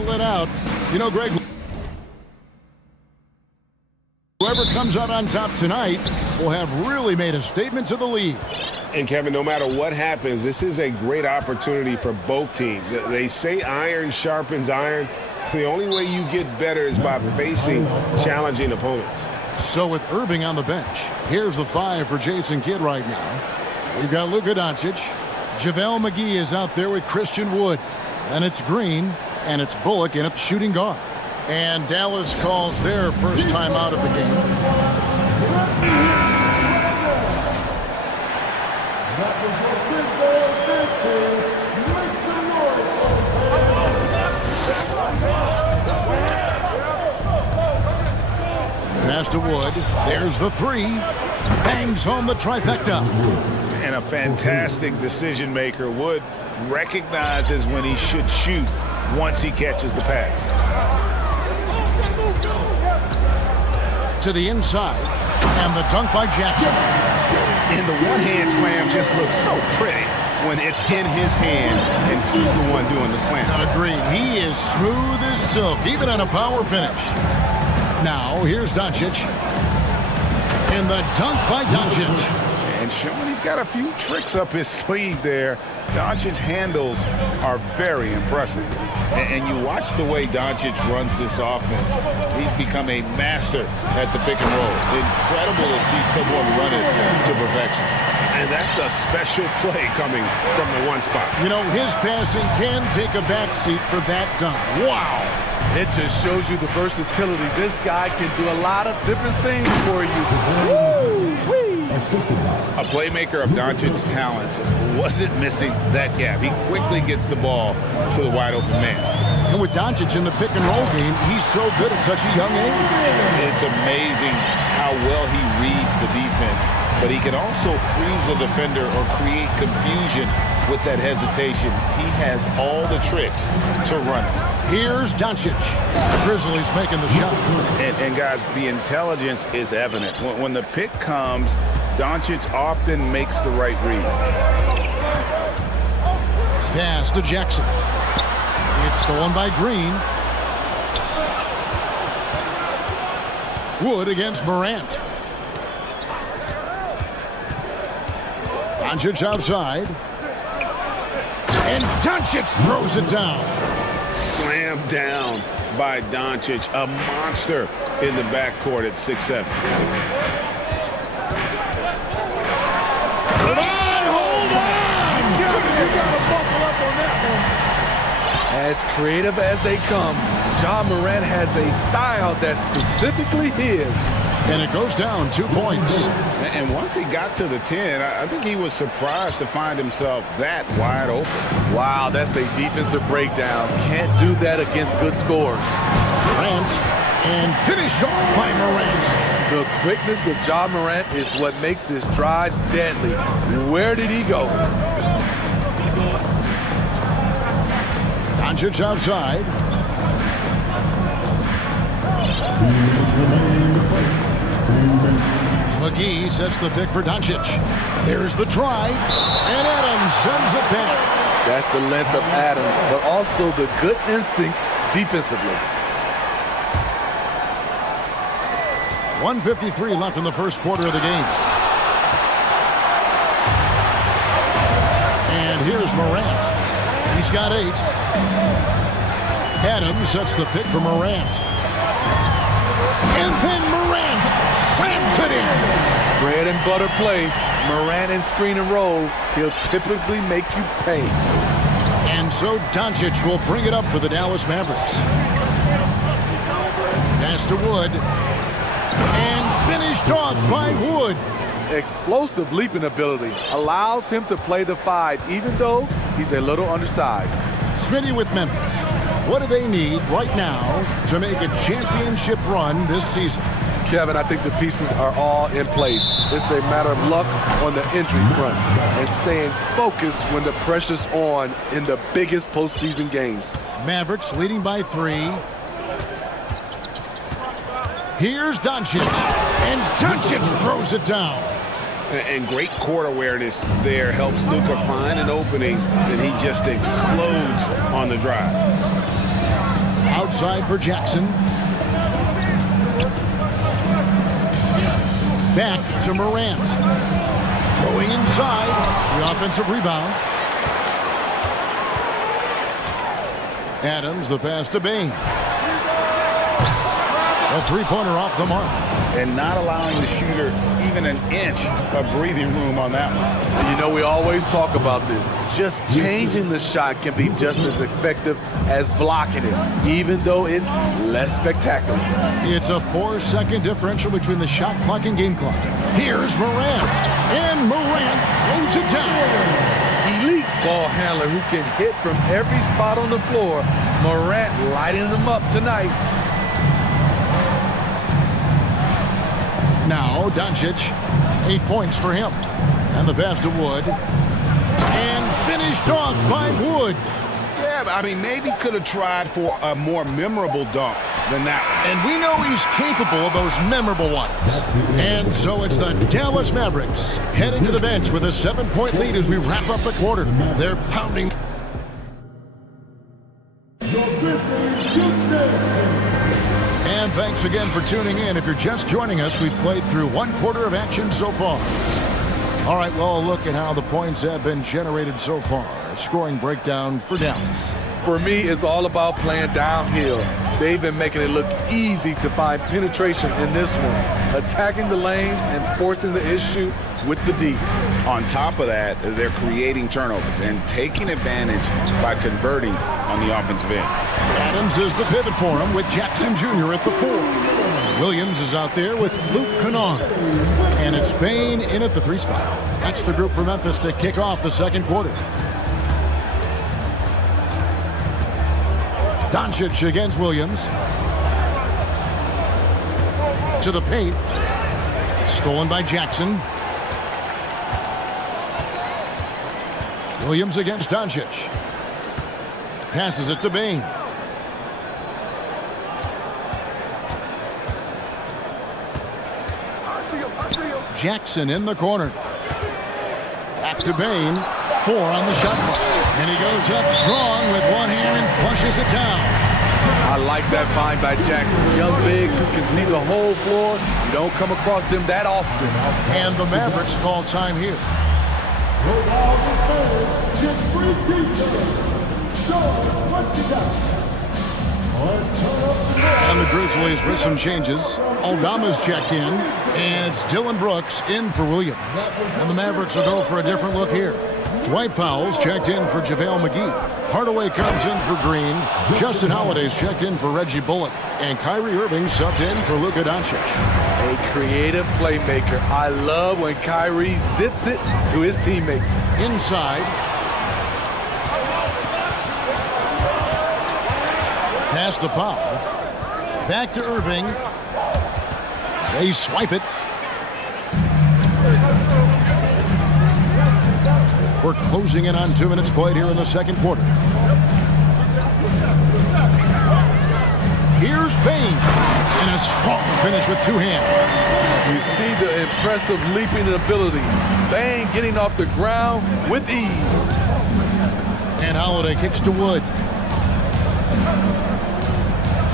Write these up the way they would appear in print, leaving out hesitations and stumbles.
battle it out. You know, Greg, whoever comes out on top tonight will have really made a statement to the league. And Kevin, no matter what happens, this is a great opportunity for both teams. They say iron sharpens iron. The only way you get better is by facing challenging opponents. So with Irving on the bench, here's the 5 for Jason Kidd right now. We've got Luka Doncic. JaVale McGee is out there with Christian Wood. And it's Green, and it's Bullock in a shooting guard. And Dallas calls their first time out of the game. Pass to Wood. There's the 3. Bangs home the trifecta. And a fantastic decision maker. Wood recognizes when he should shoot once he catches the pass. To the inside, and the dunk by Jackson. And the one-hand slam just looks so pretty when it's in his hand and he's the one doing the slam. Agreed. He is smooth as silk, even on a power finish. Now, here's Doncic. And the dunk by Doncic. And showing he's got a few tricks up his sleeve there. Doncic's handles are very impressive. And you watch the way Doncic runs this offense. He's become a master at the pick and roll. Incredible to see someone run it to perfection. And that's a special play coming from the one spot. You know, his passing can take a backseat for that dunk. Wow. It just shows you the versatility. This guy can do a lot of different things for you. Woo-wee. A playmaker of Doncic's talents wasn't missing that gap. He quickly gets the ball to the wide open man. And with Doncic in the pick and roll game, he's so good at such a young age. It's amazing how well he reads the defense, but he can also freeze a defender or create confusion with that hesitation. He has all the tricks to run it. Here's Doncic. Grizzlies making the shot. And guys, the intelligence is evident. When the pick comes, Doncic often makes the right read. Pass to Jackson. It's stolen by Green. Wood against Morant. Doncic outside. And Doncic throws it down. Slammed down by Doncic, a monster in the backcourt at 6'7". Hold on! You gotta buckle up on that one. As creative as they come, Ja Morant has a style that's specifically his. And it goes down 2 points. And once he got to the 10, I think he was surprised to find himself that wide open. Wow, that's a defensive breakdown. Can't do that against good scores. Morant, and finished off by Morant. The quickness of Ja Morant is what makes his drives deadly. Where did he go? Doncic outside. McGee sets the pick for Doncic. There's the drive, and Adams sends it back. That's the length of Adams, but also the good instincts defensively. 1:53 left in the first quarter of the game. And here's Morant. He's got 8. Adams sets the pick for Morant. And then Morant slams it in. Bread and butter play. Morant and screen and roll. He'll typically make you pay. And so Doncic will bring it up for the Dallas Mavericks. Pass to Wood. And finished off by Wood. Explosive leaping ability allows him to play the 5, even though he's a little undersized. Smitty with Memphis. What do they need right now to make a championship run this season? Kevin, I think the pieces are all in place. It's a matter of luck on the injury front and staying focused when the pressure's on in the biggest postseason games. Mavericks leading by 3. Here's Doncic, and Doncic throws it down. And great court awareness there helps Luka find an opening, and he just explodes on the drive. Outside for Jackson. Back to Morant. Going inside. The offensive rebound. Adams, the pass to Bain. A three-pointer off the mark. And not allowing the shooter even an inch of breathing room on that one. And you know, we always talk about this. Just changing the shot can be just as effective as blocking it, even though it's less spectacular. It's a 4-second differential between the shot clock and game clock. Here's Morant. And Morant throws it down. Elite ball handler who can hit from every spot on the floor. Morant lighting them up tonight. Now, Doncic, 8 points for him. And the pass to Wood. And finished off by Wood. Yeah, I mean, maybe could have tried for a more memorable dunk than that one. And we know he's capable of those memorable ones. And so it's the Dallas Mavericks heading to the bench with a 7-point lead as we wrap up the quarter. They're pounding. And thanks again for tuning in. If you're just joining us, we've played through 1 quarter of action so far. All right, well, a look at how the points have been generated so far. A scoring breakdown for Dallas. For me, it's all about playing downhill. They've been making it look easy to find penetration in this one, attacking the lanes and forcing the issue with the D. On top of that, they're creating turnovers and taking advantage by converting on the offensive end. Adams is the pivot for him with Jackson Jr. at the 4. Williams is out there with Luke Kennard. And it's Bain in at the 3 spot. That's the group for Memphis to kick off the second quarter. Doncic against Williams. To the paint. Stolen by Jackson. Williams against Doncic. Passes it to Bain. Jackson in the corner. Back to Bain. 4 on the shot clock. And he goes up strong with one hand and flushes it down. I like that find by Jackson. Young bigs who can see the whole floor. You don't come across them that often. And the Mavericks call time here. And the Grizzlies with some changes. Aldama's checked in, and it's Dylan Brooks in for Williams. And the Mavericks will go for a different look here. Dwight Powell's checked in for JaVale McGee. Hardaway comes in for Green. Justin Holiday's checked in for Reggie Bullock. And Kyrie Irving subbed in for Luka Doncic. A creative playmaker. I love when Kyrie zips it to his teammates. Inside. Pass to Powell. Back to Irving. They swipe it. We're closing in on 2 minutes played here in the second quarter. Here's Bain. And a strong finish with 2 hands. You see the impressive leaping ability. Bain getting off the ground with ease. And Holiday kicks to Wood.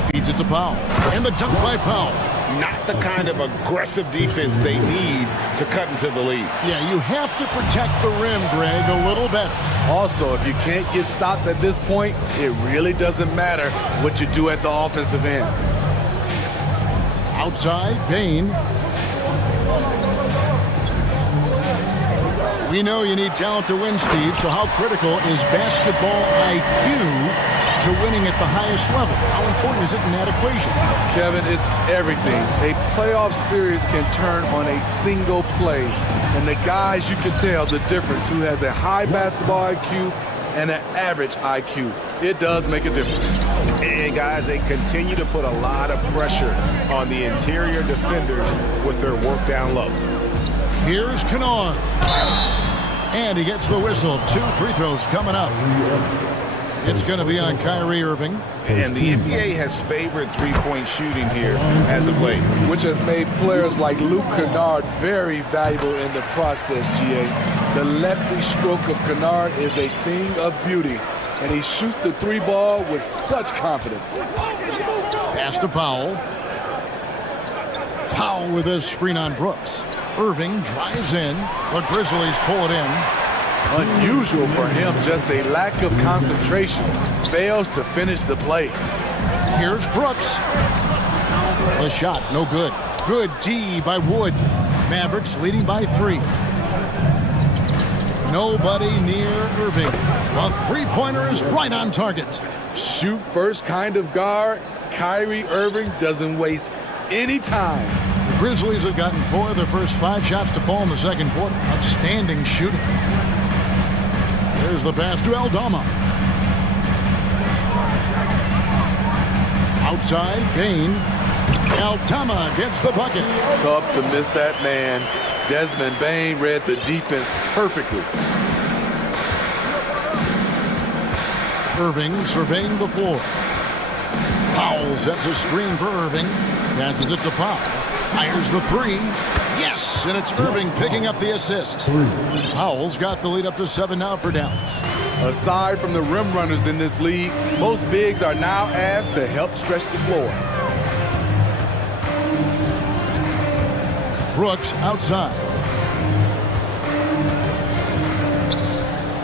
Feeds it to Powell. And the dunk by Powell. Not the kind of aggressive defense they need to cut into the lead. Yeah, you have to protect the rim, Greg, a little better. Also, if you can't get stops at this point, it really doesn't matter what you do at the offensive end. Outside, Bain. We know you need talent to win, Steve, so how critical is basketball IQ to winning at the highest level? How important is it in that equation? Kevin, it's everything. A playoff series can turn on a single play. And the guys, you can tell the difference who has a high basketball IQ and an average IQ. It does make a difference. And guys, they continue to put a lot of pressure on the interior defenders with their work down low. Here's Kennard. And he gets the whistle. 2 free throws coming up. It's going to be on Kyrie Irving. And the NBA has favored three-point shooting here as of late, which has made players like Luke Kennard very valuable in the process, GA. The lefty stroke of Kennard is a thing of beauty. and he shoots the three ball with such confidence. Pass to Powell. Powell with a screen on Brooks. Irving drives in. The Grizzlies pull it in. Unusual for him, just a lack of concentration. Fails to finish the play. Here's Brooks. The shot, no good. Good D by Wood. Mavericks leading by 3. Nobody near Irving. The three-pointer is right on target. Shoot first kind of guard. Kyrie Irving doesn't waste any time. The Grizzlies have gotten 4 of their first 5 shots to fall in the second quarter. Outstanding shooting. There's the pass to Aldama. Outside, Bain. Aldama gets the bucket. Tough to miss that man. Desmond Bain read the defense perfectly. Irving surveying the floor. Powell sets a screen for Irving. Passes it to Powell. Fires the 3. Yes, and it's Irving picking up the assist. Powell's got the lead up to 7 now for Dallas. Aside from the rim runners in this league, most bigs are now asked to help stretch the floor. Brooks outside.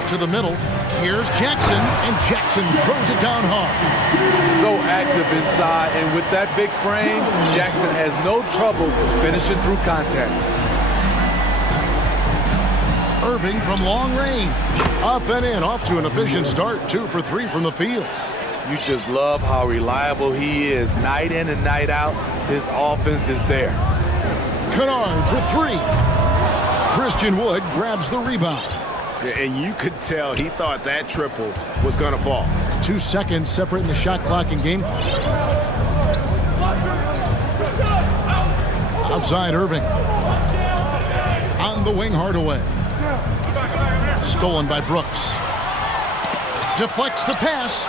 To the middle. Here's Jackson, and Jackson throws it down hard. So active inside, and with that big frame, Jackson has no trouble finishing through contact. Irving from long range. Up and in, off to an efficient start. 2 for 3 from the field. You just love how reliable he is. Night in and night out, his offense is there. Kennard for 3. Christian Wood grabs the rebound. And you could tell he thought that triple was going to fall. 2 seconds separating the shot clock and game clock. Outside Irving. On the wing, Hardaway. Stolen by Brooks. Deflects the pass.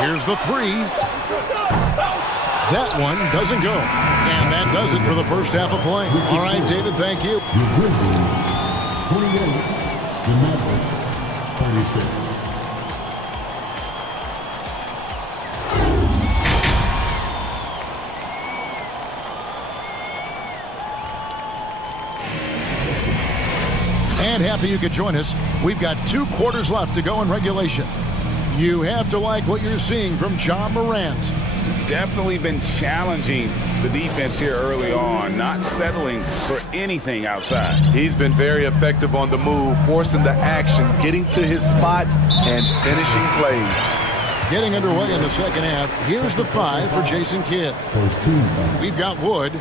Here's the 3. That one doesn't go. And that does it for the first half of play. All right, David, thank you. 28, the Mavericks, 36. And happy you could join us. We've got 2 quarters left to go in regulation. You have to like what you're seeing from Ja Morant. Definitely been challenging the defense here early on, not settling for anything outside. He's been very effective on the move, forcing the action, getting to his spots, and finishing plays. Getting underway in the second half. Here's the 5 for Jason Kidd. We've got Wood.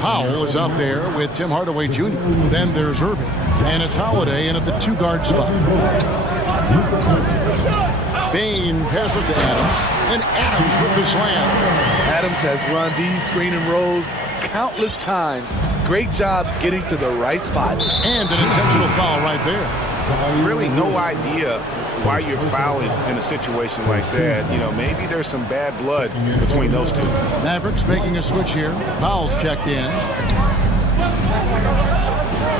Powell is out there with Tim Hardaway Jr. Then there's Irving. And it's Holiday in at the 2-guard spot. Bain passes to Adams, and Adams with the slam. Adams has run these screen and rolls countless times. Great job getting to the right spot. And an intentional foul right there. Really no idea why you're fouling in a situation like that. You know, maybe there's some bad blood between those two. Mavericks making a switch here. Powell's checked in.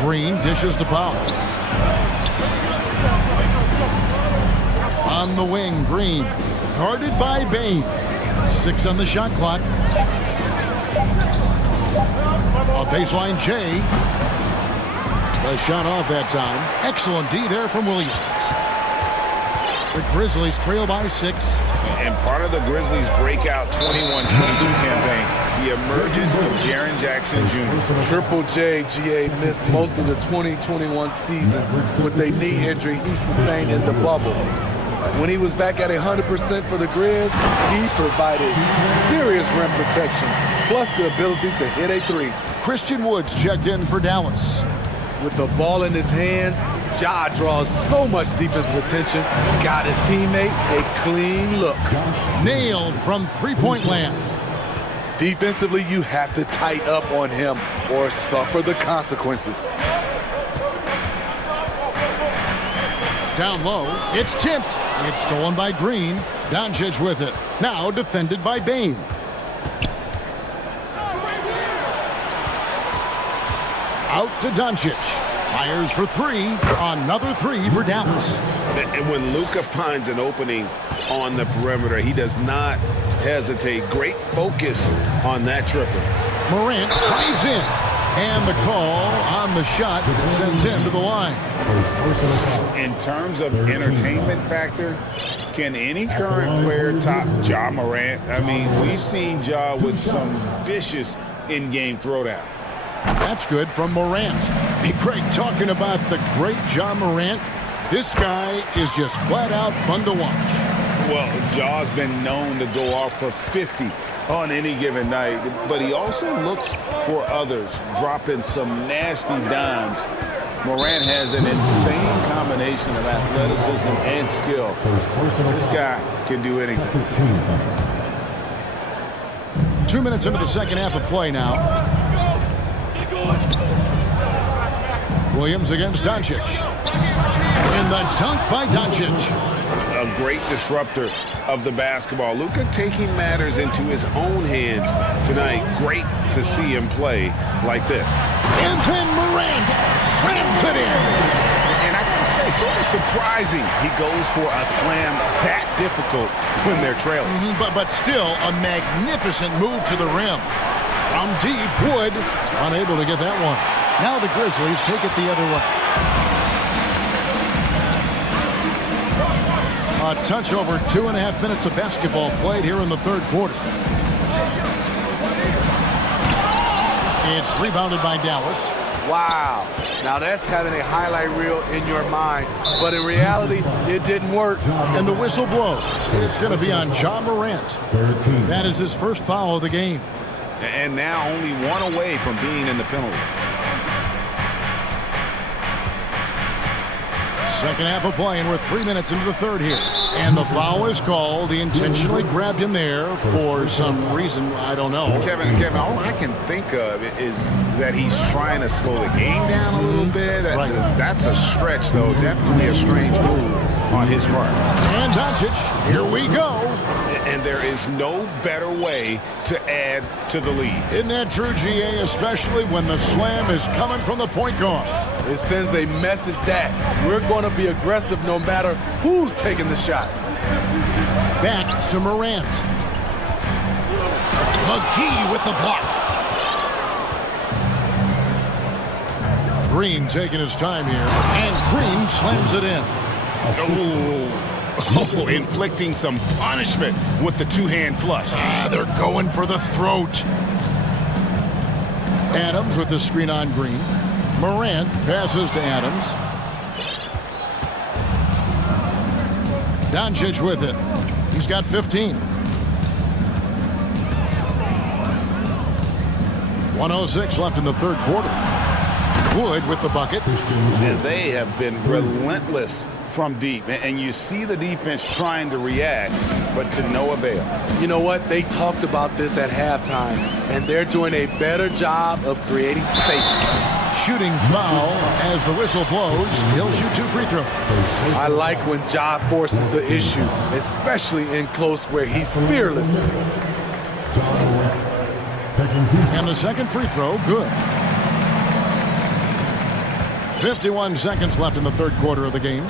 Green dishes to Powell. On the wing, Green. Guarded by Bain. 6 on the shot clock. A baseline J. The shot off that time. Excellent D there from Williams. The Grizzlies trail by 6. And part of the Grizzlies' breakout 21-22 campaign, the emergence of Jaren Jackson Jr. Triple J, GA missed most of the 2021 season with a knee injury he sustained in the bubble. When he was back at 100% for the Grizz, he provided serious rim protection, plus the ability to hit a 3. Christian Woods checked in for Dallas. With the ball in his hands, Ja draws so much defensive attention, got his teammate a clean look. Nailed from three-point land. Defensively, you have to tighten up on him or suffer the consequences. Down low, it's tipped. It's stolen by Green. Doncic with it. Now defended by Bain. Out to Doncic. Fires for three. Another three for Dallas. And when Luka finds an opening on the perimeter, he does not hesitate. Great focus on that triple. Morant drives in. And the call on the shot sends him to the line. In terms of entertainment factor, can any current player top Ja Morant? I mean, we've seen Ja with some vicious in-game throwdown. That's good from Morant. Hey, Craig, talking about the great Ja Morant, this guy is just flat out fun to watch. Well, Ja's been known to go off for 50 on any given night, but he also looks for others, dropping some nasty dimes. Morant has an insane combination of athleticism and skill. This guy can do anything. 2 minutes into the second half of play now. Williams against Doncic. And the dunk by Doncic. A great disruptor of the basketball. Luka taking matters into his own hands tonight. Great to see him play like this. And then Morant slams it in. And I gotta say, sort of surprising he goes for a slam that difficult when they're trailing. But still a magnificent move to the rim. From deep, Wood unable to get that one. Now the Grizzlies take it the other way. A touch over 2.5 minutes of basketball played here in the third quarter. It's rebounded by Dallas. Wow. Now that's having a highlight reel in your mind. But in reality, it didn't work. And the whistle blows. It's going to be on Ja Morant. That is his first foul of the game. And now only one away from being in the penalty. Second half of play, and we're 3 minutes into the third here. And the foul is called. He intentionally grabbed him there for some reason. I don't know. Kevin, all I can think of is that he's trying to slow the game down a little bit. Right. That's a stretch, though. Definitely a strange move on his part. And Doncic, here we go. And there is no better way to add to the lead. Isn't that true, GA, especially when the slam is coming from the point guard? It sends a message that we're going to be aggressive no matter who's taking the shot. Back to Morant. McGee with the block. Green taking his time here. And Green slams it in. Oh, inflicting some punishment with the two-hand flush. They're going for the throat. Adams with the screen on Green. Morant passes to Adams. Doncic with it. He's got 15. 1:06 left in the third quarter. Wood with the bucket. And they have been relentless from deep. And you see the defense trying to react, but to no avail. You know what? They talked about this at halftime, and they're doing a better job of creating space. Shooting foul as the whistle blows. He'll shoot 2 free throws. I like when Ja forces the issue, especially in close where he's fearless. And the second free throw, good. 51 seconds left in the third quarter of the game.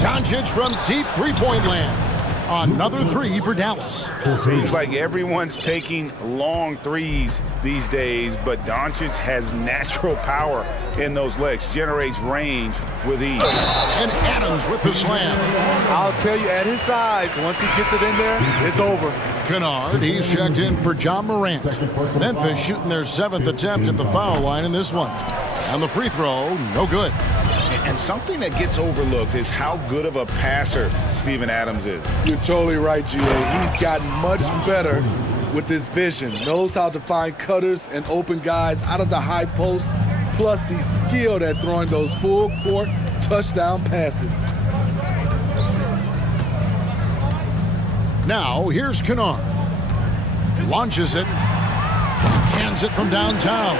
Doncic from deep three-point land. Another three for Dallas. Seems like everyone's taking long threes these days, but Doncic has natural power in those legs, generates range with ease. And Adams with the slam. I'll tell you, at his size, once he gets it in there, it's over. Kennard, he's checked in for Ja Morant. Memphis shooting their 7th attempt at the foul line in this one. And the free throw, no good. And something that gets overlooked is how good of a passer Steven Adams is. You're totally right, GA. He's gotten much better with his vision. Knows how to find cutters and open guys out of the high post. Plus, he's skilled at throwing those full-court touchdown passes. Now, here's Kennard. Launches it. Cans it from downtown.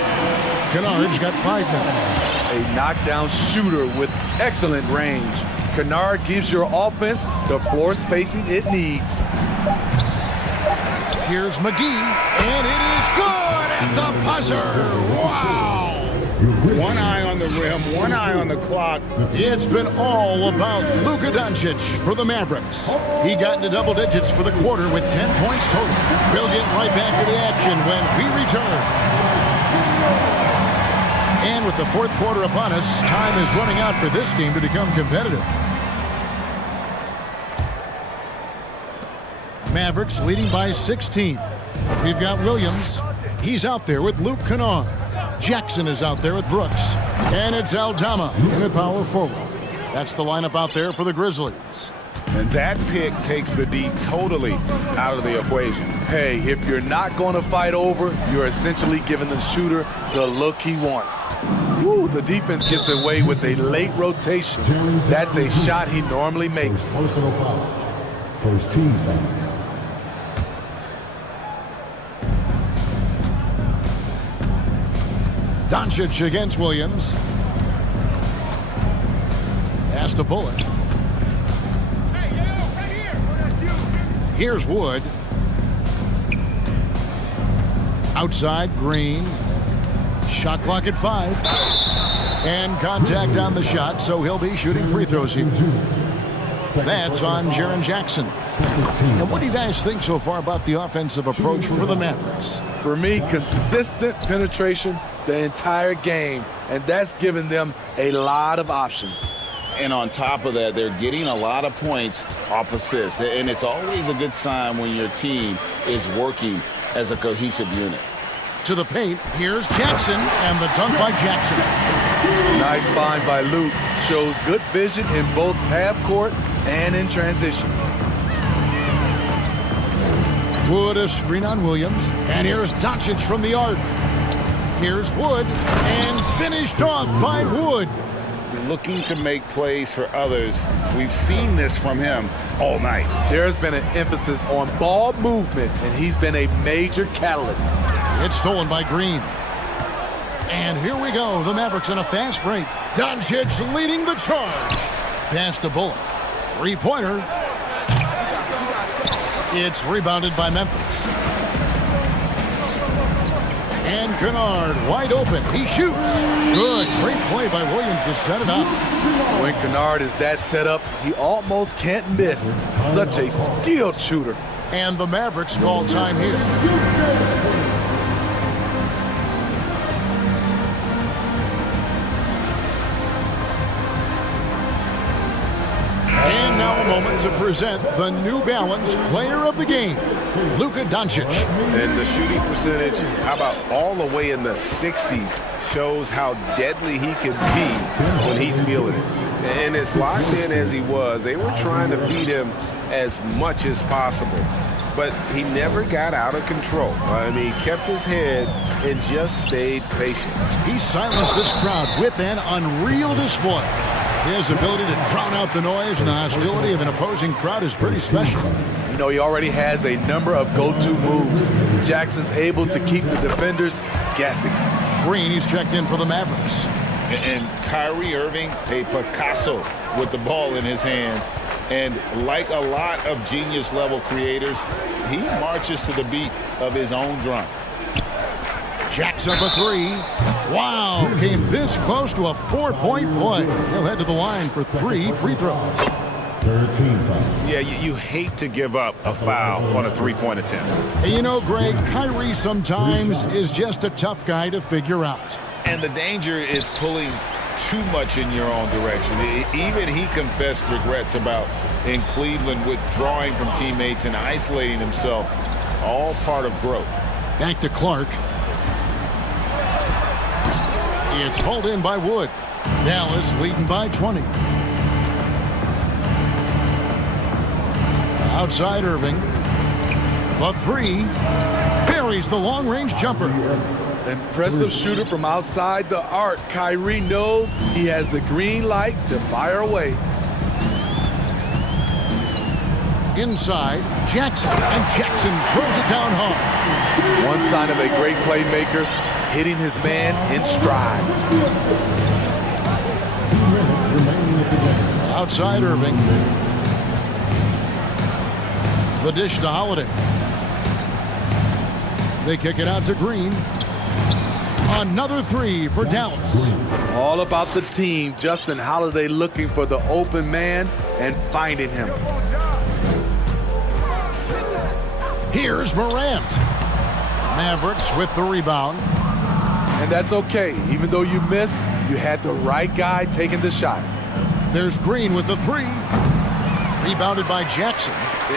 Kennard's got 5 now. A knockdown shooter with excellent range. Kennard gives your offense the floor spacing it needs. Here's McGee, and it is good at the buzzer. Wow! One eye on the rim, one eye on the clock. It's been all about Luka Doncic for the Mavericks. He got into double digits for the quarter with 10 points total. We'll get right back to the action when we return. And with the fourth quarter upon us, time is running out for this game to become competitive. Mavericks leading by 16. We've got Williams. He's out there with Luke Kennard. Jackson is out there with Brooks. And it's Aldama in the power forward. That's the lineup out there for the Grizzlies. And that pick takes the D totally out of the equation. Hey, if you're not going to fight over, you're essentially giving the shooter the look he wants. Woo, the defense gets away with a late rotation. That's a shot he normally makes. Personal foul. First team foul. Doncic against Williams. Pass to Bullock. Here's Wood. Outside, Green. Shot clock at 5. And contact on the shot, so he'll be shooting free throws here. That's on Jaren Jackson. And what do you guys think so far about the offensive approach for the Mavericks? For me, consistent penetration the entire game, and that's given them a lot of options. And on top of that, they're getting a lot of points off assists. And it's always a good sign when your team is working as a cohesive unit. To the paint, here's Jackson, and the dunk by Jackson. Nice find by Luke. Shows good vision in both half court and in transition. Wood a screen on Williams, and here's Doncic from the arc. Here's Wood, and finished off by Wood. Looking to make plays for others. We've seen this from him all night. There's been an emphasis on ball movement, and he's been a major catalyst. It's stolen by Green. And here we go, the Mavericks on a fast break. Doncic leading the charge. Pass to Bullock. Three-pointer. It's rebounded by Memphis. And Kennard wide open. He shoots. Good. Great play by Williams to set it up. When Kennard is that set up, he almost can't miss. Such a skilled shooter. And the Mavericks call time here. And now a moment to present the New Balance Player of the Game, Luka Doncic. And the shooting percentage, how about all the way in the 60s, shows how deadly he can be when he's feeling it. And as locked in as he was, they were trying to feed him as much as possible. But he never got out of control. I mean, he kept his head and just stayed patient. He silenced this crowd with an unreal display. His ability to drown out the noise and the hostility of an opposing crowd is pretty special. You know, he already has a number of go-to moves. Jackson's able to keep the defenders guessing. Green, he's checked in for the Mavericks. And Kyrie Irving, a Picasso with the ball in his hands. And like a lot of genius-level creators, he marches to the beat of his own drum. Jacks up a three. Wow, came this close to a 4-point play. He'll head to the line for 3 free throws. Third team foul. Yeah, you hate to give up a foul on a three-point attempt. And you know, Greg, Kyrie sometimes is just a tough guy to figure out. And the danger is pulling too much in your own direction. Even he confessed regrets about in Cleveland withdrawing from teammates and isolating himself. All part of growth. Back to Clark. It's hauled in by Wood. Dallas leading by 20. Outside Irving. The three. Buries the long-range jumper. Impressive shooter from outside the arc. Kyrie knows he has the green light to fire away. Inside, Jackson. And Jackson throws it down hard. One sign of a great playmaker, hitting his man in stride. Outside Irving. The dish to Holiday. They kick it out to Green. Another three for Dallas. All about the team. Justin Holiday looking for the open man and finding him. Here's Morant. Mavericks with the rebound. And that's okay. Even though you miss, you had the right guy taking the shot. There's Green with the three. Rebounded by Jackson.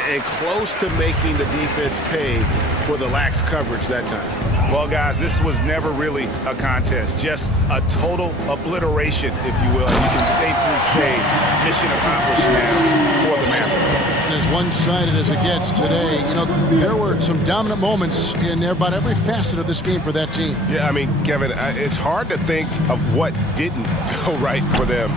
And close to making the defense pay for the lax coverage that time. Well, guys, this was never really a contest, just a total obliteration, if you will. You can safely say mission accomplished now for the Mavericks. As one-sided as it gets today, you know, there were some dominant moments in about every facet of this game for that team. Yeah, I mean, Kevin, it's hard to think of what didn't go right for them.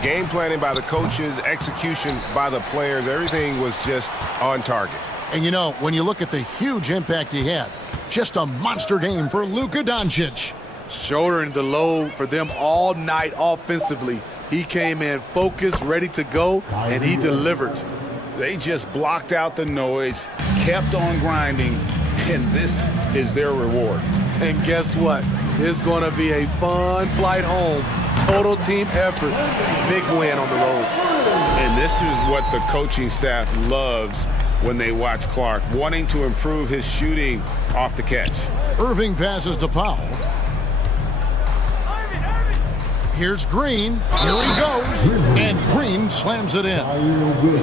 Game planning by the coaches, execution by the players, everything was just on target. And you know, when you look at the huge impact he had, just a monster game for Luka Doncic. Shouldering the load for them all night offensively. He came in focused, ready to go, and he delivered. They just blocked out the noise, kept on grinding, and this is their reward. And guess what? It's going to be a fun flight home. Total team effort. Big win on the road. And this is what the coaching staff loves when they watch Clark, wanting to improve his shooting off the catch. Irving passes to Powell. Here's Green. Here he goes. And Green slams it in.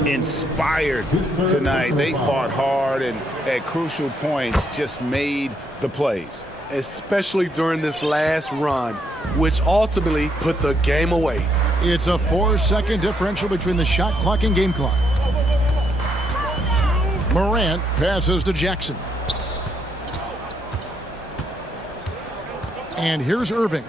Inspired tonight. They fought hard and at crucial points just made the plays. Especially during this last run, which ultimately put the game away. It's a 4-second differential between the shot clock and game clock. Morant passes to Jackson. And here's Irving.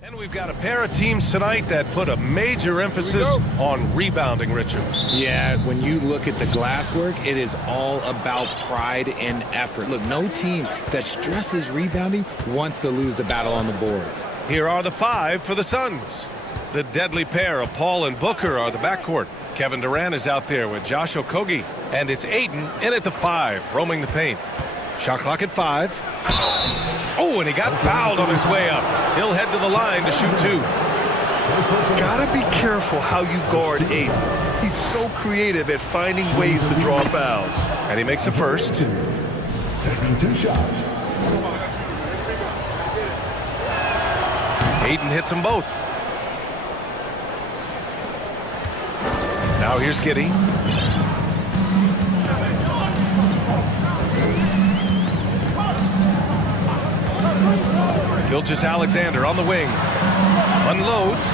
And we've got a pair of teams tonight that put a major emphasis on rebounding, Richard. Yeah, when you look at the glasswork, it is all about pride and effort. Look, no team that stresses rebounding wants to lose the battle on the boards. Here are the five for the Suns. The deadly pair of Paul and Booker are the backcourt. Kevin Durant is out there with Josh Okogie. And it's Ayton in at the 5, roaming the paint. Shot clock at 5. Oh, and he got fouled on his way up. He'll head to the line to shoot 2. Gotta be careful how you guard Ayton. He's so creative at finding ways to draw fouls. And he makes the first. Taking 2 shots. Ayton hits them both. Now here's Giddey. Gilgeous-Alexander on the wing. Unloads.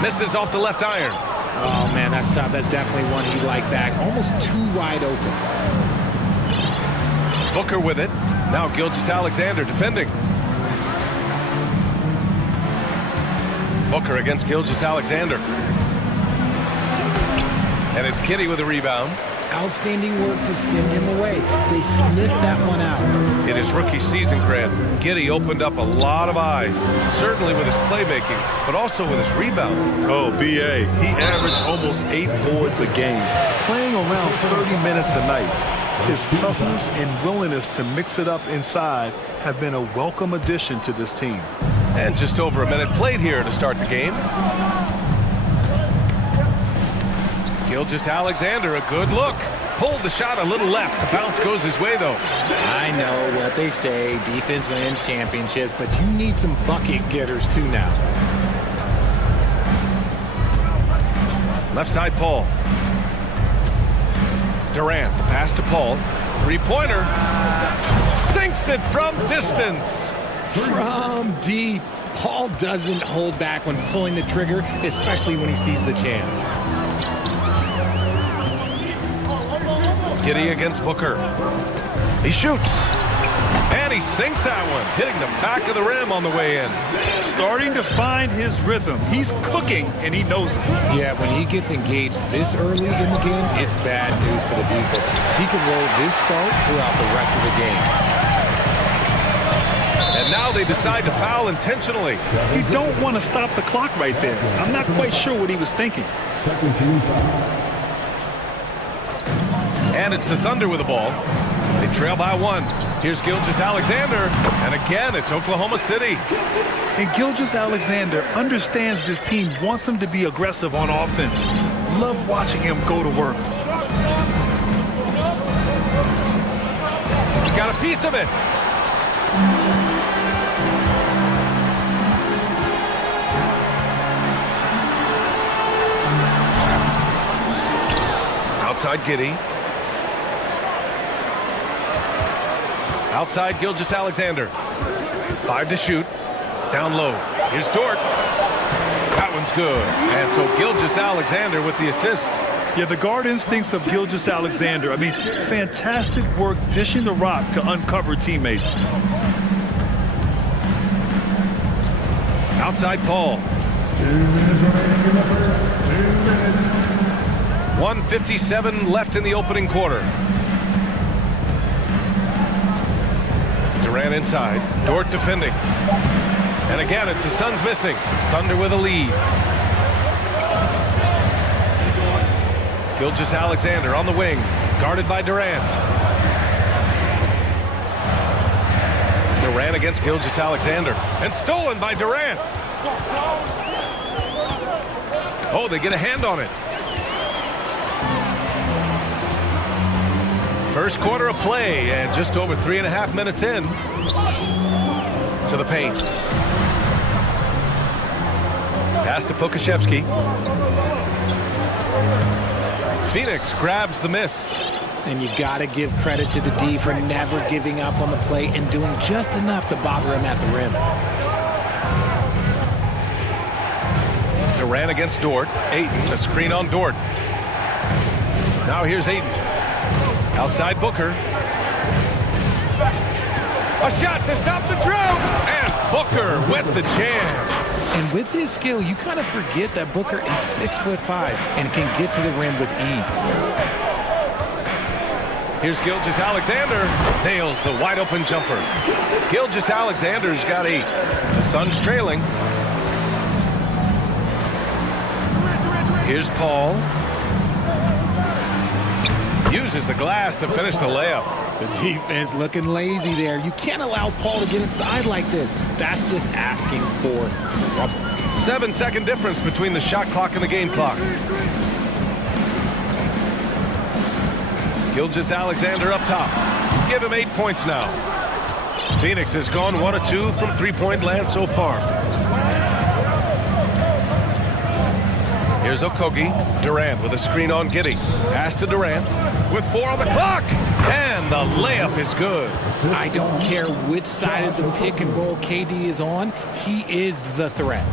Misses off the left iron. Oh, man, that's tough. That's definitely one he'd like back. Almost too wide open. Booker with it. Now Gilgeous-Alexander defending. Booker against Gilgeous-Alexander. And it's Giddey with a rebound. Outstanding work to send him away. They sniffed that one out. In his rookie season, Grant, Giddey opened up a lot of eyes, certainly with his playmaking, but also with his rebounding. Oh, B.A., he averaged almost 8 boards a game, playing around 30 minutes a night. His toughness and willingness to mix it up inside have been a welcome addition to this team. And just over a minute played here to start the game. Gilgeous-Alexander, a good look. Pulled the shot a little left. The bounce goes his way, though. I know what they say, defense wins championships, but you need some bucket getters, too, now. Left side, Paul. Durant, the pass to Paul. Three-pointer. Sinks it from distance. From deep. Paul doesn't hold back when pulling the trigger, especially when he sees the chance. Giddey against Booker. He shoots. And he sinks that one, hitting the back of the rim on the way in. Starting to find his rhythm. He's cooking, and he knows it. Yeah, when he gets engaged this early in the game, it's bad news for the defense. He can roll this start throughout the rest of the game. And now they decide to foul intentionally. You don't want to stop the clock right there. I'm not quite sure what he was thinking. Second team foul. And it's the Thunder with the ball. They trail by 1. Here's Gilgeous-Alexander. And again, it's Oklahoma City. And Gilgeous-Alexander understands this team wants him to be aggressive on offense. Love watching him go to work. Got a piece of it. Outside Giddey. Outside Gilgeous-Alexander. 5 to shoot. Down low. Here's Dort. That one's good. And so Gilgeous-Alexander with the assist. Yeah, the guard instincts of Gilgeous-Alexander. I mean, fantastic work dishing the rock to uncover teammates. Outside Paul. 2 minutes remaining in the first. 2 minutes. 1:57 left in the opening quarter. Durant inside. Dort defending. And again, it's the Suns missing. Thunder with a lead. Gilgeous-Alexander on the wing. Guarded by Durant. Durant against Gilgeous-Alexander. And stolen by Durant. Oh, they get a hand on it. First quarter of play, and just over 3.5 minutes in to the paint. Pass to Pokashevsky. Phoenix grabs the miss. And you got to give credit to the D for never giving up on the play and doing just enough to bother him at the rim. Durant against Dort. Ayton, a screen on Dort. Now here's Ayton. Outside Booker. A shot to stop the drought. And Booker with the jam. And with his skill, you kind of forget that Booker is 6'5" and can get to the rim with ease. Here's Gilgeous-Alexander. Nails the wide open jumper. Gilgeous-Alexander's got 8. The Suns trailing. Here's Paul. Uses the glass to finish the layup. The defense looking lazy there. You can't allow Paul to get inside like this. That's just asking for trouble. 7-second difference between the shot clock and the game clock. Gilgeous-Alexander up top. Give him 8 points now. Phoenix has gone 1 of 2 from three-point land so far. Here's Okogie. Durant with a screen on Giddey. Pass to Durant with 4 on the clock. And the layup is good. I don't care which side of the pick and roll KD is on. He is the threat.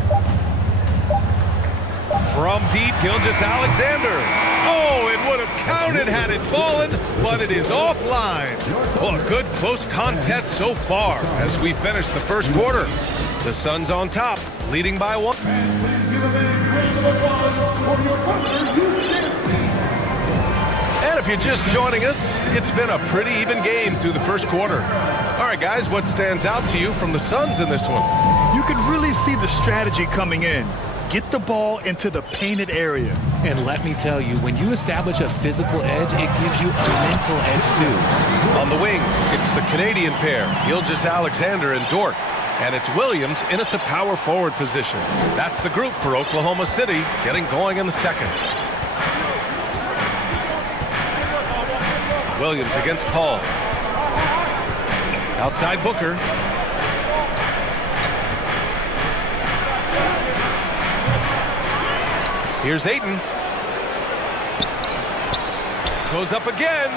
From deep, Gilgeous-Alexander. Oh, it would have counted had it fallen, but it is offline. Well, a good close contest so far as we finish the first quarter. The Suns on top, leading by 1. And if you're just joining us, it's been a pretty even game through the first quarter. All right, guys, what stands out to you from the Suns in this one? You can really see the strategy coming in. Get the ball into the painted area. And let me tell you, when you establish a physical edge, it gives you a mental edge too. On the wings, it's the Canadian pair, Gilgeous-Alexander and Dort. And it's Williams in at the power forward position. That's the group for Oklahoma City, getting going in the second. Williams against Paul. Outside Booker. Here's Ayton. Goes up again.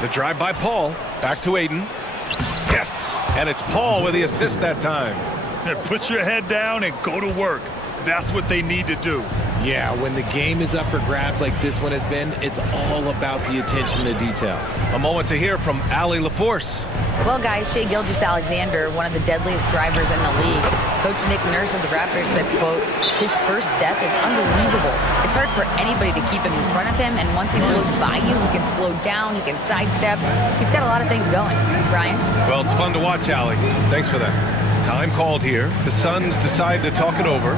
The drive by Paul. Back to Ayton. Yes. And it's Paul with the assist that time. Put your head down and go to work. That's what they need to do. Yeah, when the game is up for grabs like this one has been, it's all about the attention to detail. A moment to hear from Allie LaForce. Well, guys, Shai Gilgeous-Alexander, one of the deadliest drivers in the league. Coach Nick Nurse of the Raptors said, quote, his first step is unbelievable. It's hard for anybody to keep him in front of him, and once he blows by you, he can slow down, he can sidestep. He's got a lot of things going. Brian? Well, it's fun to watch, Allie. Thanks for that. Time called here. The Suns decide to talk it over.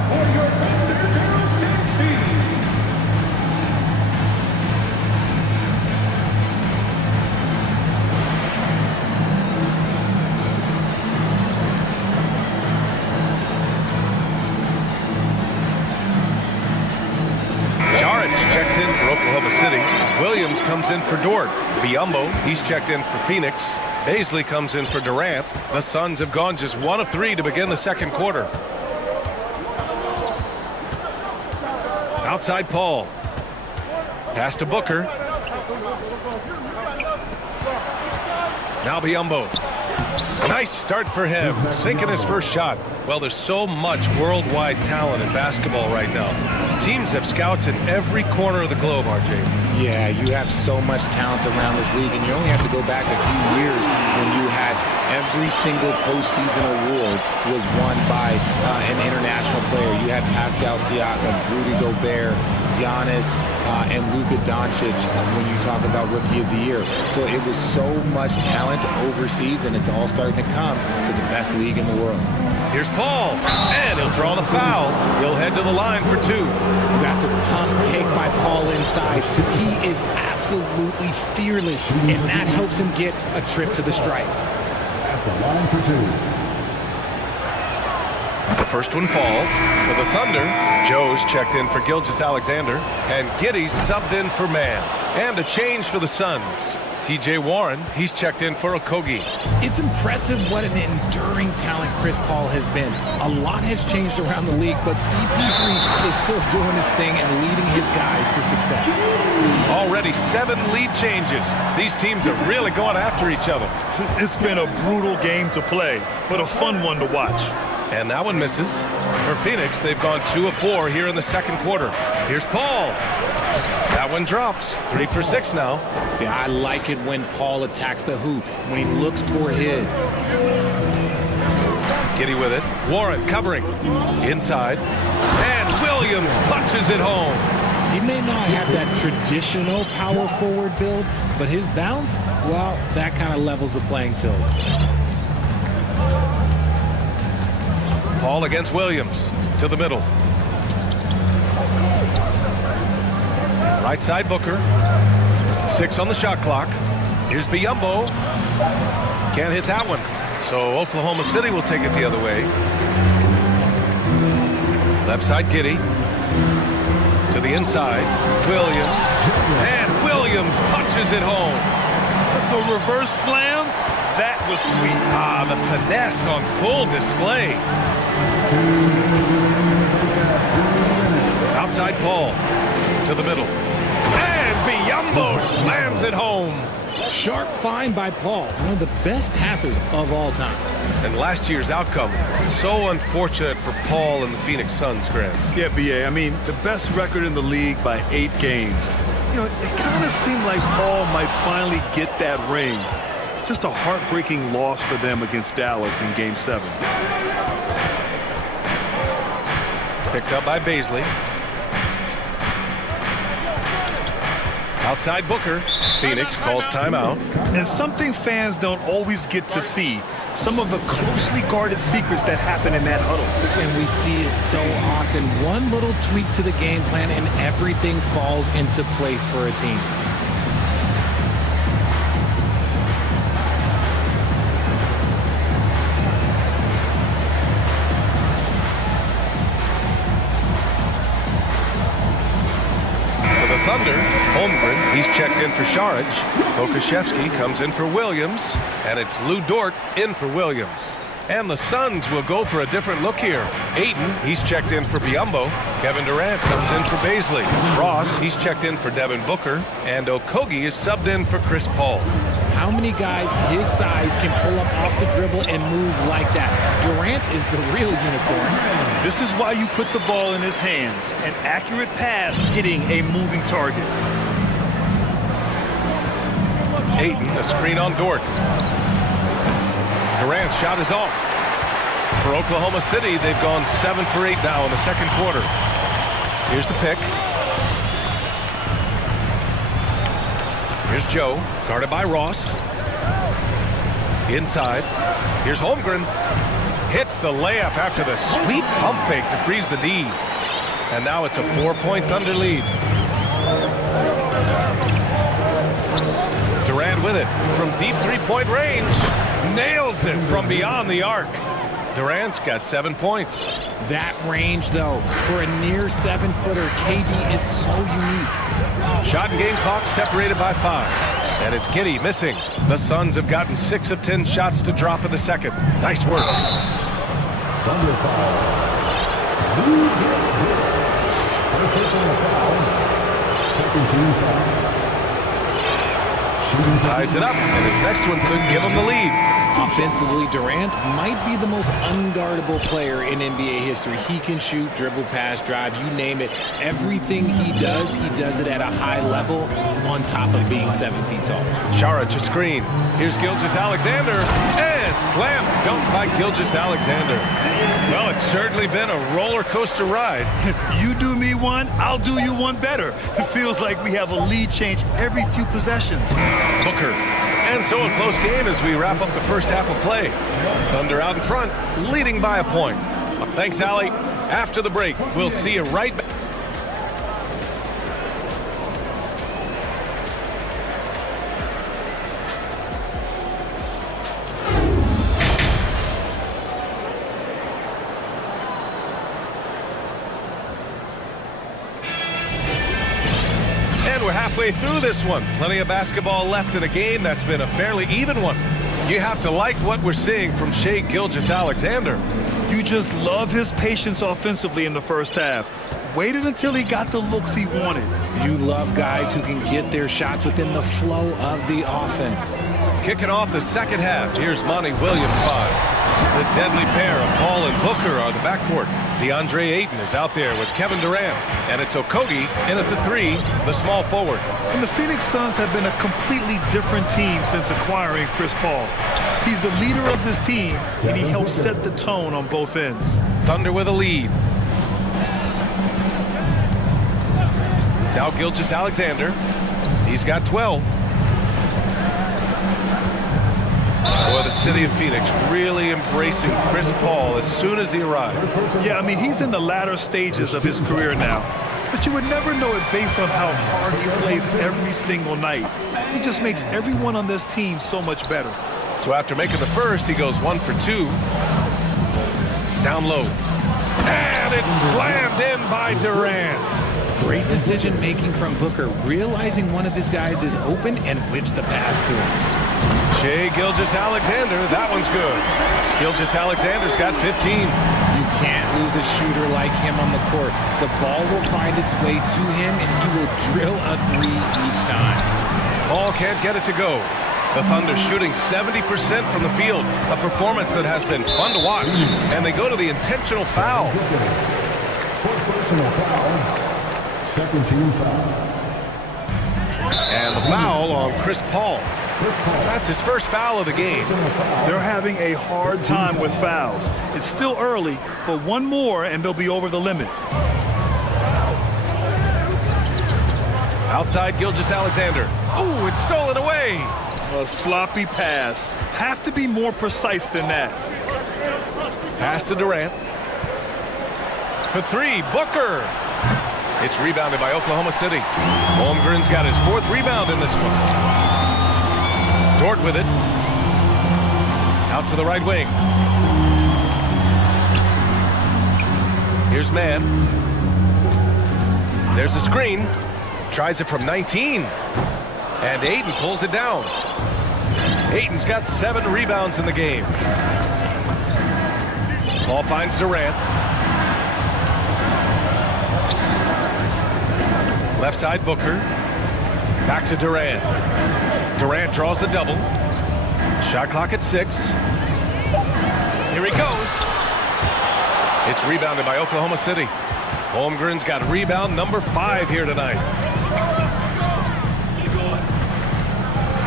Checks in for Oklahoma City. Williams comes in for Dort. Biyombo, he's checked in for Phoenix. Baisley comes in for Durant. The Suns have gone just 1 of 3 to begin the second quarter. Outside Paul. Pass to Booker. Now Biyombo. Nice start for him, sinking his first shot. Well, there's so much worldwide talent in basketball right now. Teams have scouts in every corner of the globe, RJ. Yeah, you have so much talent around this league, and you only have to go back a few years when you had every single postseason award was won by an international player. You had Pascal Siakam, Rudy Gobert, Giannis, and Luka Doncic when you talk about Rookie of the Year. So it was so much talent overseas, and it's all starting to come to the best league in the world. Here's Paul, and he'll draw the foul. He'll head to the line for 2. That's a tough take by Paul inside. He is absolutely fearless, and that helps him get a trip to the stripe. At the line for 2. The first one falls. For the Thunder, Joe's checked in for Gilgeous-Alexander, and Giddey's subbed in for Mann. And a change for the Suns. TJ Warren, he's checked in for Okogie. It's impressive what an enduring talent Chris Paul has been. A lot has changed around the league, but CP3 is still doing his thing and leading his guys to success. Already 7 lead changes. These teams are really going after each other. It's been a brutal game to play, but a fun one to watch. And that one misses. For Phoenix, they've gone 2 of 4 here in the second quarter. Here's Paul. That one drops. 3 for 6 now. See, I like it when Paul attacks the hoop, when he looks for his. Giddy with it. Warren covering. Inside. And Williams punches it home. He may not have that traditional power forward build, but his bounce, well, that kind of levels the playing field. Paul against Williams. To the middle. Right side Booker. 6 on the shot clock. Here's Biyombo. Can't hit that one. So Oklahoma City will take it the other way. Left side Giddy. To the inside. Williams. And Williams punches it home. The reverse slam, that was sweet. Ah, the finesse on full display. Outside Paul. To the middle. And Biyombo slams it home. Sharp find by Paul, one of the best passers of all time. And last year's outcome, so unfortunate for Paul and the Phoenix Suns, Grant. Yeah, BA, I mean, the best record in the league by 8 games. You know, it kind of seemed like Paul might finally get that ring. Just a heartbreaking loss for them against Dallas in Game 7. Picked up by Baisley. Outside Booker. Phoenix calls timeout. And something fans don't always get to see, some of the closely guarded secrets that happen in that huddle. And we see it so often. One little tweak to the game plan and everything falls into place for a team. Thunder, Holmgren, he's checked in for Šarić. Pokaševski comes in for Williams, and it's Lou Dort in for Williams. And the Suns will go for a different look here. Ayton, he's checked in for Biyombo. Kevin Durant comes in for Baisley. Ross, he's checked in for Devin Booker. And Okogie is subbed in for Chris Paul. How many guys his size can pull up off the dribble and move like that? Durant is the real unicorn. This is why you put the ball in his hands. An accurate pass hitting a moving target. Ayton, a screen on Dort. Durant's shot is off. For Oklahoma City, they've gone 7 for 8 now in the second quarter. Here's the pick. Here's Joe, guarded by Ross. Inside. Here's Holmgren. Hits the layup after the sweet pump fake to freeze the D. And now it's a 4-point Thunder lead. Durant with it from deep three-point range. Nails it from beyond the arc. Durant's got 7 points. That range, though, for a near 7-footer, KD is so unique. Shot and game clock separated by 5. And it's Giddy missing. The Suns have gotten 6 of 10 shots to drop in the second. Nice work. Thunder foul. Who gets this? First personal foul. Second team foul. Ties it up, and his next one could give him the lead. Offensively, Durant might be the most unguardable player in NBA history. He can shoot, dribble, pass, drive, you name it. Everything he does it at a high level on top of being 7 feet tall. Šarić a screen. Here's Gilgeous-Alexander, and slam dunked by Gilgeous-Alexander. Well, it's certainly been a roller coaster ride. You do me one, I'll do you one better. It feels like we have a lead change every few possessions. Booker. And so a close game as we wrap up the first half of play. Thunder out in front, leading by a point. Thanks, Allie. After the break, we'll see you right back. We're halfway through this one. Plenty of basketball left in a game that's been a fairly even one. You have to like what we're seeing from Shai Gilgeous-Alexander. You just love his patience offensively in the first half. waited until he got the looks he wanted. You love guys who can get their shots within the flow of the offense. Kicking off the second half, here's Monty Williams 5. The deadly pair of Paul and Booker are the backcourt. DeAndre Ayton is out there with Kevin Durant, and it's Okogie in at the 3, the small forward. And the Phoenix Suns have been a completely different team since acquiring Chris Paul. He's the leader of this team, and he helps set the tone on both ends. Thunder with a lead. Now Gilgeous-Alexander. He's got 12. Boy, the city of Phoenix really embracing Chris Paul as soon as he arrived. Yeah, I mean, he's in the latter stages of his career now. But you would never know it based on how hard he plays every single night. He just makes everyone on this team so much better. So after making the first, he goes 1 for 2. Down low. And it's slammed in by Durant. Great decision-making from Booker, realizing one of his guys is open and whips the pass to him. Shai Gilgeous-Alexander, that one's good. Gilgeous-Alexander's got 15. You can't lose a shooter like him on the court. The ball will find its way to him, and he will drill a 3 each time. Paul can't get it to go. The Thunder shooting 70% from the field, a performance that has been fun to watch. And they go to the intentional foul. Personal foul. Second team foul. And the foul on Chris Paul. That's his first foul of the game. They're having a hard time with fouls. It's still early, but one more and they'll be over the limit. Outside Gilgeous-Alexander. Oh, it's stolen away. A sloppy pass. Have to be more precise than that. Pass to Durant. For 3, Booker. It's rebounded by Oklahoma City. Holmgren's got his 4th rebound in this one. Dort with it. Out to the right wing. Here's Mann. There's a screen. Tries it from 19. And Ayton pulls it down. Ayton's got 7 rebounds in the game. Ball finds Durant. Left side Booker. Back to Durant. Durant draws the double. Shot clock at 6. Here he goes. It's rebounded by Oklahoma City. Holmgren's got rebound number 5 here tonight.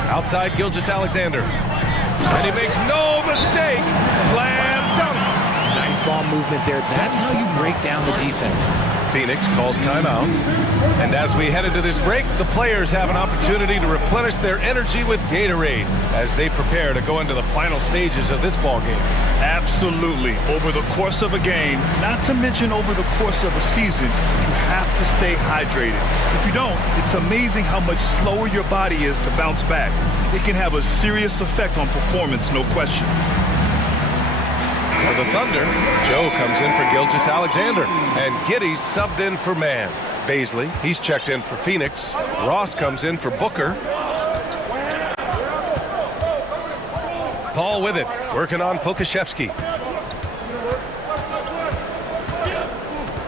Outside Gilgeous-Alexander. And he makes no mistake. Slam dunk. Nice ball movement there. That's how you break down the defense. Phoenix calls timeout. And as we head into this break, the players have an opportunity to replenish their energy with Gatorade as they prepare to go into the final stages of this ball game. Absolutely. Over the course of a game, not to mention over the course of a season, you have to stay hydrated. If you don't, it's amazing how much slower your body is to bounce back. It can have a serious effect on performance, no question. For the Thunder, Joe comes in for Gilgeous-Alexander, and Giddey's subbed in for Mann. Baisley, he's checked in for Phoenix. Ross comes in for Booker. Paul with it, working on Pokashevsky.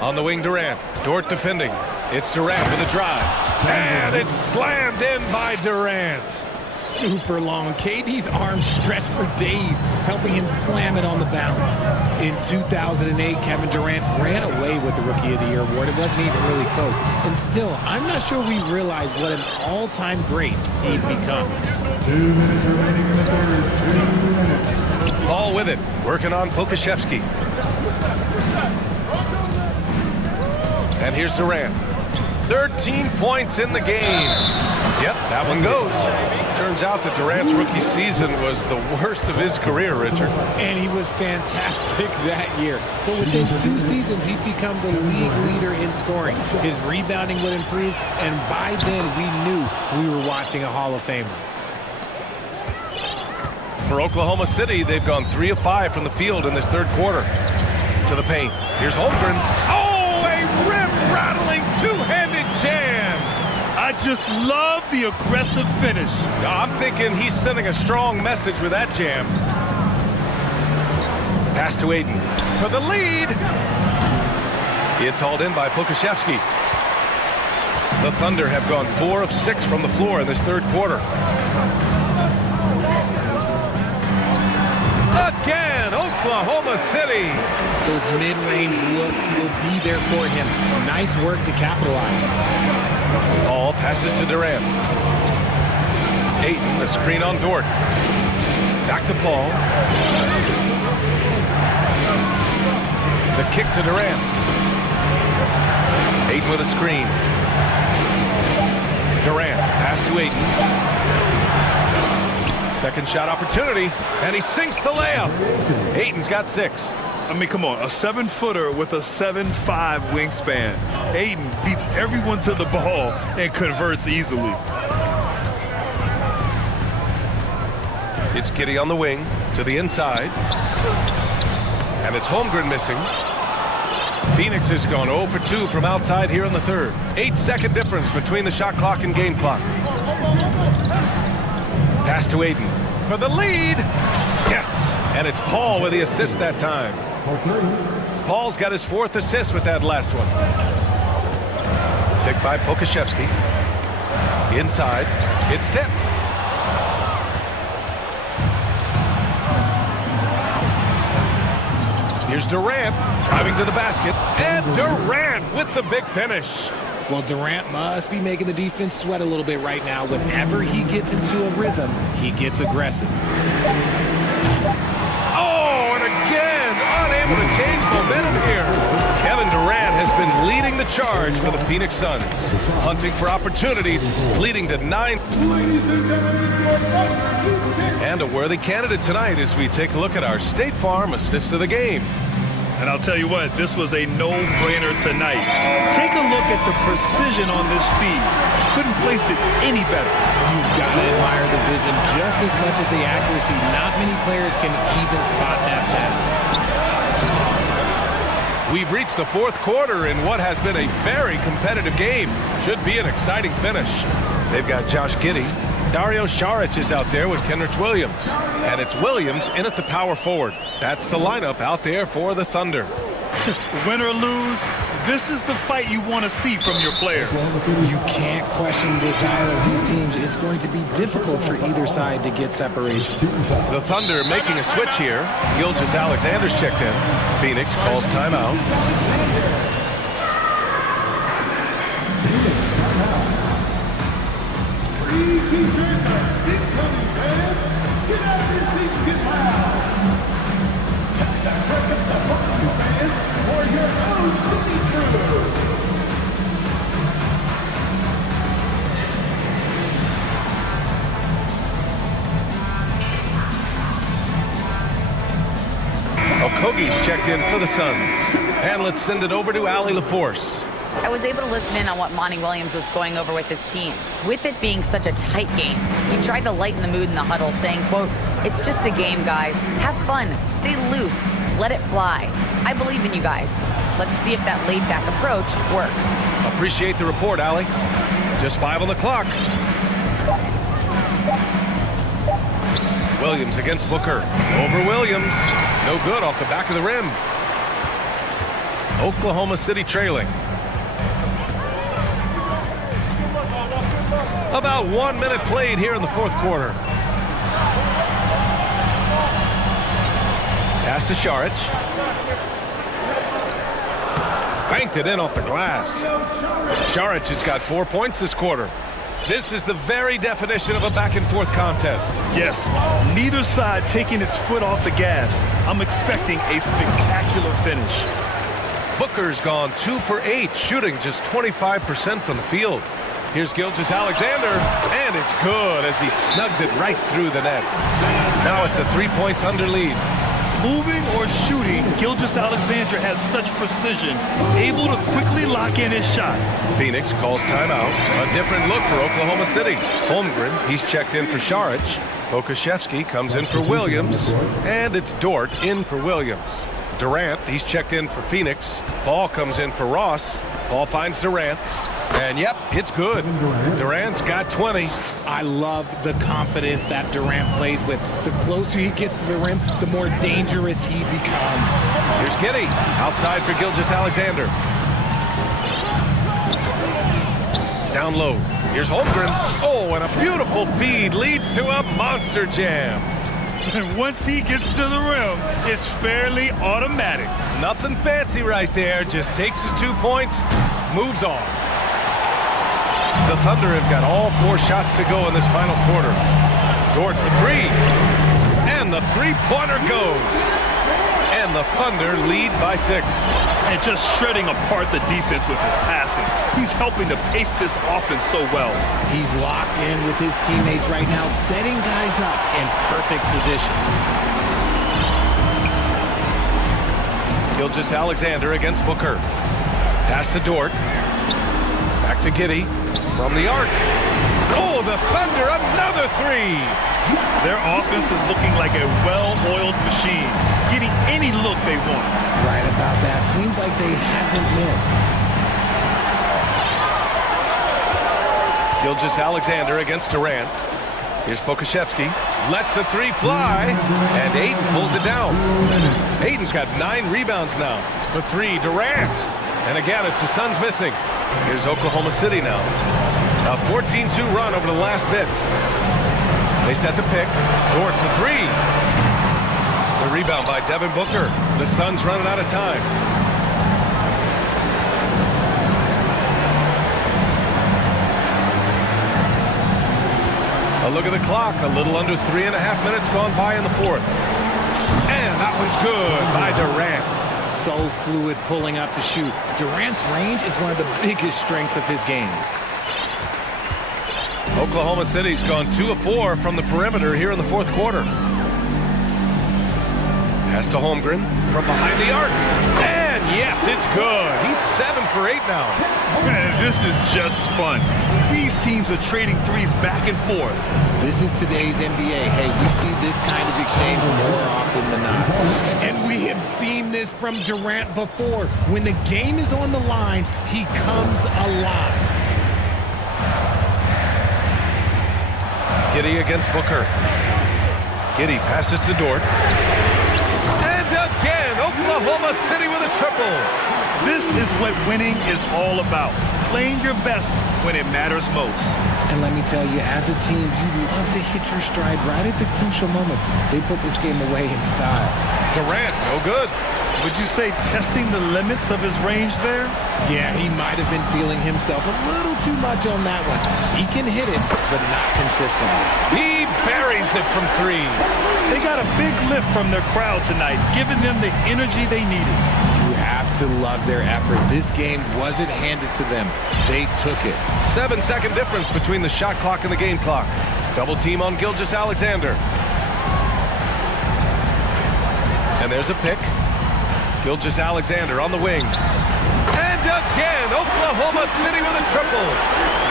On the wing, Durant. Dort defending. It's Durant with a drive. And it's slammed in by Durant. Super long. KD's arms stretched for days, helping him slam it on the bounce. In 2008, Kevin Durant ran away with the Rookie of the Year award. It wasn't even really close. And still, I'm not sure we realize what an all-time great he'd become. 2 minutes remaining in the third. 2 minutes. Paul with it, working on Pokashevsky. And here's Durant. 13 points in the game. Yep, that one goes. Turns out that Durant's rookie season was the worst of his career, Richard. And he was fantastic that year. But within 2 seasons, he'd become the league leader in scoring. His rebounding would improve, and by then we knew we were watching a Hall of Famer. For Oklahoma City, they've gone 3 of 5 from the field in this third quarter. To the paint. Here's Holmgren. Oh, a rim-rattling two-handed jam. I just love the aggressive finish. I'm thinking he's sending a strong message with that jam. Pass to Ayton for the lead. It's hauled in by Pokashevsky. The Thunder have gone 4 of 6 from the floor in this third quarter. Again, Oklahoma City. Those mid-range looks will be there for him. Nice work to capitalize. Ball passes to Durant. Ayton, the screen on Dort. Back to Paul. The kick to Durant. Ayton with a screen. Durant, pass to Ayton. Second shot opportunity, and he sinks the layup. Ayton's got 6. I mean, come on, a 7-footer with a 7'5" wingspan. Ayton beats everyone to the ball and converts easily. It's Giddey on the wing to the inside. And it's Holmgren missing. Phoenix has gone 0 for 2 from outside here in the third. 8-second difference between the shot clock and game clock. Pass to Ayton for the lead. Yes, and it's Paul with the assist that time. Paul's got his 4th assist with that last one. Picked by Pokashevsky. Inside, it's tipped. Here's Durant driving to the basket, and Durant with the big finish. Well, Durant must be making the defense sweat a little bit right now. Whenever he gets into a rhythm, he gets aggressive. Oh, and again, unable to change momentum here. Kevin Durant has been leading the charge for the Phoenix Suns, hunting for opportunities, leading to 9. And a worthy candidate tonight as we take a look at our State Farm assist of the game. And I'll tell you what, this was a no-brainer tonight. Take a look at the precision on this feed. Couldn't place it any better. You've got to admire the vision just as much as the accuracy. Not many players can even spot that pass. We've reached the fourth quarter in what has been a very competitive game. Should be an exciting finish. They've got Josh Giddey. Dario Saric is out there with Kenrich Williams. And it's Williams in at the power forward. That's the lineup out there for the Thunder. Win or lose, this is the fight you want to see from your players. You can't question this either of these teams. It's going to be difficult for either side to get separation. The Thunder making a switch here. Gilgeous Alexander's checked in. Phoenix calls timeout. Okogie's checked in for the Suns. And let's send it over to Allie LaForce. I was able to listen in on what Monty Williams was going over with his team. With it being such a tight game, he tried to lighten the mood in the huddle, saying, quote, "It's just a game, guys. Have fun. Stay loose. Let it fly. I believe in you guys. Let's see if that laid-back approach works." Appreciate the report, Allie. Just 5 on the clock. Williams against Booker. Over Williams. No good off the back of the rim. Oklahoma City trailing. About 1 minute played here in the fourth quarter. Pass to Saric. Banked it in off the glass. Saric has got 4 points this quarter. This is the very definition of a back-and-forth contest. Yes, neither side taking its foot off the gas. I'm expecting a spectacular finish. Booker's gone 2 for 8, shooting just 25% from the field. Here's Gilgeous Alexander, and it's good as he snugs it right through the net. Now it's a 3-point Thunder lead. Moving or shooting, Gilgeous Alexander has such precision, able to quickly lock in his shot. Phoenix calls timeout. A different look for Oklahoma City. Holmgren, he's checked in for Saric. Pokashevsky comes in for Williams, and it's Dort in for Williams. Durant, he's checked in for Phoenix. Paul comes in for Ross. Paul finds Durant. And yep, it's good. Durant's got 20. I love the confidence that Durant plays with. The closer he gets to the rim, the more dangerous he becomes. Here's Giddey outside for Gilgeous Alexander. down low. Here's Holmgren. Oh, and a beautiful feed leads to a monster jam. And once he gets to the rim, it's fairly automatic. Nothing fancy right there. Just takes his 2 points, moves on. The Thunder have got all 4 shots to go in this final quarter. Dort for 3. And the three-pointer goes. And the Thunder lead by 6. And just shredding apart the defense with his passing. He's helping to pace this offense so well. He's locked in with his teammates right now, setting guys up in perfect position. Gilgeous-Alexander against Booker. Pass to Dort. Back to Giddey. From the arc. Oh, the Thunder, another 3. Their offense is looking like a well-oiled machine, getting any look they want. Right about that. Seems like they haven't missed. Gilgeous-Alexander against Durant. Here's Pokashevsky. Lets the 3 fly. And Ayton pulls it down. Ayton's got 9 rebounds now. For 3, Durant. And again, it's the Suns missing. Here's Oklahoma City now. A 14-2 run over the last bit. They set the pick. Dort for 3. The rebound by Devin Booker. The Suns running out of time. A look at the clock. A little under 3.5 minutes gone by in the fourth. And that one's good by Durant. So fluid pulling up to shoot. Durant's range is one of the biggest strengths of his game. Oklahoma City's gone 2 of 4 from the perimeter here in the fourth quarter. Pass to Holmgren from behind the arc. And yes, it's good. He's 7 for 8 now. Man, this is just fun. These teams are trading threes back and forth. This is today's NBA. Hey, we see this kind of exchange more often than not. And we have seen this from Durant before. When the game is on the line, he comes alive. Giddey against Booker. Giddey passes to Dort. And again, Oklahoma City with a triple. This is what winning is all about. Playing your best when it matters most. And let me tell you, as a team, you love to hit your stride right at the crucial moments. They put this game away in style. Durant, no good. Would you say testing the limits of his range there? Yeah, he might have been feeling himself a little too much on that one. He can hit it, but not consistently. He buries it from 3. They got a big lift from their crowd tonight, giving them the energy they needed. You have to love their effort. This game wasn't handed to them. They took it. 7-second difference between the shot clock and the game clock. Double team on Gilgeous-Alexander. And there's a pick. Gilgeous-Alexander on the wing. And again, Oklahoma City with a triple.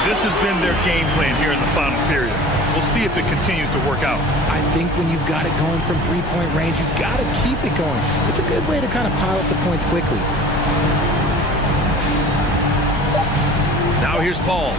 This has been their game plan here in the final period. We'll see if it continues to work out. I think when you've got it going from three-point range, you've got to keep it going. It's a good way to kind of pile up the points quickly. Now here's Paul.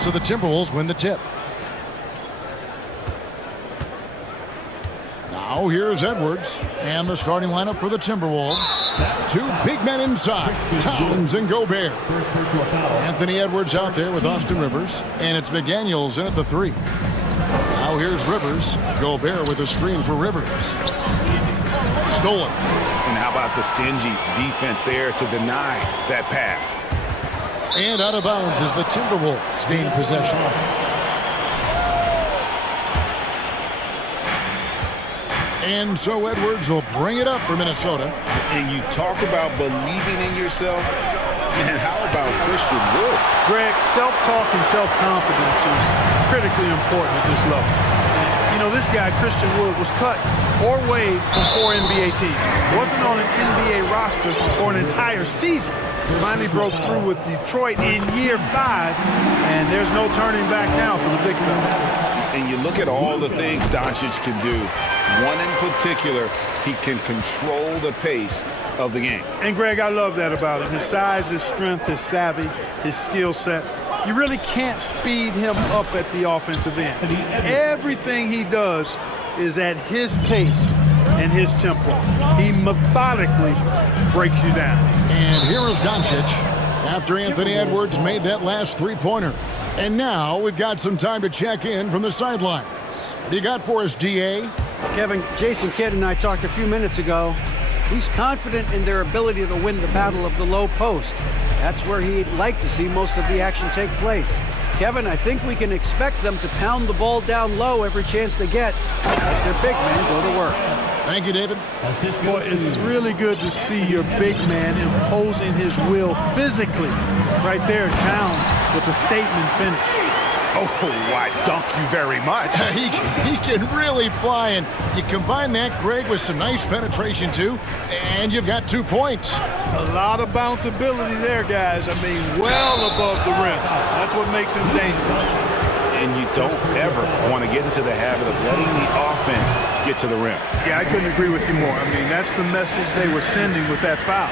So the Timberwolves win the tip. Now here's Edwards and the starting lineup for the Timberwolves. Two big men inside, Towns and Gobert. Anthony Edwards out there with Austin Rivers, and it's McDaniels in at the 3. Now here's Rivers. Gobert with a screen for Rivers. Stolen. And how about the stingy defense there to deny that pass? And out of bounds as the Timberwolves gain possession. And so Edwards will bring it up for Minnesota. And you talk about believing in yourself. Man, how about Christian Wood? Greg, self-talk and self-confidence is critically important at this level. You know, this guy, Christian Wood, was cut or waived from 4 NBA teams. Wasn't on an NBA roster for an entire season. Finally broke through with Detroit in year 5, and there's no turning back now for the big fella. And you look at all the things Doncic can do. One in particular, he can control the pace of the game. And Greg, I love that about him. His size, his strength, his savvy, his skill set. You really can't speed him up at the offensive end. Everything he does is at his pace and his tempo. He methodically breaks you down. And here is Doncic after Anthony Edwards made that last three-pointer. And now we've got some time to check in from the sidelines. What do you got for us, DA? Kevin, Jason Kidd and I talked a few minutes ago. He's confident in their ability to win the battle of the low post. That's where he'd like to see most of the action take place. Kevin, I think we can expect them to pound the ball down low every chance they get. Let their big men go to work. Thank you, David. Boy, it's really good to see your big man imposing his will physically. Right there, Towns with a statement finish. Oh, I dunk you very much. He can really fly, and you combine that, Greg, with some nice penetration, too, and you've got 2 points. A lot of bounceability there, guys. I mean, well above the rim. That's what makes him dangerous. And you don't ever want to get into the habit of letting the offense get to the rim. Yeah, I couldn't agree with you more. I mean, that's the message they were sending with that foul.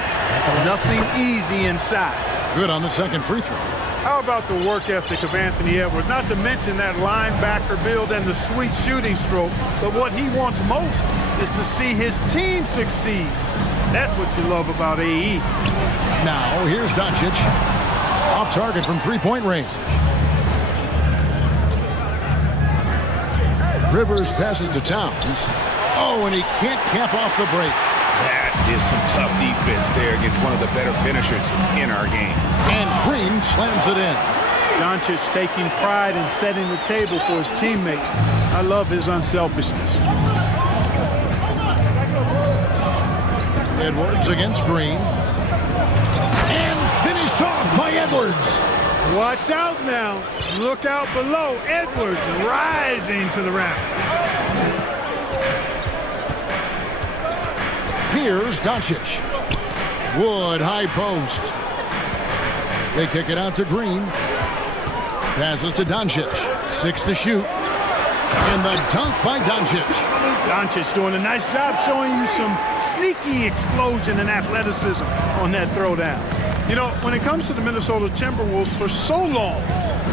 Nothing easy inside. Good on the second free throw. How about the work ethic of Anthony Edwards? Not to mention that linebacker build and the sweet shooting stroke, but what he wants most is to see his team succeed. That's what you love about AE. Now, here's Doncic. Off target from three-point range. Rivers passes to Towns. Oh, and he can't cap off the break. That is some tough defense there against one of the better finishers in our game. And Green slams it in. Doncic taking pride in setting the table for his teammates. I love his unselfishness. Edwards against Green. And finished off by Edwards. Watch out now. Look out below. Edwards rising to the rack. Here's Doncic. Wood, high post. They kick it out to Green. Passes to Doncic. 6 to shoot. And the dunk by Doncic. Doncic doing a nice job showing you some sneaky explosion and athleticism on that throwdown. You know, when it comes to the Minnesota Timberwolves, for so long,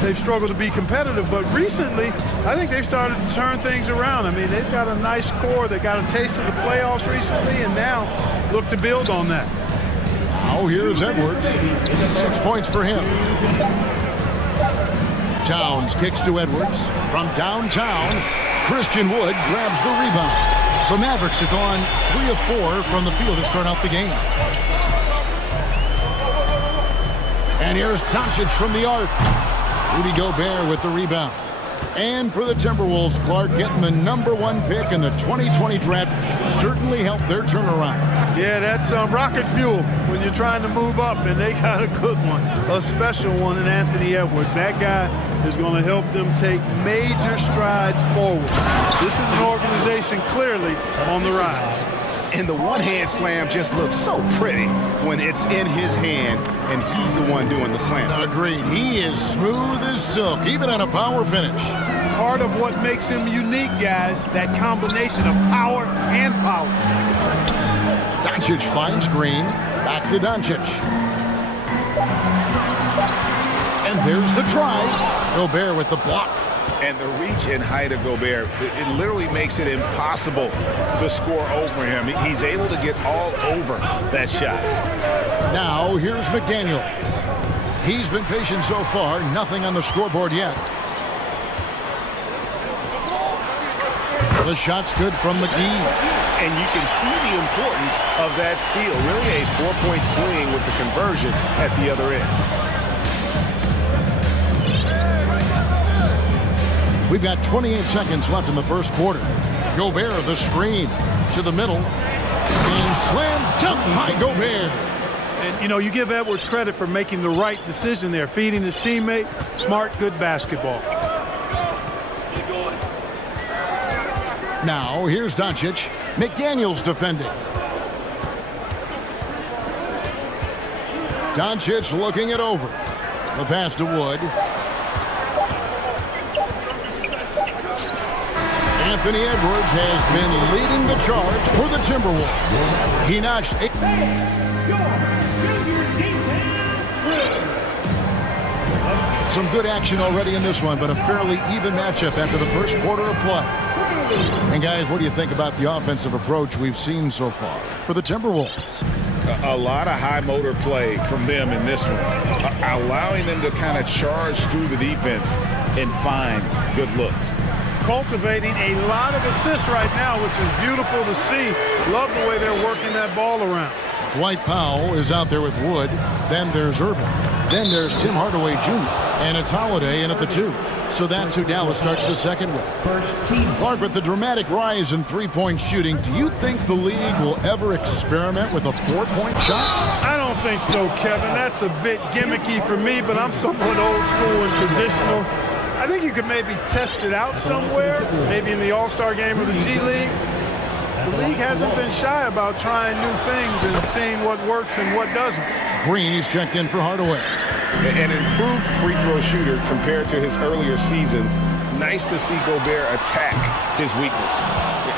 they've struggled to be competitive, but recently, I think they've started to turn things around. I mean, they've got a nice core. They got a taste of the playoffs recently, and now look to build on that. Now here's Edwards. 6 points for him. Towns kicks to Edwards. From downtown, Christian Wood grabs the rebound. The Mavericks have gone 3 of 4 from the field to start out the game. And here's Doncic from the arc. Rudy Gobert with the rebound. And for the Timberwolves, Clark getting the #1 pick in the 2020 draft certainly helped their turnaround. Yeah, that's rocket fuel when you're trying to move up, and they got a good one, a special one in Anthony Edwards. That guy is going to help them take major strides forward. This is an organization clearly on the rise. And the one-hand slam just looks so pretty when it's in his hand and he's the one doing the slam. Agreed. He is smooth as silk, even on a power finish. Part of what makes him unique, guys, that combination of power and polish. Doncic finds Green. Back to Doncic. And And there's the drive. Gobert with the block. And the reach and height of Gobert, it literally makes it impossible to score over him. He's able to get all over that shot. Now, here's McDaniels. He's been patient so far. Nothing on the scoreboard yet. The shot's good from McGee. And you can see the importance of that steal. Really a 4-point swing with the conversion at the other end. We've got 28 seconds left in the first quarter. Gobert, the screen to the middle. And slam dunk by Gobert. And, you know, you give Edwards credit for making the right decision there, feeding his teammate. Smart, good basketball. Now, here's Doncic. McDaniels defending. Doncic looking it over. The pass to Wood. Anthony Edwards has been leading the charge for the Timberwolves. He notched 8. Some good action already in this one, but a fairly even matchup after the first quarter of play. And guys, what do you think about the offensive approach we've seen so far for the Timberwolves? A lot of high motor play from them in this one, allowing them to kind of charge through the defense and find good looks. Cultivating a lot of assists right now, which is beautiful to see. Love the way they're working that ball around. Dwight Powell is out there with Wood. Then there's Irving. Then there's Tim Hardaway Jr. And it's Holiday in at the 2. So that's who Dallas starts the second with. Clark, with the dramatic rise in three-point shooting, do you think the league will ever experiment with a 4-point shot? I don't think so, Kevin. That's a bit gimmicky for me, but I'm somewhat old school and traditional. I think you could maybe test it out somewhere, maybe in the All-Star game or the G League. The league hasn't been shy about trying new things and seeing what works and what doesn't. Green, he's checked in for Hardaway. An improved free throw shooter compared to his earlier seasons. Nice to see Gobert attack his weakness.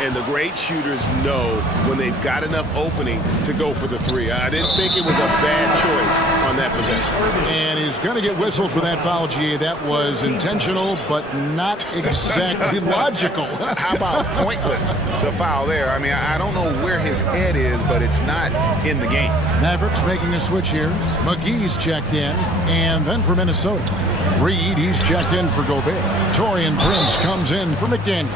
And the great shooters know when they've got enough opening to go for the three. I didn't think it was a bad choice on that possession. And he's going to get whistled for that foul, G. That was intentional, but not exactly logical. How about pointless to foul there? I mean, I don't know where his head is, but it's not in the game. Mavericks making a switch here. McGee's checked in. And then for Minnesota, Reed, he's checked in for Gobert. Taurean Prince comes in for McDaniels.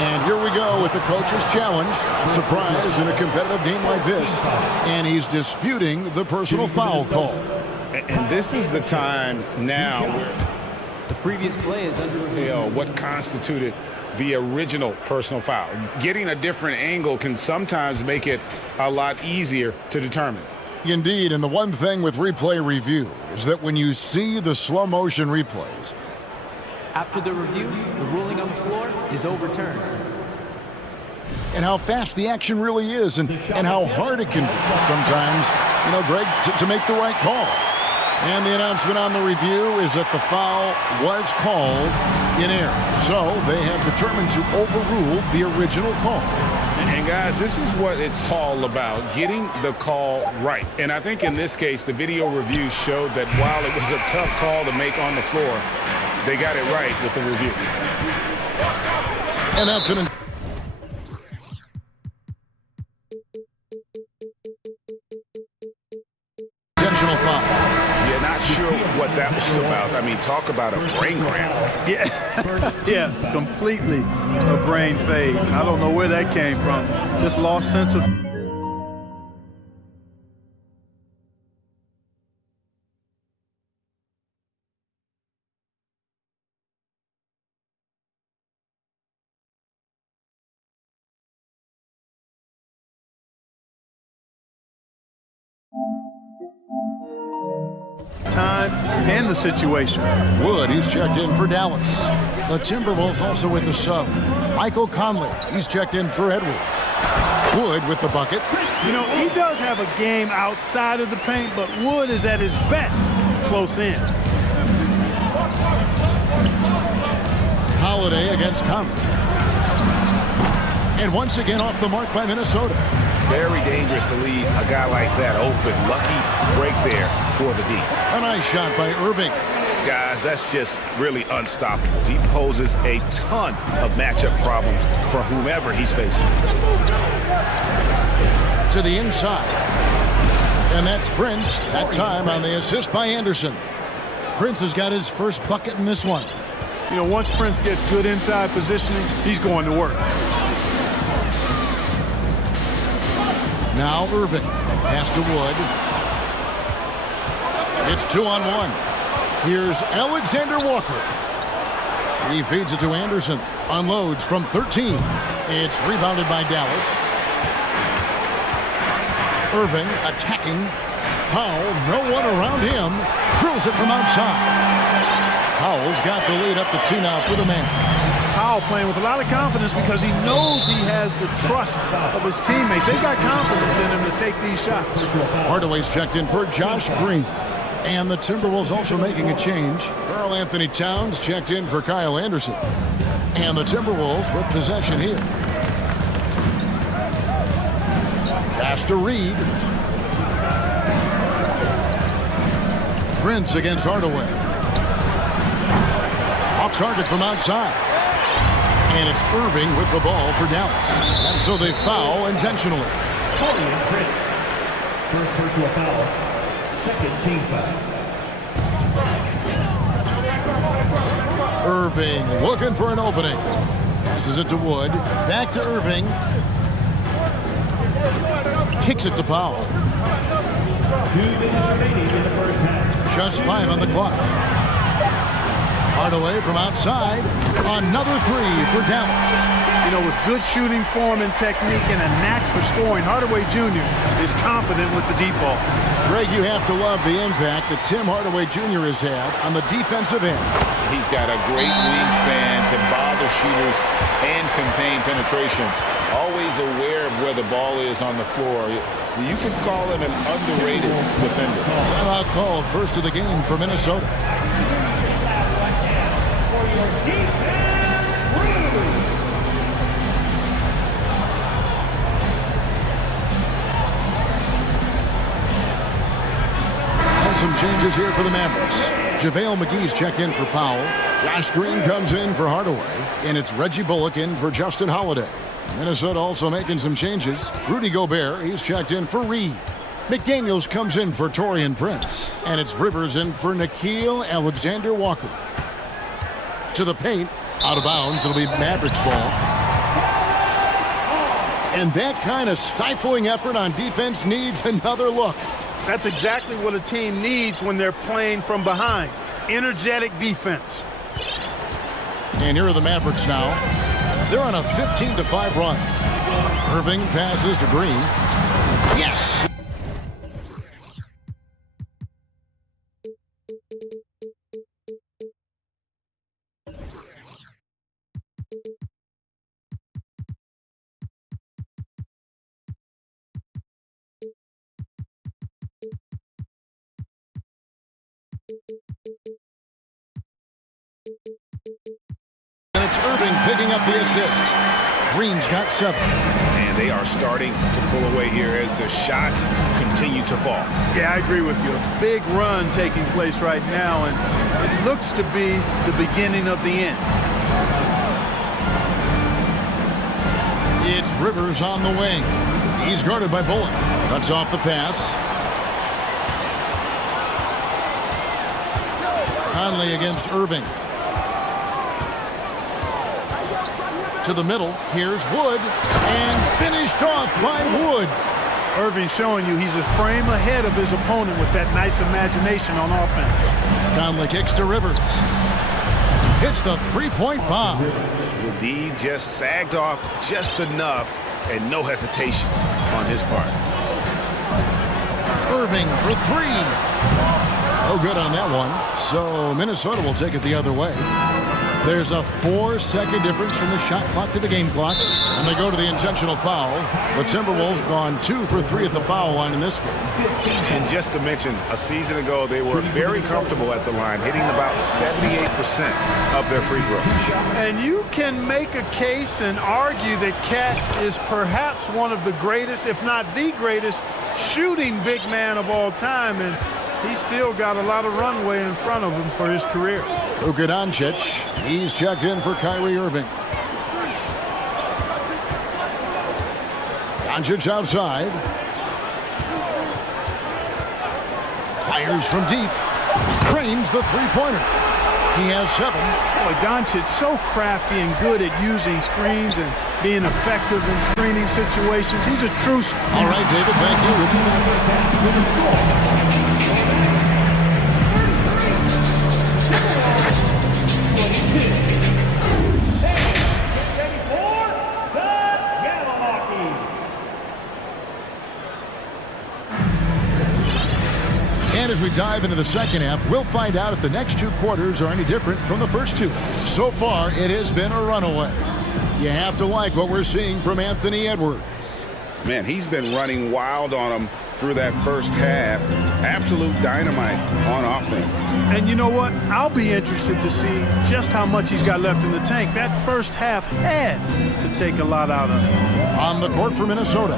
And here we go with the coach's challenge. Surprise in a competitive game like this. And he's disputing the personal foul call. And this is the time now where the previous play is under tell what constituted the original personal foul. Getting a different angle can sometimes make it a lot easier to determine. Indeed, and the one thing with replay review is that when you see the slow motion replays, after the review, the ruling on the floor is overturned. And how fast the action really is and how hard it can be sometimes, you know, Greg, to make the right call. And the announcement on the review is that the foul was called in error. So they have determined to overrule the original call. And guys, this is what it's all about, getting the call right. And I think in this case, the video review showed that while it was a tough call to make on the floor, they got it right with the review. And that's an intentional foul. Yeah, not sure what that was about. I mean, talk about a brain cramp. Yeah, completely a brain fade. I don't know where that came from. Just lost sense of... time and the situation. Wood, he's checked in for Dallas. The Timberwolves also with the sub. Michael Conley, he's checked in for Edwards. Wood with the bucket. You know, he does have a game outside of the paint, but Wood is at his best close in. Holiday against Conley. And once again off the mark by Minnesota. Very dangerous to leave a guy like that open. Lucky break there for the D. A nice shot by Irving. Guys, that's just really unstoppable. He poses a ton of matchup problems for whomever he's facing. To the inside. And that's Prince, that time on the assist by Anderson. Prince has got his first bucket in this one. You know, once Prince gets good inside positioning, he's going to work. Now Irving. Pass to Wood. It's 2-on-1. Here's Alexander Walker. He feeds it to Anderson. Unloads from 13. It's rebounded by Dallas. Irving attacking. Powell, no one around him. Drills it from outside. Powell's got the lead up to 2 now for the Mavs. Powell playing with a lot of confidence because he knows he has the trust of his teammates. They've got confidence in him to take these shots. Hardaway's checked in for Josh Green. And the Timberwolves also making a change. Karl Anthony Towns checked in for Kyle Anderson. And the Timberwolves with possession here. Pass to Reed. Prince against Hardaway. Off target from outside. And it's Irving with the ball for Dallas. And so they foul intentionally. First personal foul. Second team foul. Irving looking for an opening. Passes it to Wood. Back to Irving. Kicks it to Powell. 2 minutes remaining in the first half. Just 5 on the clock. Hardaway from outside. Another 3 for Dallas. You know, with good shooting form and technique and a knack for scoring, Hardaway Jr. is confident with the deep ball. Greg, you have to love the impact that Tim Hardaway Jr. has had on the defensive end. He's got a great wingspan to bother shooters and contain penetration. Always aware of where the ball is on the floor. You could call him an underrated defender. Timeout called, first of the game for Minnesota. And some changes here for the Mavericks. JaVale McGee's checked in for Powell. Josh Green comes in for Hardaway. And it's Reggie Bullock in for Justin Holiday. Minnesota also making some changes. Rudy Gobert, he's checked in for Reed. McDaniels comes in for Taurean Prince. And it's Rivers in for Nickeil Alexander-Walker. To the paint, out of bounds, it'll be Mavericks ball. And that kind of stifling effort on defense needs another look. That's exactly what a team needs when they're playing from behind. Energetic defense. And here are the Mavericks now. They're on a 15-5 run. Irving passes to Green. Yes! And it's Irving picking up the assist. Green's got 7. And they are starting to pull away here as the shots continue to fall. Yeah, I agree with you. A big run taking place right now, and it looks to be the beginning of the end. It's Rivers on the wing. He's guarded by Bullock. Cuts off the pass. Conley against Irving. To the middle, here's Wood, and finished off by Wood. Irving showing you he's a frame ahead of his opponent with that nice imagination on offense. Conley kicks to Rivers. Hits the three-point bomb. The D just sagged off just enough, and no hesitation on his part. Irving for 3. No good on that one. So Minnesota will take it the other way. There's a 4-second difference from the shot clock to the game clock. And they go to the intentional foul. The Timberwolves gone 2 for 3 at the foul line in this game. And just to mention, a season ago, they were very comfortable at the line, hitting about 78% of their free throws. And you can make a case and argue that Cat is perhaps one of the greatest, if not the greatest, shooting big man of all time. And he's still got a lot of runway in front of him for his career. Luka Doncic, he's checked in for Kyrie Irving. Doncic outside. Fires from deep. Cranes the three-pointer. He has 7. Boy, Doncic so crafty and good at using screens and being effective in screening situations. He's a true... All right, David, thank you. And as we dive into the second half, we'll find out if the next 2 quarters are any different from the first 2. So far, it has been a runaway. You have to like what we're seeing from Anthony Edwards. Man, he's been running wild on him through that first half. Absolute dynamite on offense. And you know what? I'll be interested to see just how much he's got left in the tank. That first half had to take a lot out of him. On the court for Minnesota.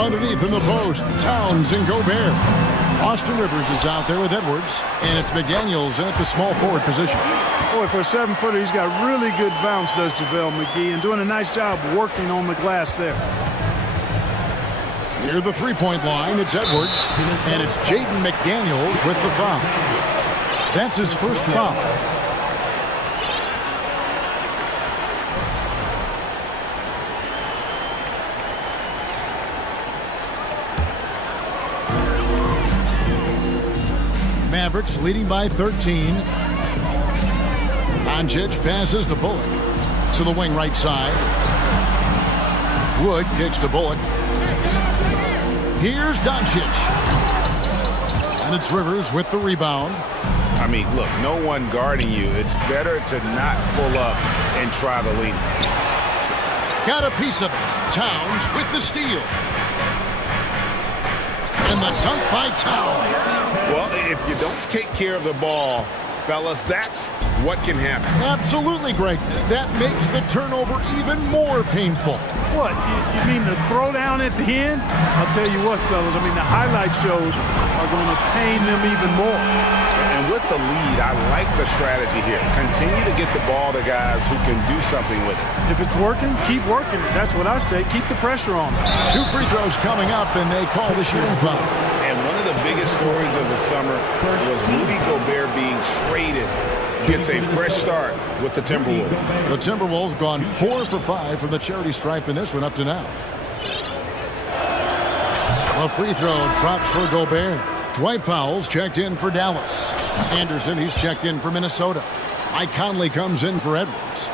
Underneath in the post, Towns and Gobert. Austin Rivers is out there with Edwards, and it's McDaniels in at the small forward position. Boy, for a 7-footer, he's got really good bounce, does JaVale McGee, and doing a nice job working on the glass there. Near the three-point line, it's Edwards, and it's Jaden McDaniels with the foul. That's his first foul. Mavericks leading by 13. Doncic passes to Bullock. To the wing right side. Wood kicks to Bullock. Here's Doncic. And it's Rivers with the rebound. I mean, look, no one guarding you. It's better to not pull up and try the lead. Got a piece of it. Towns with the steal. And the dunk by Towns. Well, if you don't take care of the ball, fellas, that's what can happen. Absolutely, Greg. That makes the turnover even more painful. What? You mean the throwdown at the end? I'll tell you what, fellas. I mean, the highlight shows are going to pain them even more. And with the lead, I like the strategy here. Continue to get the ball to guys who can do something with it. If it's working, keep working it. That's what I say. Keep the pressure on them. 2 free throws coming up, and they call the shooting foul. And one of the biggest stories of the summer was Rudy Gobert being traded. Gets a fresh start with the Timberwolves. The Timberwolves gone 4 for 5 from the charity stripe in this one up to now. A free throw drops for Gobert. Dwight Powell's checked in for Dallas. Anderson, he's checked in for Minnesota. Mike Conley comes in for Edwards.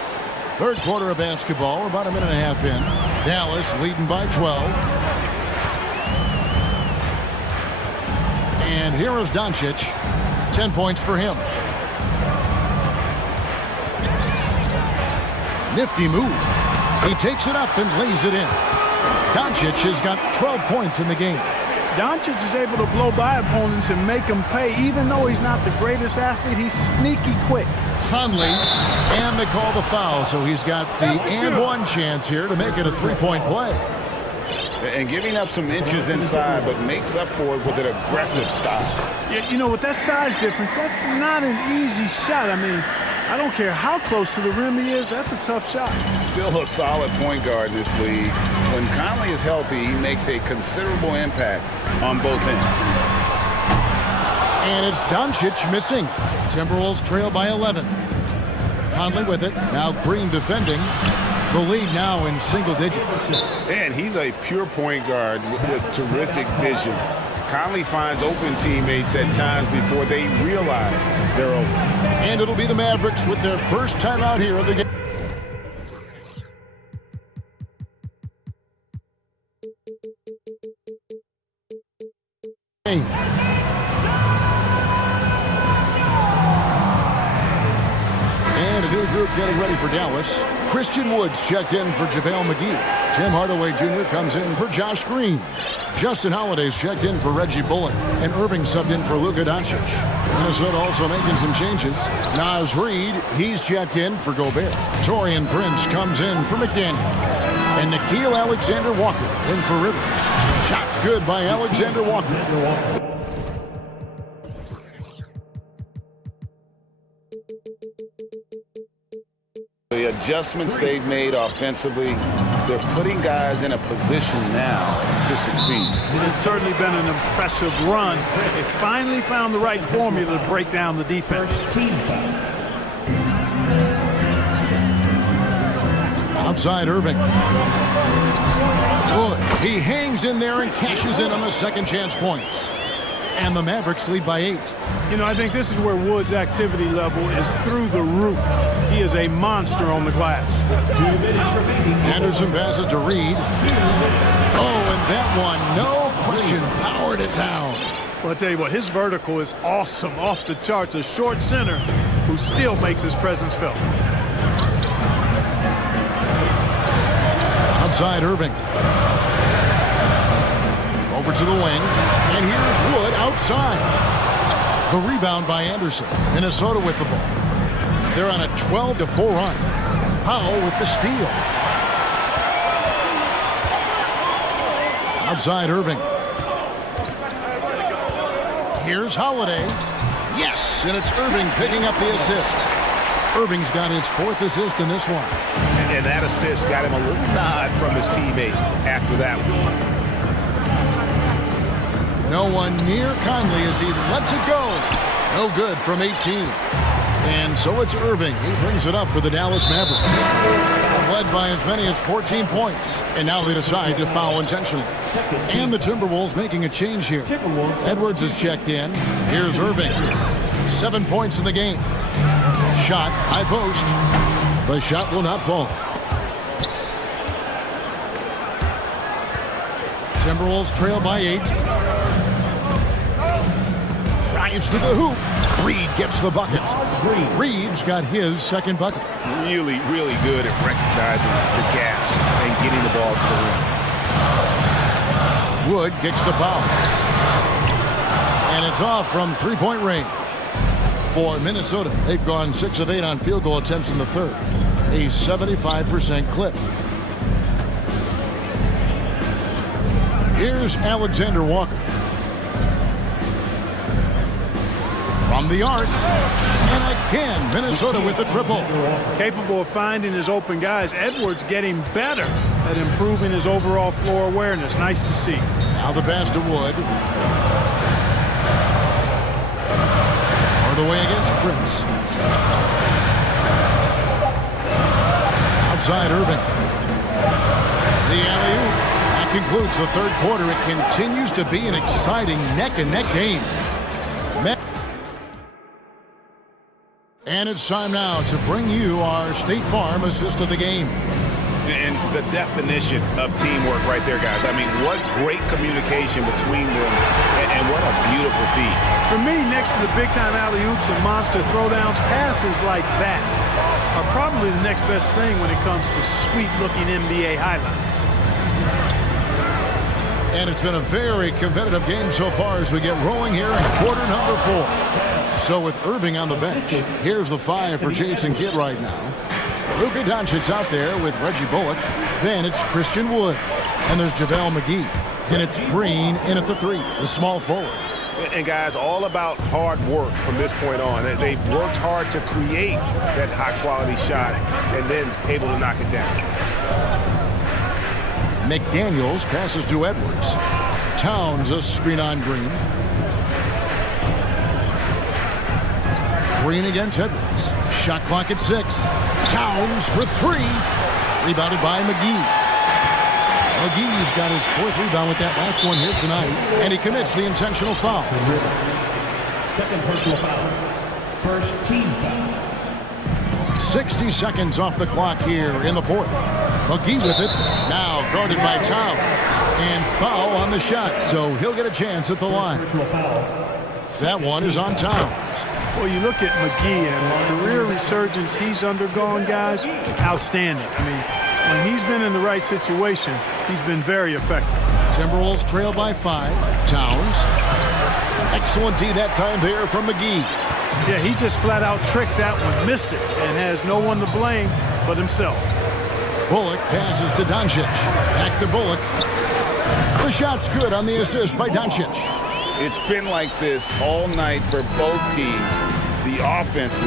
Third quarter of basketball, about a minute and a half in. Dallas leading by 12. And here is Doncic. 10 points for him. Nifty move. He takes it up and lays it in. Doncic has got 12 points in the game. Doncic is able to blow by opponents and make them pay. Even though he's not the greatest athlete, he's sneaky quick. Conley, and they call the foul, so he's got the and one chance here to make it a three-point play. And giving up some inches inside, but makes up for it with an aggressive style. Yeah, you know, with that size difference, that's not an easy shot. I mean, I don't care how close to the rim he is, that's a tough shot. Still a solid point guard in this league. When Conley is healthy, he makes a considerable impact on both ends. And it's Doncic missing. Timberwolves trail by 11. Conley with it. Now Green defending. The lead now in single digits. And he's a pure point guard with terrific vision. Conley finds open teammates at times before they realize they're open. And it'll be the Mavericks with their first timeout here of the game. And a new group getting ready for Dallas. Christian Woods checked in for JaVale McGee. Tim Hardaway Jr. comes in for Josh Green. Justin Holiday's checked in for Reggie Bullock. And Irving subbed in for Luka Doncic. Minnesota also making some changes. Naz Reid, he's checked in for Gobert. Taurean Prince comes in for McDaniels. And Nickeil Alexander-Walker in for Rivers. Shots good by Alexander-Walker. The adjustments they've made offensively, they're putting guys in a position now to succeed. It's certainly been an impressive run. They finally found the right formula to break down the defense. Outside Irving. Wood. He hangs in there and cashes in on the second chance points. And the Mavericks lead by 8. You know, I think this is where Wood's activity level is through the roof. He is a monster on the glass. Anderson passes to Reed. Oh, and that one, no question, powered it down. Well, I'll tell you what, his vertical is awesome, off the charts. A short center who still makes his presence felt. Outside Irving. Over to the wing. And here's Wood outside. The rebound by Anderson. Minnesota with the ball. They're on a 12-4 run. Powell with the steal. Outside Irving. Here's Holiday. Yes, and it's Irving picking up the assist. Irving's got his 4th assist in this one. And that assist got him a little nod from his teammate after that one. No one near Conley as he lets it go. No good from 18. And so it's Irving. He brings it up for the Dallas Mavericks. Led by as many as 14 points. And now they decide to foul intentionally. And the Timberwolves making a change here. Edwards is checked in. Here's Irving. 7 points in the game. Shot, high post. The shot will not fall. Timberwolves trail by 8. Drives to the hoop. Reed gets the bucket. Reed's got his second bucket. Really, really good at recognizing the gaps and getting the ball to the rim. Wood kicks the foul. And it's off from three-point range. For Minnesota, they've gone 6 of 8 on field goal attempts in the third. A 75% clip. Here's Alexander Walker. From the arc. And again, Minnesota with the triple. Capable of finding his open guys. Edwards getting better at improving his overall floor awareness. Nice to see. Now the pass to Wood. The way against Prince. Outside Irving. The alley-oop. That concludes the third quarter. It continues to be an exciting neck-and-neck game. And it's time now to bring you our State Farm assist of the game. And the definition of teamwork right there, guys. I mean, what great communication between them, and what a beautiful feat. For me, next to the big-time alley-oops and monster throwdowns, passes like that are probably the next best thing when it comes to sweet-looking NBA highlights. And it's been a very competitive game so far as we get rolling here in quarter number 4. So with Irving on the bench, here's the 5 for Jason Kidd right now. Luka Doncic's out there with Reggie Bullock. Then it's Christian Wood. And there's JaVale McGee. And it's Green in at the 3, the small forward. And guys, all about hard work from this point on. They've worked hard to create that high-quality shot and then able to knock it down. McDaniels passes to Edwards. Towns a screen on Green. Green against Edwards. Shot clock at 6. Towns for 3. Rebounded by McGee. McGee's got his 4th rebound with that last one here tonight. And he commits the intentional foul. Second personal foul. First team foul. 60 seconds off the clock here in the 4th. McGee with it. Now guarded by Towns. And foul on the shot. So he'll get a chance at the line. That one is on Towns. Well, you look at McGee and the career resurgence he's undergone, guys, outstanding. I mean, when he's been in the right situation, he's been very effective. Timberwolves trail by 5. Towns. Excellent D that time there from McGee. Yeah, he just flat out tricked that one, missed it, and has no one to blame but himself. Bullock passes to Doncic. Back to Bullock. The shot's good on the assist by Doncic. It's been like this all night for both teams. The offenses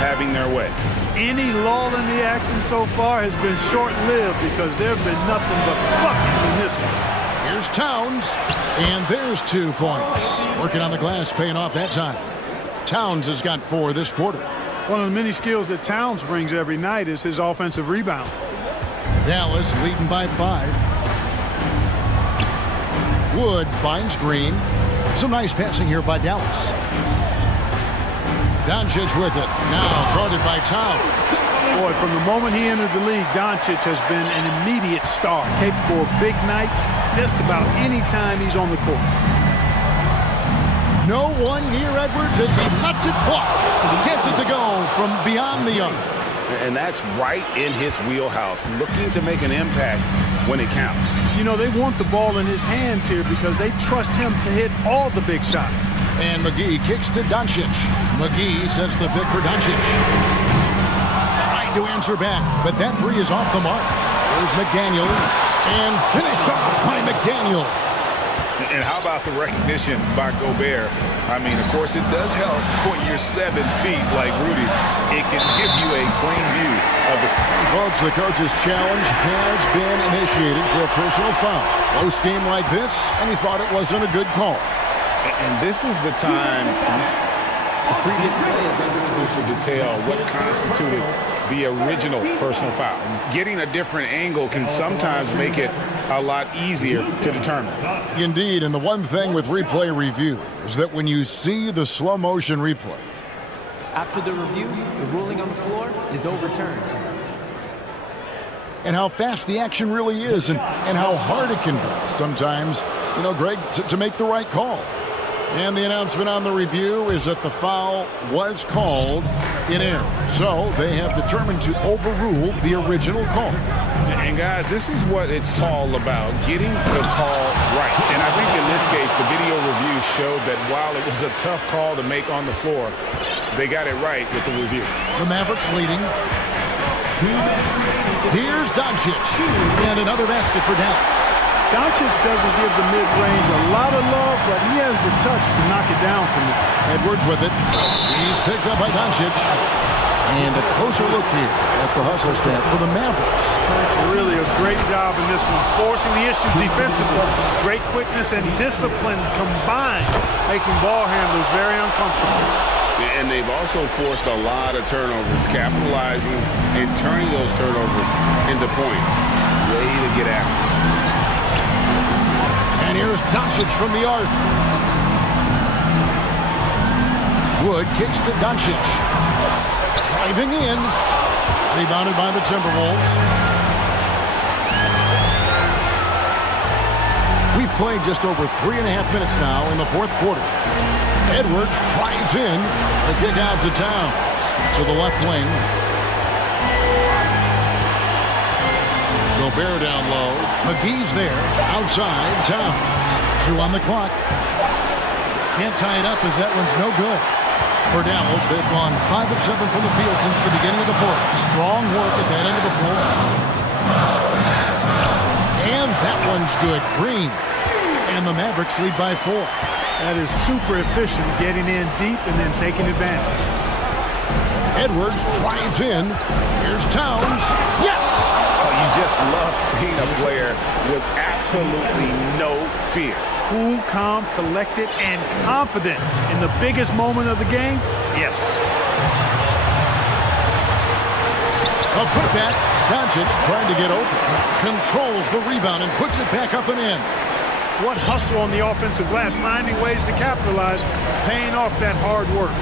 having their way. Any lull in the action so far has been short-lived because there have been nothing but buckets in this one. Here's Towns, and there's 2 points. Working on the glass, paying off that time. Towns has got 4 this quarter. One of the many skills that Towns brings every night is his offensive rebound. Dallas leading by 5. Wood finds Green. Some nice passing here by Dallas. Doncic with it. Now guarded by Towns. Boy, from the moment he entered the league, Doncic has been an immediate star, capable of big nights just about any time he's on the court. No one near Edwards as he lets it fly. He gets it to go from beyond the arc. And that's right in his wheelhouse, looking to make an impact when it counts. You know, they want the ball in his hands here because they trust him to hit all the big shots. And McGee kicks to Doncic. McGee sets the pick for Doncic. Tried to answer back, but that 3 is off the mark. There's McDaniels, and finished off by McDaniel. And how about the recognition by Gobert? I mean, of course, it does help when you're 7 feet like Rudy. It can give you a clean view of the... Folks, the coach's challenge has been initiated for a personal foul. Close game like this, and he thought it wasn't a good call. And this is the time the previous play is under crucial detail what constituted the original personal foul. Getting a different angle can sometimes make it a lot easier to determine. Indeed, and the one thing with replay review is that when you see the slow motion replay, After the review, the ruling on the floor is overturned. and how fast the action really is and how hard it can be sometimes, you know, Greg, to make the right call. And the announcement on the review is that the foul was called in error. So they have determined to overrule the original call. And guys, this is what it's all about, getting the call right. And I think in this case, the video review showed that while it was a tough call to make on the floor, they got it right with the review. The Mavericks leading. Here's Doncic, and another basket for Dallas. Doncic doesn't give the mid-range a lot of love, but he has the touch to knock it down from there. Edwards with it. He's picked up by Doncic. And a closer look here at the hustle stats for the Mavericks. Really a great job in this one, forcing the issue defensively. Great quickness and discipline combined, making ball handlers very uncomfortable. And they've also forced a lot of turnovers, capitalizing and turning those turnovers into points. Way to get after. And here's Doncic from the arc. Wood kicks to Doncic. Driving in. Rebounded by the Timberwolves. We've played just over 3.5 minutes now in the fourth quarter. Edwards drives in. The kick out to Towns. To the left wing. Gobert down low. McGee's there. Outside. Towns. 2 on the clock. Can't tie it up as that one's no good. For Dallas, they've gone 5 of 7 from the field since the beginning of the fourth. Strong work at that end of the floor. And that one's good. Green. And the Mavericks lead by 4. That is super efficient, getting in deep and then taking advantage. Edwards drives in. Here's Towns. Yes! Oh, you just love seeing a player with absolutely no fear. Cool, calm, collected, and confident in the biggest moment of the game? Yes. A putback. Doncic trying to get open. Controls the rebound and puts it back up and in. What hustle on the offensive glass, finding ways to capitalize, paying off that hard work.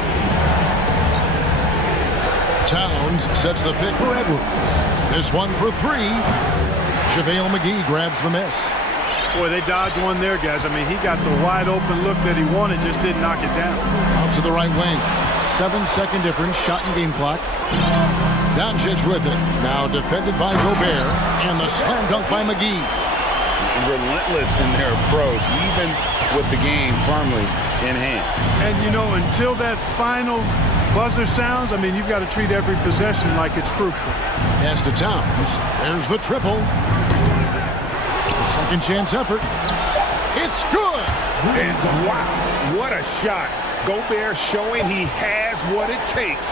Towns sets the pick for Edwards. This one for 3. JaVale McGee grabs the miss. Boy, they dodged one there, guys. I mean, he got the wide open look that he wanted, just didn't knock it down. Out to the right wing. 7-second difference, shot and game clock. Doncic with it. Now defended by Gobert. And the slam dunk by McGee. Relentless in their approach, even with the game firmly in hand. And, you know, until that final buzzer sounds, I mean, you've got to treat every possession like it's crucial. Pass to Towns. There's the triple. The second chance effort. It's good. And wow, what a shot. Gobert showing he has what it takes.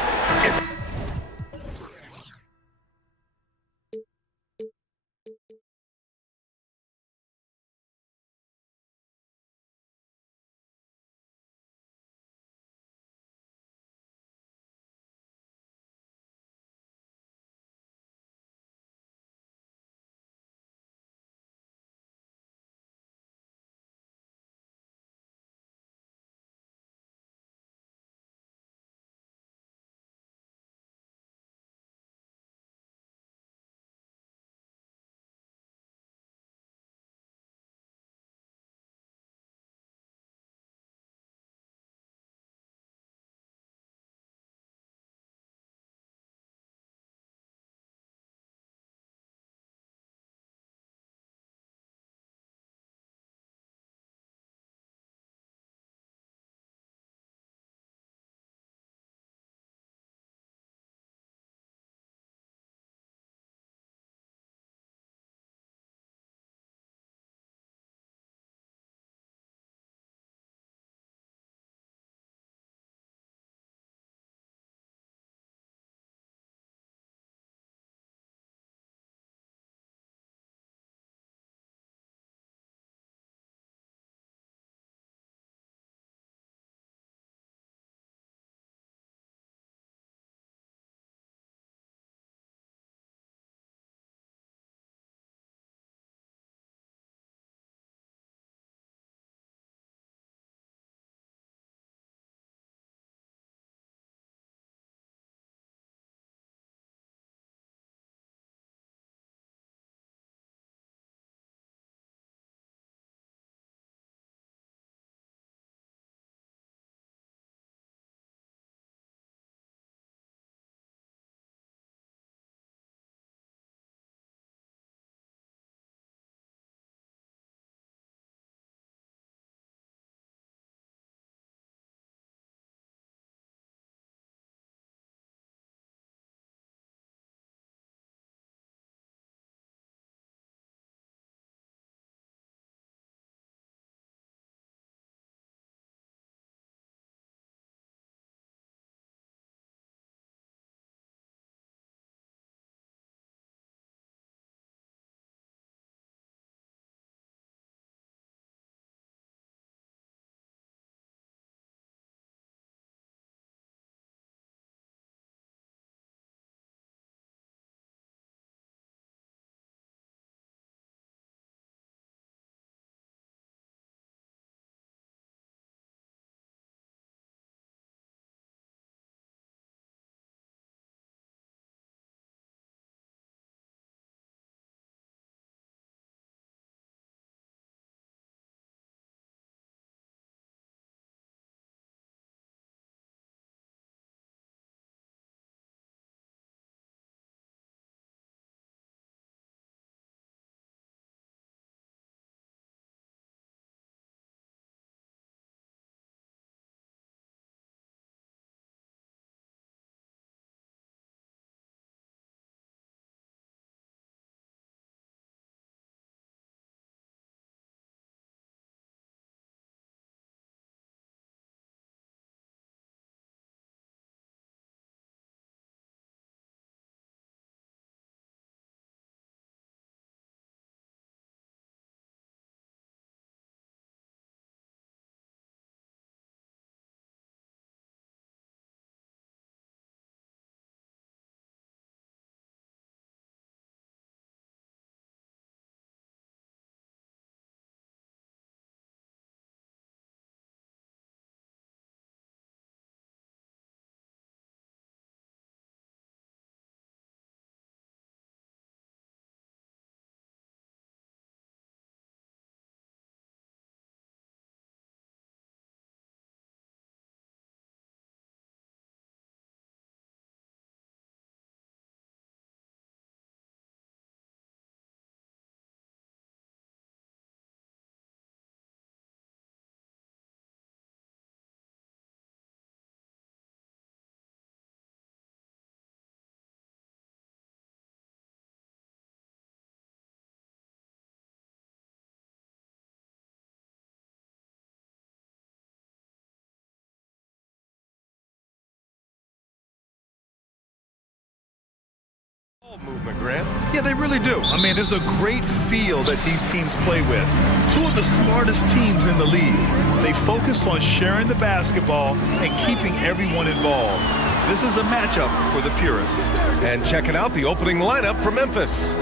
Movement, Grant. Yeah, they really do. I mean, there's a great feel that these teams play with. Two of the smartest teams in the league. They focus on sharing the basketball and keeping everyone involved. This is a matchup for the purist. And checking out the opening lineup for Memphis.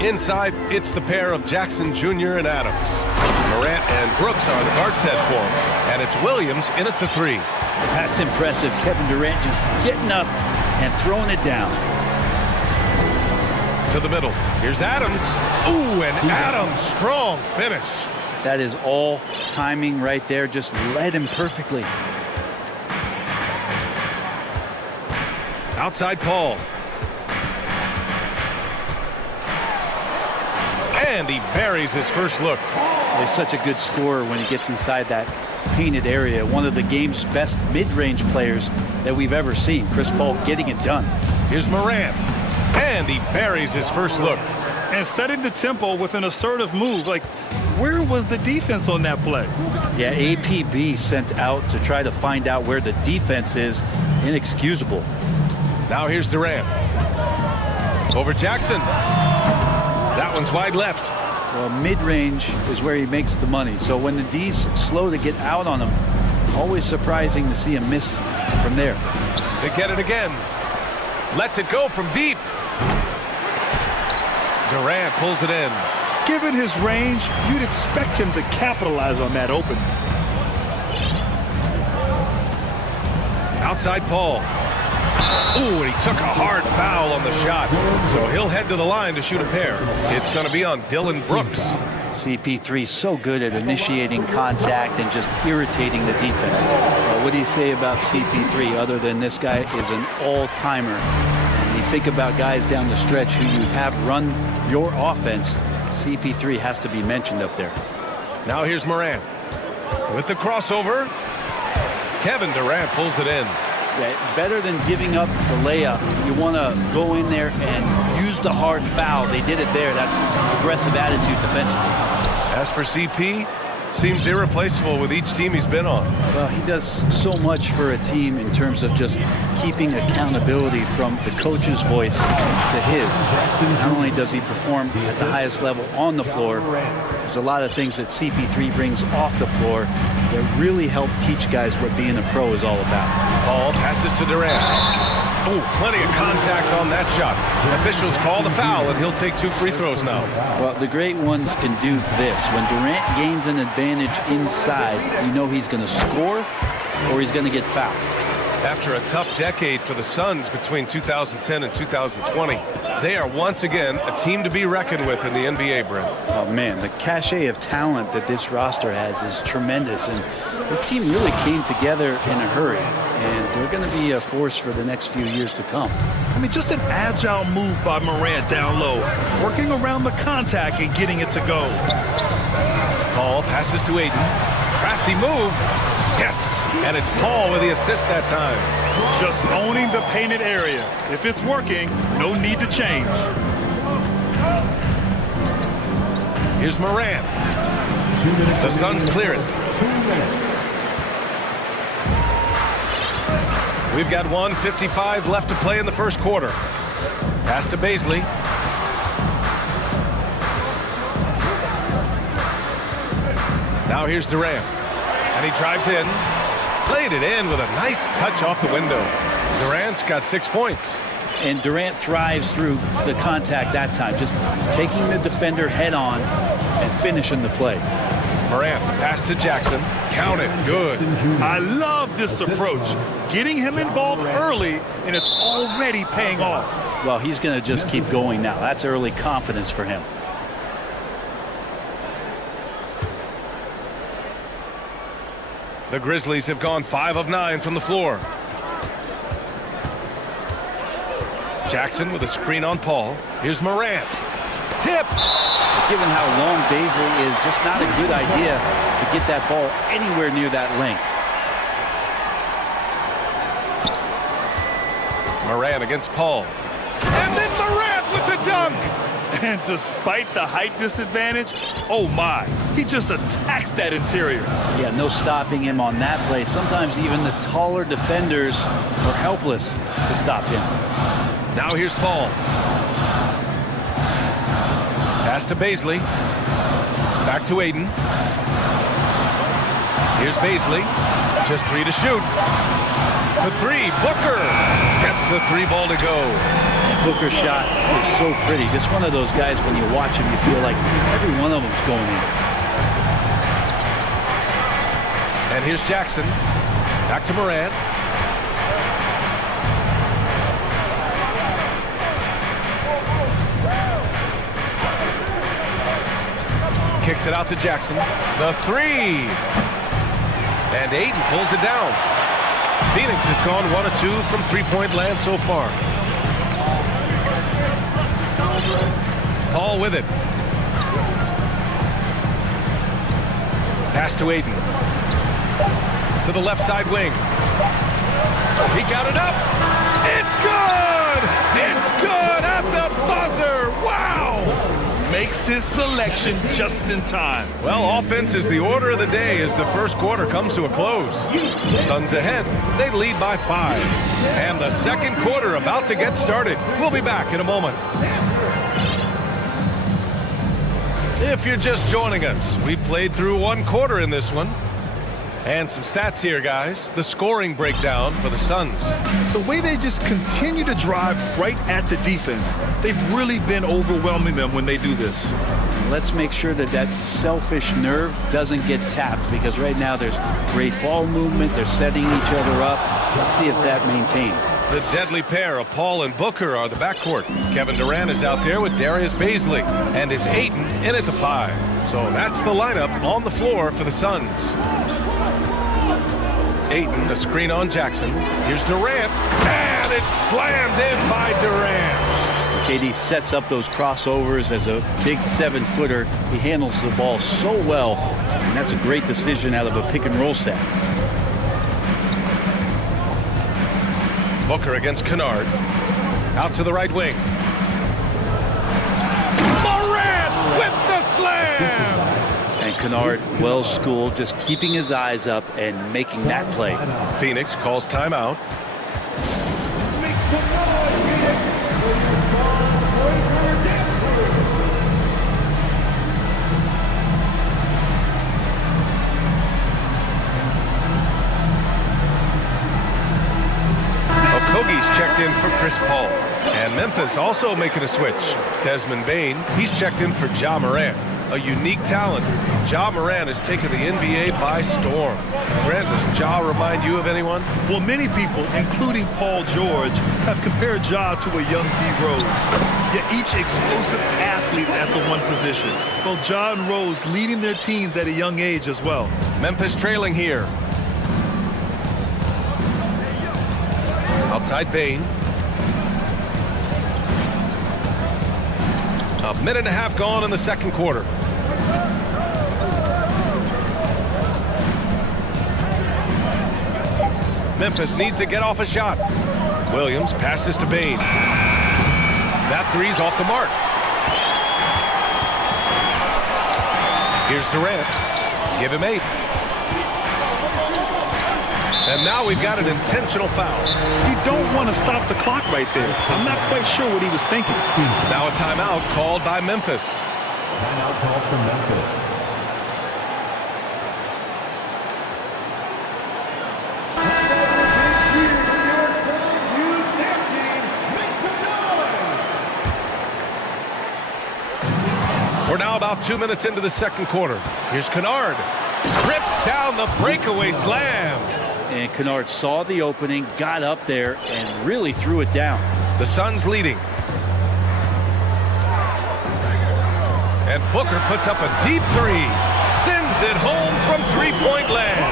Inside, it's the pair of Jackson Jr. and Adams. Morant and Brooks are the guard set for him. And it's Williams in at the 3. That's impressive. Kevin Durant just getting up and throwing it down. To the middle. Here's Adams. Ooh, and Adams, strong finish. That is all timing right there. Just led him perfectly. Outside Paul. And he buries his first look. He's such a good scorer when he gets inside that painted area. One of the game's best mid-range players that we've ever seen. Chris Paul getting it done. Here's Morant. And he buries his first look. And setting the tempo with an assertive move. Like, where was the defense on that play? Yeah, APB sent out to try to find out where the defense is. Inexcusable. Now here's Durant. Over Jackson. That one's wide left. Well, mid-range is where he makes the money. So when the D's slow to get out on him, always surprising to see him miss from there. They get it again. Lets it go from deep. Durant pulls it in. Given his range, you'd expect him to capitalize on that opening. Outside Paul. Ooh, and he took a hard foul on the shot. So he'll head to the line to shoot a pair. It's going to be on Dylan Brooks. CP3 so good at initiating contact and just irritating the defense. What do you say about CP3 other than this guy is an all-timer? When you think about guys down the stretch who you have run your offense, CP3 has to be mentioned up there. Now here's Morant. With the crossover, Kevin Durant pulls it in. Yeah, better than giving up the layup. You want to go in there and use the hard foul. They did it there. That's aggressive attitude defensively. As for CP, seems irreplaceable with each team he's been on. Well, he does so much for a team in terms of just keeping accountability from the coach's voice to his. Not only does he perform at the highest level on the floor, there's a lot of things that CP3 brings off the floor that really help teach guys what being a pro is all about. Paul passes to Durant. Oh, plenty of contact on that shot. Officials call the foul, and he'll take 2 free throws now. Well, the great ones can do this. When Durant gains an advantage inside, you know he's going to score or he's going to get fouled. After a tough decade for the Suns between 2010 and 2020, they are once again a team to be reckoned with in the NBA, Brent. Oh, man, the cachet of talent that this roster has is tremendous, and this team really came together in a hurry, and they're going to be a force for the next few years to come. I mean, just an agile move by Morant down low, working around the contact and getting it to go. Paul passes to Aiden. Crafty move. Yes, and it's Paul with the assist that time. Just owning the painted area. If it's working, no need to change. Here's Morant. The Suns clear it. We've got 1:55 left to play in the first quarter. Pass to Baisley. Now here's Durant. And he drives in. Played it in with a nice touch off the window. Durant's got 6 points. And Durant thrives through the contact that time, just taking the defender head on and finishing the play. Morant, the pass to Jackson. Count it. Good. I love this approach. Getting him involved early, and it's already paying off. Well, he's going to just keep going now. That's early confidence for him. The Grizzlies have gone 5 of 9 from the floor. Jackson with a screen on Paul. Here's Morant. Tipped. Given how long Baisley is, just not a good idea to get that ball anywhere near that length. Morant against Paul. And then Morant with the dunk. And despite the height disadvantage, oh my, he just attacks that interior. Yeah, no stopping him on that play. Sometimes even the taller defenders are helpless to stop him. Now here's Paul. Pass to Baisley. Back to Aiden. Here's Baisley. Just 3 to shoot. For 3, Booker gets the 3 ball to go. And Booker's shot is so pretty. Just one of those guys, when you watch him, you feel like every one of them's going in. And here's Jackson. Back to Morant. Kicks it out to Jackson. The 3. And Aiden pulls it down. Phoenix has gone 1 of 2 from three-point land so far. Paul with it. Pass to Aiden. To the left side wing. He got it up. It's good! It's good at the buzzer! Wow! Makes his selection just in time. Well, offense is the order of the day as the first quarter comes to a close. Suns ahead. They lead by 5. And the second quarter about to get started. We'll be back in a moment. If you're just joining us, we played through 1 quarter in this one. And some stats here, guys. The scoring breakdown for the Suns. The way they just continue to drive right at the defense, they've really been overwhelming them when they do this. Let's make sure that that selfish nerve doesn't get tapped, because right now there's great ball movement. They're setting each other up. Let's see if that maintains. The deadly pair of Paul and Booker are the backcourt. Kevin Durant is out there with Darius Baisley. And it's Aiden in at the 5. So that's the lineup on the floor for the Suns. Aiden, the screen on Jackson. Here's Durant, and it's slammed in by Durant. KD sets up those crossovers as a big 7-footer. He handles the ball so well, and that's a great decision out of a pick-and-roll set. Booker against Kennard. Out to the right wing. Morant with the slam! And Kennard, well schooled, just keeping his eyes up and making that play. Phoenix calls timeout. Okogie's checked in for Chris Paul. And Memphis also making a switch. Desmond Bane, he's checked in for Ja Morant. A unique talent. Ja Morant has taken the NBA by storm. Grant, does Ja remind you of anyone? Well, many people, including Paul George, have compared Ja to a young D. Rose. Yet each explosive athletes at the one position. Well, Ja and Rose leading their teams at a young age as well. Memphis trailing here. Outside Bane. A minute and a half gone in the second quarter. Memphis needs to get off a shot. Williams passes to Bane. That 3's off the mark. Here's Durant. Give him 8. And now we've got an intentional foul. You don't want to stop the clock right there. I'm not quite sure what he was thinking. Now a timeout called by Memphis. Timeout called for Memphis. We're now about 2 minutes into the second quarter. Here's Kennard. Rips down the breakaway slam. And Kennard saw the opening, got up there, and really threw it down. The Suns leading. And Booker puts up a deep 3. Sends it home from three-point land.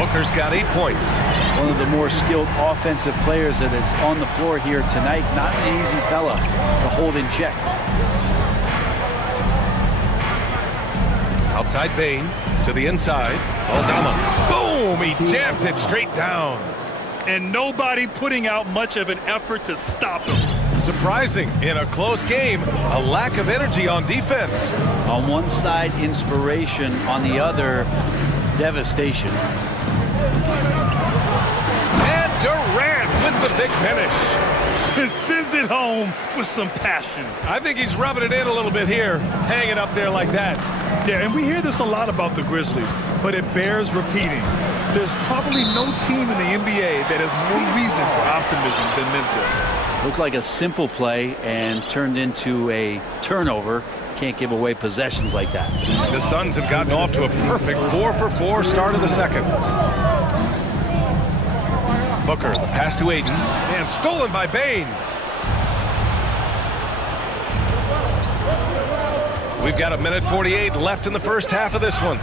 Booker's got 8 points. One of the more skilled offensive players that is on the floor here tonight. Not an easy fella to hold in check. Outside Bane to the inside. Aldama. Boom! He jams it straight down. And nobody putting out much of an effort to stop him. Surprising in a close game, a lack of energy on defense. On one side, inspiration. On the other, devastation. And Durant with the big finish. It sends it home with some passion. I think he's rubbing it in a little bit here, hanging up there like that. Yeah, and we hear this a lot about the Grizzlies, but it bears repeating. There's probably no team in the NBA that has more reason for optimism than Memphis. Looked like a simple play and turned into a turnover. Can't give away possessions like that. The Suns have gotten off to a perfect 4-for-4 start of the second. Booker, the pass to Aiden, and stolen by Bain. We've got 1:48 left in the first half of this one.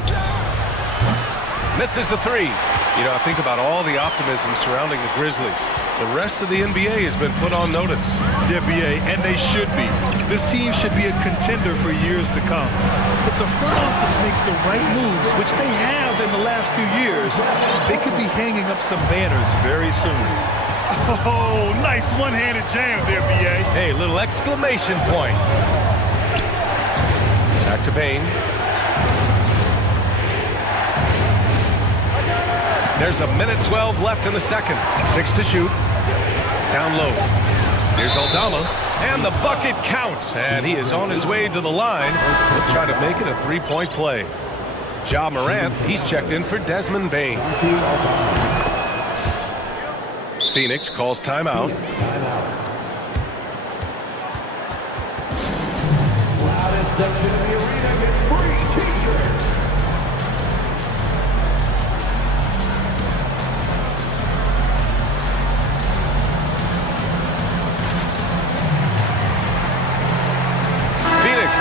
Misses the three. You know, I think about all the optimism surrounding the Grizzlies. The rest of the NBA has been put on notice. Yeah, BA, and they should be. This team should be a contender for years to come. If the front office makes the right moves, which they have in the last few years, they could be hanging up some banners very soon. Oh, nice one-handed jam there, BA. Hey, little exclamation point. Back to Bain. There's 1:12 left in the second. 6 to shoot. Down low. Here's Aldama. And the bucket counts. And he is on his way to the line. He'll try to make it a three-point play. Ja Morant, he's checked in for Desmond Bain. Phoenix calls timeout.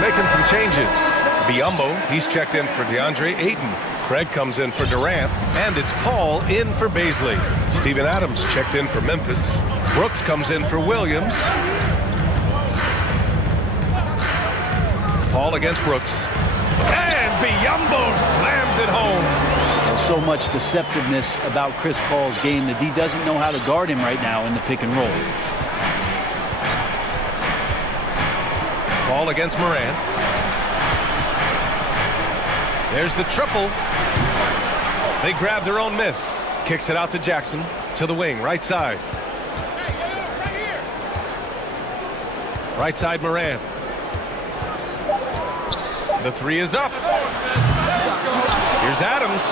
Making some changes. Biyombo, he's checked in for DeAndre Ayton. Craig comes in for Durant, and it's Paul in for Baisley. Steven Adams checked in for Memphis. Brooks comes in for Williams. Paul against Brooks. And Biyombo slams it home. There's so much deceptiveness about Chris Paul's game that he doesn't know how to guard him right now in the pick and roll. Paul against Morant. There's the triple. They grab their own miss. Kicks it out to Jackson. To the wing, right side. Right side, Morant. The three is up. Here's Adams.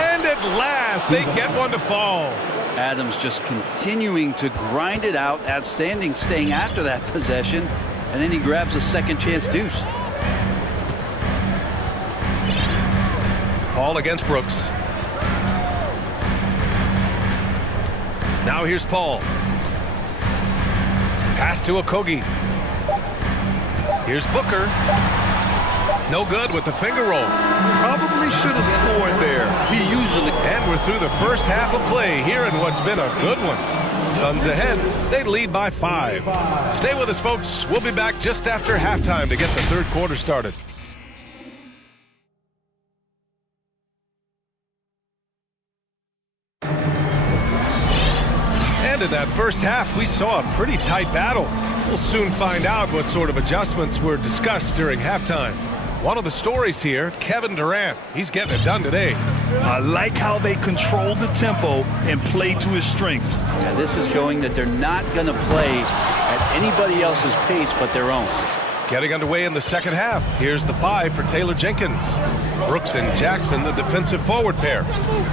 And at last, they get one to fall. Adams just continuing to grind it out. Outstanding staying after that possession. And then he grabs a second chance deuce. Paul against Brooks. Now here's Paul. Pass to Okogie. Here's Booker. No good with the finger roll. Probably should have scored there. He usually. And we're through the first half of play here in what's been a good one. Suns ahead. They lead by 5. Stay with us, folks. We'll be back just after halftime to get the third quarter started. And in that first half, we saw a pretty tight battle. We'll soon find out what sort of adjustments were discussed during halftime. One of the stories here, Kevin Durant. He's getting it done today. I like how they control the tempo and play to his strengths. Yeah, this is showing that they're not going to play at anybody else's pace but their own. Getting underway in the second half. Here's the 5 for Taylor Jenkins. Brooks and Jackson, the defensive forward pair.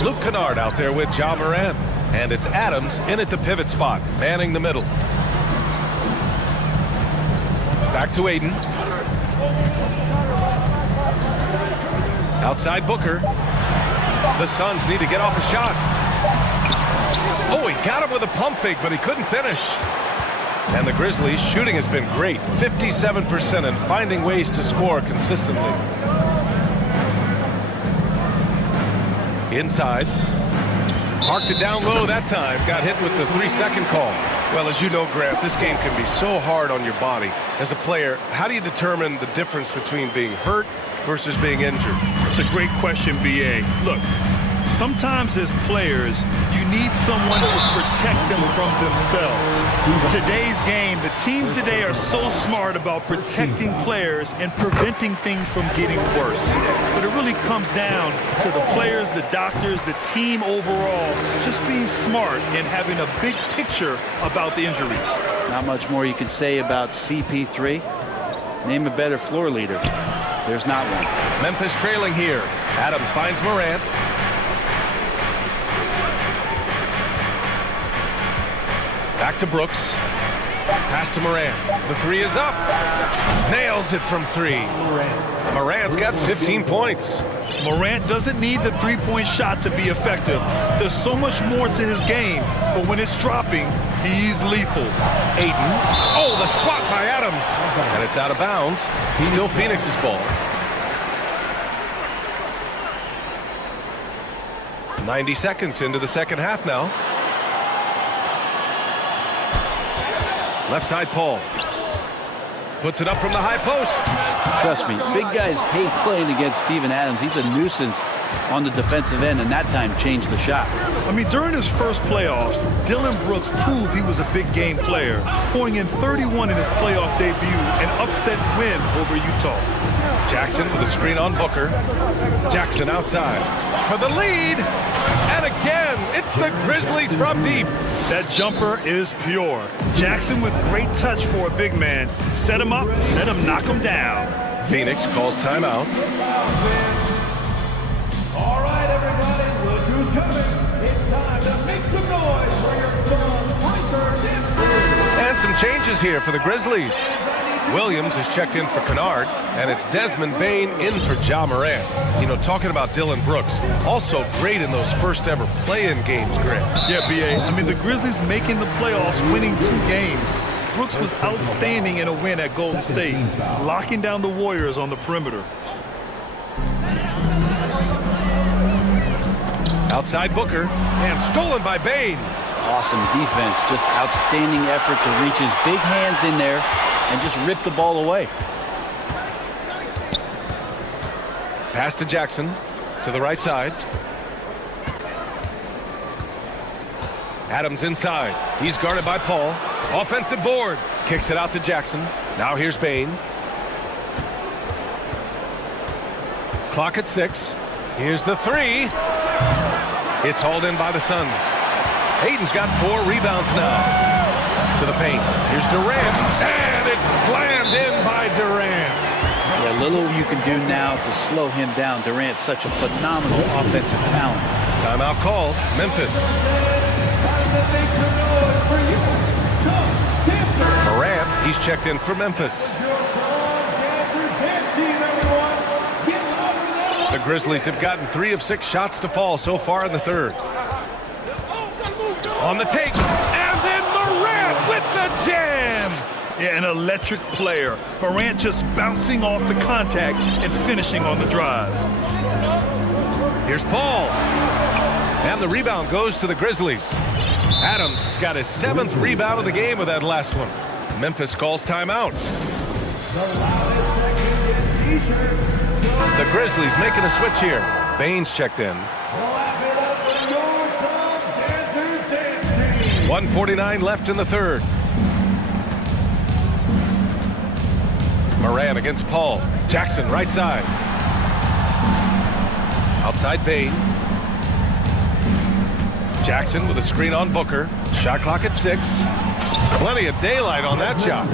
Luke Kennard out there with Ja Morant. And it's Adams in at the pivot spot, manning the middle. Back to Aiden. Outside Booker. The Suns need to get off a shot. Oh, he got him with a pump fake, but he couldn't finish. And the Grizzlies' shooting has been great. 57% and finding ways to score consistently. Inside. Parked it down low that time. Got hit with the 3-second call. Well, as you know, Grant, this game can be so hard on your body. As a player, how do you determine the difference between being hurt versus being injured? It's a great question, BA. Look, Sometimes as players, you need someone to protect them from themselves. Today's game, the teams today are so smart about protecting players and preventing things from getting worse. But it really comes down to the players, the doctors, the team overall, just being smart and having a big picture about the injuries. Not much more you can say about CP3. Name a better floor leader. There's not one. Memphis trailing here. Adams finds Morant. Back to Brooks. Pass to Morant. The three is up. Nails it from three. Morant's got 15 points. Morant doesn't need the three-point shot to be effective. There's so much more to his game, but when it's dropping, he's lethal. Ayton. Oh, the swat by Adams. And it's out of bounds. Still Phoenix's ball. 90 seconds into the second half now. Left side, Paul. Puts it up from the high post. Trust me, big guys hate playing against Steven Adams. He's a nuisance on the defensive end, and that time changed the shot. I mean, during his first playoffs, Dillon Brooks proved he was a big game player, pouring in 31 in his playoff debut, an upset win over Utah. Jackson with a screen on Booker. Jackson outside for the lead. And again, it's the Grizzlies from deep. That jumper is pure. Jackson with great touch for a big man. Set him up, let him knock him down. Phoenix calls timeout. All right, everybody, look who's coming. It's time to make some noise for your son, And some changes here for the Grizzlies. Williams is checked in for Kennard, and it's Desmond Bane in for Ja Morant. You know, talking about Dillon Brooks, also great in those first ever play-in games, Grant. Yeah, B.A. I mean, the Grizzlies making the playoffs, winning 2 games. Brooks was outstanding in a win at Golden State, locking down the Warriors on the perimeter. Outside Booker, and stolen by Bane. Awesome defense, just outstanding effort to reach his big hands in there and just rip the ball away. Pass to Jackson, to the right side. Adams inside. He's guarded by Paul. Offensive board. Kicks it out to Jackson. Now here's Bane. Clock at 6. Here's the three. It's hauled in by the Suns. Ayton's got 4 rebounds now. To the paint. Here's Durant. And it's slammed in by Durant. Yeah, little you can do now to slow him down. Durant's such a phenomenal offensive talent. Timeout called. Memphis. Morant, he's checked in for Memphis. The Grizzlies have gotten 3 of 6 shots to fall so far in the third. On the take, and then Morant with the jam. Yeah, an electric player. Morant just bouncing off the contact and finishing on the drive. Here's Paul. And the rebound goes to the Grizzlies. Adams has got his 7th rebound of the game with that last one. Memphis calls timeout. The Grizzlies making a switch here. Baines checked in. 1:49 left in the third. Morant against Paul. Jackson right side. Outside Bane. Jackson with a screen on Booker. Shot clock at 6. Plenty of daylight on that shot.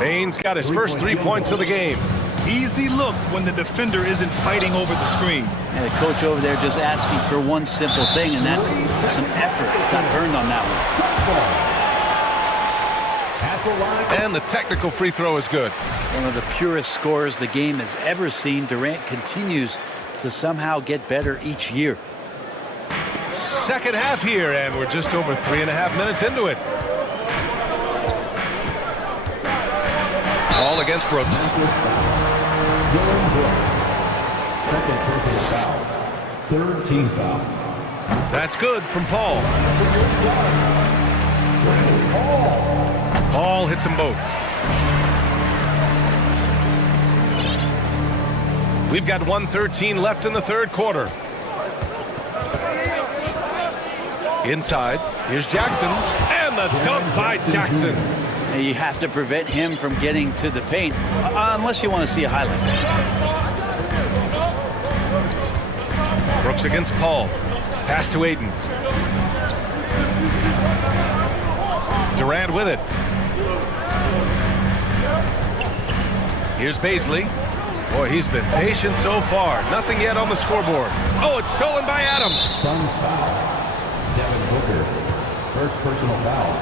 Baines got his first 3 points of the game. Easy look when the defender isn't fighting over the screen. And the coach over there just asking for one simple thing, and that's some effort. Got burned on that one. And the technical free throw is good. One of the purest scorers the game has ever seen. Durant continues to somehow get better each year. Second half here, and we're just over 3.5 minutes into it. Ball against Brooks. Dillon Brooks. Second personal foul. 3rd team foul. That's good from Paul. Paul hits them both. We've got 1:13 left in the third quarter. Inside, here's Jackson, and the dunk by Jackson. And you have to prevent him from getting to the paint, unless you want to see a highlight. Brooks against Paul. Pass to Aiden. Durant with it. Here's Baisley. Boy, he's been patient so far. Nothing yet on the scoreboard. Oh, it's stolen by Adams. Suns foul. Devin Booker. First personal foul.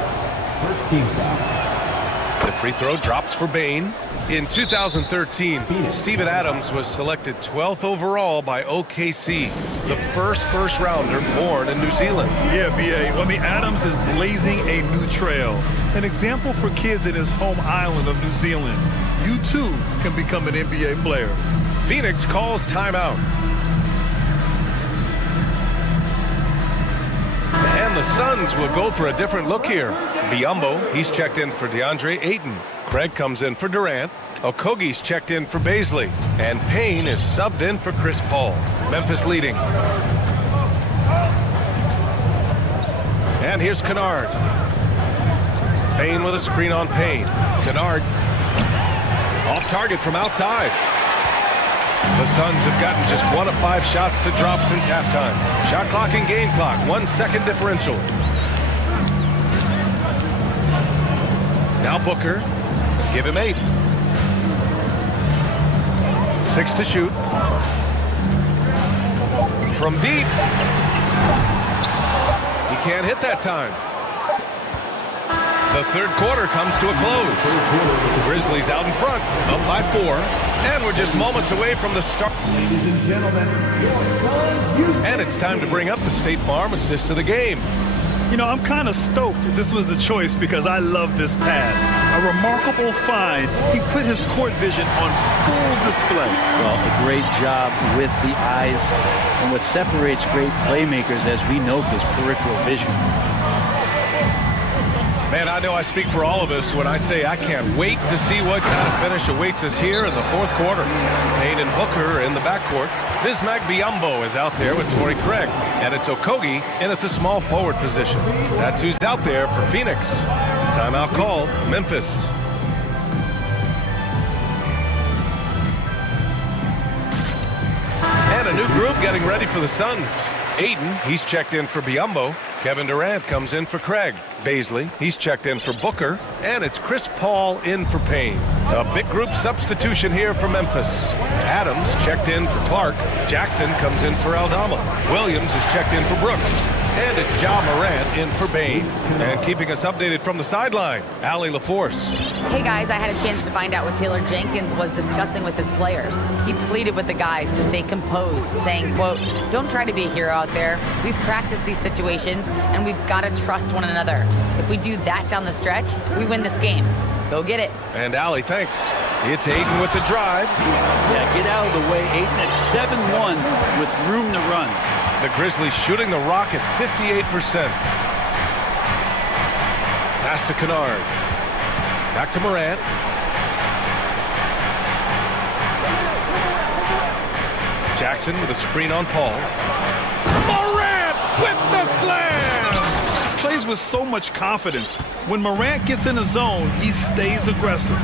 First team foul. The free throw drops for Bain. In 2013, Steven Adams was selected 12th overall by OKC, the first rounder born in New Zealand. Yeah, B.A. I mean, Adams is blazing a new trail. An example for kids in his home island of New Zealand. You, too, can become an NBA player. Phoenix calls timeout. And the Suns will go for a different look here. Biyombo, he's checked in for DeAndre Ayton. Craig comes in for Durant. Okogie's checked in for Baisley. And Payne is subbed in for Chris Paul. Memphis leading. And here's Kennard. Payne with a screen on Payne. Kennard off target from outside. The Suns have gotten just 1 of 5 shots to drop since halftime. Shot clock and game clock, 1 second differential. Now Booker, give him 8. 6 to shoot. From deep. He can't hit that time. The third quarter comes to a close. Grizzlies out in front, up by 4. And we're just moments away from the start. Ladies and gentlemen, your Suns. And it's time to bring up the State Farm assist of the game. You know, I'm kind of stoked this was a choice because I love this pass. A remarkable find. He put his court vision on full display. Well, a great job with the eyes. And what separates great playmakers, as we know, is peripheral vision. Man, I know I speak for all of us when I say I can't wait to see what kind of finish awaits us here in the fourth quarter. Payne and Booker in the backcourt. Bismack Biyombo is out there with Torrey Craig. And it's Okogie in at the small forward position. That's who's out there for Phoenix. Timeout called, Memphis. And a new group getting ready for the Suns. Ayton, he's checked in for Biyombo. Kevin Durant comes in for Craig. Baisley, he's checked in for Booker. And it's Chris Paul in for Payne. A big group substitution here for Memphis. Adams checked in for Clark. Jackson comes in for Aldama. Williams is checked in for Brooks. And it's Ja Morant in for Bain. And keeping us updated from the sideline, Allie LaForce. Hey guys, I had a chance to find out what Taylor Jenkins was discussing with his players. He pleaded with the guys to stay composed, saying, quote, "Don't try to be a hero out there. We've practiced these situations and we've got to trust one another. If we do that down the stretch, we win this game. Go get it." And Allie, thanks. It's Ayton with the drive. Yeah, get out of the way. Ayton at 7-1 with room to run. The Grizzlies shooting the rock at 58%. Pass to Kennard. Back to Morant. Jackson with a screen on Paul. Morant with the slam! Plays with so much confidence. When Morant gets in the zone, he stays aggressive.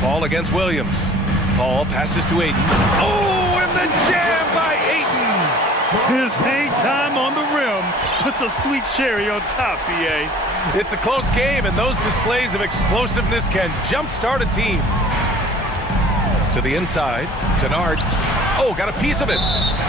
Paul against Williams. Paul passes to Ayton. Oh, and the jam by Ayton! His hang time on the rim puts a sweet cherry on top, B.A. It's a close game, and those displays of explosiveness can jumpstart a team. To the inside, Kennard. Oh, got a piece of it.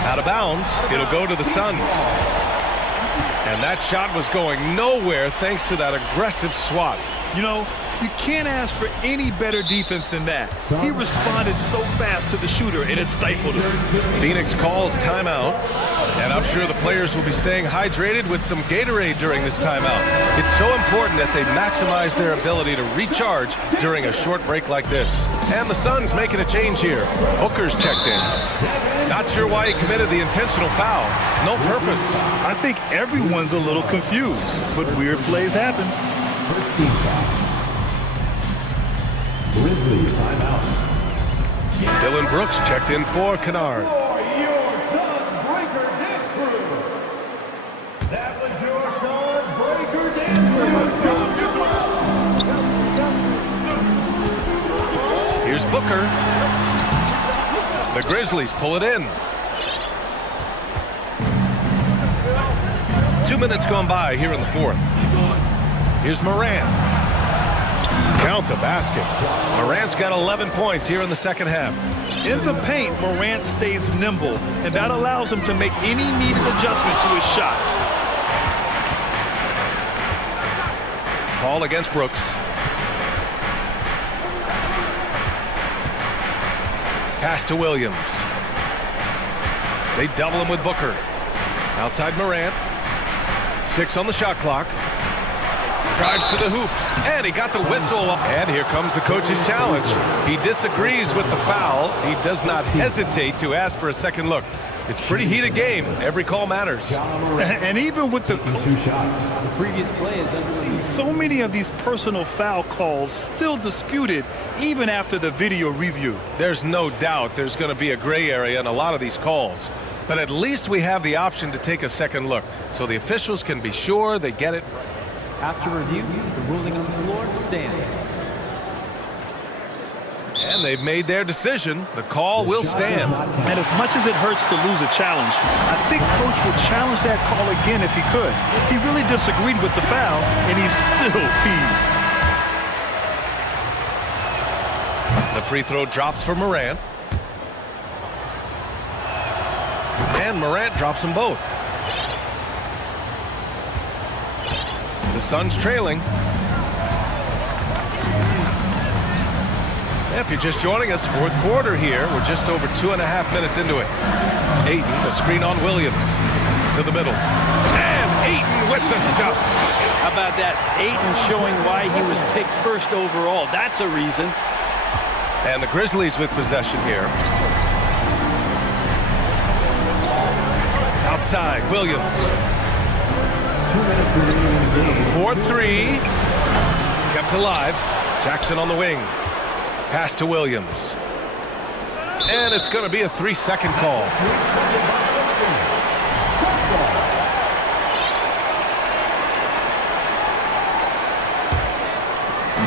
Out of bounds. It'll go to the Suns. And that shot was going nowhere thanks to that aggressive swat. You know, you can't ask for any better defense than that. He responded so fast to the shooter, and it stifled him. Phoenix calls timeout, and I'm sure the players will be staying hydrated with some Gatorade during this timeout. It's so important that they maximize their ability to recharge during a short break like this. And the Suns making a change here. Booker's checked in. Not sure why he committed the intentional foul. No purpose. I think everyone's a little confused, but weird plays happen. First team foul. Grizzlies timeout. Dylan Brooks checked in for Kennard. For your Suns breaker, Booker. The Grizzlies pull it in. 2 minutes gone by here in the fourth. Here's Morant. Count the basket. Morant's got 11 points here in the second half. In the paint, Morant stays nimble, and that allows him to make any needed adjustment to his shot. Paul against Brooks. Pass to Williams. They double him with Booker. Outside Morant. 6 on the shot clock. Drives to the hoop, and he got the whistle. And here comes the coach's challenge. He disagrees with the foul. He does not hesitate to ask for a second look. It's a pretty heated game. Every call matters. And even with the 2 shots. The previous play is underway. so many of these personal foul calls still disputed even after the video review. There's no doubt there's going to be a gray area in a lot of these calls. But at least we have the option to take a second look, so the officials can be sure they get it right. After review, the ruling on the floor stands. And they've made their decision. The call will stand. And as much as it hurts to lose a challenge, I think Coach would challenge that call again if he could. He really disagreed with the foul, and he's still peeved. The free throw drops for Morant. And Morant drops them both. The Suns trailing. If you're just joining us, fourth quarter here. We're just over 2.5 minutes into it. Ayton, the screen on Williams. To the middle. And Ayton with the stuff. How about that? Ayton showing why he was picked first overall. That's a reason. And the Grizzlies with possession here. Outside, Williams. 2 minutes remaining in the game. 4-3. Kept alive. Jackson on the wing. Pass to Williams. And it's going to be a 3-second call.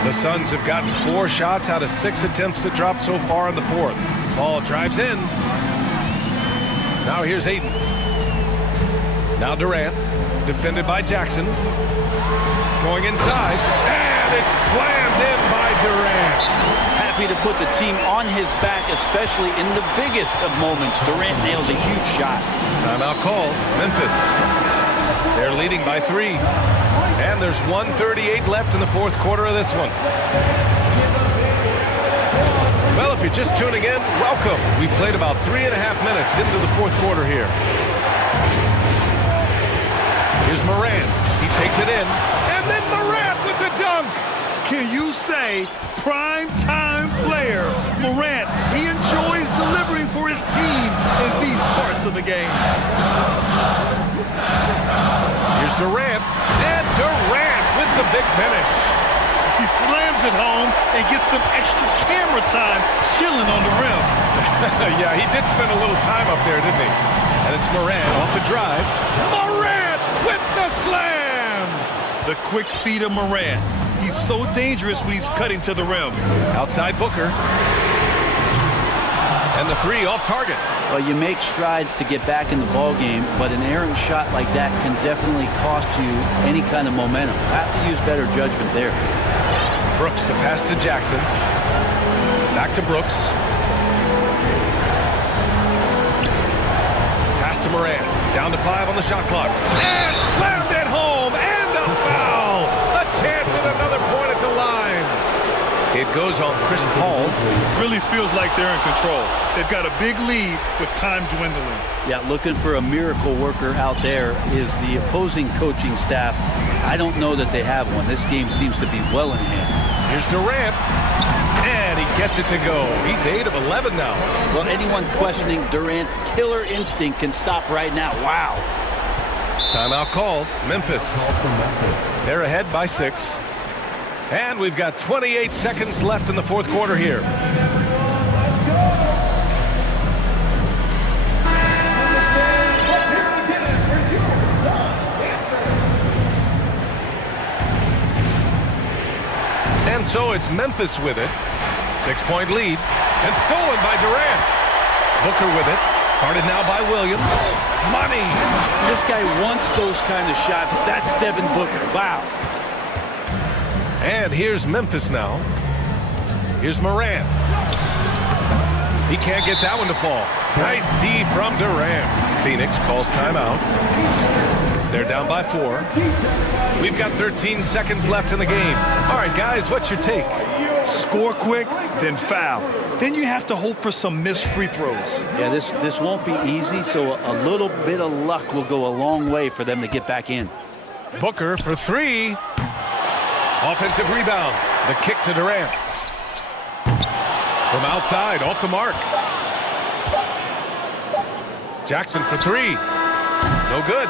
The Suns have gotten 4 shots out of 6 attempts to drop so far in the fourth. Ball drives in. Now here's Ayton. Now Durant, defended by Jackson. Going inside, and it's slammed in by Durant. Happy to put the team on his back, especially in the biggest of moments. Durant nails a huge shot. Timeout call, Memphis. They're leading by 3. And there's 1:38 left in the fourth quarter of this one. Well, if you're just tuning in, welcome. We've played about 3.5 minutes into the fourth quarter here. Here's Morant. He takes it in. And then Morant with the dunk. Can you say prime time player Morant? He enjoys delivering for his team in these parts of the game. Here's Durant. And Durant with the big finish. He slams it home and gets some extra camera time chilling on the rim. Yeah, he did spend a little time up there, didn't he? And it's Morant off the drive. Morant with the slam! The quick feet of Morant. He's so dangerous when he's cutting to the rim. Outside Booker. And the 3 off target. Well, you make strides to get back in the ball game, but an errant shot like that can definitely cost you any kind of momentum. Have to use better judgment there. Brooks, the pass to Jackson. Back to Brooks. Pass to Morant. Down to 5 on the shot clock. And slammed it home. And the foul. A chance at another point at the line. It goes on Chris Paul. Really feels like they're in control. They've got a big lead with time dwindling. Yeah, looking for a miracle worker out there is the opposing coaching staff. I don't know that they have one. This game seems to be well in hand. Here's Durant. And he gets it to go. He's 8 of 11 now. Well, anyone questioning Durant's killer instinct can stop right now. Wow. Timeout called. Memphis. They're ahead by 6. And we've got 28 seconds left in the fourth quarter here. And so it's Memphis with it. 6-point lead, and stolen by Durant. Booker with it. Guarded now by Williams. Money! This guy wants those kind of shots. That's Devin Booker. Wow. And here's Memphis now. Here's Morant. He can't get that one to fall. Nice D from Durant. Phoenix calls timeout. They're down by 4. We've got 13 seconds left in the game. All right, guys, what's your take? Score quick, then foul. Then you have to hope for some missed free throws. Yeah, this won't be easy, so a little bit of luck will go a long way for them to get back in. Booker for 3. Offensive rebound. The kick to Durant. From outside, off the mark. Jackson for 3. No good.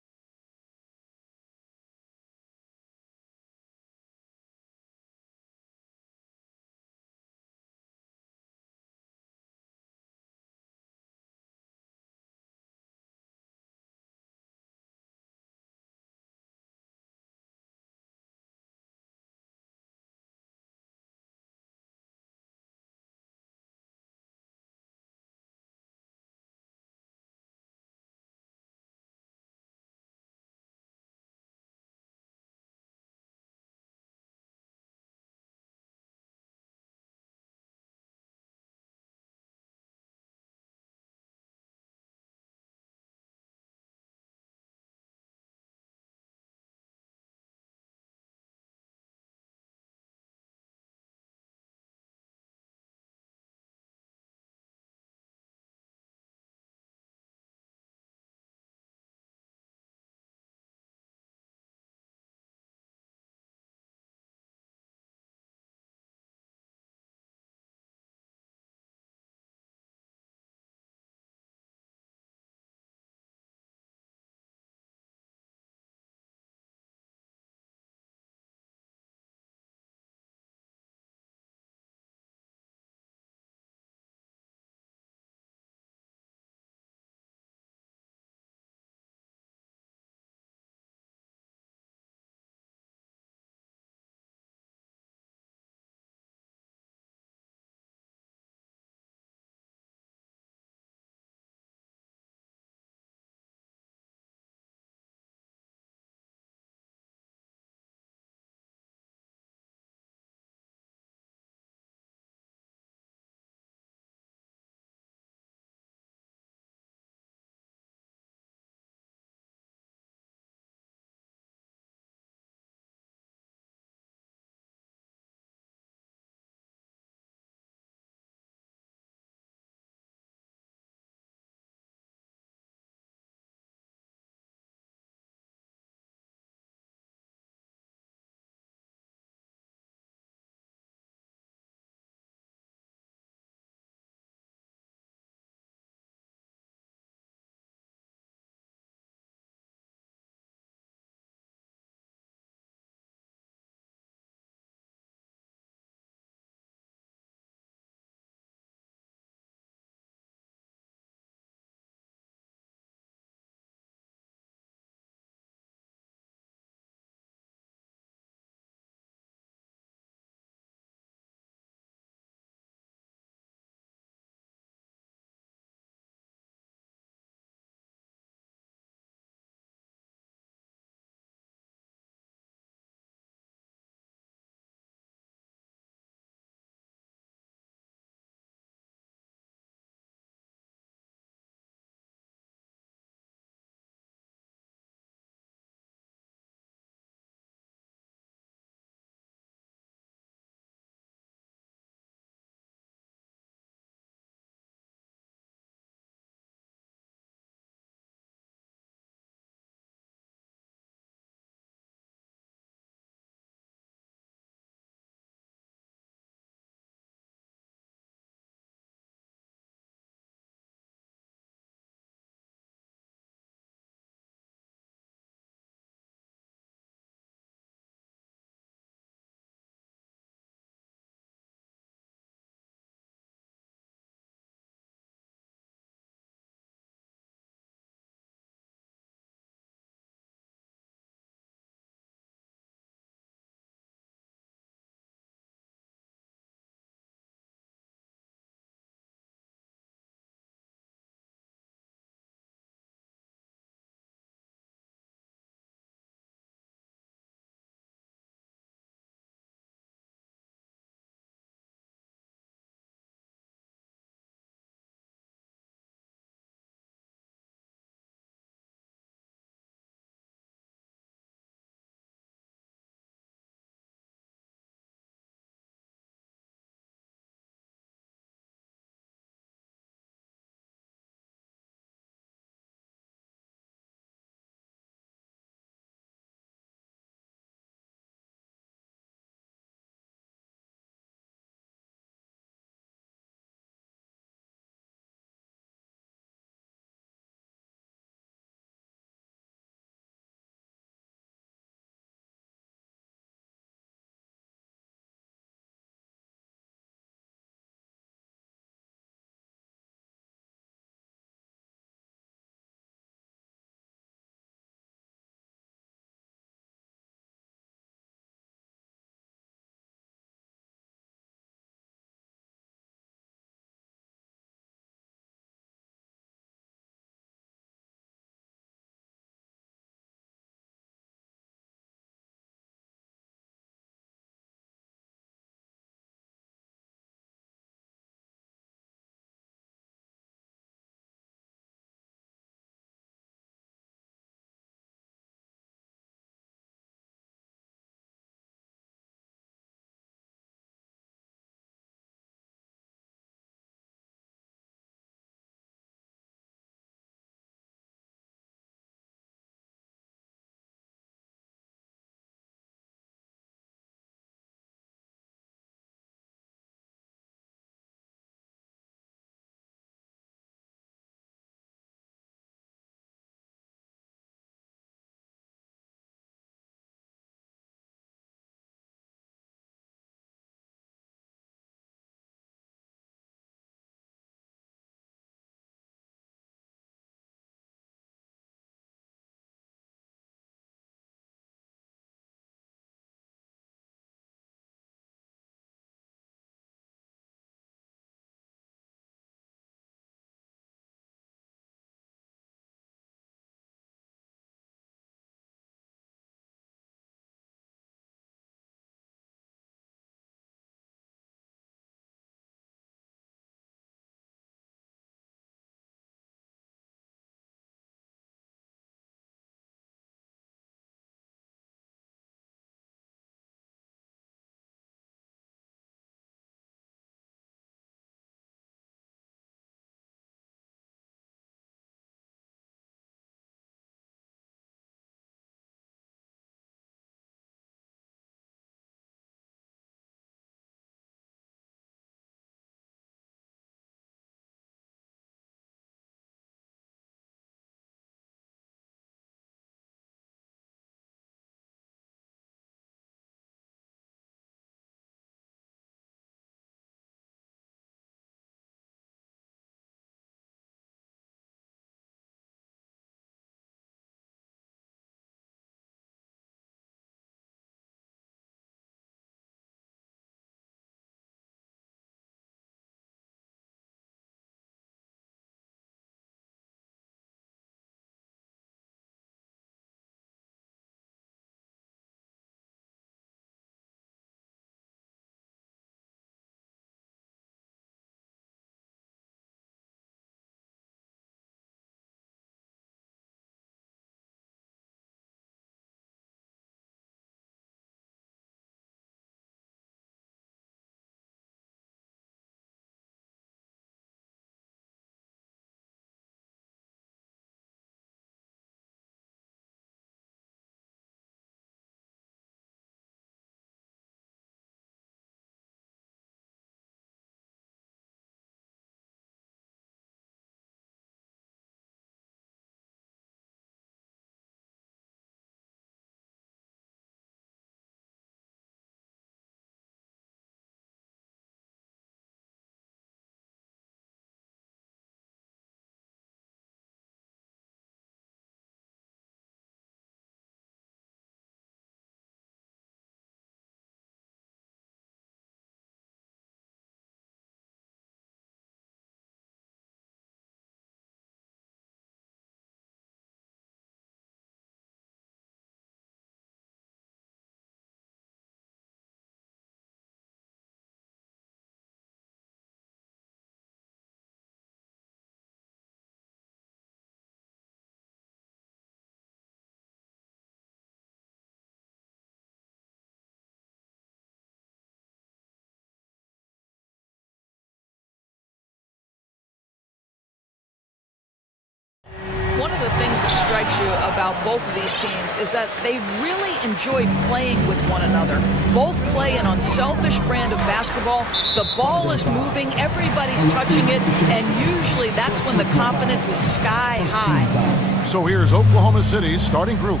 strikes you about both of these teams is that they really enjoy playing with one another. Both play an unselfish brand of basketball. The ball is moving, everybody's touching it, and usually that's when the confidence is sky high. So here's Oklahoma City's starting group.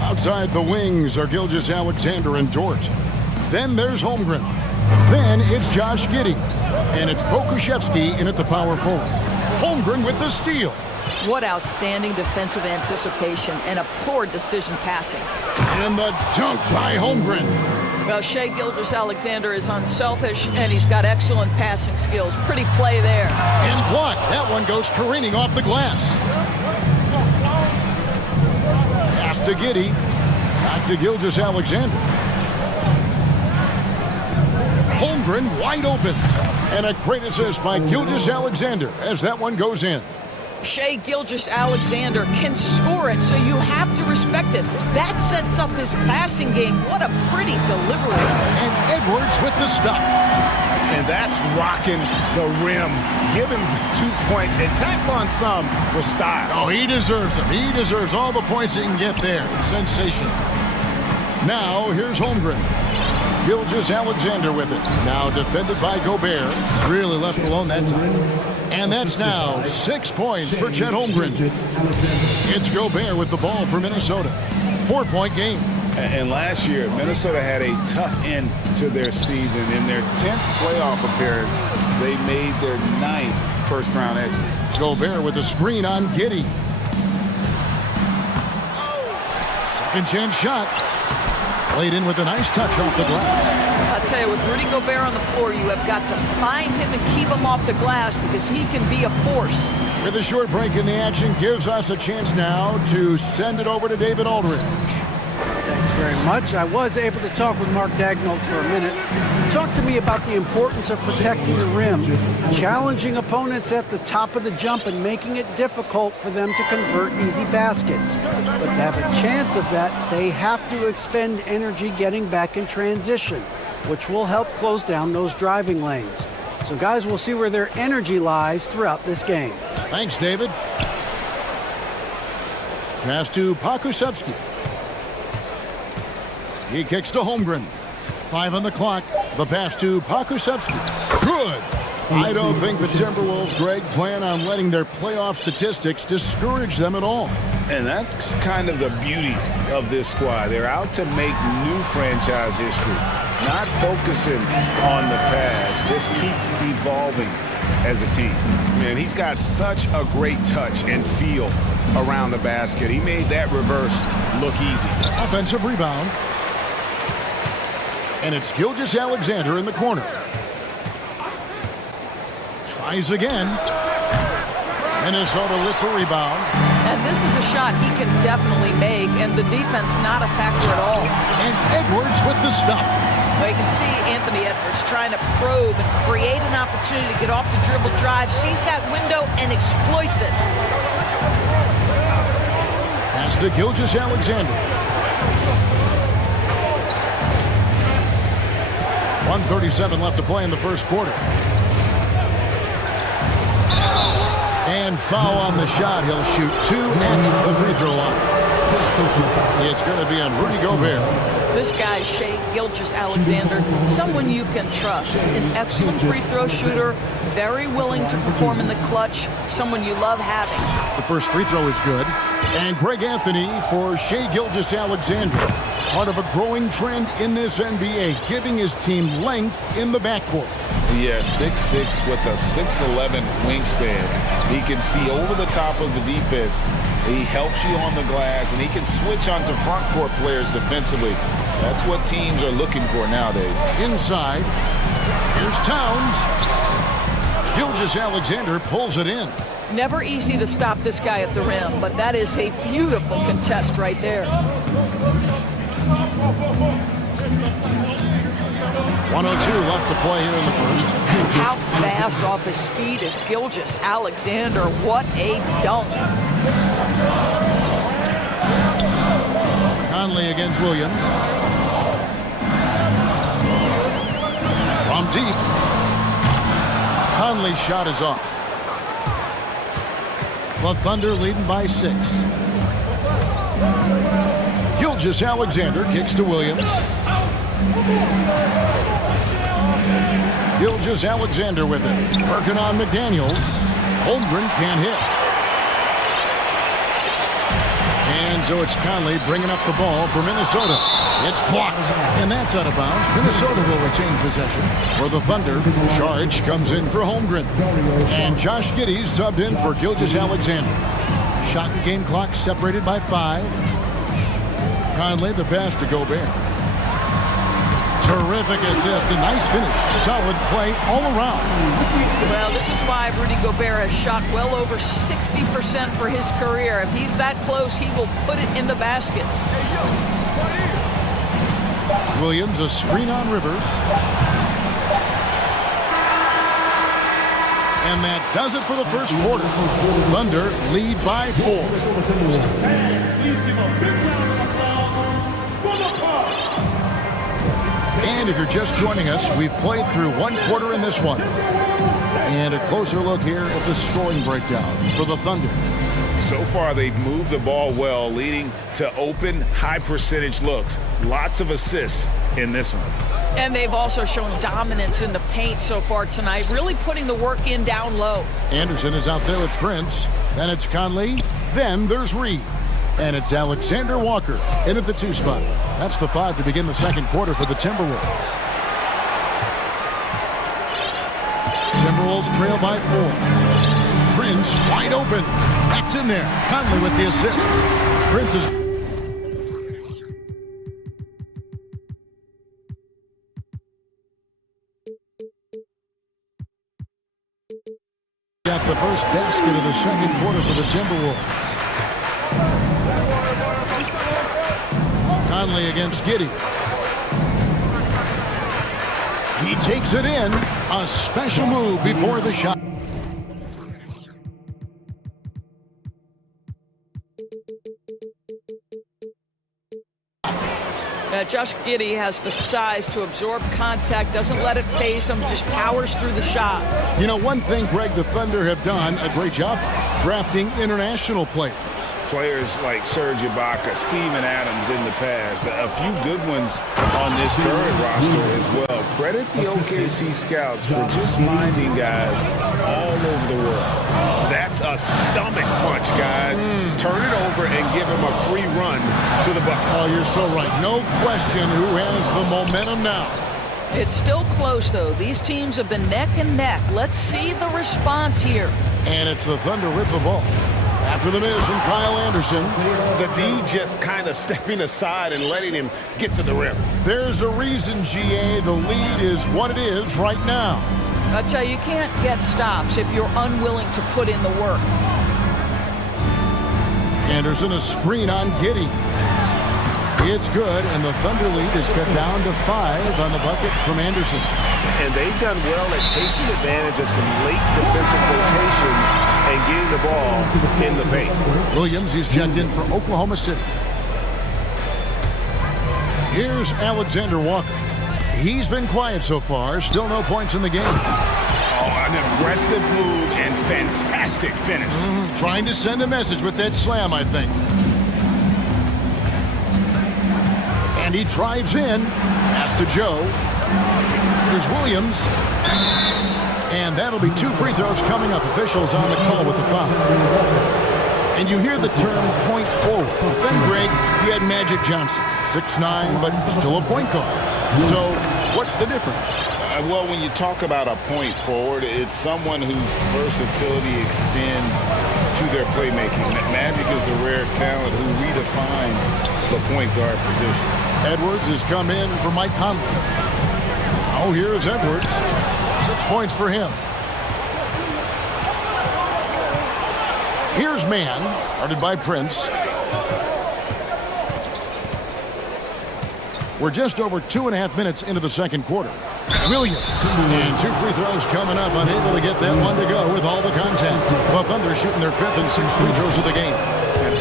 Outside the wings are Gilgeous-Alexander and Dort. Then there's Holmgren. Then it's Josh Giddey. And it's Pokuševski in at the power forward. Holmgren with the steal. What outstanding defensive anticipation and a poor decision passing. And the dunk by Holmgren. Well, Shai Gilgeous-Alexander is unselfish, and he's got excellent passing skills. Pretty play there. And blocked. That one goes careening off the glass. Pass to Giddey. Back to Gilgeous-Alexander. Holmgren wide open. And a great assist by Gilgeous-Alexander as that one goes in. Shai Gilgeous-Alexander can score it, so you have to respect it. That sets up his passing game. What a pretty delivery. And Edwards with the stuff. And that's rocking the rim. Give him 2 points and tack on some for style. Oh, he deserves them. He deserves all the points he can get there. Sensational. Now, here's Holmgren. Gilgeous-Alexander with it. Now defended by Gobert. Really left alone that time. And that's now 6 points for Chet Holmgren. It's Gobert with the ball for Minnesota. 4-point game. And last year, Minnesota had a tough end to their season. In their 10th playoff appearance, they made their 9th first-round exit. Gobert with a screen on Giddey. Second chance shot. Played in with a nice touch off the glass. I'll tell you, with Rudy Gobert on the floor, you have got to find him and keep him off the glass because he can be a force. With a short break in the action, gives us a chance now to send it over to David Aldridge. Thanks very much. I was able to talk with Mark Dagnall for a minute. Talk to me about the importance of protecting the rim, challenging opponents at the top of the jump and making it difficult for them to convert easy baskets. But to have a chance of that, they have to expend energy getting back in transition, which will help close down those driving lanes. So guys, we'll see where their energy lies throughout this game. Thanks, David. Pass to Pokuševski. He kicks to Holmgren. 5 on the clock. The pass to Pokuševski. Good. I don't think the Timberwolves, Greg, plan on letting their playoff statistics discourage them at all. And that's kind of the beauty of this squad. They're out to make new franchise history, not focusing on the past, just keep evolving as a team. Man, he's got such a great touch and feel around the basket. He made that reverse look easy. Offensive rebound. And it's Gilgeous-Alexander in the corner. Tries again. Minnesota with the rebound. And this is a shot he can definitely make, and the defense not a factor at all. And Edwards with the stuff. Well, you can see Anthony Edwards trying to probe and create an opportunity to get off the dribble drive, sees that window and exploits it. Pass to Gilgeous-Alexander. 1:37 left to play in the first quarter. And foul on the shot. He'll shoot 2 at the free throw line. It's going to be on Rudy Gobert. This guy, Shai Gilgeous-Alexander, someone you can trust. An excellent free throw shooter, very willing to perform in the clutch, someone you love having. The first free throw is good. And Greg Anthony for Shai Gilgeous-Alexander. Part of a growing trend in this NBA, giving his team length in the backcourt. Yeah, 6'6" with a 6'11" wingspan. He can see over the top of the defense. He helps you on the glass, and he can switch onto front court players defensively. That's what teams are looking for nowadays. Inside, here's Towns. Gilgeous-Alexander pulls it in. Never easy to stop this guy at the rim, but that is a beautiful contest right there. 1:02 left to play here in the first. How fast off his feet is Gilgeous-Alexander. What a dunk. Conley against Williams. From deep. Conley's shot is off. The Thunder leading by 6. Alexander kicks to Williams. Alexander with it. Working on McDaniels. Holmgren can't hit. And so it's Conley bringing up the ball for Minnesota. It's blocked, and that's out of bounds. Minnesota will retain possession. For the Thunder, Charge comes in for Holmgren. And Josh Giddey's subbed in for Alexander. Shot and game clock separated by 5. Conley, the pass to Gobert. Terrific assist, a nice finish. Solid play all around. Well, this is why Rudy Gobert has shot well over 60% for his career. If he's that close, he will put it in the basket. Williams, a screen on Rivers. And that does it for the first quarter. Thunder lead by 4. And if you're just joining us, we've played through 1 quarter in this one. And a closer look here at the scoring breakdown for the Thunder. So far, they've moved the ball well, leading to open, high-percentage looks. Lots of assists in this one. And they've also shown dominance in the paint so far tonight, really putting the work in down low. Anderson is out there with Prince. Then it's Conley. Then there's Reed. And it's Alexander Walker in at the 2 spot. That's the 5 to begin the second quarter for the Timberwolves. Timberwolves trail by 4. Prince wide open. That's in there. Conley with the assist. Prince is... got the first basket of the second quarter for the Timberwolves. Conley against Giddey. He takes it in. A special move before the shot. Josh Giddey has the size to absorb contact, doesn't let it phase him, just powers through the shot. You know, one thing, Greg, the Thunder have done a great job drafting international players. Players like Serge Ibaka, Steven Adams in the past, a few good ones on this current roster as well. Credit the OKC scouts for just finding guys all over the world. That's a stomach punch, guys. Turn it over and give him a free run to the bucket. Oh, you're so right. No question who has the momentum now. It's still close, though. These teams have been neck and neck. Let's see the response here. And it's the Thunder with the ball. After the miss from Kyle Anderson. The D just kind of stepping aside and letting him get to the rim. There's a reason, GA, the lead is what it is right now. I tell you, you can't get stops if you're unwilling to put in the work. Anderson, a screen on Giddey. It's good, and the Thunder lead is cut down to 5 on the bucket from Anderson. And they've done well at taking advantage of some late defensive rotations and getting the ball in the paint. Williams, he's checked in for Oklahoma City. Here's Alexander Walker. He's been quiet so far. Still no points in the game. Oh, an aggressive move and fantastic finish. Trying to send a message with that slam, I think. And he drives in. Pass to Joe. Here's Williams. And that'll be 2 free throws coming up. Officials on the call with the foul. And you hear the term point forward. Then, Greg, you had Magic Johnson. 6'9", but still a point guard. So what's the difference? Well, when you talk about a point forward, it's someone whose versatility extends to their playmaking. Magic is the rare talent who redefined the point guard position. Edwards has come in for Mike Conley. Oh, here's Edwards. 6 points for him. Here's Mann, guarded by Prince. We're just over 2.5 minutes into the second quarter. Williams, and 2 free throws coming up, unable to get that one to go with all the contact. The Thunder shooting their 5th and 6th free throws of the game.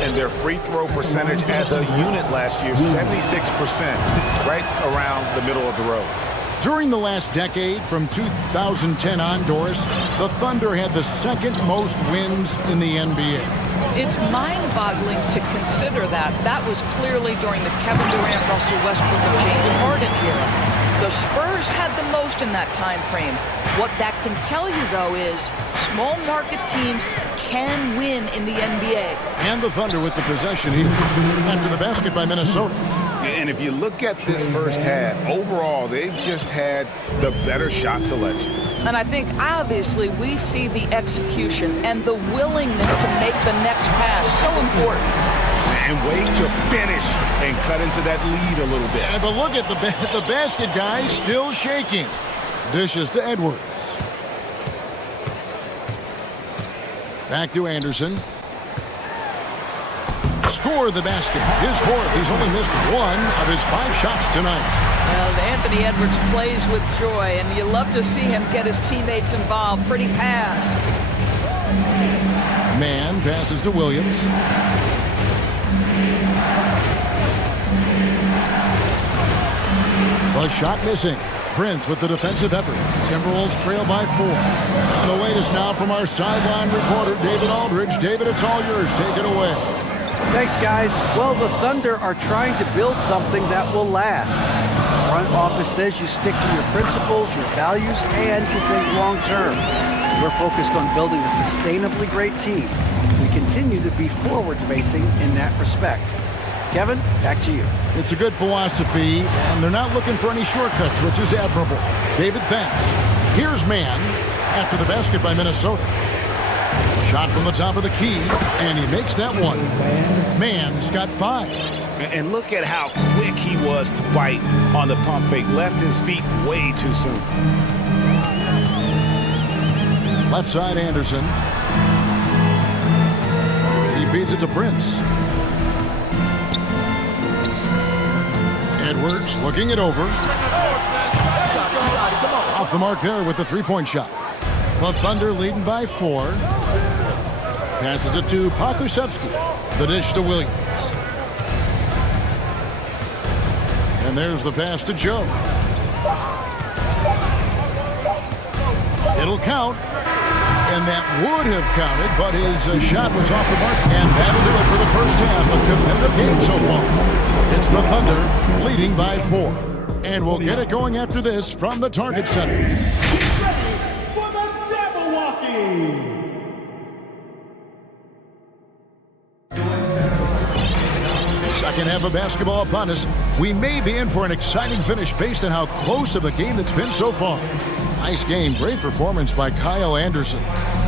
And their free throw percentage as a unit last year, 76%, right around the middle of the road. During the last decade, from 2010 on, Doris, the Thunder had the 2nd most wins in the NBA. It's mind-boggling to consider that. That was clearly during the Kevin Durant, Russell Westbrook, and James Harden era. The Spurs had the most in that time frame. What that can tell you, though, is small market teams can win in the NBA. And the Thunder with the possession here after the basket by Minnesota. And if you look at this first half, overall, they've just had the better shot selection. And I think, obviously, we see the execution and the willingness to make the next pass so important. And wait to finish and cut into that lead a little bit. Yeah, but look at the basket guy still shaking. Dishes to Edwards. Back to Anderson. Score the basket. His fourth. He's only missed one of his 5 shots tonight. Well, Anthony Edwards plays with joy, and you love to see him get his teammates involved. Pretty pass. Man passes to Williams. The shot missing. Prince with the defensive effort. Timberwolves trail by 4. And the wait is now from our sideline reporter, David Aldridge. David, it's all yours. Take it away. Thanks, guys. Well, the Thunder are trying to build something that will last. The front office says you stick to your principles, your values, and you think long term. We're focused on building a sustainably great team. We continue to be forward-facing in that respect. Kevin, back to you. It's a good philosophy, and they're not looking for any shortcuts, which is admirable. David, thanks. Here's Man after the basket by Minnesota. Shot from the top of the key, and he makes that one. Man's got 5. And look at how quick he was to bite on the pump fake. Left his feet way too soon. Left side, Anderson. He feeds it to Prince. Edwards looking it over. Off the mark there with the 3-point shot. The Thunder leading by 4. Passes it to Pokusevski. The dish to Williams. And there's the pass to Joe. It'll count. And that would have counted, but his shot was off the mark. And that'll do it for the first half. A competitive game so far. It's the Thunder leading by 4. And we'll get it going after this from the Target Center. Get ready for the Jabberwockies! Second half of basketball upon us. We may be in for an exciting finish based on how close of a game it's been so far. Nice game. Great performance by Kyle Anderson.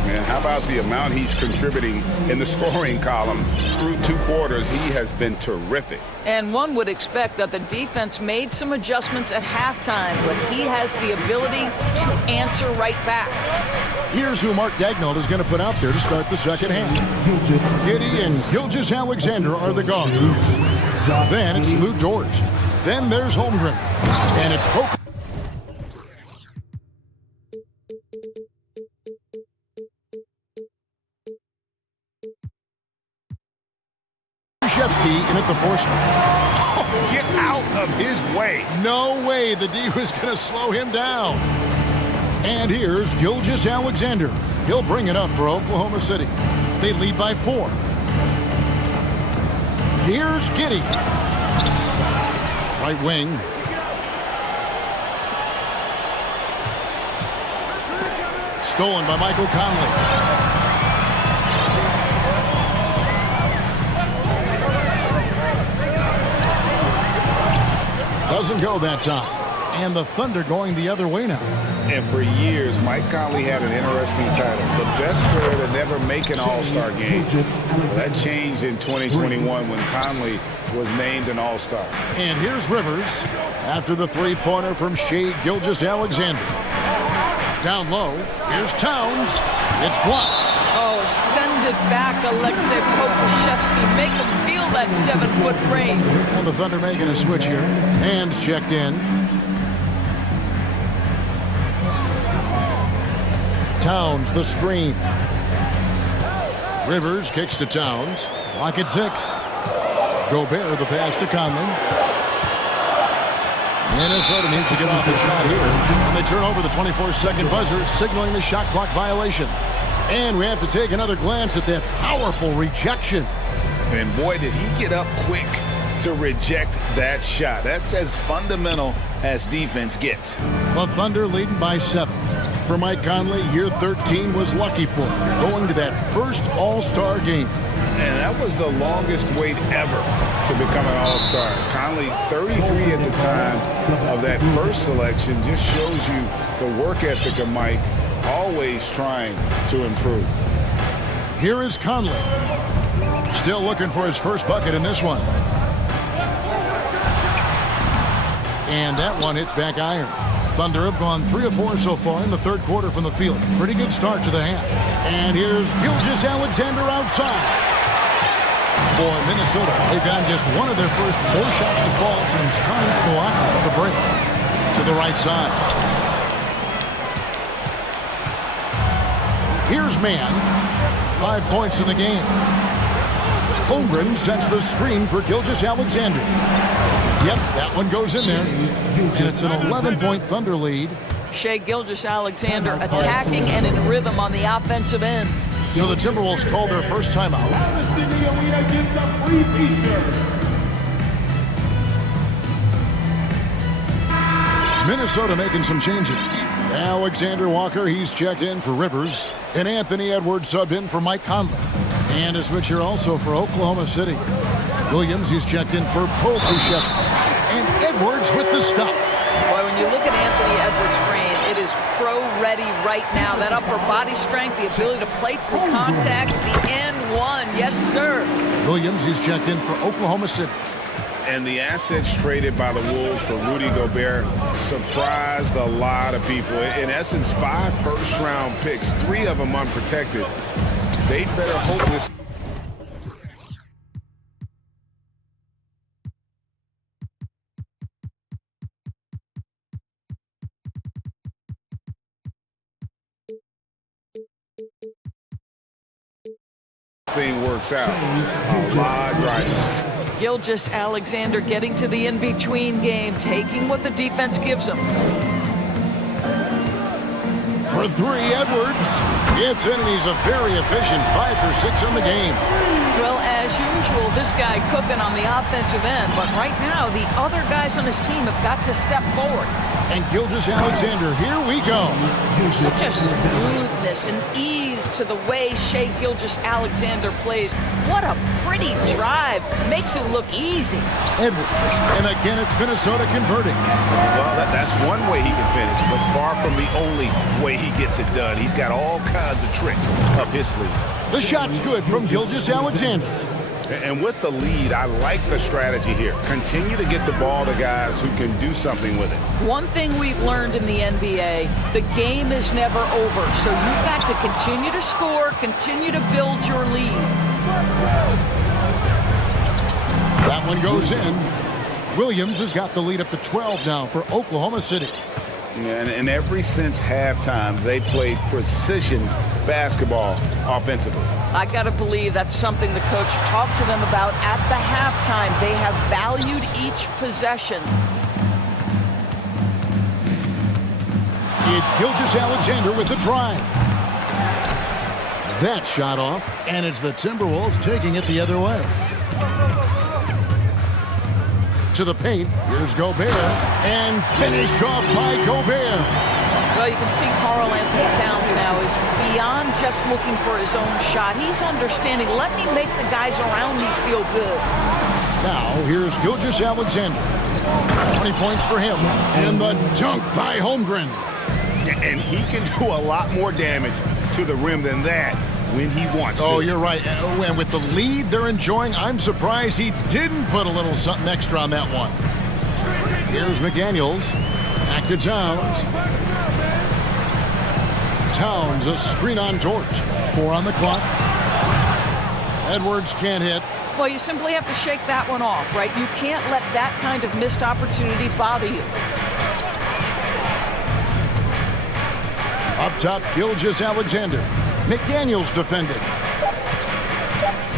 Man, how about the amount he's contributing in the scoring column? Through 2 quarters, he has been terrific. And one would expect that the defense made some adjustments at halftime, but he has the ability to answer right back. Here's who Mark Daignault is going to put out there to start the second half. Giddey and Gilgeous-Alexander are the guards. Then it's Lou George. Then there's Holmgren. And it's in at the force. Oh, get out of his way. No way the D was going to slow him down. And here's Gilgeous-Alexander. He'll bring it up for Oklahoma City. They lead by 4. Here's Giddey. Right wing. Stolen by Michael Conley. Doesn't go that time. And the Thunder going the other way now. And for years, Mike Conley had an interesting title. The best player to never make an All-Star game. That changed in 2021 when Conley was named an All-Star. And here's Rivers after the 3-pointer from Shai Gilgeous-Alexander. Down low, here's Towns. It's blocked. Oh, send it back, Alexei Pokusevski. Make him feel that 7-foot frame. And the Thunder making a switch here. Hands checked in. Towns, the screen. Rivers kicks to Towns. Clock at 6. Gobert, the pass to Conley. Minnesota needs to get off the shot here. And they turn over the 24-second buzzer, signaling the shot clock violation. And we have to take another glance at that powerful rejection. And boy, did he get up quick to reject that shot. That's as fundamental as defense gets. The Thunder leading by 7. For Mike Conley, year 13 was lucky for him, going to that first All-Star game. And that was the longest wait ever to become an All-Star. Conley, 33 at the time of that first selection, just shows you the work ethic of Mike, always trying to improve. Here is Conley. Still looking for his first bucket in this one. And that one hits back iron. Thunder have gone 3 of 4 so far in the third quarter from the field. Pretty good start to the half. And here's Gilgeous-Alexander outside. For Minnesota, they've gotten just one of their first 4 shots to fall since coming out of the locker at the break. To the right side. Here's Mann. 5 points in the game. Holmgren sets the screen for Gilgeous-Alexander. Yep, that one goes in there. And it's an 11-point Thunder lead. Shai Gilgeous-Alexander attacking and in rhythm on the offensive end. So the Timberwolves call their first timeout. Minnesota making some changes. Alexander Walker, he's checked in for Rivers. And Anthony Edwards subbed in for Mike Conley. And a switcher also for Oklahoma City. Williams, he's checked in for Pokushev. And Edwards with the stuff. Boy, when you look at Anthony Edwards' frame, it is pro-ready right now. That upper body strength, the ability to play through contact, the N1, yes, sir. Williams, he's checked in for Oklahoma City. And the assets traded by the Wolves for Rudy Gobert surprised a lot of people. In essence, 5 first-round picks, 3 of them unprotected. They better hope this. Thing works out. A lot right. Gilgeous-Alexander getting to the in-between game, taking what the defense gives him. For 3, Edwards. It's in, and he's a very efficient 5 for 6 in the game. Well, as usual, this guy cooking on the offensive end, but right now, the other guys on his team have got to step forward. And Gilgeous-Alexander, here we go. Such a smoothness and ease to the way Shai Gilgeous-Alexander plays. What a pretty drive. Makes it look easy. Edwards, and again, it's Minnesota converting. Well, that's one way he can finish, but far from the only way he gets it done. He's got all kinds of tricks up his sleeve. The shot's good from Gilgeous-Alexander. And with the lead, I like the strategy here. Continue to get the ball to guys who can do something with it. One thing we've learned in the NBA, the game is never over. So you've got to continue to score, continue to build your lead. That one goes in. Williams has got the lead up to 12 now for Oklahoma City. And ever since halftime, they played precision basketball offensively. I got to believe that's something the coach talked to them about at the halftime. They have valued each possession. It's Gilgeous-Alexander with the drive. That shot off, and it's the Timberwolves taking it the other way. To the paint, here's Gobert, and finished off by Gobert. Well, you can see Karl-Anthony Towns now is beyond just looking for his own shot. He's understanding, let me make the guys around me feel good. Now, here's Gilgeous-Alexander. 20 points for him, and the dunk by Holmgren. And he can do a lot more damage to the rim than that when he wants to. Oh, you're right. And with the lead they're enjoying, I'm surprised he didn't put a little something extra on that one. Here's McDaniels. Back to Towns. Towns, a screen on George. 4 on the clock. Edwards can't hit. Well, you simply have to shake that one off, right? You can't let that kind of missed opportunity bother you. Up top, Gilgeous-Alexander. McDaniels defended.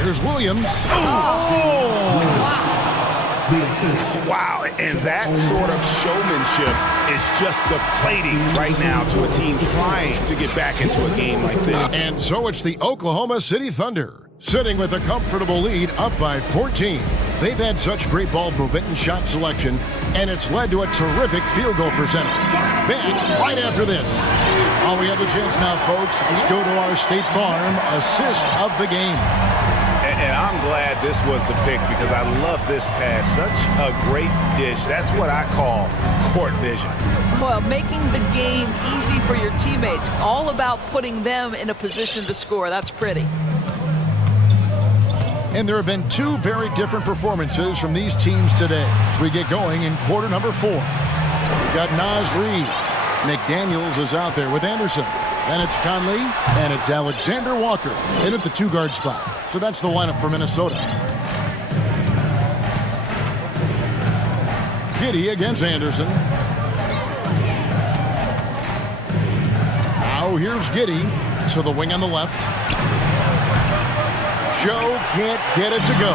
Here's Williams. Oh! Wow. Wow, and that sort of showmanship is just deflating right now to a team trying to get back into a game like this. And so it's the Oklahoma City Thunder, sitting with a comfortable lead up by 14. They've had such great ball movement and shot selection, and it's led to a terrific field goal percentage. Back right after this. Oh, we have the chance now, folks. Let's go to our State Farm assist of the game. And I'm glad this was the pick because I love this pass. Such a great dish. That's what I call court vision. Well, making the game easy for your teammates. All about putting them in a position to score. That's pretty. And there have been two very different performances from these teams today as we get going in quarter number 4. We've got Naz Reid. McDaniels is out there with Anderson. Then it's Conley, and it's Alexander Walker in at the 2-guard spot. So that's the lineup for Minnesota. Giddey against Anderson. Now here's Giddey to the wing on the left. Joe can't get it to go.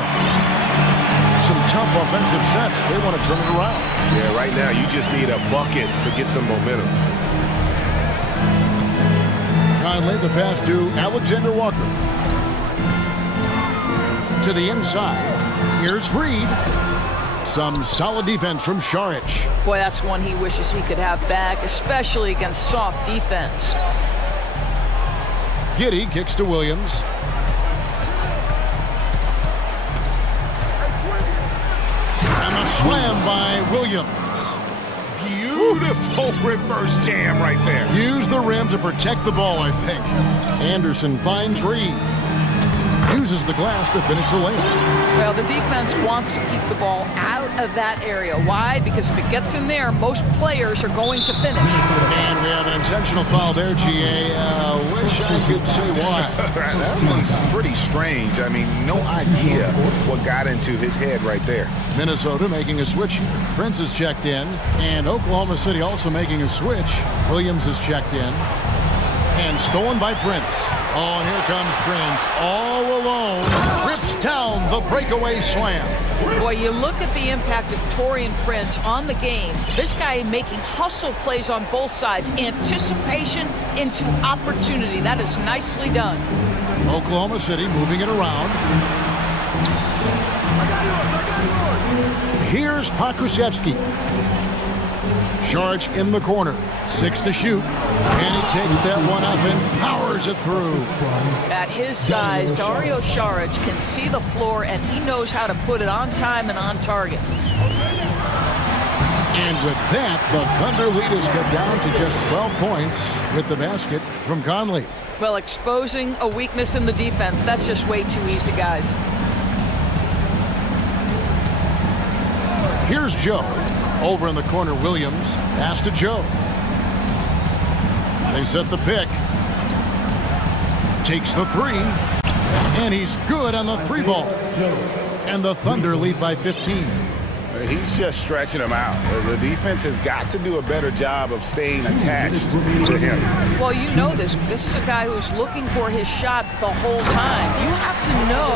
Some tough offensive sets. They want to turn it around. Yeah, right now you just need a bucket to get some momentum. Conley, the pass to Alexander Walker. To the inside. Here's Reid. Some solid defense from Šarić. Boy, that's one he wishes he could have back, especially against soft defense. Giddey kicks to Williams. And a slam by Williams. Beautiful reverse jam right there. Use the rim to protect the ball, I think. Anderson finds Reid. Uses the glass to finish the lane. Well, the defense wants to keep the ball out of that area. Why? Because if it gets in there, most players are going to finish. And we have an intentional foul there, GA. Wish I could say why. That one's pretty strange. I mean, no idea what got into his head right there. Minnesota making a switch here. Prince is checked in, and Oklahoma City also making a switch. Williams is checked in. And stolen by Prince. Oh, and here comes Prince all alone. Rips down the breakaway slam. Boy, you look at the impact of Taurean Prince on the game. This guy making hustle plays on both sides. Anticipation into opportunity. That is nicely done. Oklahoma City moving it around. Here's Pokusevski. Šarić in the corner. 6 to shoot. And he takes that one up and powers it through. At his size, Dario Šarić can see the floor, and he knows how to put it on time and on target. And with that, the Thunder lead is cut down to just 12 points with the basket from Conley. Well, exposing a weakness in the defense, that's just way too easy, guys. Here's Joe. Over in the corner, Williams. Pass to Joe. They set the pick. Takes the 3. And he's good on the 3 ball. And the Thunder lead by 15. He's just stretching him out. The defense has got to do a better job of staying attached to him. Well, you know this. This is a guy who's looking for his shot the whole time. You have to know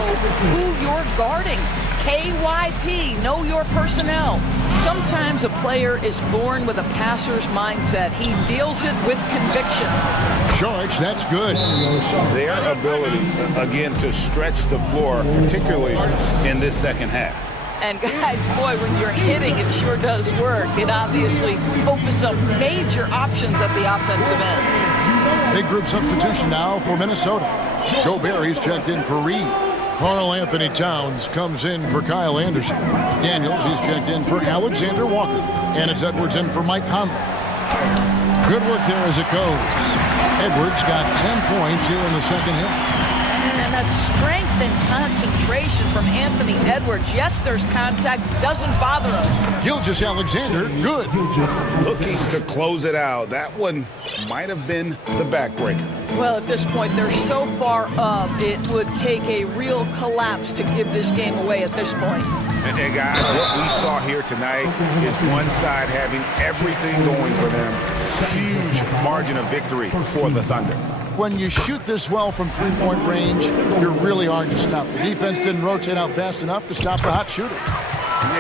who you're guarding. KYP, know your personnel. Sometimes a player is born with a passer's mindset. He deals it with conviction. Šarić, that's good. Their ability, again, to stretch the floor, particularly in this second half. And guys, boy, when you're hitting, it sure does work. It obviously opens up major options at the offensive end. Big group substitution now for Minnesota. Joe Barry's checked in for Reid. Karl Anthony Towns comes in for Kyle Anderson. Daniels, he's checked in for Alexander Walker. And it's Edwards in for Mike Conley. Good work there as it goes. Edwards got 10 points here in the second half. And that strength and concentration from Anthony Edwards. Yes, there's contact, doesn't bother him. Gilgeous-Alexander, good. Looking to close it out. That one might have been the backbreaker. Well, at this point, they're so far up, it would take a real collapse to give this game away at this point. And guys, what we saw here tonight is one side having everything going for them. Huge margin of victory for the Thunder. When you shoot this well from three-point range, you're really hard to stop. The defense didn't rotate out fast enough to stop the hot shooter.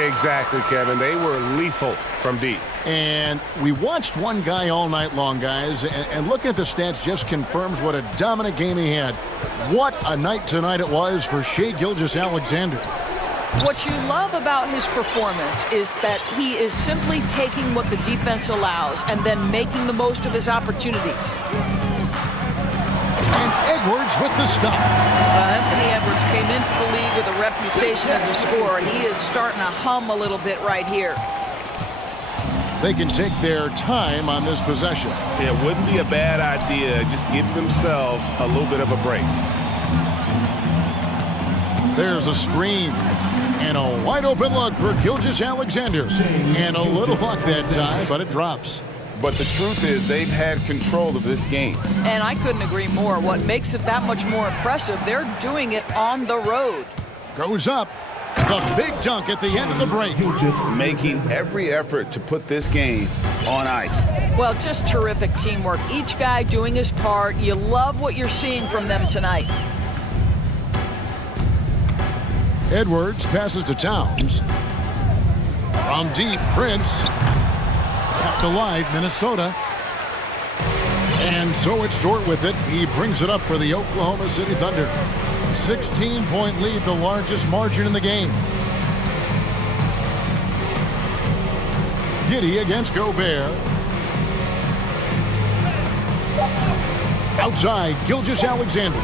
Exactly, Kevin. They were lethal from deep. And we watched one guy all night long, guys, and looking at the stats just confirms what a dominant game he had. What a night tonight it was for Shai Gilgeous-Alexander. What you love about his performance is that he is simply taking what the defense allows and then making the most of his opportunities. And Edwards with the stop. Anthony Edwards came into the league with a reputation as a scorer. He is starting to hum a little bit right here. They can take their time on this possession. It wouldn't be a bad idea. Just give themselves a little bit of a break. There's a screen. And a wide open look for Gilgeous-Alexander. And a little luck that time, but it drops. But the truth is they've had control of this game. And I couldn't agree more. What makes it that much more impressive, they're doing it on the road. Goes up. The big dunk at the end of the break. Making every effort to put this game on ice. Well, just terrific teamwork. Each guy doing his part. You love what you're seeing from them tonight. Edwards passes to Towns. From deep, Prince. Kept alive, Minnesota. And so it's Dort with it. He brings it up for the Oklahoma City Thunder. 16-point lead, the largest margin in the game. Giddey against Gobert. Outside, Gilgeous-Alexander.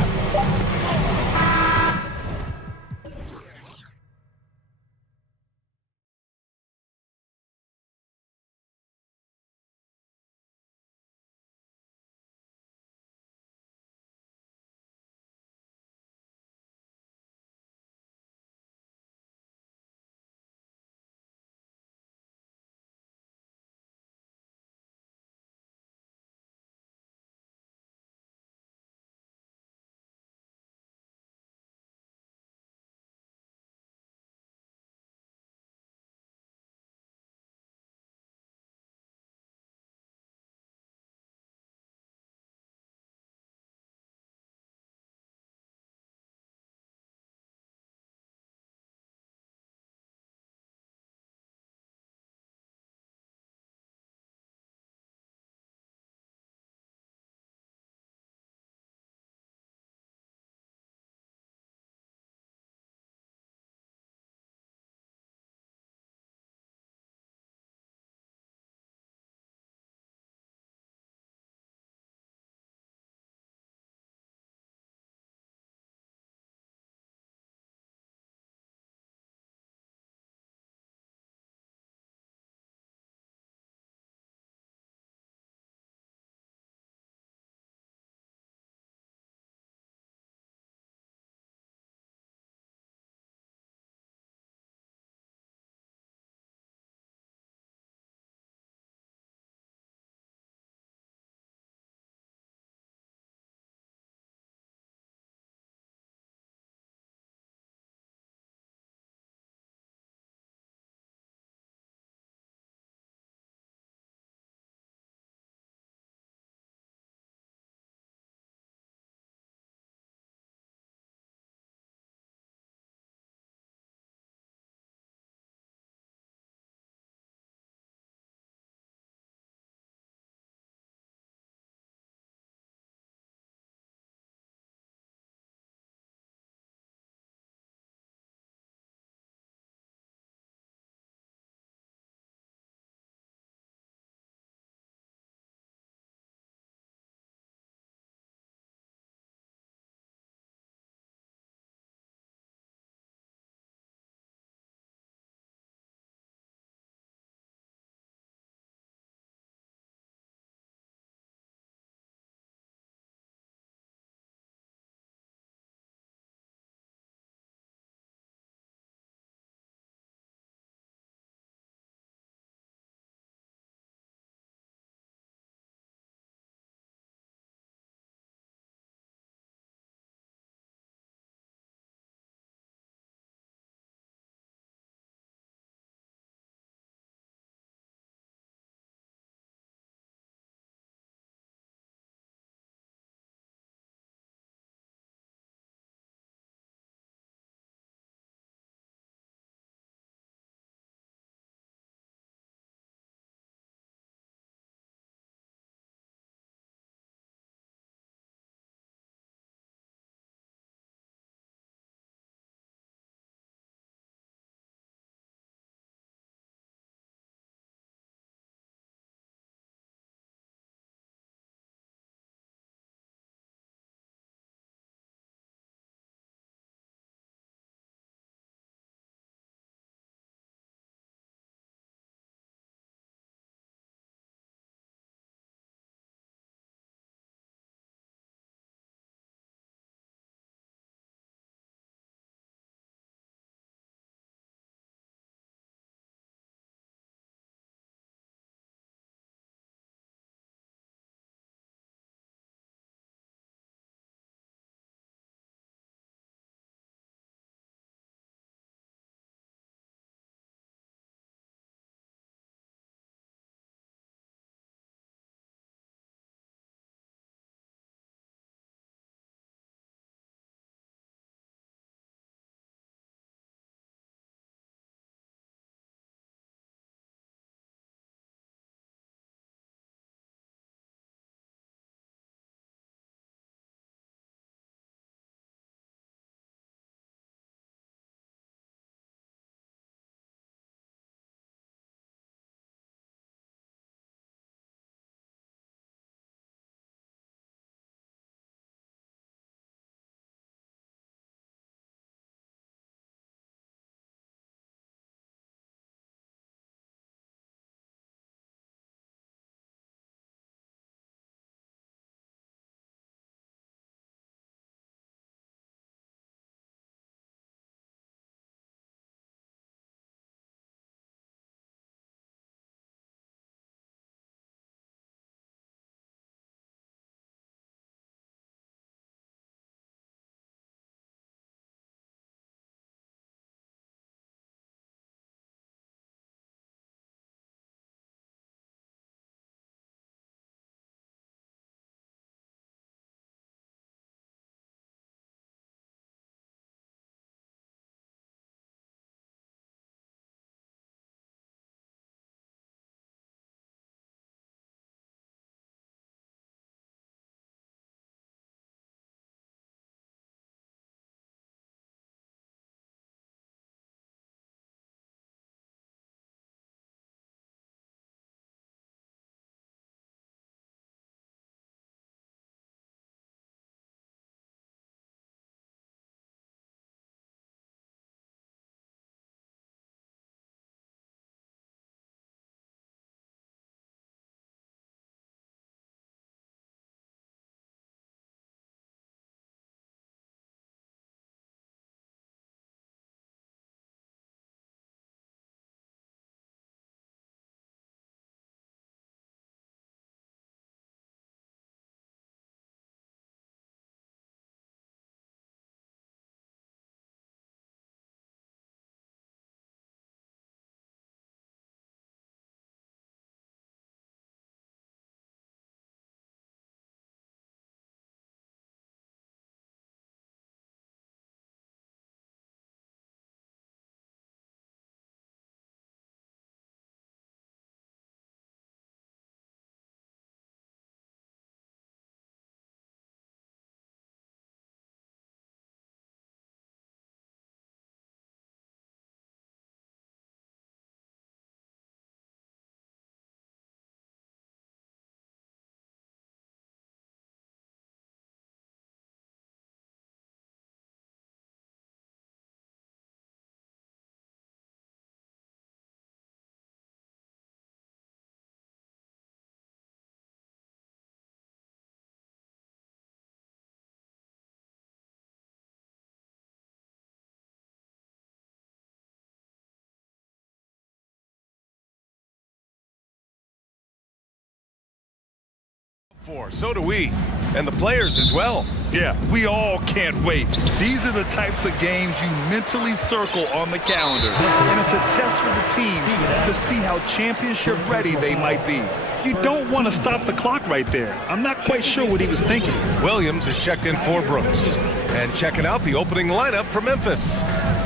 for. So do we, and the players as well. Yeah, we all can't wait. These are the types of games you mentally circle on the calendar. And it's a test for the teams to see how championship ready they might be. You don't want to stop the clock right there. I'm not quite sure what he was thinking. Williams is checked in for Brooks. And checking out the opening lineup for Memphis.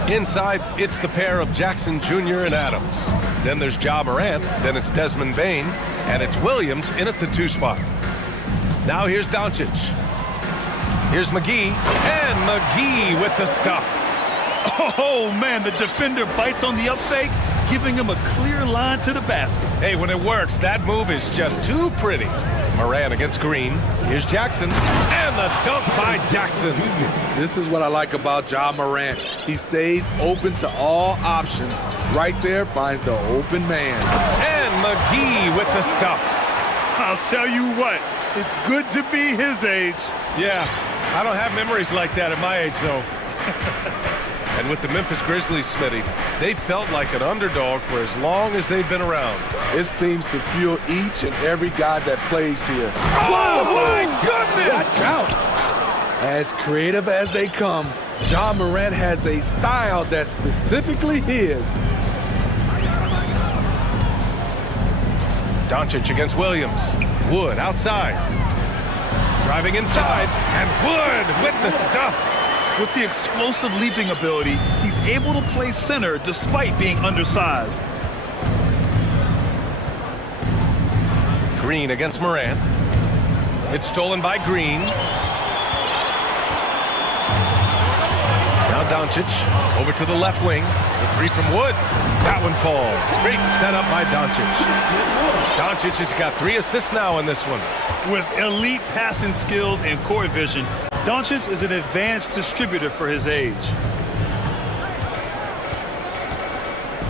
Inside, it's the pair of Jackson Jr. and Adams. Then there's Ja Morant, then it's Desmond Bane, and it's Williams in at the 2 spot. Now here's Doncic. Here's McGee, and McGee with the stuff. Oh, man, the defender bites on the up fake, giving him a clear line to the basket. Hey, when it works, that move is just too pretty. Morant against Green. Here's Jackson, and the dunk by Jackson. This is what I like about Ja Morant. He stays open to all options. Right there, finds the open man. And McGee with the stuff. I'll tell you what, it's good to be his age. Yeah, I don't have memories like that at my age, though. And with the Memphis Grizzlies, Smitty, they felt like an underdog for as long as they've been around. It seems to fuel each and every guy that plays here. Oh, my goodness! Watch out! As creative as they come, Ja Morant has a style that's specifically his. Doncic against Williams. Wood outside. Driving inside, and Wood with the stuff. With the explosive leaping ability, he's able to play center despite being undersized. Green against Morant. It's stolen by Green. Now Doncic over to the left wing. The 3 from Wood. That one falls. Great setup by Doncic. Doncic has got 3 assists now in this one. With elite passing skills and court vision, Doncic is an advanced distributor for his age.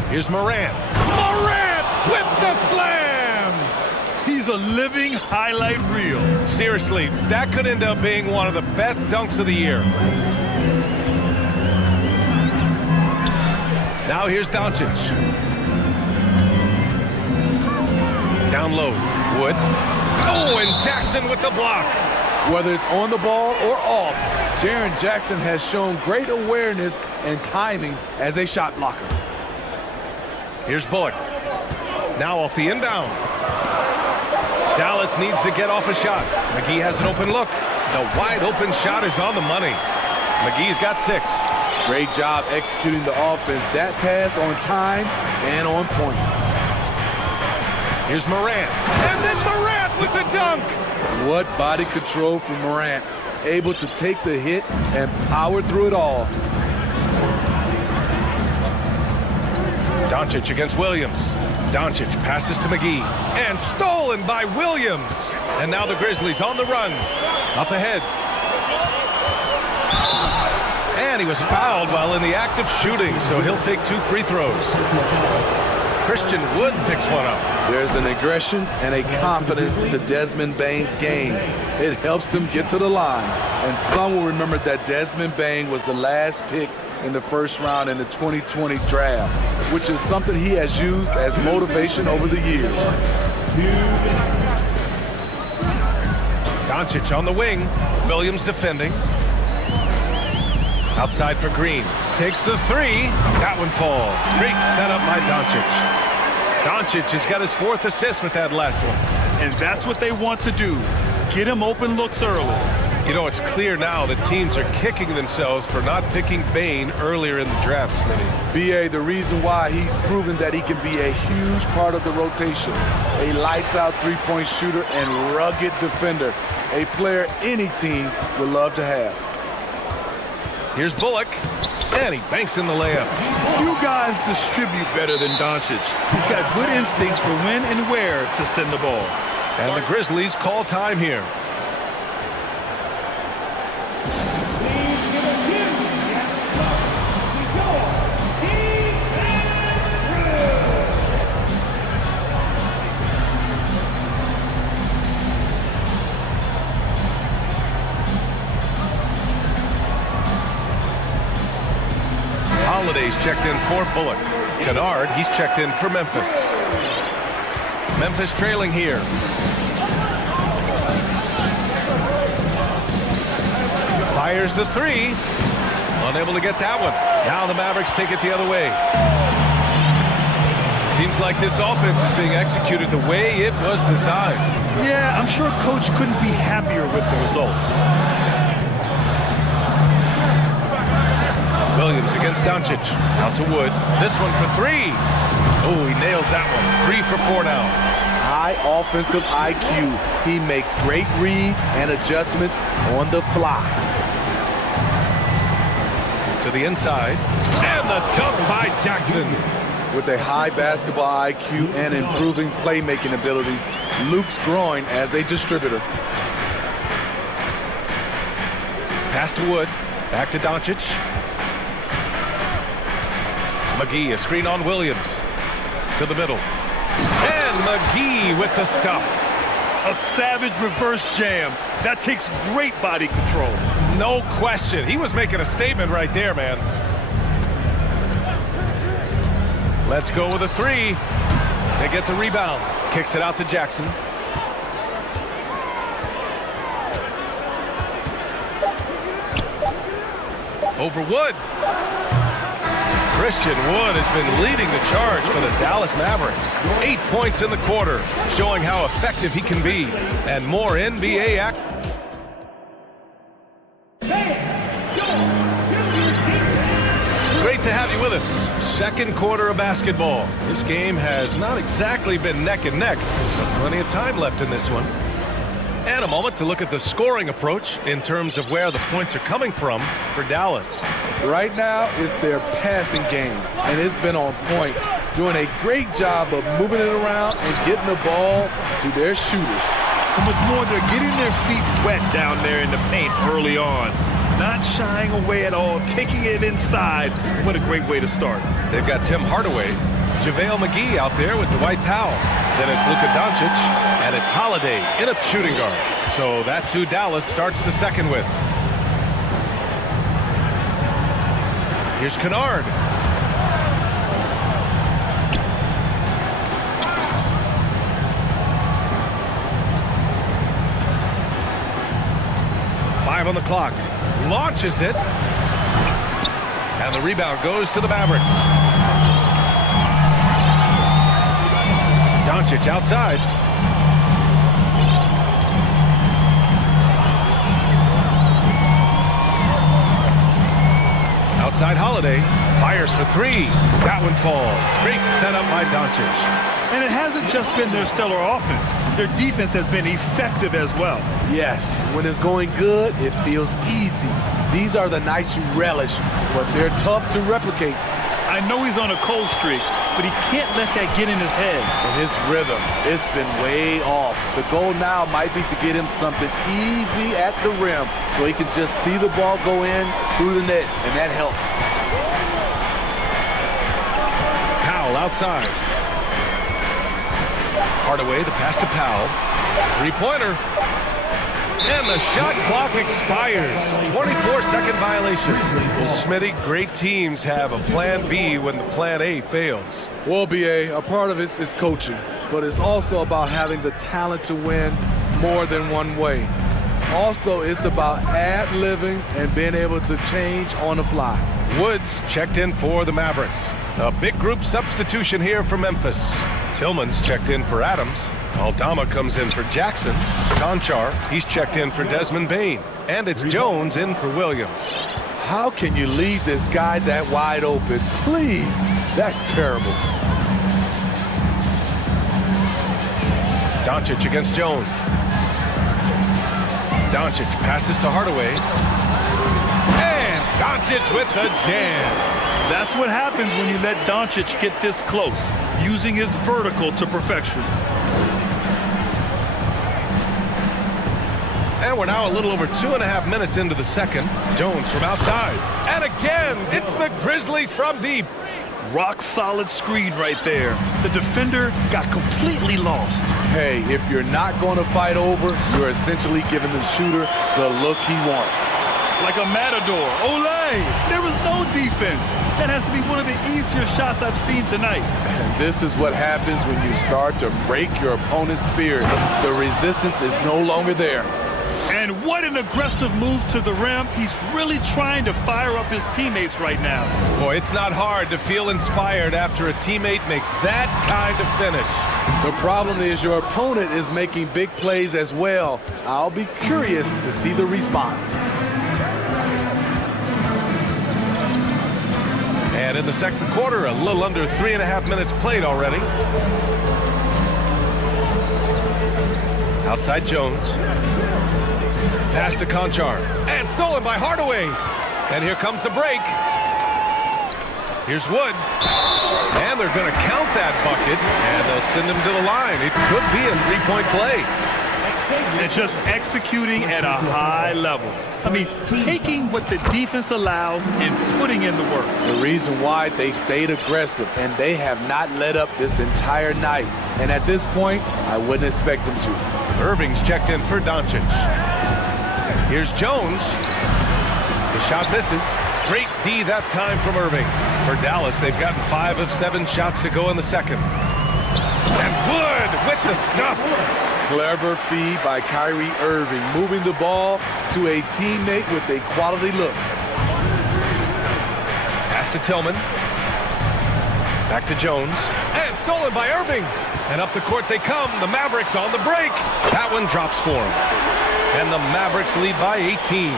Here's Morant. Morant with the slam! He's a living highlight reel. Seriously, that could end up being one of the best dunks of the year. Now here's Doncic. Down low, Wood. Oh, and Jackson with the block. Whether it's on the ball or off, Jaren Jackson has shown great awareness and timing as a shot blocker. Here's Bullock. Now off the inbound. Dallas needs to get off a shot. McGee has an open look. The wide open shot is on the money. McGee's got 6. Great job executing the offense. That pass on time and on point. Here's Morant. And then Morant with the dunk. What body control from Morant. Able to take the hit and power through it all. Doncic against Williams. Doncic passes to McGee. And stolen by Williams. And now the Grizzlies on the run. Up ahead. And he was fouled while in the act of shooting, so he'll take 2 free throws. Christian Wood picks one up. There's an aggression and a confidence to Desmond Bane's game. It helps him get to the line. And some will remember that Desmond Bane was the last pick in the first round in the 2020 draft, which is something he has used as motivation over the years. Doncic on the wing. Williams defending. Outside for Green. Takes the 3. That one falls. Great setup by Doncic. Doncic has got his 4th assist with that last one. And that's what they want to do. Get him open looks early. You know, it's clear now that teams are kicking themselves for not picking Bane earlier in the draft, Smitty. B.A., the reason why he's proven that he can be a huge part of the rotation. A lights-out three-point shooter and rugged defender. A player any team would love to have. Here's Bullock, and he banks in the layup. Few guys distribute better than Doncic. He's got good instincts for when and where to send the ball. And the Grizzlies call time here. Holiday's checked in for Bullock. Kennard, he's checked in for Memphis. Memphis trailing here. Fires the three. Unable to get that one. Now the Mavericks take it the other way. Seems like this offense is being executed the way it was designed. Yeah, I'm sure Coach couldn't be happier with the results. Williams against Doncic. Out to Wood. This one for three. Oh, he nails that one. 3 for 4 now. High offensive IQ. He makes great reads and adjustments on the fly. To the inside. And the dunk by Jackson. With a high basketball IQ and improving playmaking abilities, Luke's growing as a distributor. Pass to Wood. Back to Doncic. McGee, a screen on Williams. To the middle. And McGee with the stuff. A savage reverse jam. That takes great body control. No question. He was making a statement right there, man. Let's go with a three. They get the rebound. Kicks it out to Jackson. Over Wood. Christian Wood has been leading the charge for the Dallas Mavericks. 8 points in the quarter, showing how effective he can be. And more NBA action. Great to have you with us. Second quarter of basketball. This game has not exactly been neck and neck, but plenty of time left in this one. And a moment to look at the scoring approach in terms of where the points are coming from for Dallas. Right now, it's their passing game, and it's been on point, doing a great job of moving it around and getting the ball to their shooters. And what's more, they're getting their feet wet down there in the paint early on. Not shying away at all, taking it inside. What a great way to start. They've got Tim Hardaway, JaVale McGee out there with Dwight Powell. Then it's Luka Doncic, and it's Holiday in a shooting guard. So that's who Dallas starts the second with. Here's Kennard. Five on the clock. Launches it. And the rebound goes to the Mavericks. Doncic outside. Outside Holiday. Fires for three. That one falls. Great setup by Doncic. And it hasn't just been their stellar offense. Their defense has been effective as well. Yes, when it's going good, it feels easy. These are the nights you relish, but they're tough to replicate. I know he's on a cold streak, but he can't let that get in his head. And his rhythm, it's been way off. The goal now might be to get him something easy at the rim so he can just see the ball go in through the net, and that helps. Powell outside. Hardaway, the pass to Powell. Three-pointer. And the shot clock expires. 24-second violation. Well, Smitty, great teams have a plan B when the plan A fails. Well, BA, a part of it is coaching, but it's also about having the talent to win more than one way. Also, it's about ad-libbing and being able to change on the fly. Woods checked in for the Mavericks. A big group substitution here for Memphis. Tillman's checked in for Adams. Aldama comes in for Jackson. Conchar, he's checked in for Desmond Bain. And it's Jones in for Williams. How can you leave this guy that wide open? Please, that's terrible. Doncic against Jones. Doncic passes to Hardaway. And Doncic with the jam. That's what happens when you let Doncic get this close, using his vertical to perfection. And we're now a little over 2.5 minutes into the second. Jones from outside. And again, it's the Grizzlies from deep. Rock solid screen right there. The defender got completely lost. Hey, if you're not going to fight over, you're essentially giving the shooter the look he wants. Like a matador. Olay! There was no defense. That has to be one of the easier shots I've seen tonight. And this is what happens when you start to break your opponent's spirit. The resistance is no longer there. And what an aggressive move to the rim. He's really trying to fire up his teammates right now. Boy, it's not hard to feel inspired after a teammate makes that kind of finish. The problem is your opponent is making big plays as well. I'll be curious to see the response. And in the second quarter, a little under 3.5 minutes played already. Outside Jones. Pass to Conchar. And stolen by Hardaway. And here comes the break. Here's Wood. And they're going to count that bucket. And they'll send him to the line. It could be a three-point play. And just executing at a high level. I mean, taking what the defense allows and putting in the work. The reason why they stayed aggressive, and they have not let up this entire night. And at this point, I wouldn't expect them to. Irving's checked in for Doncic. Here's Jones. The shot misses. Great D that time from Irving. For Dallas, they've gotten 5 of 7 shots to go in the second. And Wood with the stuff. Clever feed by Kyrie Irving, moving the ball to a teammate with a quality look. Pass to Tillman. Back to Jones. And stolen by Irving. And up the court they come. The Mavericks on the break. That one drops for them. And the Mavericks lead by 18.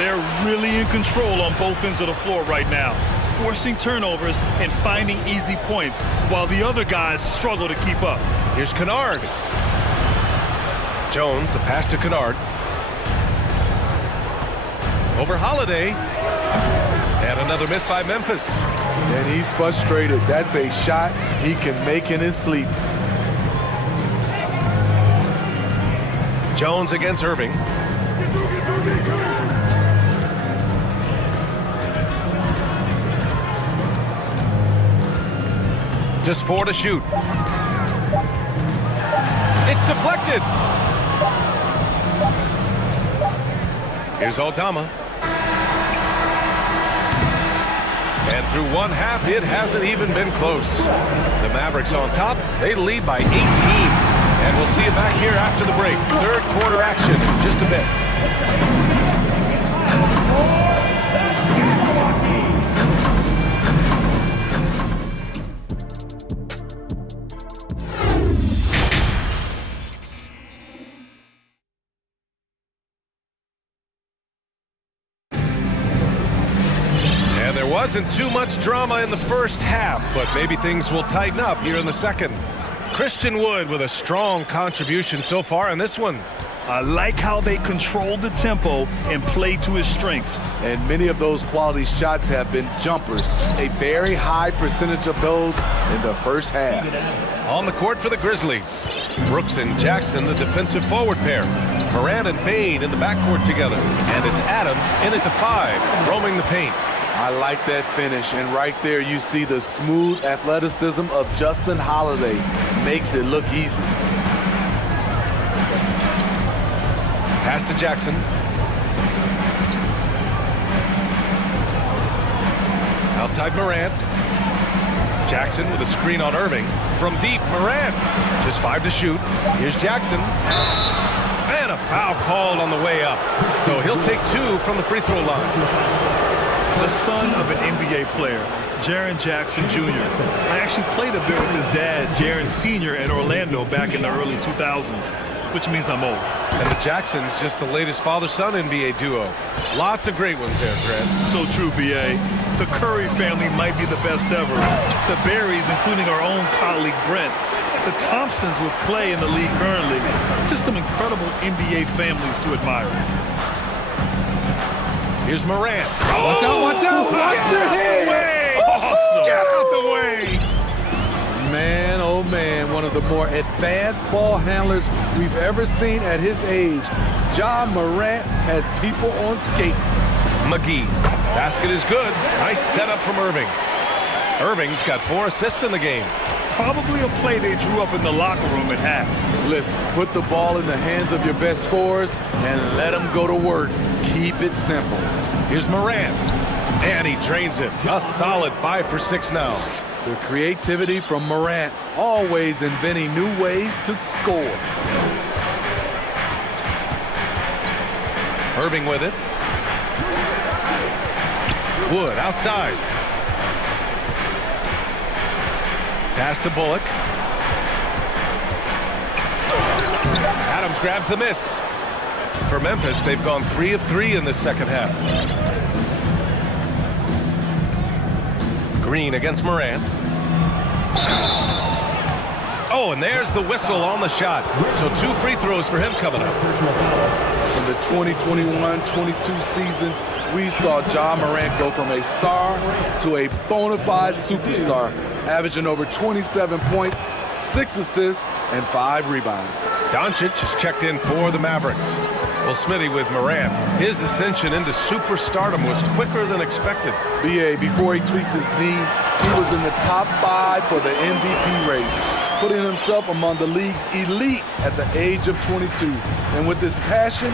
They're really in control on both ends of the floor right now, forcing turnovers and finding easy points while the other guys struggle to keep up. Here's Kennard. Jones, the pass to Kennard. Over Holiday. And another miss by Memphis. And he's frustrated. That's a shot he can make in his sleep. Jones against Irving. Just 4 to shoot. It's deflected. Here's Aldama. And through one half, it hasn't even been close. The Mavericks on top. They lead by 18. And we'll see you back here after the break. Third quarter action in just a bit. Wasn't too much drama in the first half, but maybe things will tighten up here in the second. Christian Wood with a strong contribution so far in this one. I like how they control the tempo and play to his strengths. And many of those quality shots have been jumpers. A very high percentage of those in the first half. On the court for the Grizzlies. Brooks and Jackson, the defensive forward pair. Moran and Bain in the backcourt together. And it's Adams in at the 5, roaming the paint. I like that finish, and right there you see the smooth athleticism of Justin Holiday. Makes it look easy. Pass to Jackson. Outside Morant. Jackson with a screen on Irving. From deep, Morant. Just 5 to shoot. Here's Jackson. And a foul called on the way up. So he'll take 2 from the free throw line. The son of an NBA player, Jaren Jackson Jr. I actually played a bit with his dad, Jaren Sr. at Orlando back in the early 2000s, which means I'm old. And the Jacksons, just the latest father-son NBA duo. Lots of great ones there, Grant. So true, B.A. The Curry family might be the best ever. The Berries, including our own colleague Brent. The Thompsons with Clay in the league currently. Just some incredible NBA families to admire. Here's Morant. Watch out, watch out, watch your head! Awesome. Get out the way! Man, oh man, one of the more advanced ball handlers we've ever seen at his age. Ja Morant has people on skates. McGee. Basket is good. Nice setup from Irving. Irving's got 4 assists in the game. Probably a play they drew up in the locker room at half. Listen, put the ball in the hands of your best scorers and let them go to work. Keep it simple. Here's Morant. And he drains it. A solid 5 for 6 now. The creativity from Morant, always inventing new ways to score. Irving with it. Wood outside. Pass to Bullock. Adams grabs the miss. For Memphis, they've gone 3 of 3 in the second half. Green against Morant. Oh, and there's the whistle on the shot. So 2 free throws for him coming up. In the 2021-22 season, we saw Ja Morant go from a star to a bona fide superstar, averaging over 27 points, 6 assists, and 5 rebounds. Doncic is checked in for the Mavericks. Well, Smitty, with Morant, his ascension into superstardom was quicker than expected. BA, before he tweaks his knee, he was in the top 5 for the MVP race, putting himself among the league's elite at the age of 22. And with his passion,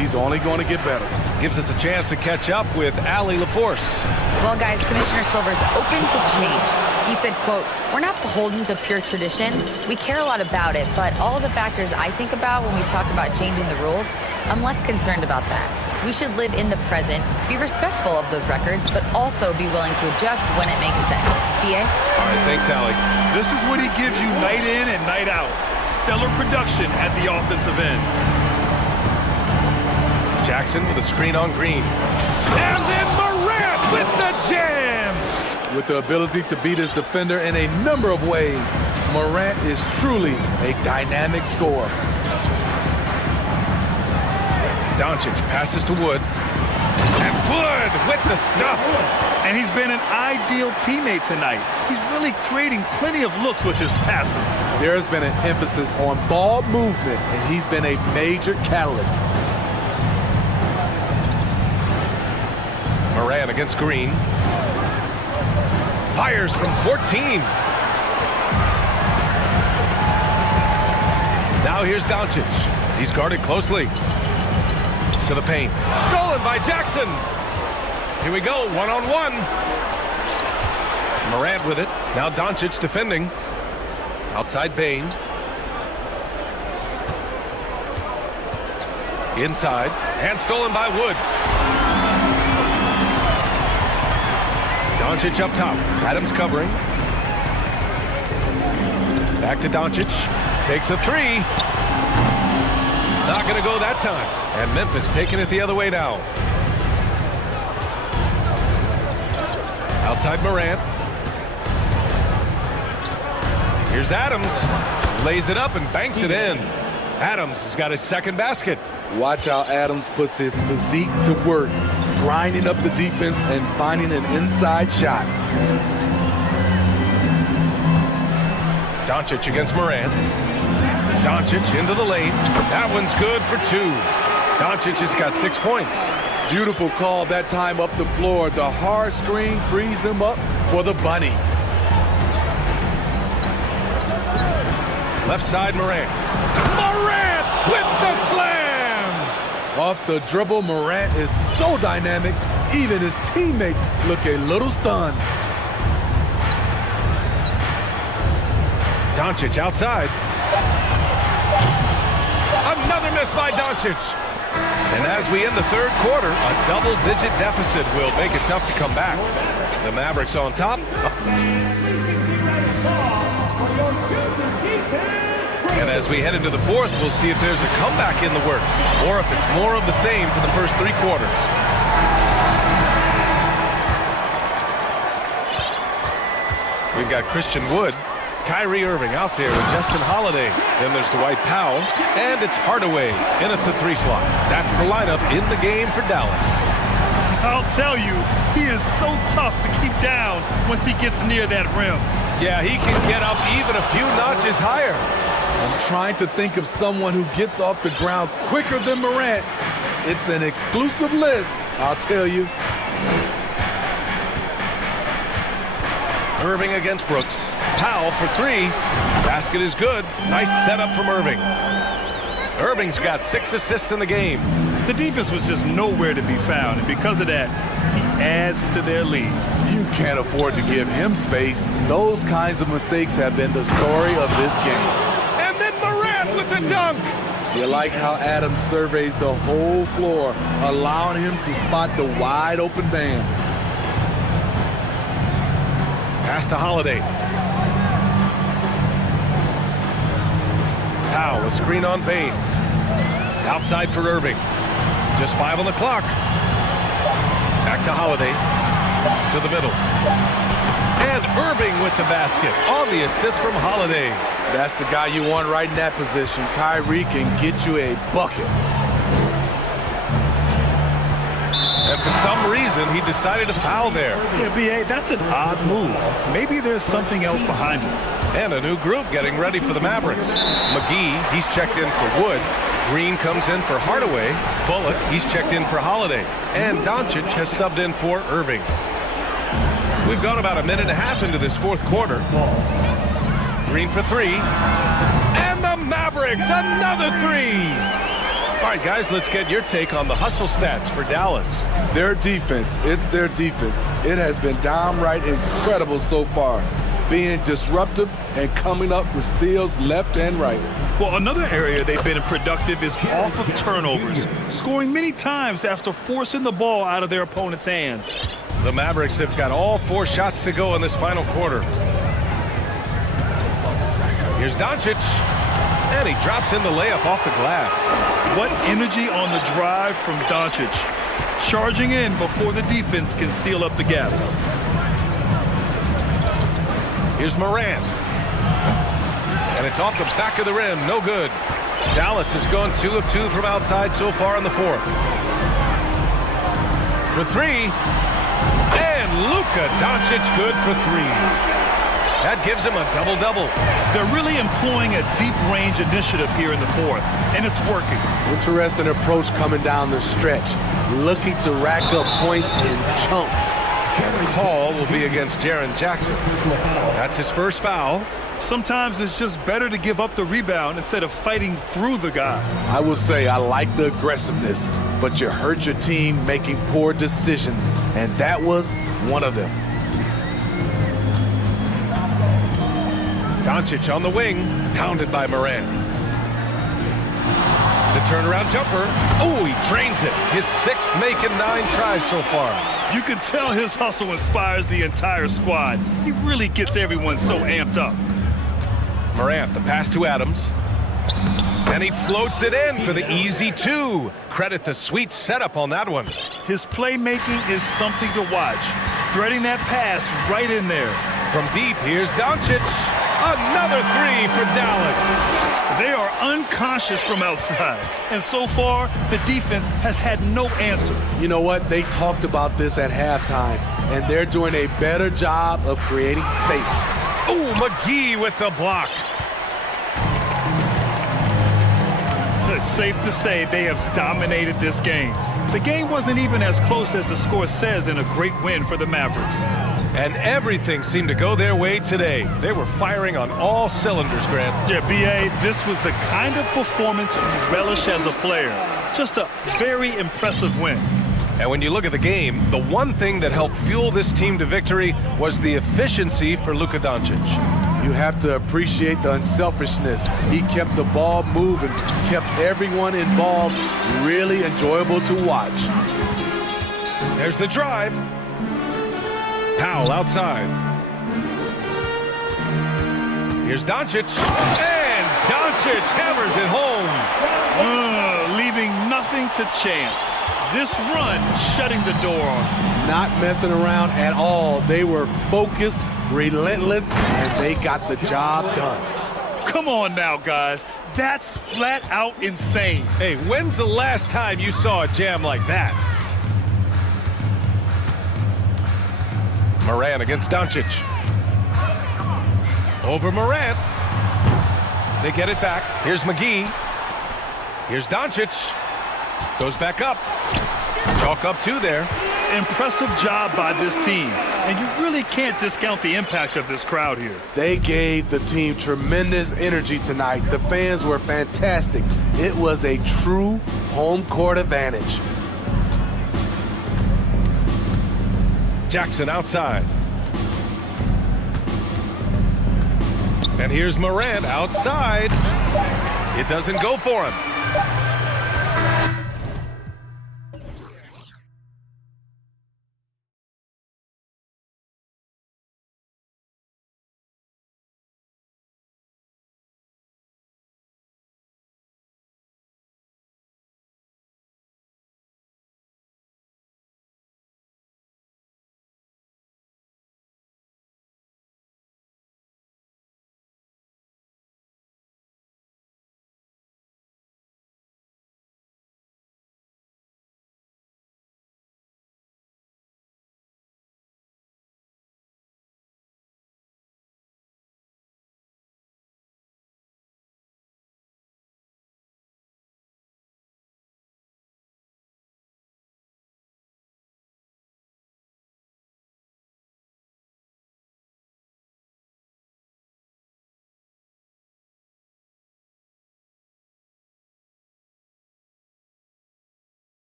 he's only going to get better. Gives us a chance to catch up with Allie LaForce. Well, guys, Commissioner Silver's open to change. He said, quote, "We're not beholden to pure tradition. We care a lot about it, but all the factors I think about when we talk about changing the rules, I'm less concerned about that. We should live in the present, be respectful of those records, but also be willing to adjust when it makes sense." BA? All right, thanks, Allie. This is what he gives you night in and night out. Stellar production at the offensive end. Jackson with a screen on Green. And then Morant with the jam! With the ability to beat his defender in a number of ways, Morant is truly a dynamic scorer. Doncic passes to Wood. And Wood with the stuff. And he's been an ideal teammate tonight. He's really creating plenty of looks with his passing. There's been an emphasis on ball movement, and he's been a major catalyst. Morant against Green. Fires from 14. Now here's Doncic. He's guarded closely. To the paint. Stolen by Jackson. Here we go, one-on-one. Morant with it. Now Doncic defending. Outside Bane. Inside. And stolen by Wood. Doncic up top. Adams covering. Back to Doncic. Takes a 3. Not going to go that time. And Memphis taking it the other way now. Outside Morant. Here's Adams. Lays it up and banks it in. Adams has got his second basket. Watch how Adams puts his physique to work, grinding up the defense and finding an inside shot. Doncic against Morant. Doncic into the lane. That one's good for 2. Doncic has got 6 points. Beautiful call that time up the floor. The hard screen frees him up for the bunny. Left side Morant. Morant with the slam! Off the dribble, Morant is so dynamic, even his teammates look a little stunned. Doncic outside. Another miss by Doncic. And as we end the third quarter, a double-digit deficit will make it tough to come back. The Mavericks on top. And as we head into the fourth, we'll see if there's a comeback in the works, or if it's more of the same for the first 3 quarters. We've got Christian Wood, Kyrie Irving out there with Justin Holiday. Then there's Dwight Powell, and it's Hardaway in at the 3 slot. That's the lineup in the game for Dallas. I'll tell you, he is so tough to keep down once he gets near that rim. Yeah, he can get up even a few notches higher. I'm trying to think of someone who gets off the ground quicker than Morant. It's an exclusive list, I'll tell you. Irving against Brooks. Powell for 3. Basket is good. Nice setup from Irving. Irving's got 6 assists in the game. The defense was just nowhere to be found, and because of that, he adds to their lead. You can't afford to give him space. Those kinds of mistakes have been the story of this game. And then Morant with the dunk. You like how Adams surveys the whole floor, allowing him to spot the wide open man. Pass to Holiday. Powell, a screen on Bain. Outside for Irving. Just 5 on the clock. Back to Holiday. To the middle. And Irving with the basket on the assist from Holiday. That's the guy you want right in that position. Kyrie can get you a bucket. And for some reason, he decided to foul there. Yeah, B.A., that's an odd move. Maybe there's something else behind it. And a new group getting ready for the Mavericks. McGee, he's checked in for Wood. Green comes in for Hardaway. Bullock, he's checked in for Holiday. And Doncic has subbed in for Irving. We've gone about a minute and a half into this fourth quarter. Green for 3. And the Mavericks, another 3! All right, guys, let's get your take on the hustle stats for Dallas. Their defense, it's their defense. It has been downright incredible so far, being disruptive and coming up with steals left and right. Well, another area they've been productive is off of turnovers, scoring many times after forcing the ball out of their opponent's hands. The Mavericks have got all 4 shots to go in this final quarter. Here's Doncic. And he drops in the layup off the glass. What energy on the drive from Doncic. Charging in before the defense can seal up the gaps. Here's Morant. And it's off the back of the rim. No good. Dallas has gone 2 of 2 from outside so far in the fourth. For 3. And Luka Doncic good for 3. That gives him a double-double. They're really employing a deep-range initiative here in the fourth, and it's working. Interesting approach coming down the stretch, looking to rack up points in chunks. Call will be against Jaren Jackson. That's his first foul. Sometimes it's just better to give up the rebound instead of fighting through the guy. I will say I like the aggressiveness, but you hurt your team making poor decisions, and that was one of them. Doncic on the wing, pounded by Morant. The turnaround jumper. Oh, he drains it. His 6th make in 9 tries so far. You can tell his hustle inspires the entire squad. He really gets everyone so amped up. Morant, the pass to Adams. And he floats it in for the easy 2. Credit the sweet setup on that one. His playmaking is something to watch. Threading that pass right in there. From deep, here's Doncic. Another 3 for Dallas. They are unconscious from outside, and so far, the defense has had no answer. You know what? They talked about this at halftime, and they're doing a better job of creating space. Oh, McGee with the block. It's safe to say they have dominated this game. The game wasn't even as close as the score says in a great win for the Mavericks. And everything seemed to go their way today. They were firing on all cylinders, Grant. Yeah, B.A., this was the kind of performance you relish as a player. Just a very impressive win. And when you look at the game, the one thing that helped fuel this team to victory was the efficiency for Luka Doncic. You have to appreciate the unselfishness. He kept the ball moving, kept everyone involved, really enjoyable to watch. There's the drive. Powell outside. Here's Doncic. And Doncic hammers it home. Leaving nothing to chance. This run shutting the door on him. Not messing around at all. They were focused, relentless, and they got the job done. Come on now, guys. That's flat out insane. Hey, when's the last time you saw a jam like that? Morant against Doncic. Over Morant. They get it back. Here's McGee. Here's Doncic. Goes back up. Chalk up 2 there. Impressive job by this team. And you really can't discount the impact of this crowd here. They gave the team tremendous energy tonight. The fans were fantastic. It was a true home court advantage. Jackson outside. And here's Morant outside. It doesn't go for him.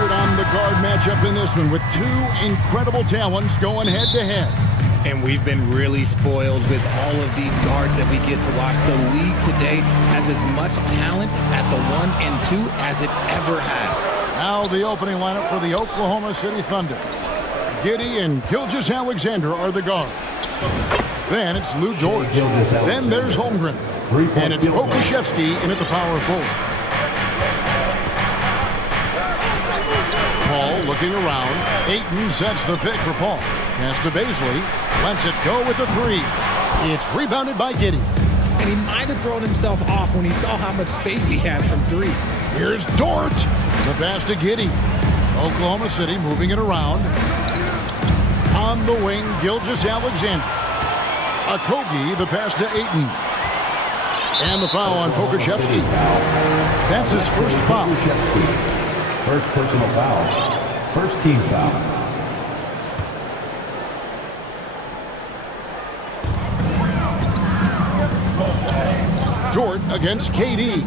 featured on the guard matchup in this one with two incredible talents going head-to-head. And we've been really spoiled with all of these guards that we get to watch. The league today has as much talent at the 1 and 2 as it ever has. Now the opening lineup for the Oklahoma City Thunder. Giddy and Gilgeous-Alexander are the guards. Then it's Lou George. Then there's Holmgren. And it's Pokuševski in at the power forward. Paul looking around. Ayton sets the pick for Paul. Pass to Baisley. Lets it go with the three. It's rebounded by Giddy. And he might have thrown himself off when he saw how much space he had from three. Here's Dort. The pass to Giddy. Oklahoma City moving it around. On the wing, Gilgeous-Alexander. Okogie, the pass to Ayton. And the foul on Pokuševski. That's his first foul. First personal foul. First team foul. Dort against KD.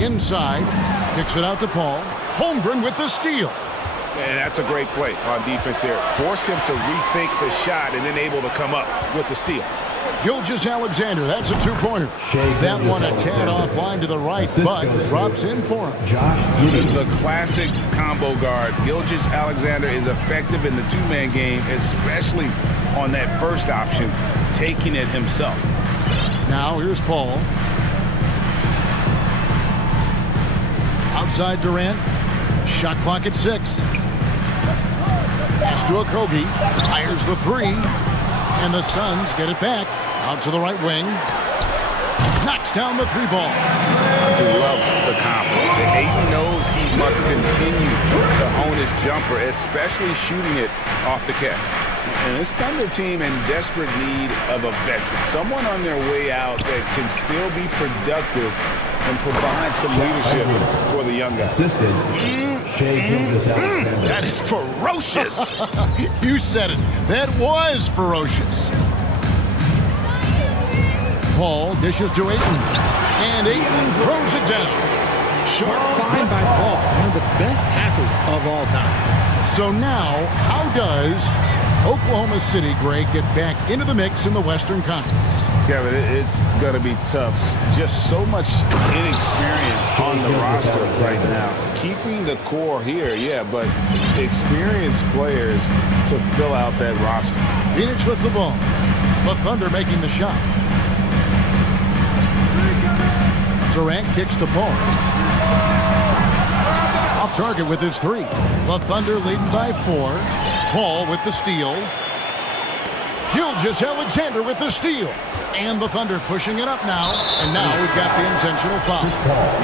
Inside, kicks it out to Paul. Holmgren with the steal. And that's a great play on defense there. Forced him to rethink the shot and then able to come up with the steal. Gilgeous-Alexander, that's a two-pointer. That one a tad offline to the right, but drops in for him. The classic combo guard. Gilgeous-Alexander is effective in the two-man game, especially on that first option, taking it himself. Now here's Paul. Outside Durant. Shot clock at 6. Pass to Okogie. Fires the three. And the Suns get it back. Out to the right wing. Knocks down the three ball. I do love the confidence. And Ayton knows he must continue to hone his jumper, especially shooting it off the catch. And this Thunder team in desperate need of a veteran. Someone on their way out that can still be productive and provide some leadership for the young guys. That is ferocious. You said it. That was ferocious. Paul dishes to Ayton. And Ayton throws it down. Sharp find by Paul. One of the best passes of all time. So now, how does Oklahoma City, Greg, get back into the mix in the Western Conference? Kevin, it's going to be tough. Just so much inexperience on the roster right now. Keeping the core here, yeah, but experienced players to fill out that roster. Phoenix with the ball. The Thunder making the shot. Durant kicks to Paul. Off target with his three. The Thunder leading by 4. Paul with the steal. Gilgeous-Alexander with the steal. And the Thunder pushing it up now. And now we've got the intentional foul.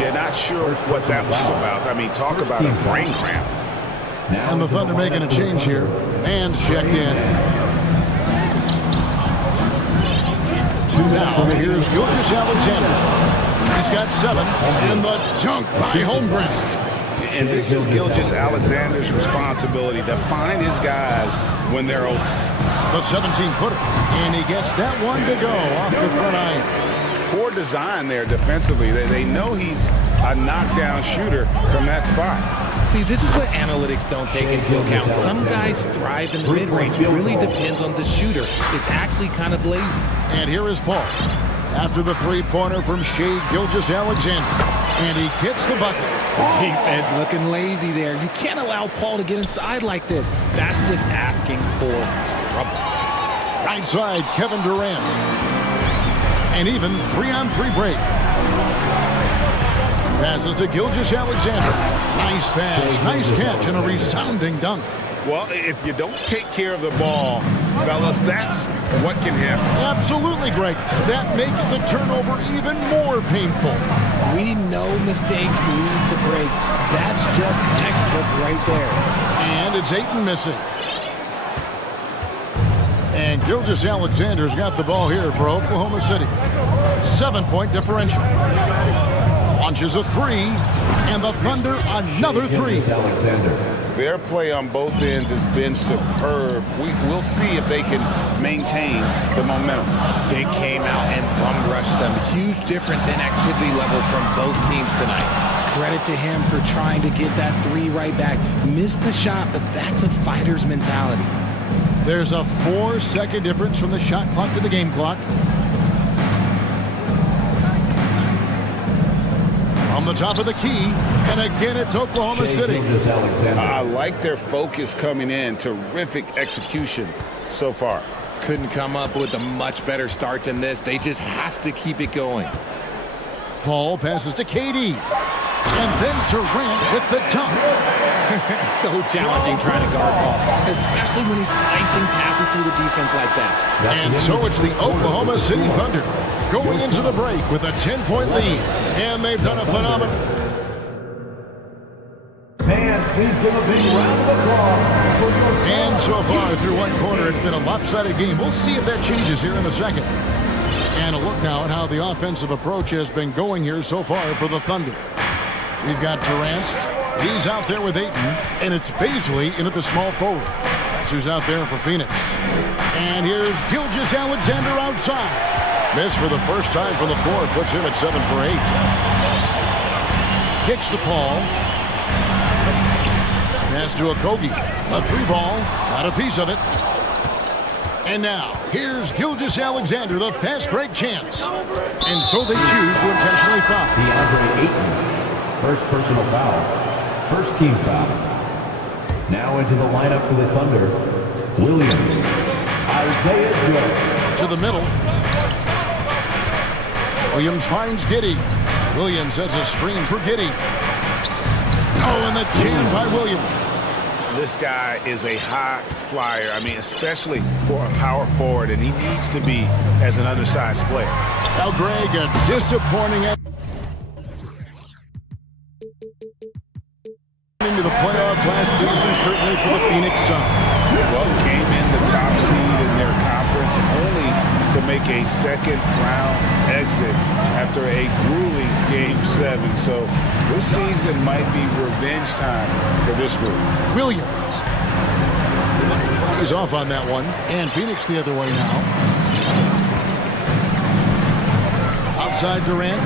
Yeah, not sure what that was about. I mean, talk about a brain cramp. And the Thunder making a change here. Man's checked in. Now here's Gilgeous-Alexander. He's got 7. And the dunk by Holmgren. And this is Gilgeous-Alexander's responsibility to find his guys when they're open. The 17-footer. And he gets that one to go off the front iron. Poor design there defensively. They know he's a knockdown shooter from that spot. See, this is what analytics don't take into account. Some guys thrive in the mid-range. It really depends on the shooter. It's actually kind of lazy. And here is Paul. After the three-pointer from Shai Gilgeous-Alexander. And he gets the bucket. Defense looking lazy there. You can't allow Paul to get inside like this. That's just asking for trouble. Right side, Kevin Durant. And even 3-on-3 break. Passes to Gilgeous-Alexander. Nice pass, nice catch, and a resounding dunk. Well, if you don't take care of the ball, fellas, that's what can happen. Absolutely, Greg. That makes the turnover even more painful. We know mistakes lead to breaks. That's just textbook right there. And it's Ayton missing. And Gilgeous-Alexander's got the ball here for Oklahoma City. 7-point differential. launches a three, and the Thunder another three. Their play on both ends has been superb. We'll see if they can maintain the momentum. They came out and bum rushed them. Huge difference in activity level from both teams tonight. Credit to him for trying to get that three right back. Missed the shot, but that's a fighter's mentality. There's a 4-second difference from the shot clock to the game clock. From the top of the key, and again it's Oklahoma City. I like their focus coming in. Terrific execution so far. Couldn't come up with a much better start than this. They just have to keep it going. Paul passes to KD. And then Durant with the dunk. So challenging trying to guard Paul, especially when he's slicing passes through the defense like that. And so it's the Oklahoma City Thunder going into the break with a 10-point lead. And they've done a phenomenal. Fans, please give a big round of applause. And so far through one quarter, it's been a lopsided game. We'll see if that changes here in a second. And a look now at how the offensive approach has been going here so far for the Thunder. We've got Durant. He's out there with Ayton, and it's Baisley in at the small forward. That's who's out there for Phoenix. And here's Gilgeous-Alexander outside. Missed for the first time from the floor, puts him at 7 for 8. Kicks to Paul. Pass to Okogie. A three ball, got a piece of it. And now, here's Gilgeous-Alexander, the fast break chance. And so they choose to intentionally foul. DeAndre Ayton. First personal foul. First team foul. Now into the lineup for the Thunder, Williams. Isaiah Joe. To the middle. Williams finds Giddey. Williams sets a screen for Giddey. Oh, and the jam by Williams. This guy is a high flyer. I mean, especially for a power forward, and he needs to be as an undersized player. Now, Greg, a disappointing into the playoffs last season, certainly for the Phoenix Suns. Well, came in the top seed in their conference, only to make a second-round exit after a grueling Game 7. So this season might be revenge time for this group. Williams. He's off on that one, and Phoenix the other way now. Outside Durant.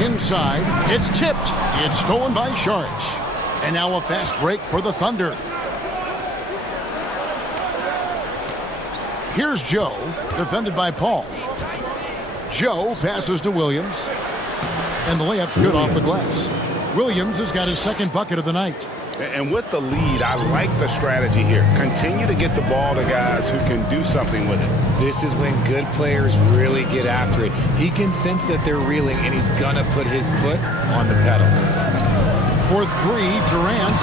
Inside, it's tipped. It's stolen by Saric. And now a fast break for the Thunder. Here's Joe, defended by Paul. Joe passes to Williams. And the layup's good off the glass. Williams has got his second bucket of the night. And with the lead, I like the strategy here. Continue to get the ball to guys who can do something with it. This is when good players really get after it. He can sense that they're reeling, and he's going to put his foot on the pedal. For three, Durant.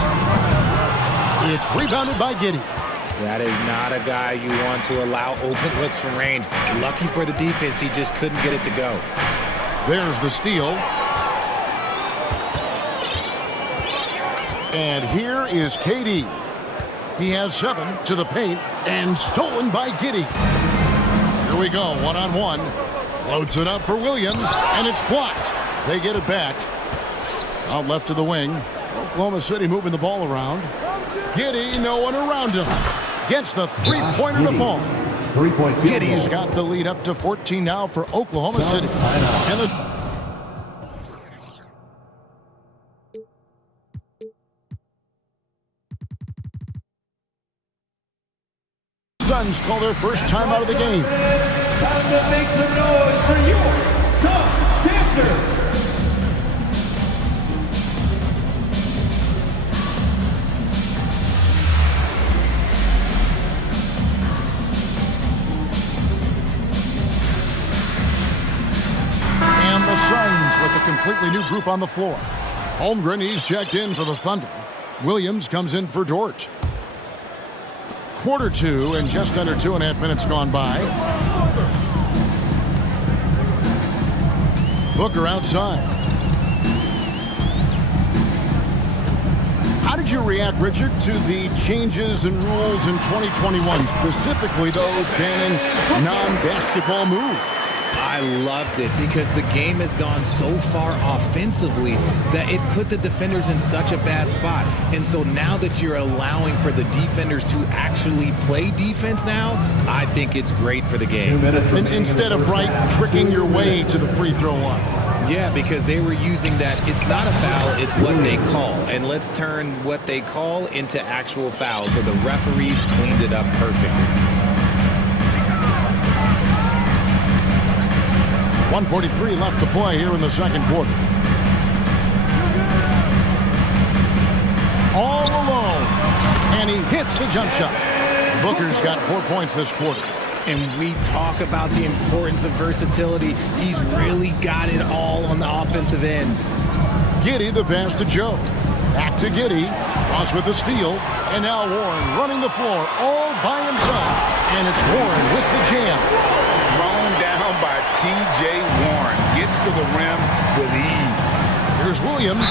It's rebounded by Giddey. That is not a guy you want to allow open looks from range. Lucky for the defense, he just couldn't get it to go. There's the steal. And here is KD. He has 7 to the paint and stolen by Giddey. Here we go, one-on-one. Floats it up for Williams, and it's blocked. They get it back. Out left to the wing. Oklahoma City moving the ball around. Giddey, no one around him. Gets the three-pointer to fall. Three-point field goal. Giddey's got the lead up to 14 now for Oklahoma City. And the Suns call their first time out of the game. Time to make some noise for your Suns dancers. And the Suns with a completely new group on the floor. Holmgren, he's checked in for the Thunder. Williams comes in for Dort. Quarter 2 and just under 2.5 minutes gone by. Booker outside. How did you react, Richard, to the changes and rules in 2021, specifically those banning non-basketball moves? I loved it because the game has gone so far offensively that it put the defenders in such a bad spot. And so now that you're allowing for the defenders to actually play defense now, I think it's great for the game. And instead of tricking your way to the free throw line. Yeah, because they were using that it's not a foul, it's what they call. And let's turn what they call into actual fouls. So the referees cleaned it up perfectly. 1:43 left to play here in the second quarter. All alone. And he hits the jump shot. Booker's got 4 points this quarter. And we talk about the importance of versatility. He's really got it all on the offensive end. Giddey the pass to Joe. Back to Giddey. Ross with the steal. And now Warren running the floor all by himself. And it's Warren with the jam. Thrown down by T.J. Warren. Gets to the rim with ease. Here's Williams.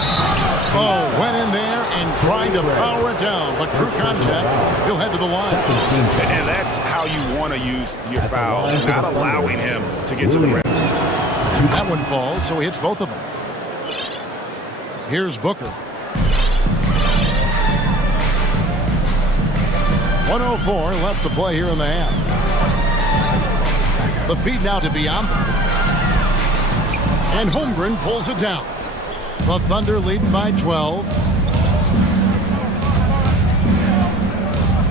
Oh, went in there and tried to power it down, but true contact, he'll head to the line. And that's how you want to use your fouls, not allowing him to get to the rim. That one falls, so he hits both of them. Here's Booker. 1:04 left to play here in the half. The feed now to Biombo. And Holmgren pulls it down. The Thunder leading by 12.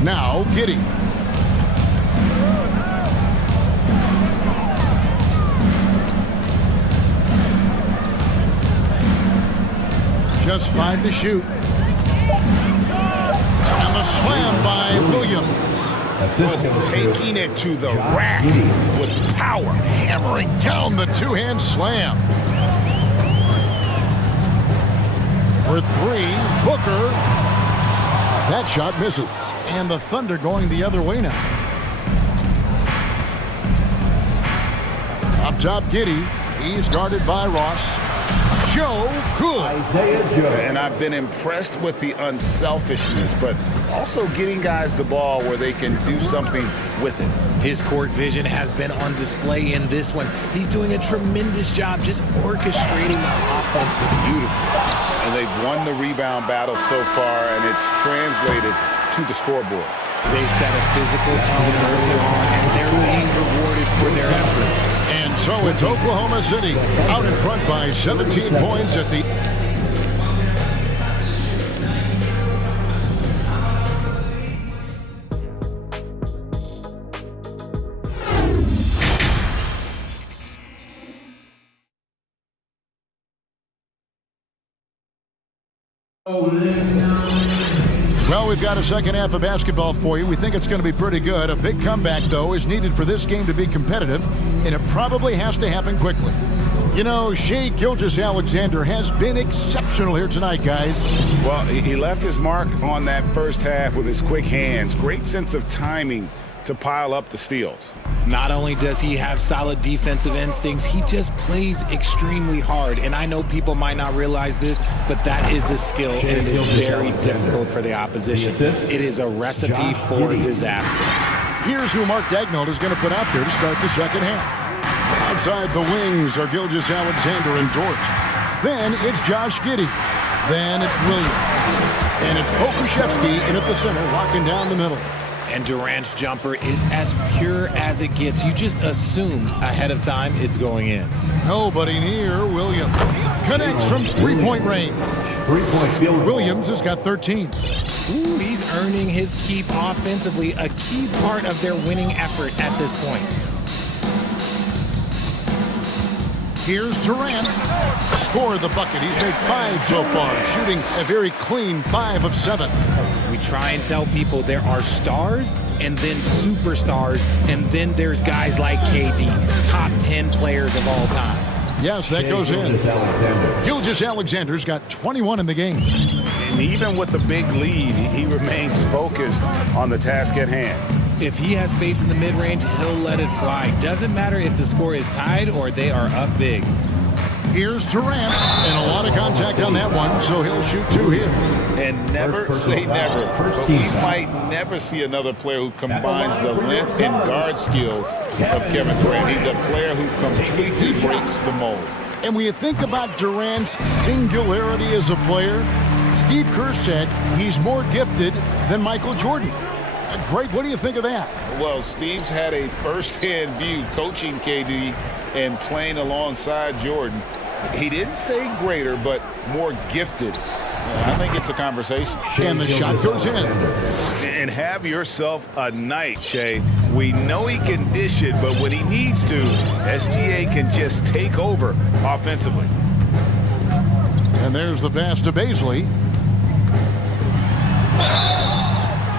Now Giddey. Just 5 to shoot. And the slam by Williams. Taking it to the rack with power. Hammering down the two-hand slam. For 3, Booker. That shot misses. And the Thunder going the other way now. Up top, Giddey. He's guarded by Ross. Joe, good. And I've been impressed with the unselfishness, but also getting guys the ball where they can do something with it. His court vision has been on display in this one. He's doing a tremendous job just orchestrating the offense beautifully. And they've won the rebound battle so far, and it's translated to the scoreboard. They set a physical tone early on, and they're being rewarded for their efforts. And so it's Oklahoma City out in front by 17 points at the... Well, we've got a second half of basketball for you. We think it's going to be pretty good. A big comeback, though, is needed for this game to be competitive, and it probably has to happen quickly. You know, Shai Gilgeous-Alexander has been exceptional here tonight, guys. Well, he left his mark on that first half with his quick hands. Great sense of timing to pile up the steals. Not only does he have solid defensive instincts, he just plays extremely hard. And I know people might not realize this, but that is a skill, and it is very difficult for the opposition. It is a recipe for disaster. Here's who Mark Daigneault is going to put out there to start the second half. Outside the wings are Gilgeous-Alexander and George. Then it's Josh Giddey. Then it's Williams. And it's Pokusevski in at the center, locking down the middle. And Durant's jumper is as pure as it gets. You just assume ahead of time it's going in. Nobody near Williams. Connects from three-point range. Williams has got 13. Ooh, he's earning his keep offensively, a key part of their winning effort at this point. Here's Durant. Scored the bucket. He's made 5 so far, shooting a very clean 5 of 7. We try and tell people there are stars and then superstars, and then there's guys like KD, top 10 players of all time. Yes, that goes in. Gilgeous-Alexander's got 21 in the game. And even with the big lead, he remains focused on the task at hand. If he has space in the mid-range, he'll let it fly. Doesn't matter if the score is tied or they are up big. Here's Durant, and a lot of contact on that one, so he'll shoot 2 here. And never say never, but we might never see another player who combines the length and guard skills of Kevin Durant. He's a player who completely breaks the mold. And when you think about Durant's singularity as a player, Steve Kerr said he's more gifted than Michael Jordan. Great, what do you think of that? Well, Steve's had a first-hand view coaching KD and playing alongside Jordan. He didn't say greater, but more gifted. I think it's a conversation. And the shot goes in. And have yourself a night, Shea. We know he can dish it, but when he needs to, SGA can just take over offensively. And there's the pass to Baisley.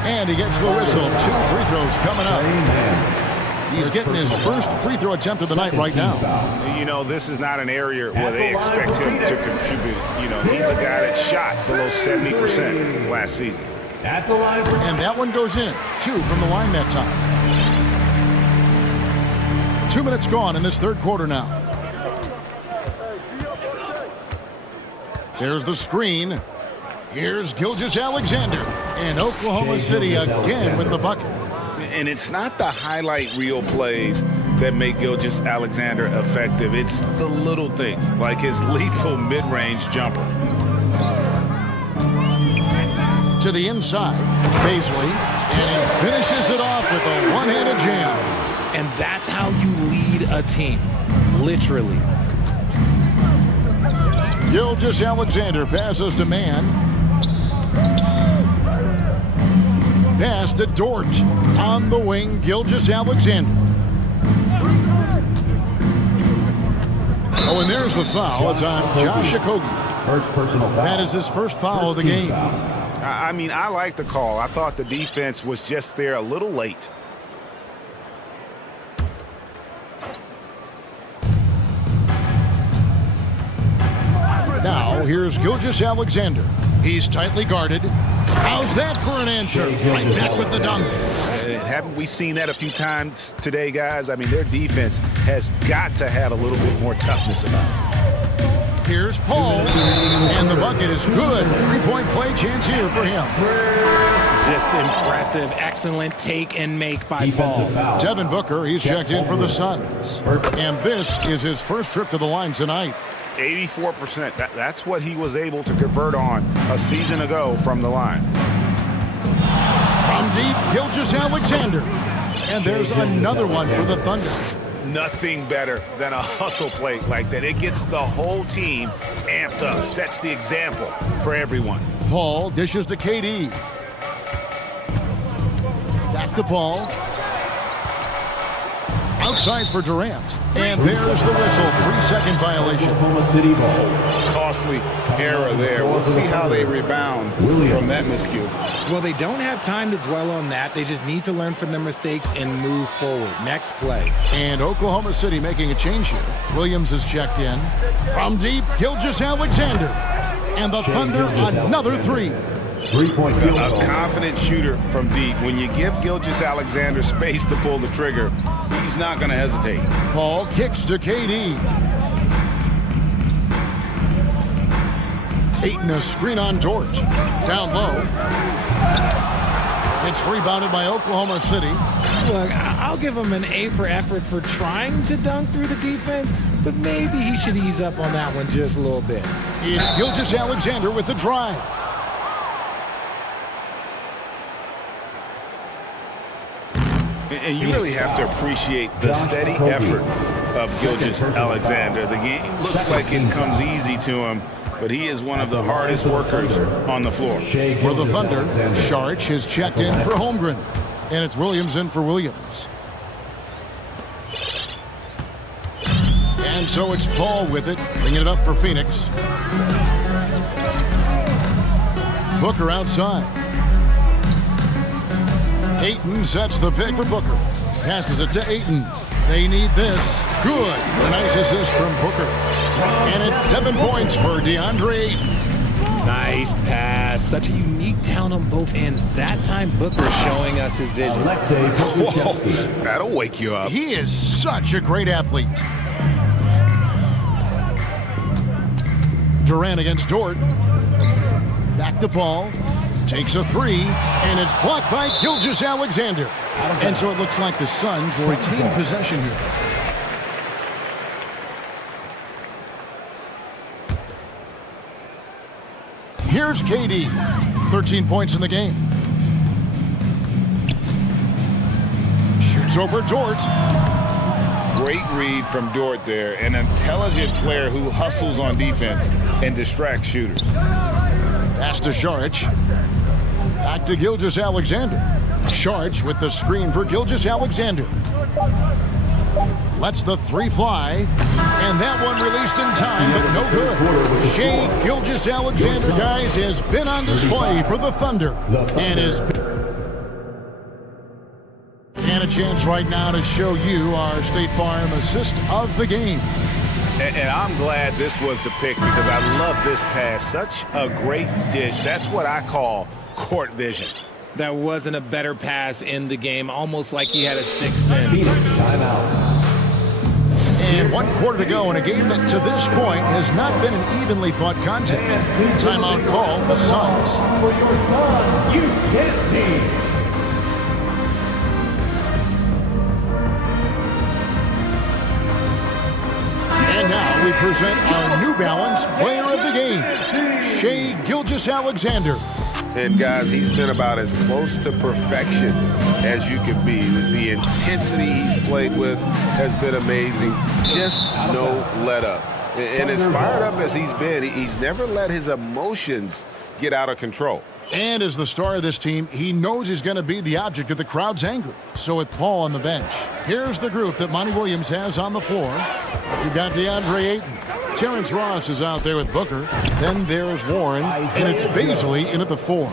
And he gets the whistle. 2 free throws coming up. He's getting his first free throw attempt of the night right now. You know, this is not an area where they expect him to contribute. You know, he's a guy that shot below 70% last season. And that one goes in. 2 from the line that time. 2 minutes gone in this third quarter now. There's the screen. Here's Gilgeous-Alexander. And Oklahoma City again with the bucket. And it's not the highlight reel plays that make Gilgeous-Alexander effective. It's the little things, like his lethal mid-range jumper. To the inside, Baisley, and he finishes it off with a one-handed jam. And that's how you lead a team, literally. Gilgeous-Alexander passes to man. Pass to Dort. On the wing, Gilgeous-Alexander. Oh, and there's the foul. It's on Josh Okogie. First personal foul. That is his first foul of the game. I mean, I like the call. I thought the defense was just there a little late. Now, here's Gilgeous-Alexander. He's tightly guarded. How's that for an answer? Right back with the dunk. Haven't we seen that a few times today, guys? I mean, their defense has got to have a little bit more toughness about it. Here's Paul, and the bucket is good. 3-point play chance here for him. Just impressive, excellent take and make by Paul. Devin Booker, he's checked in for the Suns. And this is his first trip to the line tonight. 84%. That's what he was able to convert on a season ago from the line. From deep, Gilgeous-Alexander. And there's another one for the Thunder. Nothing better than a hustle play like that. It gets the whole team amped up, sets the example for everyone. Paul dishes to KD. Back to Paul. Outside for Durant. And there's the whistle. 3-second violation. Costly error there. We'll see how they rebound from that miscue. Well, they don't have time to dwell on that. They just need to learn from their mistakes and move forward. Next play. And Oklahoma City making a change here. Williams is checked in. From deep, Gilgeous-Alexander. And the Thunder another 3. 3-point field goal. A confident shooter from deep. When you give Gilgeous-Alexander space to pull the trigger, he's not going to hesitate. Paul kicks to KD. Ayton a screen on Dort. Down low. It's rebounded by Oklahoma City. Look, I'll give him an A for effort for trying to dunk through the defense, but maybe he should ease up on that one just a little bit. It's Gilgeous-Alexander with the drive. And you really have to appreciate the steady effort of Gilgeous-Alexander. The game looks like it comes easy to him, but he is one of the hardest workers on the floor. For the Thunder, Sharch is checked in for Holmgren. And it's Williams in for Williams. And so it's Paul with it, bringing it up for Phoenix. Booker outside. Ayton sets the pick for Booker. Passes it to Ayton. They need this. Good. A nice assist from Booker. And it's 7 points for DeAndre Ayton. Nice pass. Such a unique talent on both ends. That time Booker showing us his vision. Whoa, that'll wake you up. He is such a great athlete. Durant against Dort. Back to Paul. Takes a three, and it's blocked by Gilgeous-Alexander. And so it looks like the Suns will retain possession here. Here's KD. 13 points in the game. Shoots over Dort. Great read from Dort there. An intelligent player who hustles on defense and distracts shooters. Pass to Saric. Back to Gilgeous-Alexander. Saric with the screen for Gilgeous-Alexander. Lets the three fly. And that one released in time, but no good. Shai Gilgeous-Alexander, guys, has been on display for the Thunder. And is... And a chance right now to show you our State Farm assist of the game. And I'm glad this was the pick because I love this pass. Such a great dish. That's what I call court vision. That wasn't a better pass in the game, almost like he had a sixth sense. And 1 quarter to go in a game that to this point has not been an evenly fought contest. Timeout call, the Suns. For your son, you can't team. And now we present our New Balance player of the game, Shai Gilgeous-Alexander. And guys, he's been about as close to perfection as you can be. The intensity he's played with has been amazing. Just no let up. And as fired up as he's been, he's never let his emotions get out of control. And as the star of this team, he knows he's going to be the object of the crowd's anger. So with Paul on the bench, here's the group that Monty Williams has on the floor. You've got DeAndre Ayton. Terrence Ross is out there with Booker. Then there's Warren, and it's Baisley in at the 4.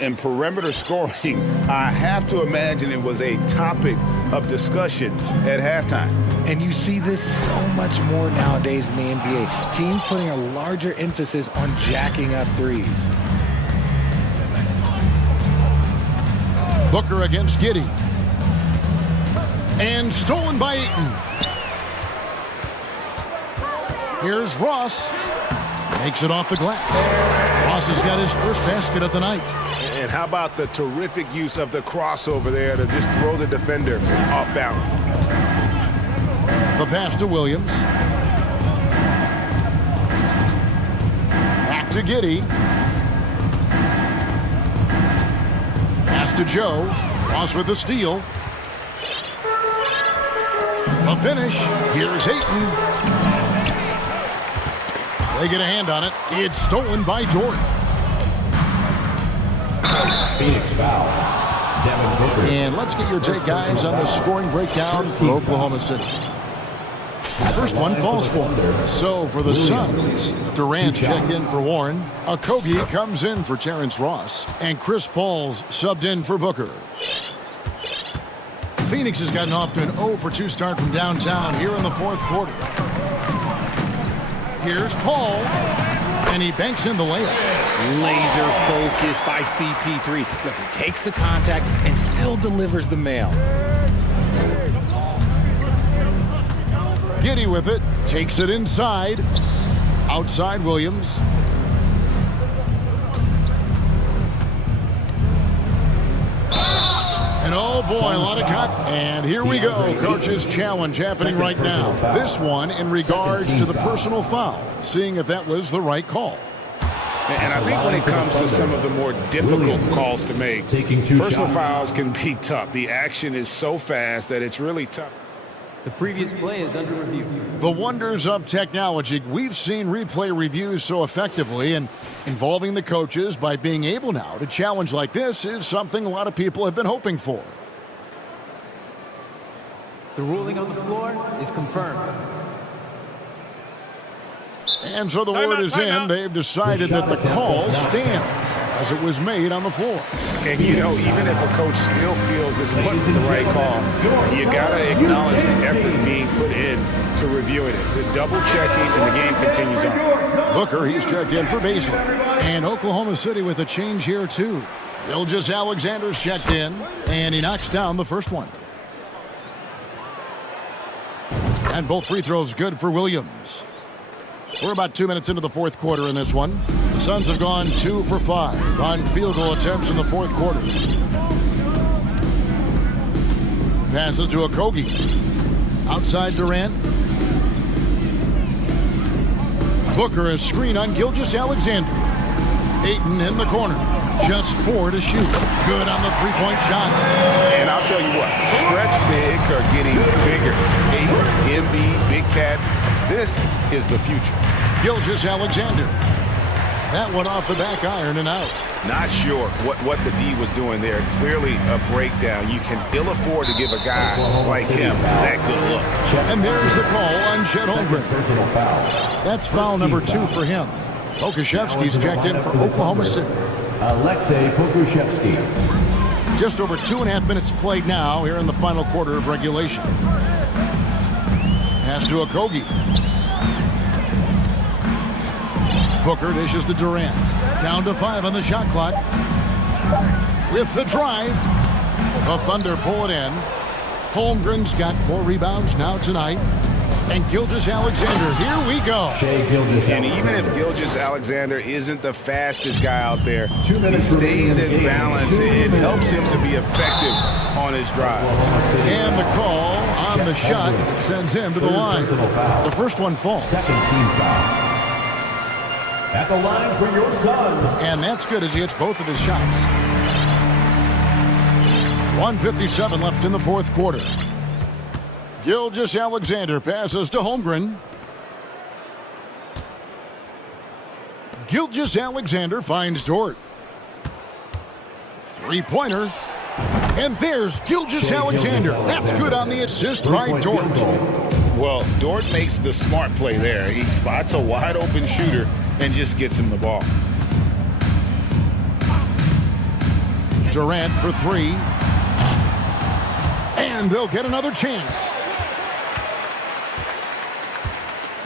And perimeter scoring, I have to imagine it was a topic of discussion at halftime. And you see this so much more nowadays in the NBA. Teams putting a larger emphasis on jacking up threes. Booker against Giddey. And stolen by Ayton. Here's Ross. Makes it off the glass. Ross has got his first basket of the night. And how about the terrific use of the crossover there to just throw the defender off balance. The pass to Williams. Back to Giddey. Pass to Joe. Ross with the steal. The finish. Here's Ayton. They get a hand on it. It's stolen by Dort. Phoenix foul. Devin Booker. And let's get your take, guys, on the scoring breakdown for Oklahoma City. First one falls for. So for the Suns, Durant checked in for Warren. Okogie comes in for Terrence Ross. And Chris Paul's subbed in for Booker. Phoenix has gotten off to an 0-for-2 start from downtown here in the fourth quarter. Here's Paul, and he banks in the layup. Laser focused by CP3. Look, he takes the contact and still delivers the mail. Giddey with it, takes it inside. Outside Williams. And oh boy, a lot of cut. And here we go. Coach's challenge happening right now. This one in regards to the personal foul. Seeing if that was the right call. And I think when it comes to some of the more difficult calls to make, personal fouls can be tough. The action is so fast that it's really tough. The previous play is under review. The wonders of technology. We've seen replay reviews so effectively, and involving the coaches by being able now to challenge like this is something a lot of people have been hoping for. The ruling on the floor is confirmed. And so the word is in. They've decided that the call stands as it was made on the floor. And, you know, even if a coach still feels this wasn't the right call, you got to acknowledge the effort being put in to reviewing it. The double checking, and the game continues on. Booker, he's checked in for Baisley. And Oklahoma City with a change here, too. Gilgeous-Alexander's checked in, and he knocks down the first one. And both free throws good for Williams. We're about 2 minutes into the fourth quarter in this one. The Suns have gone 2 for 5 on field goal attempts in the fourth quarter. Passes to Okogie. Outside Durant. Booker is screen on Gilgeous-Alexander. Ayton in the corner. Just 4 to shoot. Good on the three-point shot. And I'll tell you what, stretch bigs are getting bigger. Ayton, Embiid, Big Cat. This is the future. Gilgeous-Alexander. That one off the back iron and out. Not sure what the D was doing there. Clearly a breakdown. You can ill afford to give a guy like him that good look. And there's the call on Chet Holmgren. That's foul number 2 for him. Pokuševski's checked in for Oklahoma City. Alexei Pokuševski. Just over 2.5 minutes played now here in the final quarter of regulation. Pass to Okogie. Booker dishes to Durant. Down to 5 on the shot clock. With the drive. The Thunder pull it in. Holmgren's got 4 rebounds now tonight. And Gilgeous-Alexander, here we go. And even if Gilgeous-Alexander isn't the fastest guy out there, he stays in balance. It helps him to be effective on his drive. And the call on the shot sends him to the line. The first one falls. Second team foul. At the line for your Suns. And that's good as he hits both of his shots. 1:57 left in the fourth quarter. Gilgeous-Alexander passes to Holmgren. Gilgeous-Alexander finds Dort. Three-pointer. And there's Gilgeous-Alexander. That's good on the assist by Dort. Well, Dort makes the smart play there. He spots a wide-open shooter and just gets him the ball. Durant for 3. And they'll get another chance.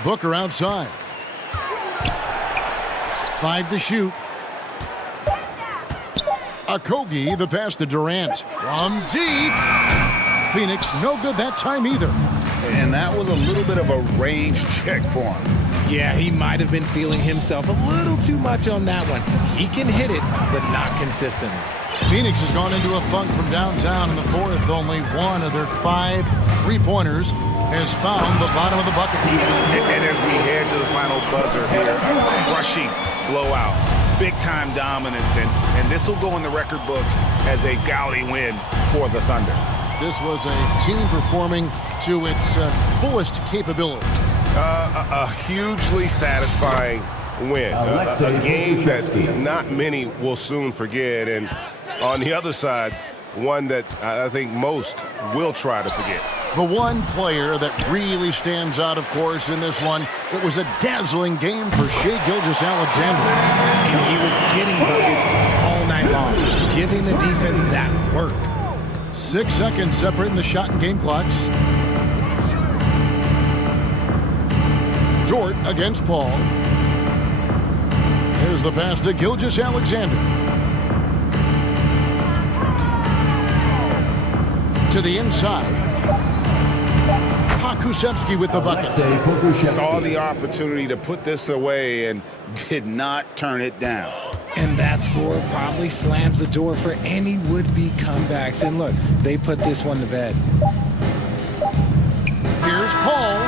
Booker outside. 5 to shoot. Okogie, the pass to Durant. From deep. Phoenix, no good that time either. And that was a little bit of a range check for him. Yeah, he might have been feeling himself a little too much on that one. He can hit it, but not consistently. Phoenix has gone into a funk from downtown in the fourth. Only one of their 5 three-pointers has found the bottom of the bucket. And as we head to the final buzzer here, a crushing blowout, big-time dominance, and this will go in the record books as a gaudy win for the Thunder. This was a team performing to its fullest capability. A hugely satisfying win. A game that not many will soon forget. And on the other side, one that I think most will try to forget. The one player that really stands out, of course, in this one, it was a dazzling game for Shai Gilgeous-Alexander. And he was getting buckets all night long, giving the defense that work. 6 seconds separating the shot and game clocks. Dort against Paul. Here's the pass to Gilgeous-Alexander. To the inside. Pokuševski with the bucket. Saw the opportunity to put this away and did not turn it down. And that score probably slams the door for any would-be comebacks. And look, they put this one to bed. Here's Paul.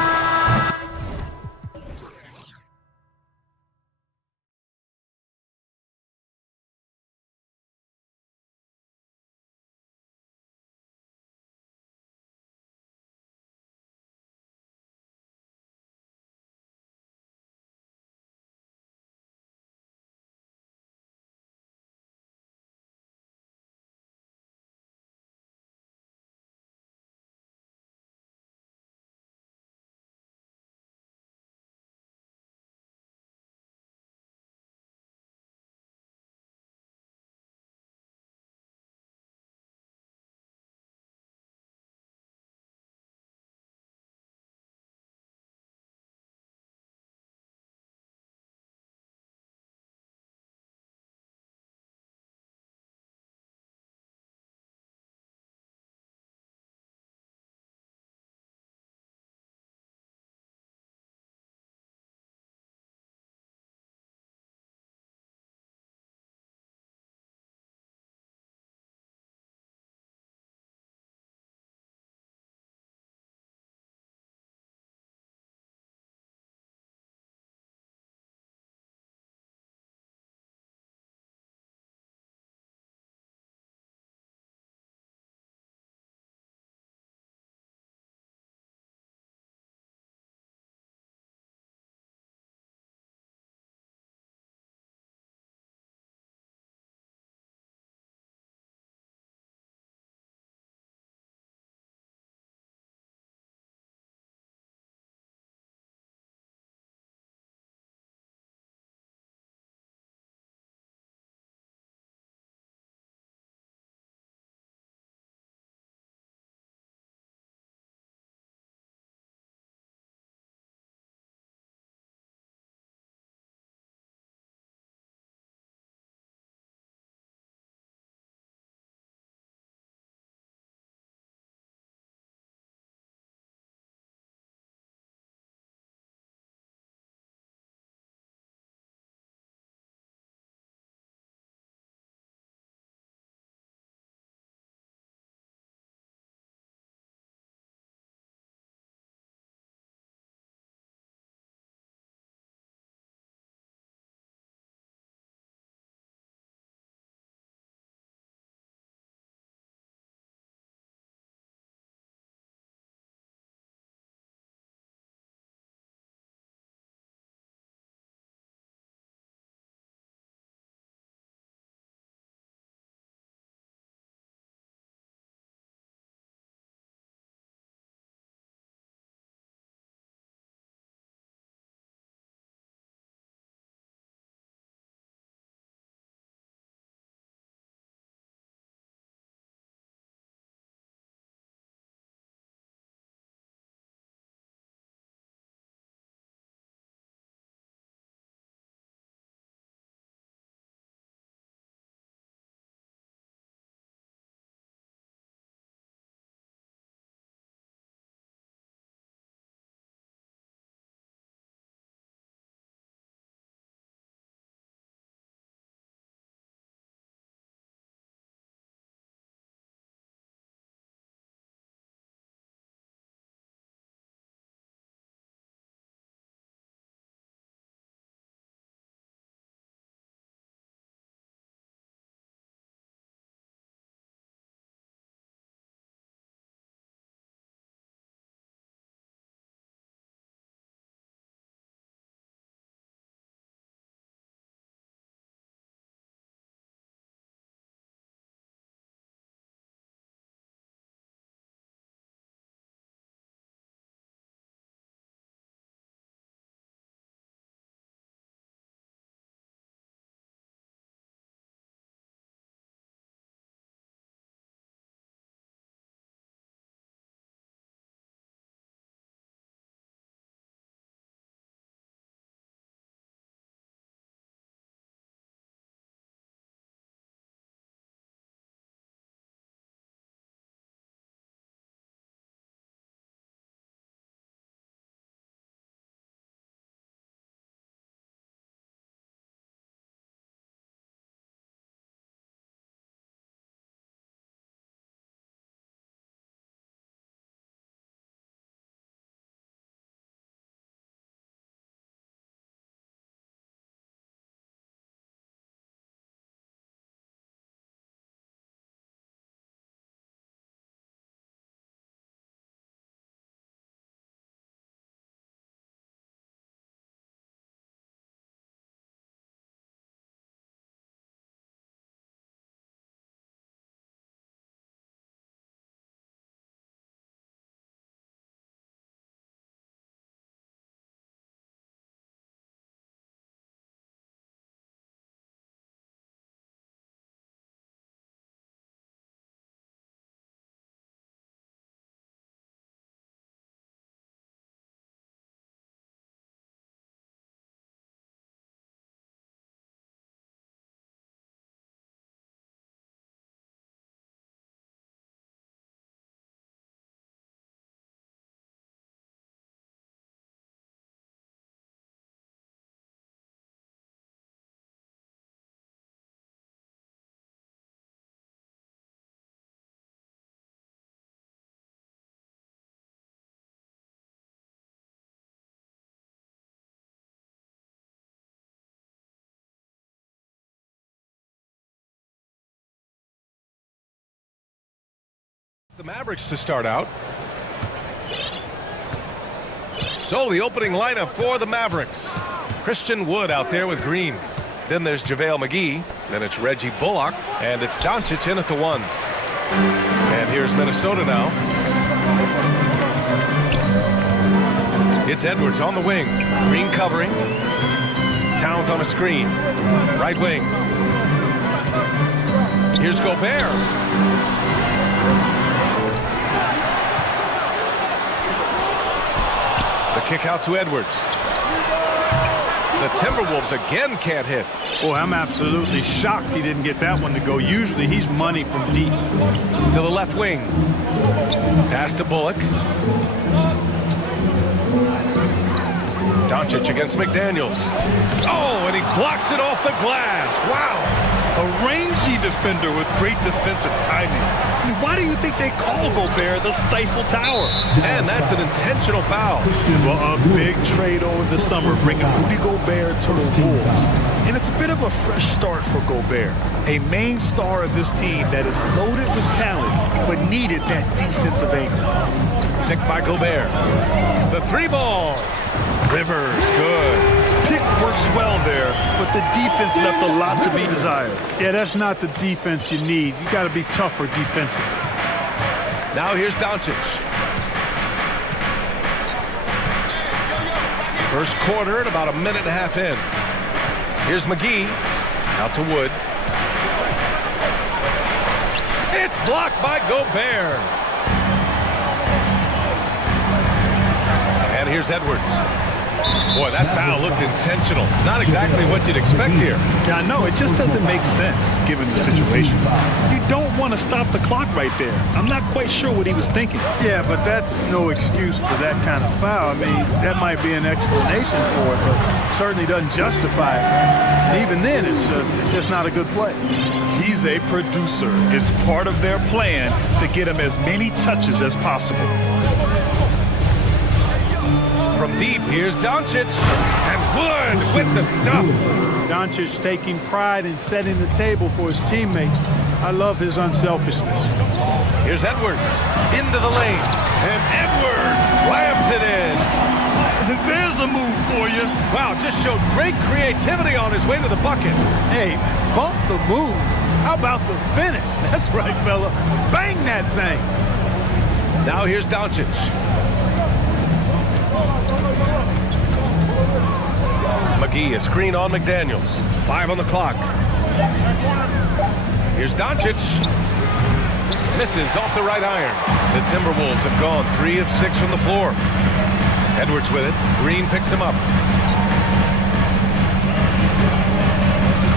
The Mavericks to start out. So the opening lineup for the Mavericks. Christian Wood out there with Green. Then there's JaVale McGee. Then it's Reggie Bullock. And it's Doncic in at the 1. And here's Minnesota now. It's Edwards on the wing. Green covering. Towns on a screen. Right wing. Here's Gobert. The kick out to Edwards. The Timberwolves again can't hit. Boy, I'm absolutely shocked he didn't get that one to go. Usually he's money from deep. To the left wing. Pass to Bullock. Doncic against McDaniels. Oh, and he blocks it off the glass. Wow. A rangy defender with great defensive timing. I mean, why do you think they call Gobert the Stifle Tower? And that's an intentional foul. Well, a big trade over the summer bringing Rudy Gobert to the Wolves. And it's a bit of a fresh start for Gobert, a main star of this team that is loaded with talent but needed that defensive angle. Picked by Gobert. The 3-ball. Rivers, good. Pick works well there, but the defense left a lot to be desired. Yeah, that's not the defense you need. You got to be tougher defensively. Now here's Doncic. First quarter at about a minute and a half in. Here's McGee. Out to Wood. It's blocked by Gobert. And here's Edwards. Boy, that foul looked intentional. Not exactly what you'd expect here. Yeah, I know. It just doesn't make sense, given the situation. You don't want to stop the clock right there. I'm not quite sure what he was thinking. Yeah, but that's no excuse for that kind of foul. I mean, that might be an explanation for it, but certainly doesn't justify it. And even then, it's just not a good play. He's a producer. It's part of their plan to get him as many touches as possible. From deep, here's Doncic. And Wood with the stuff. Doncic taking pride in setting the table for his teammates. I love his unselfishness. Here's Edwards. Into the lane. And Edwards slams it in. There's a move for you. Wow, just showed great creativity on his way to the bucket. Hey, bump the move. How about the finish? That's right, fella. Bang that thing. Now here's Doncic. McGee, a screen on McDaniels. 5 on the clock. Here's Doncic. Misses off the right iron. The Timberwolves have gone 3 of 6 from the floor. Edwards with it. Green picks him up.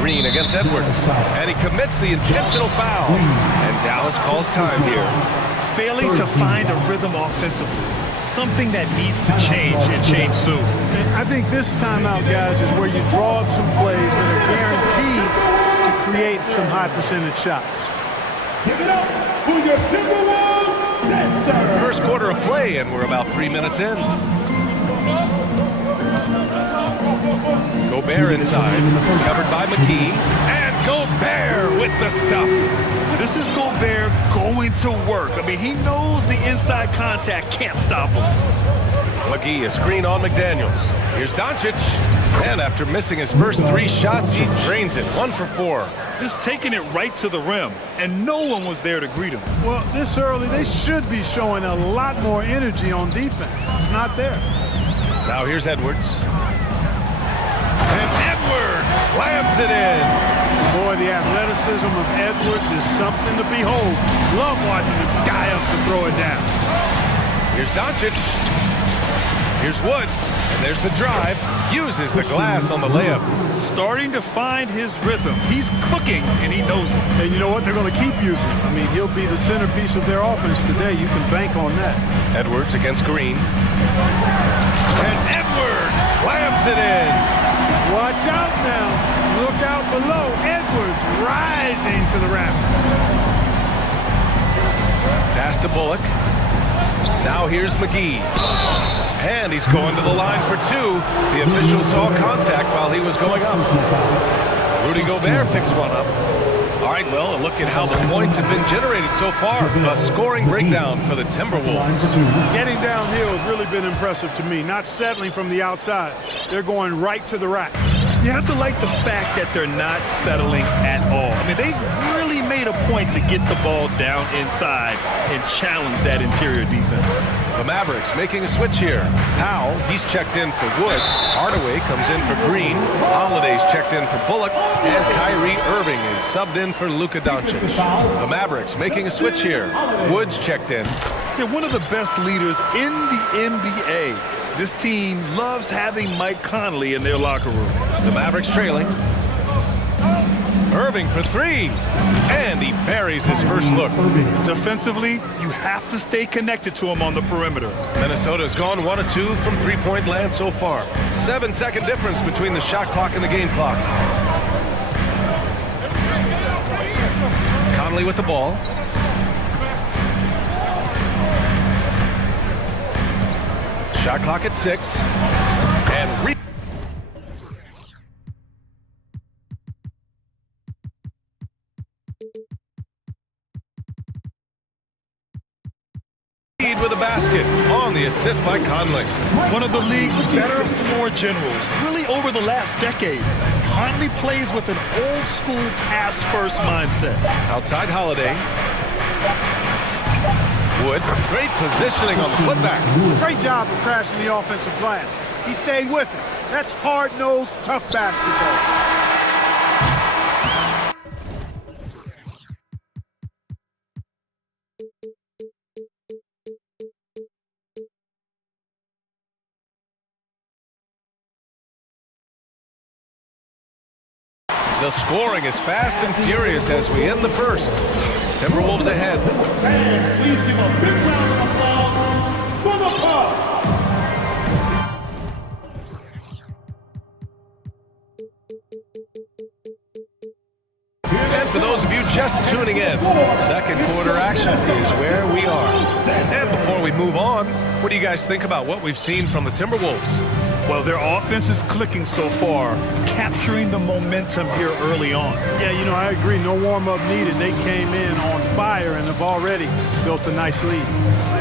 Green against Edwards. And he commits the intentional foul. And Dallas calls time here. Failing to find a rhythm offensively. Something that needs to change and change soon. I think this timeout, guys, is where you draw up some plays that are guaranteed to create some high percentage shots. Give it up for your Timberwolves dancer. First quarter of play, and we're about 3 minutes in. Gobert inside, covered by McGee, and Gobert with the stuff. This is Gobert going to work. I mean, he knows the inside contact can't stop him. McGee, a screen on McDaniels. Here's Doncic. And after missing his first 3 shots, he drains it. 1 for 4. Just taking it right to the rim, and no one was there to greet him. Well, this early, they should be showing a lot more energy on defense. It's not there. Now here's Edwards. And Edwards slams it in. Boy, the athleticism of Edwards is something to behold. Love watching him sky up to throw it down. Here's Doncic. Here's Wood. And there's the drive. Uses the glass on the layup. Starting to find his rhythm. He's cooking, and he knows it. And you know what? They're going to keep using him. I mean, he'll be the centerpiece of their offense today. You can bank on that. Edwards against Green. And Edwards slams it in. Watch out now. Look out below. Edwards rising to the rafters. Pass to Bullock. Now here's McGee. And he's going to the line for 2. The official saw contact while he was going up. Rudy Gobert picks one up. All right, well, a look at how the points have been generated so far. A scoring breakdown for the Timberwolves. Getting downhill has really been impressive to me, not settling from the outside. They're going right to the rack. You have to like the fact that they're not settling at all. I mean, they've really made a point to get the ball down inside and challenge that interior defense. The Mavericks making a switch here. Powell, he's checked in for Wood. Hardaway comes in for Green. Holiday's checked in for Bullock. And Kyrie Irving is subbed in for Luka Doncic. The Mavericks making a switch here. Wood's checked in. They're one of the best leaders in the NBA. This team loves having Mike Conley in their locker room. The Mavericks trailing. Irving for three. And he buries his first look. Defensively, you have to stay connected to him on the perimeter. Minnesota's gone 1 of 2 from three-point land so far. 7-second difference between the shot clock and the game clock. Conley with the ball. Shot clock at 6. And with a basket on the assist by Conley. One of the league's better floor generals, really over the last decade. Conley plays with an old-school pass-first mindset. Outside Holiday. Wood, great positioning on the putback. Great job of crashing the offensive glass. He stayed with it. That's hard-nosed, tough basketball. The scoring is fast and furious as we end the first. Timberwolves ahead. And please give a big round of applause for the Bucks. And for those of you just tuning in, second quarter action is where we are. And before we move on, what do you guys think about what we've seen from the Timberwolves? Well, their offense is clicking so far, capturing the momentum here early on. Yeah, you know, I agree. No warm-up needed. They came in on fire and have already built a nice lead.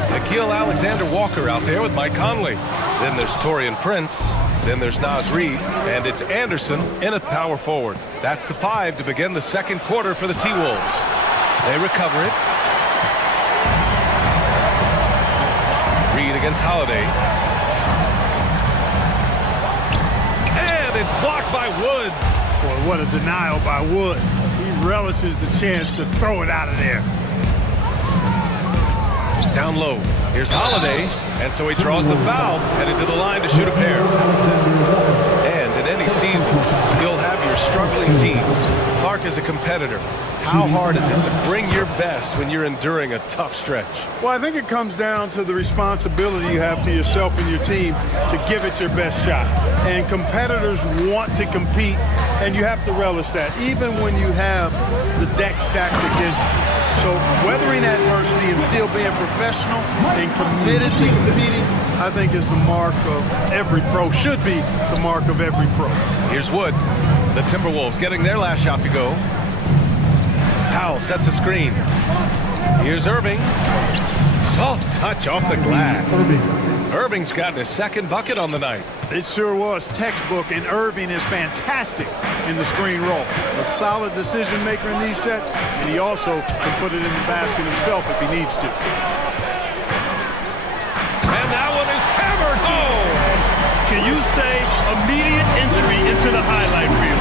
Nickeil Alexander-Walker out there with Mike Conley. Then there's Taurean Prince. Then there's Naz Reid. And it's Anderson in at power forward. That's the 5 to begin the second quarter for the T-Wolves. They recover it. Reid against Holiday. It's blocked by Wood. Boy, what a denial by Wood. He relishes the chance to throw it out of there. Down low. Here's Holiday. And so he draws the foul, headed to the line to shoot a pair. And in any season, you'll have your struggling teams. Clark is a competitor. How hard is it to bring your best when you're enduring a tough stretch? Well, I think it comes down to the responsibility you have to yourself and your team to give it your best shot. And competitors want to compete, and you have to relish that, even when you have the deck stacked against you. So weathering adversity and still being professional and committed to competing, I think is the mark of every pro, should be the mark of every pro. Here's Wood. The Timberwolves getting their last shot to go. Powell sets a screen. Here's Irving. Soft touch off the glass. Irving's gotten his second bucket on the night. It sure was textbook, and Irving is fantastic in the screen roll. A solid decision maker in these sets, and he also can put it in the basket himself if he needs to. And that one is hammered home. Can you say immediate entry into the highlight reel?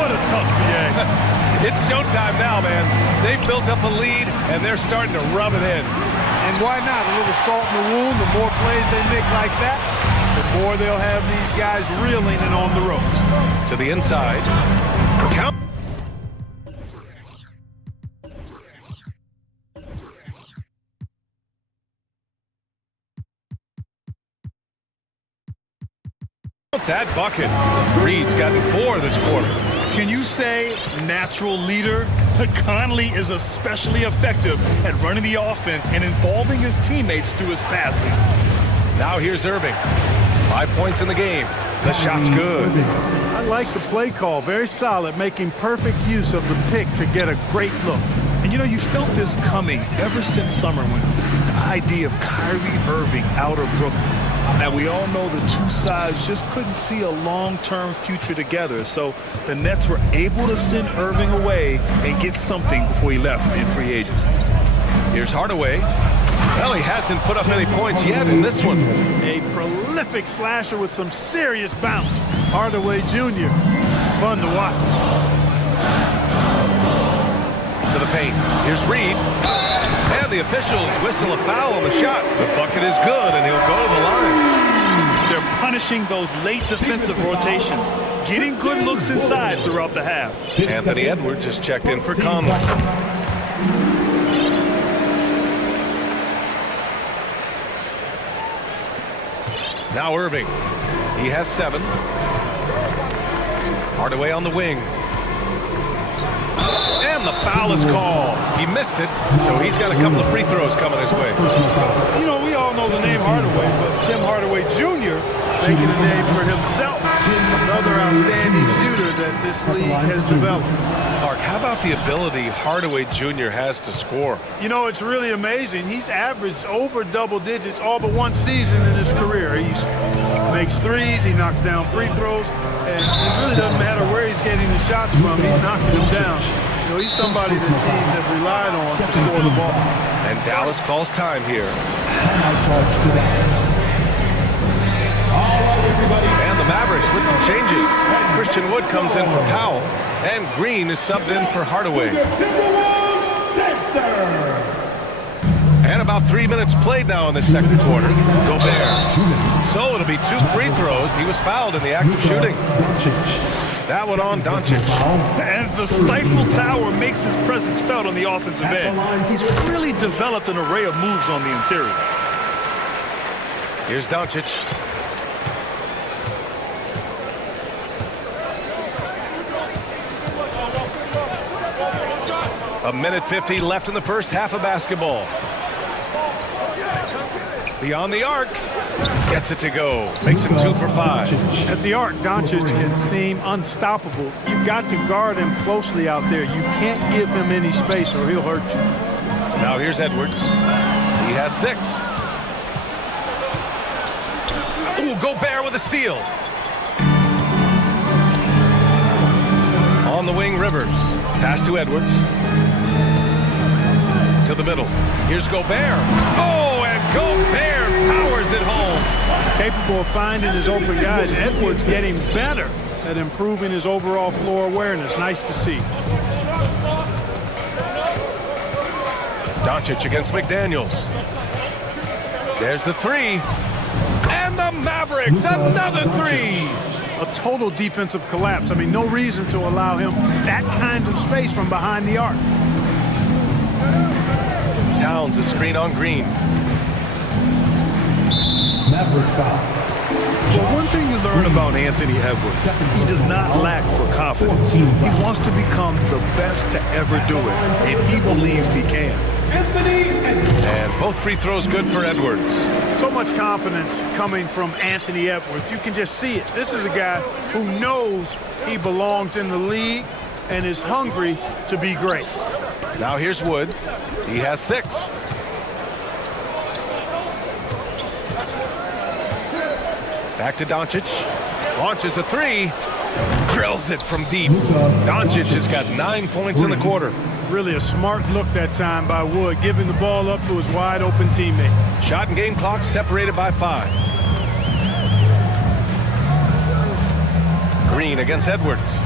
What a tough BA. It's showtime now, man. They've built up a lead, and they're starting to rub it in. And why not? A little salt in the wound. The more plays they make like that, the more they'll have these guys reeling and on the ropes. To the inside. Count. That bucket. Reed's gotten 4 this quarter. Can you say natural leader? Conley is especially effective at running the offense and involving his teammates through his passing. Now here's Irving. 5 points in the game. The shot's good. I like the play call. Very solid, making perfect use of the pick to get a great look. And you know, you felt this coming ever since summer when the idea of Kyrie Irving out of Brooklyn. Now, we all know the two sides just couldn't see a long-term future together. So the Nets were able to send Irving away and get something before he left in free agency. Here's Hardaway. Well, he hasn't put up any points yet in this one. A prolific slasher with some serious bounce. Hardaway Jr. Fun to watch. To the paint. Here's Reed. And the officials whistle a foul on the shot. The bucket is good, and he'll go to the line. They're punishing those late defensive rotations, getting good looks inside throughout the half. Anthony Edwards just checked in for Conley. Now Irving. He has 7. Hardaway on the wing. And the foul is called. He missed it, so he's got a couple of free throws coming his way. You know, we all know the name Hardaway, but Tim Hardaway Jr. making a name for himself. Another outstanding shooter that this league has developed. Clark, how about the ability Hardaway Jr. has to score? You know, it's really amazing. He's averaged over double digits all but one season in his career. He makes threes, he knocks down free throws, and it really doesn't matter where he's getting the shots from. He's knocking them down. You know, he's somebody that teams have relied on to score the ball. And Dallas calls time here. And the Mavericks with some changes. Christian Wood comes in for Powell, and Green is subbed in for Hardaway. And about 3 minutes played now in the second quarter. Gobert. So it'll be 2 free throws. He was fouled in the act of shooting. That one on Doncic. And the Stifle Tower makes his presence felt on the offensive end. He's really developed an array of moves on the interior. Here's Doncic. A minute 50 left in the first half of basketball. Beyond the arc. Gets it to go. Makes him 2 for 5. At the arc, Doncic can seem unstoppable. You've got to guard him closely out there. You can't give him any space or he'll hurt you. Now here's Edwards. He has 6. Ooh, Gobert with a steal. On the wing, Rivers. Pass to Edwards. To the middle. Here's Gobert. Oh, and Gobert powers it home. Capable of finding his open guys. Edwards getting better at improving his overall floor awareness. Nice to see. Doncic against McDaniels. There's the 3. And the Mavericks, another 3. A total defensive collapse. I mean, no reason to allow him that kind of space from behind the arc. Towns a screen on Green. Mavericks foul. Well, one thing you learn about Anthony Edwards, he does not lack for confidence. He wants to become the best to ever do it, and he believes he can. And both free throws good for Edwards. So much confidence coming from Anthony Edwards. You can just see it. This is a guy who knows he belongs in the league and is hungry to be great. Now here's Wood. He has 6. Back to Doncic. Launches a 3. Drills it from deep. Doncic has got 9 points in the quarter. Really a smart look that time by Wood, giving the ball up to his wide open teammate. Shot and game clock separated by 5. Green against Edwards.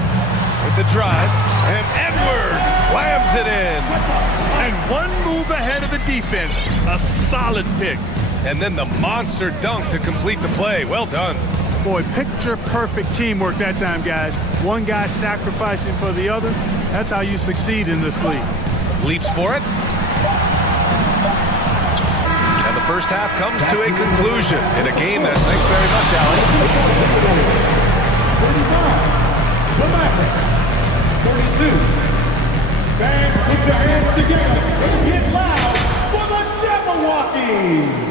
With the drive. And Edwards slams it in. And one move ahead of the defense. A solid pick. And then the monster dunk to complete the play. Well done. Boy, picture-perfect teamwork that time, guys. One guy sacrificing for the other. That's how you succeed in this league. Leaps for it. And the first half comes to a conclusion in a game that, thanks very much, Allie. 32. Fans, put your hands together and get loud for the Jabberwockies.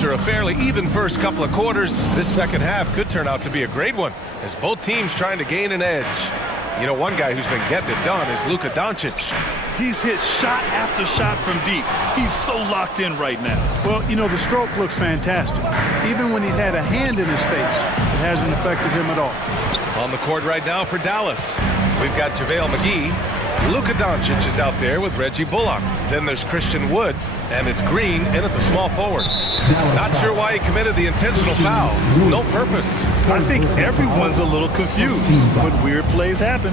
After a fairly even first couple of quarters, this second half could turn out to be a great one, as both teams trying to gain an edge. You know, one guy who's been getting it done is Luka Doncic. He's hit shot after shot from deep. He's so locked in right now. Well, you know, the stroke looks fantastic. Even when he's had a hand in his face, it hasn't affected him at all. On the court right now for Dallas, we've got JaVale McGee. Luka Doncic is out there with Reggie Bullock. Then there's Christian Wood, and it's Green in at the small forward. Not sure why he committed the intentional foul. No purpose. I think everyone's a little confused, but weird plays happen.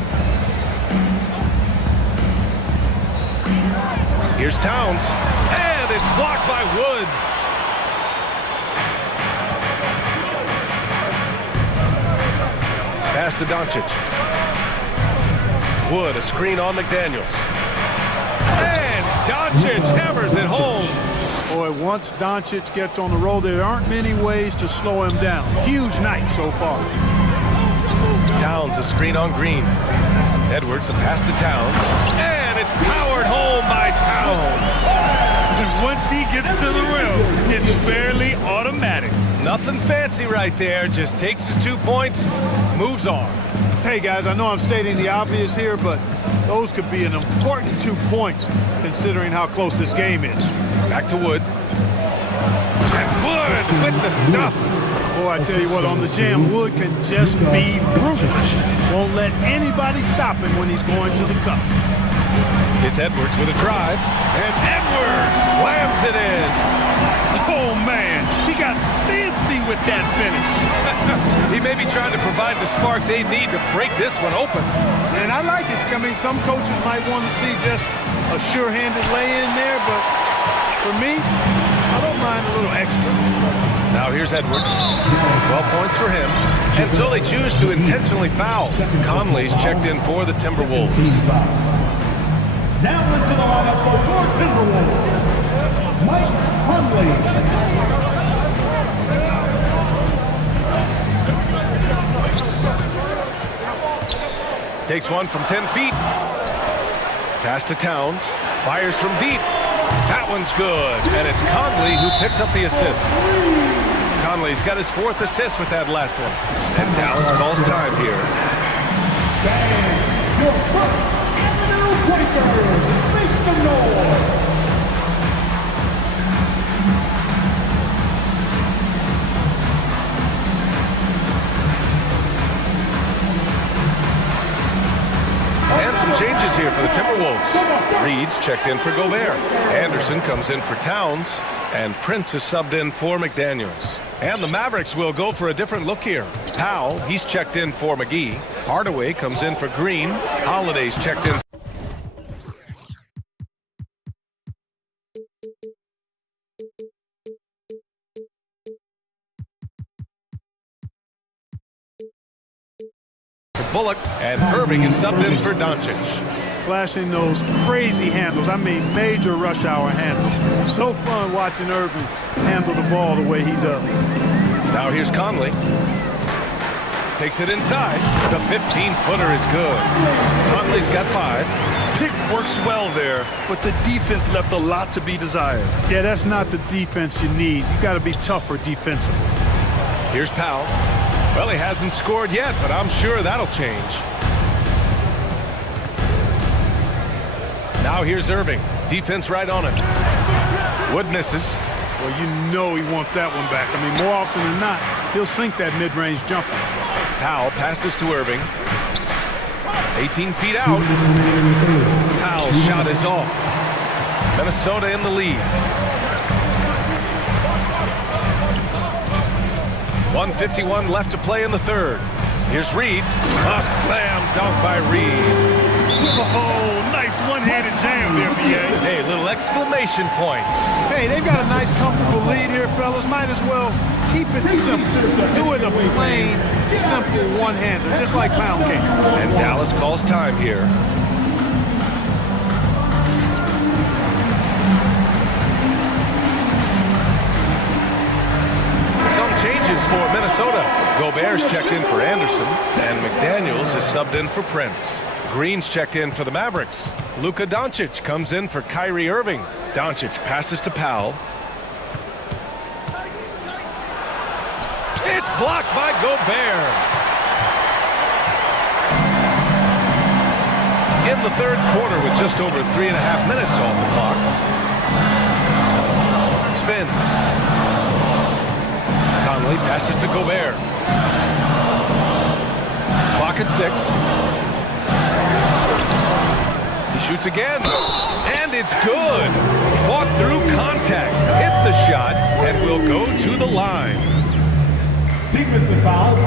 Here's Towns, and it's blocked by Wood. Pass to Doncic. Wood, a screen on McDaniels. And Doncic hammers it home. Boy, once Doncic gets on the roll, there aren't many ways to slow him down. Huge night so far. Towns, a screen on Green. Edwards, a pass to Towns. And it's powered home by Towns. And once he gets to the rim, it's fairly automatic. Nothing fancy right there. Just takes his 2 points, moves on. Hey, guys, I know I'm stating the obvious here, but those could be an important 2 points considering how close this game is. Back to Wood. And Wood with the stuff. Boy, I tell you what, on the jam, Wood can just be ruthless. Won't let anybody stop him when he's going to the cup. It's Edwards with a drive, and Edwards slams it in. Oh, man, he got fancy with that finish. He may be trying to provide the spark they need to break this one open. And I like it. I mean, some coaches might want to see just a sure-handed lay-in there, but for me, I don't mind a little extra. Now here's Edwards. 12 points for him. And so they choose to intentionally foul. Conley's checked in for the Timberwolves. Now into the lineup for your Timberwolves, Mike Conley. Takes one from 10 feet. Pass to Towns. Fires from deep. That one's good. And it's Conley who picks up the assist. Conley's got his 4th assist with that last one. And Dallas calls time here. And your first make some noise. And some changes here for the Timberwolves. Reed's checked in for Gobert. Anderson comes in for Towns. And Prince is subbed in for McDaniels. And the Mavericks will go for a different look here. Powell, he's checked in for McGee. Hardaway comes in for Green. Holiday's checked in. Bullock, and Irving is subbed in for Doncic. Flashing those crazy handles. I mean, major rush hour handles. So fun watching Irving handle the ball the way he does. Now here's Conley. Takes it inside. The 15-footer is good. Conley's got 5. Pick works well there, but the defense left a lot to be desired. Yeah, that's not the defense you need. You got to be tougher defensively. Here's Powell. Well, he hasn't scored yet, but I'm sure that'll change. Now here's Irving. Defense right on it. Wood misses. Well, you know he wants that one back. I mean, more often than not, he'll sink that mid-range jumper. Powell passes to Irving. 18 feet out. Powell's shot is off. Minnesota in the lead. 1:51 left to play in the third. Here's Reed. A slam dunk by Reed. Oh, nice one-handed jam there, B.A. Hey, little exclamation point. Hey, they've got a nice, comfortable lead here, fellas. Might as well keep it simple. Do it a plain, simple one-hander, just like pound cake. And Dallas calls time here. Some changes for Minnesota. Gobert's checked in for Anderson, and McDaniels is subbed in for Prince. Green's checked in for the Mavericks. Luka Doncic comes in for Kyrie Irving. Doncic passes to Powell. Blocked by Gobert. In the third quarter with just over 3.5 minutes off the clock. Spins. Conley passes to Gobert. Clock at 6. He shoots again. And it's good. Fought through contact. Hit the shot and will go to the line. Defensive foul.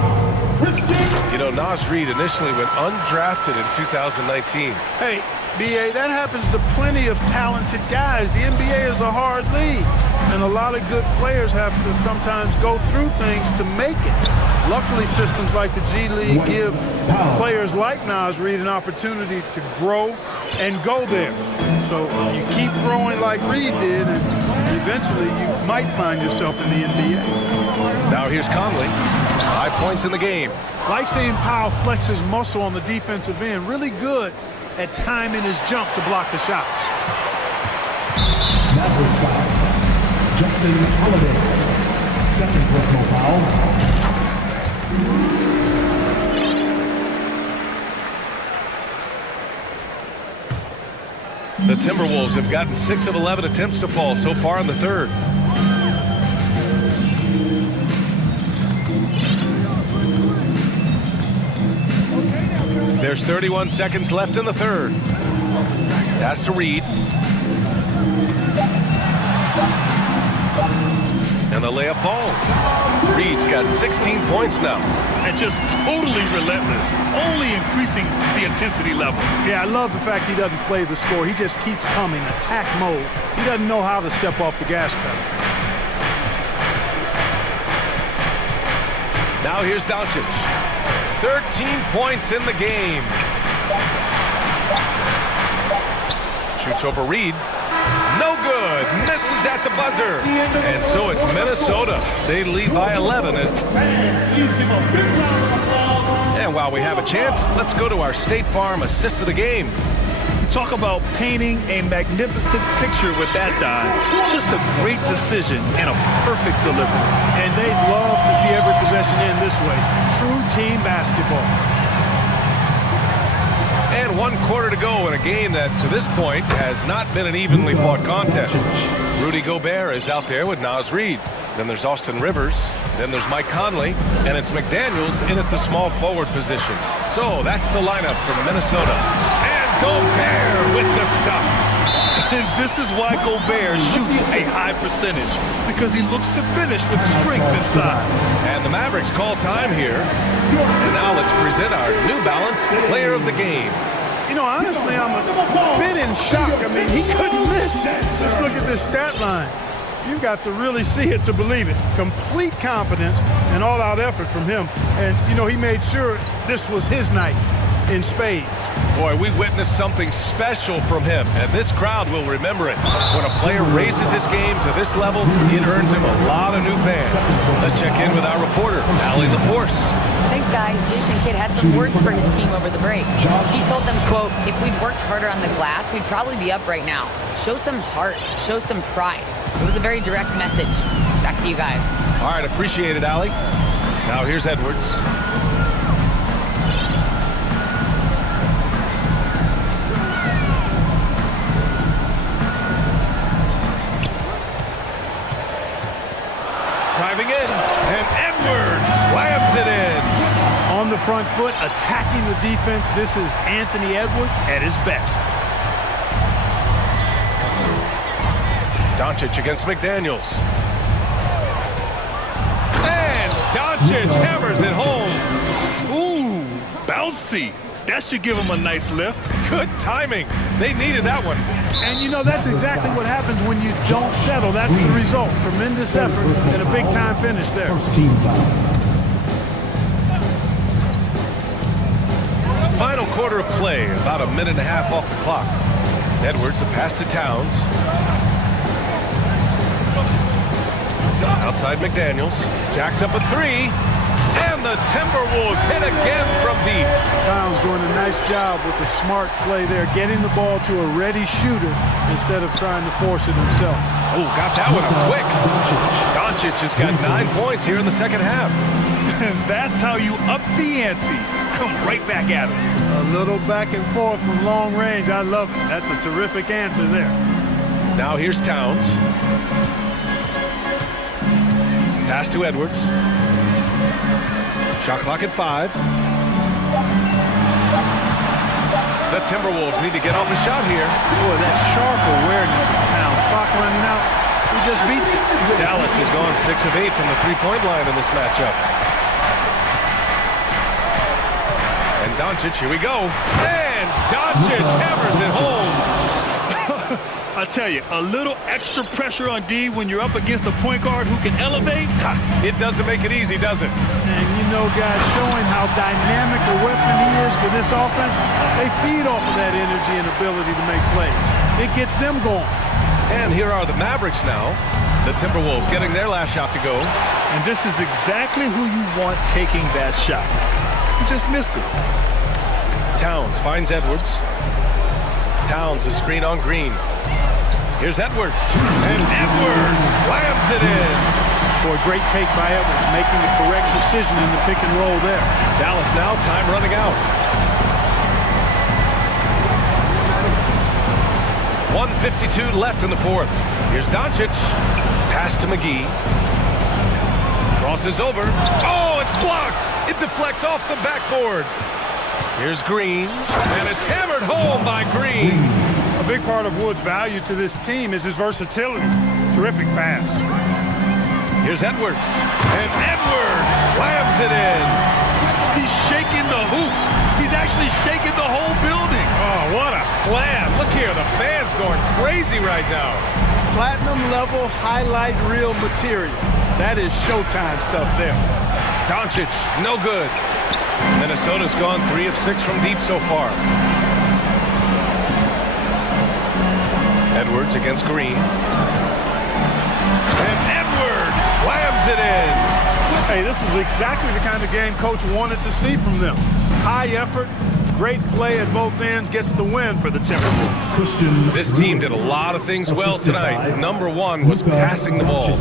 You know, Nas Reed initially went undrafted in 2019. Hey, B.A., that happens to plenty of talented guys. The NBA is a hard league, and a lot of good players have to sometimes go through things to make it. Luckily, systems like the G League give players like Nas Reed an opportunity to grow and go there. So you keep growing like Reed did, and eventually you might find yourself in the NBA. Now here's Conley. 5 points in the game. Like seeing Powell flex his muscle on the defensive end. Really good at timing his jump to block the shots. That was foul. Justin Holiday. Second personal foul. The Timberwolves have gotten 6 of 11 attempts to fall so far in the third. There's 31 seconds left in the third. Pass to Reed. And the layup falls. Reed's got 16 points now. And just totally relentless, only increasing the intensity level. Yeah, I love the fact he doesn't play the score. He just keeps coming, attack mode. He doesn't know how to step off the gas pedal. Now here's Doncic. 13 points in the game. Shoots over Reed. No good. Misses at the buzzer. And so it's Minnesota. They lead by 11. And while we have a chance, let's go to our State Farm assist of the game. Talk about painting a magnificent picture with that dive. Just a great decision and a perfect delivery. And they'd love to see every possession end this way. True team basketball. And 1 quarter to go in a game that, to this point, has not been an evenly fought contest. Rudy Gobert is out there with Nas Reed. Then there's Austin Rivers. Then there's Mike Conley. And it's McDaniels in at the small forward position. So that's the lineup from Minnesota. And Gobert with the stuff. And this is why Gobert shoots a high percentage, because he looks to finish with strength and size. And the Mavericks call time here. And now let's present our New Balance Player of the Game. You know, honestly, I'm a bit in shock. I mean, he couldn't miss. Just look at this stat line. You've got to really see it to believe it. Complete confidence and all-out effort from him. And, you know, he made sure this was his night in spades. Boy, we witnessed something special from him, and this crowd will remember it. When a player raises his game to this level, it earns him a lot of new fans. Let's check in with our reporter, Allie LaForce. Thanks, guys. Jason Kidd had some words for his team over the break. He told them, quote, if we'd worked harder on the glass, we'd probably be up right now. Show some heart. Show some pride. It was a very direct message. Back to you guys. All right, appreciate it, Allie. Now here's Edwards. Driving in, and Edwards slams it in. On the front foot, attacking the defense. This is Anthony Edwards at his best. Doncic against McDaniels. And Doncic hammers it home. Ooh, bouncy. That should give him a nice lift. Good timing. They needed that one. And, you know, that's exactly what happens when you don't settle. That's the result. Tremendous effort and a big-time finish there. First team foul. Final quarter of play, about a minute and a half off the clock. Edwards, the pass to Towns. Outside McDaniels. Jacks up a three. And the Timberwolves hit again from deep. Towns doing a nice job with the smart play there, getting the ball to a ready shooter instead of trying to force it himself. Oh, got that one up quick. Doncic has got 9 points here in the second half. That's how you up the ante. Come right back at him. A little back and forth from long range. I love it. That's a terrific answer there. Now here's Towns. Pass to Edwards. Shot clock at 5. The Timberwolves need to get off a shot here. Boy, that sharp awareness of Towns. Clock running out. He just beats it. Dallas has gone 6 of 8 from the three-point line in this matchup. And Doncic, here we go. And Doncic hammers it home. I tell you, a little extra pressure on D when you're up against a point guard who can elevate. It doesn't make it easy, does it? And you know, guys, showing how dynamic a weapon he is for this offense, they feed off of that energy and ability to make plays. It gets them going. And here are the Mavericks now. The Timberwolves getting their last shot to go. And this is exactly who you want taking that shot. You just missed it. Towns finds Edwards. Towns a screen on Green. Here's Edwards. And Edwards slams it in. Boy, great take by Edwards, making the correct decision in the pick and roll there. Dallas now, time running out. 1:52 left in the fourth. Here's Doncic. Pass to McGee. Crosses over. Oh, it's blocked. It deflects off the backboard. Here's Green. And it's hammered home by Green. A big part of Wood's value to this team is his versatility. Terrific pass. Here's Edwards. And Edwards slams it in. He's shaking the hoop. He's actually shaking the whole building. Oh, what a slam. Look here, the fans going crazy right now. Platinum level highlight reel material. That is Showtime stuff there. Doncic, no good. Minnesota's gone 3 of 6 from deep so far. Edwards against Green. And Edwards slams it in. Hey, this was exactly the kind of game Coach wanted to see from them. High effort, great play at both ends, gets the win for the Timberwolves. This team did a lot of things well tonight. Number one was passing the ball.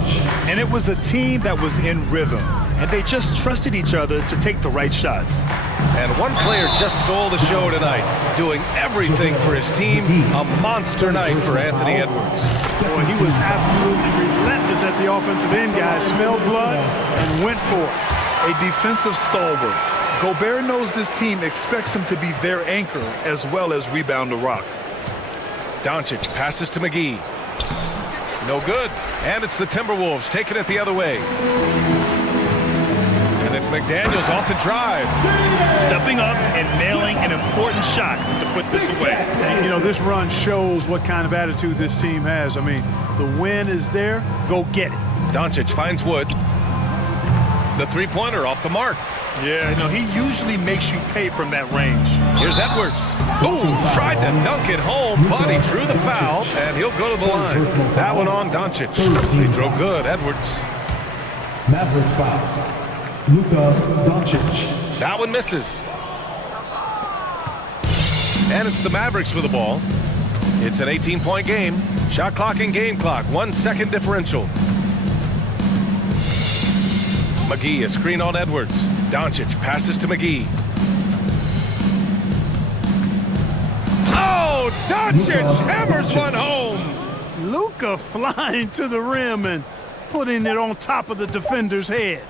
And it was a team that was in rhythm. And they just trusted each other to take the right shots. And one player just stole the show tonight, doing everything for his team. A monster night for Anthony Edwards. Boy, he was absolutely relentless at the offensive end, guys. Smelled blood and went for it. A defensive stalwart. Gobert knows this team expects him to be their anchor as well as rebound the rock. Doncic passes to McGee. No good. And it's the Timberwolves taking it the other way. And it's McDaniels off the drive. Stepping up and nailing an important shot to put this away. And, you know, this run shows what kind of attitude this team has. I mean, the win is there. Go get it. Doncic finds Wood. The three-pointer off the mark. Yeah, no, he usually makes you pay from that range. Here's Edwards. Ooh, tried to dunk it home, but he drew the foul, and he'll go to the line. That one on Doncic. They throw good, Edwards. Mavericks foul. Luka Doncic. That one misses. And it's the Mavericks with the ball. It's an 18-point game. Shot clock and game clock, 1 second differential. McGee, a screen on Edwards. Doncic passes to McGee. Oh, Doncic hammers one home. Luka flying to the rim and putting it on top of the defender's head.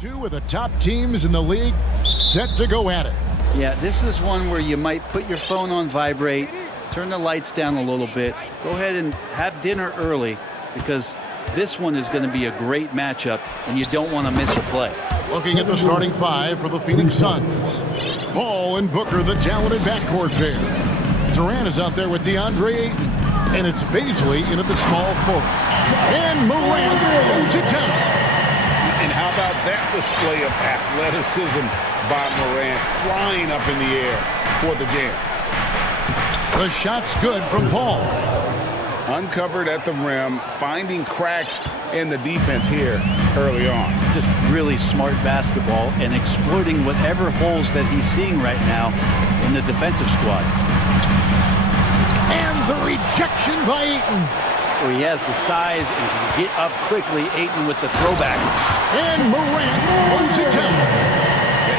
Two of the top teams in the league set to go at it. Yeah, this is one where you might put your phone on vibrate, turn the lights down a little bit, go ahead and have dinner early, because this one is going to be a great matchup, and you don't want to miss a play. Looking at the starting five for the Phoenix Suns. Paul and Booker, the talented backcourt pair. Durant is out there with DeAndre Ayton, and it's Baisley in at the small forward. And Morant throws it down. And how about that display of athleticism by Morant, flying up in the air for the jam. The shot's good from Paul. Uncovered at the rim, finding cracks in the defense here early on. Just really smart basketball and exploiting whatever holes that he's seeing right now in the defensive squad. And the rejection by Ayton. Where he has the size and can get up quickly. Ayton with the throwback. And Morant throws it down.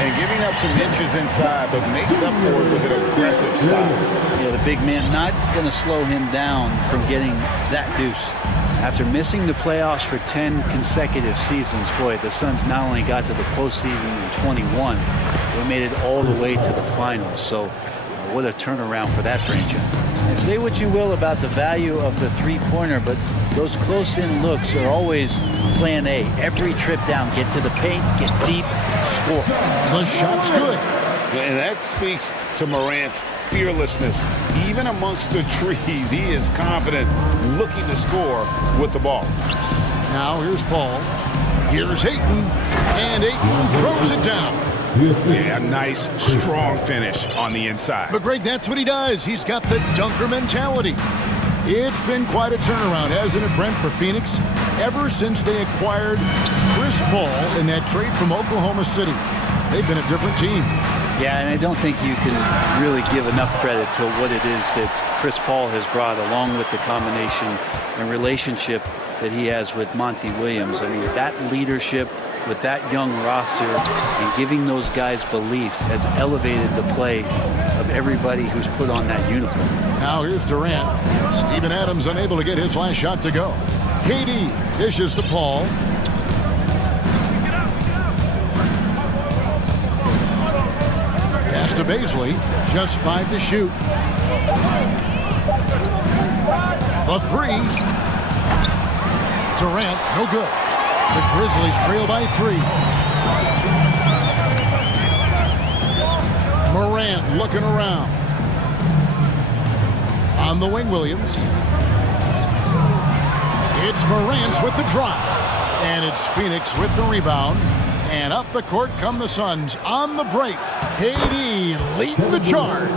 And giving up some inches inside, but makes up for it with an aggressive style. Yeah, the big man not going to slow him down from getting that deuce. After missing the playoffs for 10 consecutive seasons, boy, the Suns not only got to the postseason in 21, they made it all the way to the finals. So what a turnaround for that franchise. And say what you will about the value of the three-pointer, but those close-in looks are always plan A. Every trip down, get to the paint, get deep, score. The shot's good. And that speaks to Morant's fearlessness. Even amongst the trees, he is confident, looking to score with the ball. Now here's Paul. Here's Ayton. And Ayton throws it down. Yeah, a nice, strong finish on the inside. But Greg, that's what he does. He's got the dunker mentality. It's been quite a turnaround, hasn't it, Brent, for Phoenix? Ever since they acquired Chris Paul in that trade from Oklahoma City, they've been a different team. Yeah, and I don't think you can really give enough credit to what it is that Chris Paul has brought, along with the combination and relationship that he has with Monty Williams. I mean, that leadership with that young roster and giving those guys belief has elevated the play of everybody who's put on that uniform. Now here's Durant. Steven Adams unable to get his last shot to go. KD dishes to Paul. Pass to Baisley. Just 5 to shoot. The three. Durant, no good. The Grizzlies trail by 3. Morant looking around. On the wing, Williams. It's Morant with the drive. And it's Phoenix with the rebound. And up the court come the Suns on the break. KD leading the charge.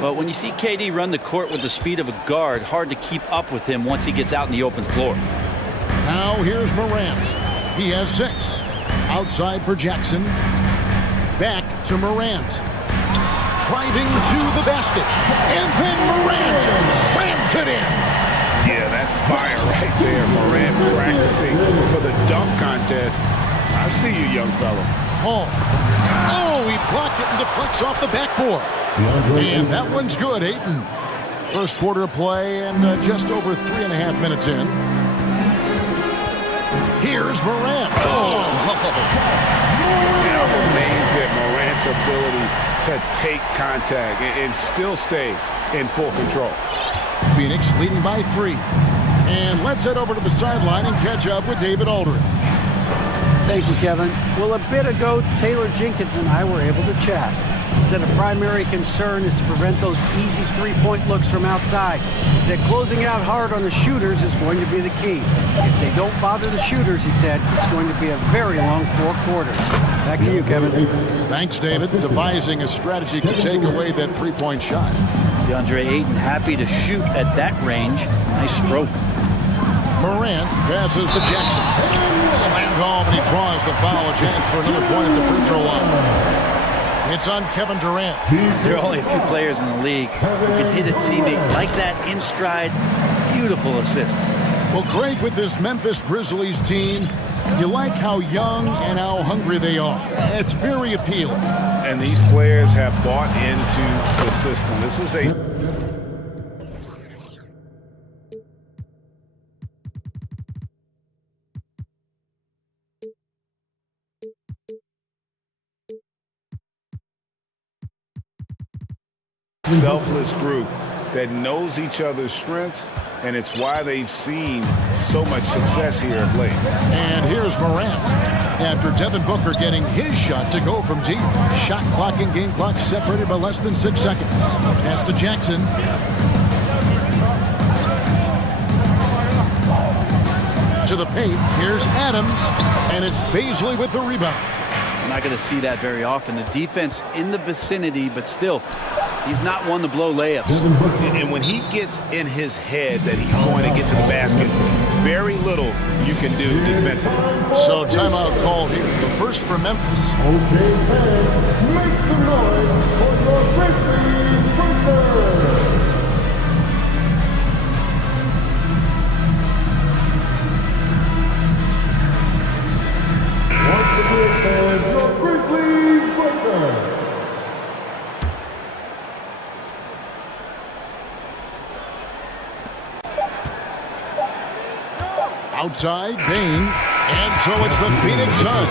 But when you see KD run the court with the speed of a guard, hard to keep up with him once he gets out in the open floor. Now here's Morant. He has 6. Outside for Jackson. Back to Morant. Driving to the basket. And then Morant slams it in. Yeah, that's fire right there. Morant practicing for the dunk contest. I see you, young fella. Oh, he blocked it and deflects off the backboard. And that one's good, Ayton. First quarter of play and just over 3.5 minutes in. Here's Morant. I'm amazed at Morant's ability to take contact and still stay in full control. Phoenix leading by 3. And let's head over to the sideline and catch up with David Aldridge. Thank you, Kevin. Well, a bit ago, Taylor Jenkins and I were able to chat. He said a primary concern is to prevent those easy three-point looks from outside. He said closing out hard on the shooters is going to be the key. If they don't bother the shooters, he said, it's going to be a very long 4 quarters. Back to you, Kevin. Thanks, David. Devising a strategy to take away that three-point shot. DeAndre Ayton happy to shoot at that range. Nice stroke. Morant passes to Jackson. Slammed home, and he draws the foul. A chance for another point at the free throw line. It's on Kevin Durant. There are only a few players in the league who can hit a teammate like that in stride. Beautiful assist. Well, Greg, with this Memphis Grizzlies team, you like how young and how hungry they are. It's very appealing. And these players have bought into the system. This is a selfless group that knows each other's strengths, and it's why they've seen so much success here of late. And here's Morant. After Devin Booker getting his shot to go from deep. Shot clock and game clock separated by less than 6 seconds. Pass to Jackson. To the paint. Here's Adams. And it's Baisley with the rebound. I'm not going to see that very often. The defense in the vicinity, but still, he's not one to blow layups. And when he gets in his head that he's going to get to the basket, very little you can do defensively. So timeout called here. The first for Memphis. Okay, fans, make some noise for your Grizzlies Breakers. Once again, fans, your Grizzlies Breakers. Outside, Bain. And so it's the Phoenix Suns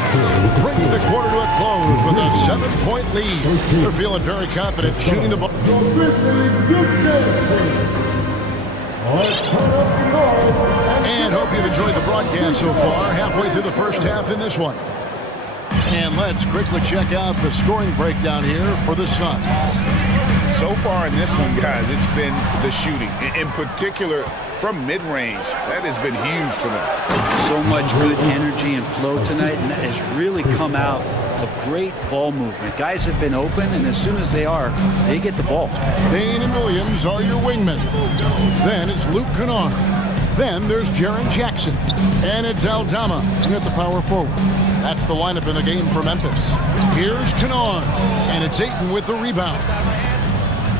bringing the quarter to a close with a 7-point lead. They're feeling very confident shooting the ball. And hope you've enjoyed the broadcast so far. Halfway through the first half in this one. And let's quickly check out the scoring breakdown here for the Suns. So far in this one, guys, it's been the shooting. In particular, from mid-range, that has been huge for them. So much good energy and flow tonight, and that has really come out of great ball movement. Guys have been open, and as soon as they are, they get the ball. Bain and Williams are your wingmen. Then it's Luke Kennard. Then there's Jaren Jackson. And it's Aldama at the power forward. That's the lineup in the game for Memphis. Here's Kennard, and it's Ayton with the rebound.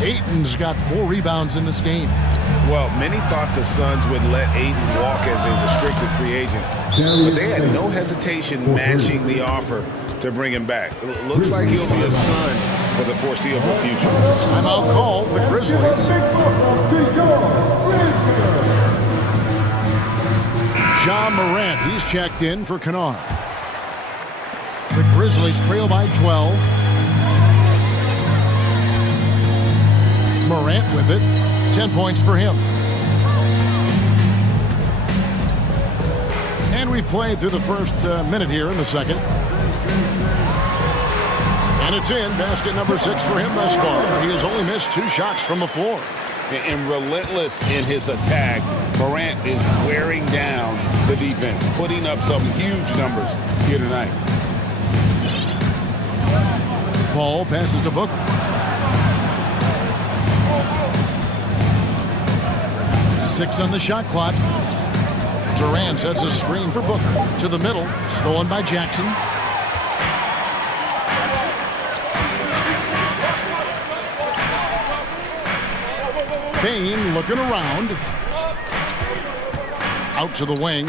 Ayton's got 4 rebounds in this game. Well, many thought the Suns would let Ayton walk as a restricted free agent, but they had no hesitation matching the offer to bring him back. It looks like he'll be a Sun for the foreseeable future. Timeout call, the Grizzlies. John Morant, he's checked in for Kennard. The Grizzlies trail by 12. Morant with it. 10 points for him. And we've played through the first minute here in the second. And it's in. Basket number 6 for him thus far. He has only missed 2 shots from the floor. And relentless in his attack, Morant is wearing down the defense, putting up some huge numbers here tonight. Paul passes to Booker. 6 on the shot clock. Durant sets a screen for Booker. To the middle, stolen by Jackson. Bain looking around. Out to the wing.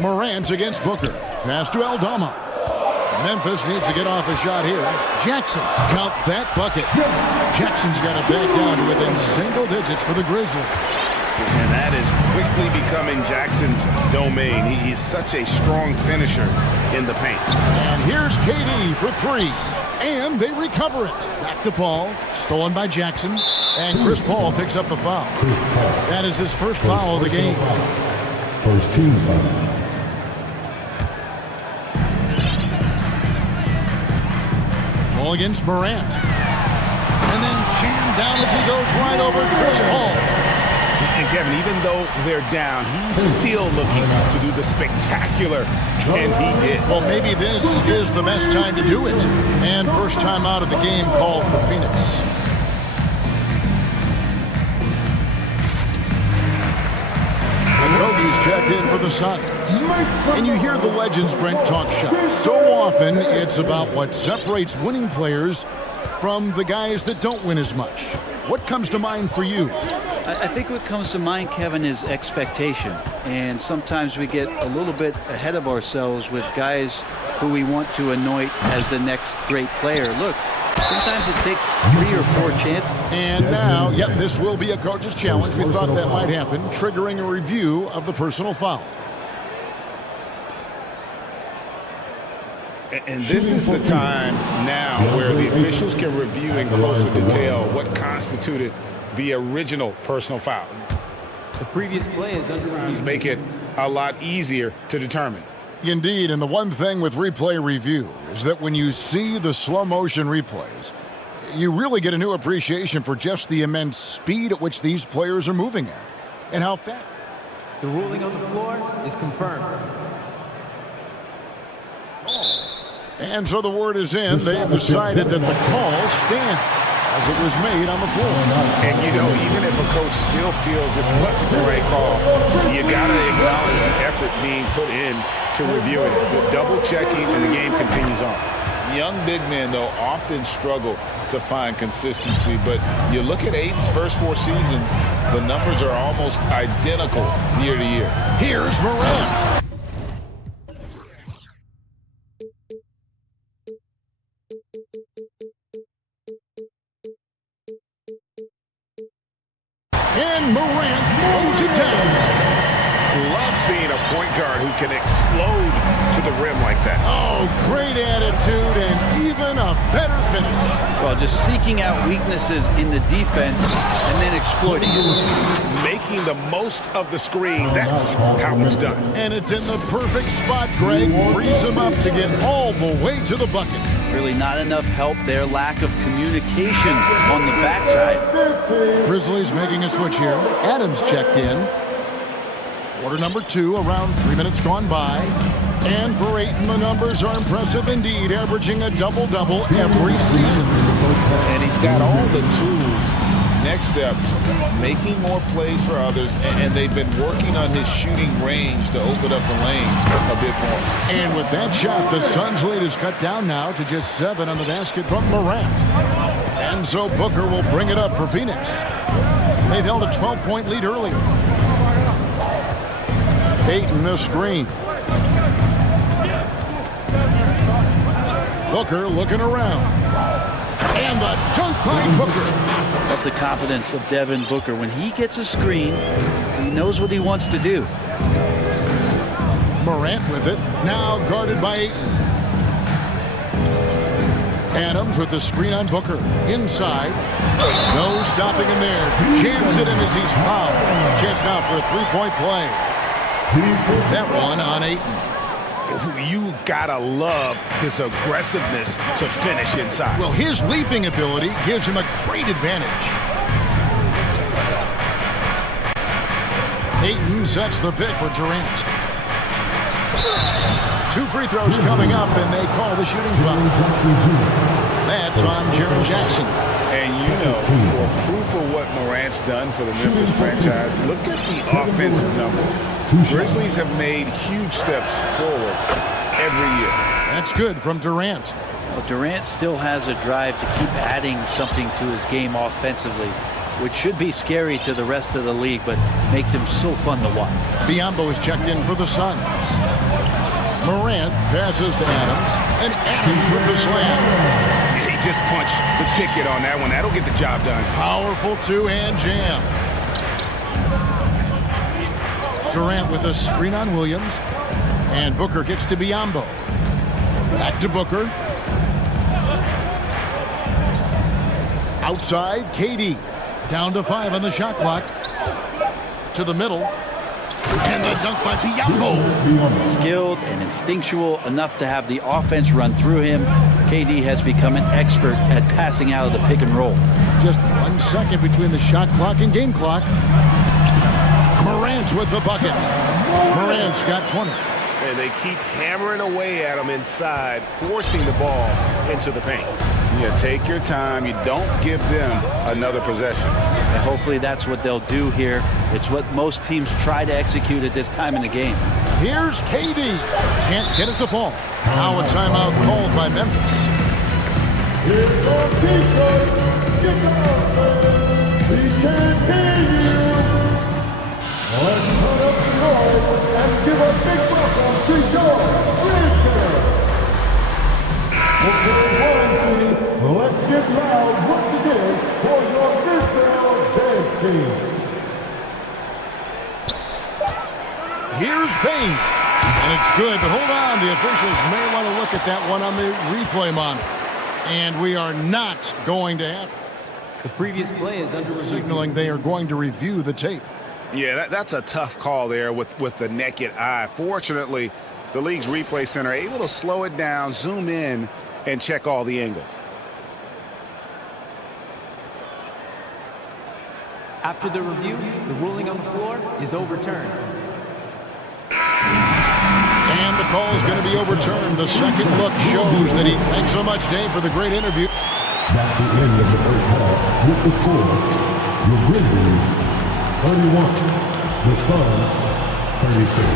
Morant against Booker. Pass to Aldama. Memphis needs to get off a shot here. Jackson, count that bucket. Jackson's got it back down to within single digits for the Grizzlies. And that is quickly becoming Jackson's domain. He's such a strong finisher in the paint. And here's KD for 3. And they recover it. Back to Paul, stolen by Jackson. And Chris Paul picks up the foul. That is his first foul of the game. First team foul. Ball against Morant. And then jammed down as he goes right over Chris Paul. And Kevin, even though they're down, he's still looking to do the spectacular, and he did. Well, maybe this is the best time to do it. And first time out of the game called for Phoenix. Kobe's checked in for the Suns. And you hear the legends, Brent, talk shop. So often, it's about what separates winning players from the guys that don't win as much. What comes to mind for you? I think what comes to mind, Kevin, is expectation. And sometimes we get a little bit ahead of ourselves with guys who we want to anoint as the next great player. Look, sometimes it takes 3 or 4 chances. And now, yep, this will be a coach's challenge. We thought that might happen, triggering a review of the personal foul. And this is the time now where the officials can review in closer detail what constituted the original personal foul. The previous play is under review. Make it a lot easier to determine. Indeed, and the one thing with replay review is that when you see the slow motion replays, you really get a new appreciation for just the immense speed at which these players are moving at and how fast. The ruling on the floor is confirmed. And so the word is in. They've decided that the call stands as it was made on the floor. And, you know, even if a coach still feels this wasn't the right call, you got to acknowledge the effort being put in to reviewing it. The double checking and the game continues on. Young big men, though, often struggle to find consistency, but you look at Aiden's first 4 seasons, the numbers are almost identical year to year. Here's Morant. And Morant throws it down. Love seeing a point guard who can explode to the rim like that. Oh, great attitude and even a better finish. Well, just seeking out weaknesses in the defense and then exploiting it. Making the most of the screen, that's how it's done. And it's in the perfect spot, Greg. Frees him up to get all the way to the bucket. Really not enough help there. Lack of communication on the backside. Grizzlies making a switch here. Adams checked in. Quarter number 2, around 3 minutes gone by. And for Ayton, the numbers are impressive indeed, averaging a double-double every season. And he's got all the tools. Next steps, making more plays for others, and they've been working on his shooting range to open up the lane a bit more. And with that shot, the Suns' lead is cut down now to just 7 on the basket from Morant. And so Booker will bring it up for Phoenix. They've held a 12-point lead earlier. Ayton a screen. Booker looking around. And the dunk by Booker. That's the confidence of Devin Booker. When he gets a screen, he knows what he wants to do. Morant with it. Now guarded by Ayton. Adams with the screen on Booker. Inside. No stopping him there. Jams it in as he's fouled. Chance now for a 3-point play. That one on Ayton. You gotta love his aggressiveness to finish inside. Well, his leaping ability gives him a great advantage. Ayton sets the pick for Durant. 2 free throws coming up, and they call the shooting foul. That's on Jaren Jackson. And you know, for proof of what Morant's done for the Memphis franchise, look at the offensive numbers. Grizzlies have made huge steps forward every year. That's good from Durant. Well, Durant still has a drive to keep adding something to his game offensively, which should be scary to the rest of the league, but makes him so fun to watch. Biombo is checked in for the Suns. Morant passes to Adams, and Adams with the slam. He just punched the ticket on that one. That'll get the job done. Powerful 2-hand jam. Durant with a screen on Williams. And Booker gets to Biombo. Back to Booker. Outside, KD. Down to 5 on the shot clock. To the middle. And the dunk by Biombo. Skilled and instinctual enough to have the offense run through him. KD has become an expert at passing out of the pick and roll. Just 1 second between the shot clock and game clock. Morant with the bucket. Morant's got 20. And they keep hammering away at him inside, forcing the ball into the paint. You take your time. You don't give them another possession. And hopefully that's what they'll do here. It's what most teams try to execute at this time in the game. Here's KD. Can't get it to fall. Now a timeout called by Memphis. Here's our defense. Get up, we can't hear you. Let's turn up the noise and give a big welcome to your Brilliant. Let's get loud once again for your Brilliant dance team. Here's Bain. And it's good, but hold on. The officials may want to look at that one on the replay monitor. And we are not going to have the previous play is under review. Signaling they are going to review the tape. Yeah, that's a tough call there with the naked eye. Fortunately, the league's replay center able to slow it down, zoom in, and check all the angles. After the review, the ruling on the floor is overturned. And the call is going to be overturned. The second look shows that he... Thanks so much, Dave, for the great interview. That's the end of the first half with the score. The Grizzlies, 31. The Suns, 36.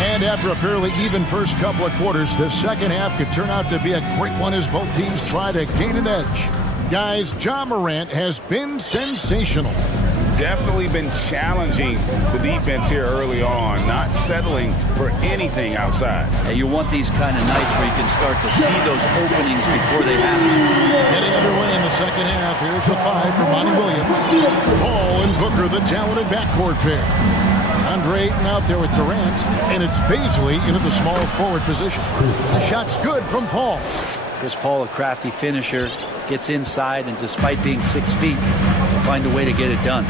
And after a fairly even first couple of quarters, the second half could turn out to be a great one as both teams try to gain an edge. Guys, Ja Morant has been sensational. Definitely been challenging the defense here early on, not settling for anything outside. Yeah, you want these kind of nights where you can start to see those openings before they happen. Getting underway in the second half. Here's the 5 for Monty Williams. Paul and Booker, the talented backcourt pair. Andre Ayton out there with Durant, and it's Baisley into the small forward position. The shot's good from Paul. Chris Paul, a crafty finisher, gets inside, and despite being 6 feet, will find a way to get it done.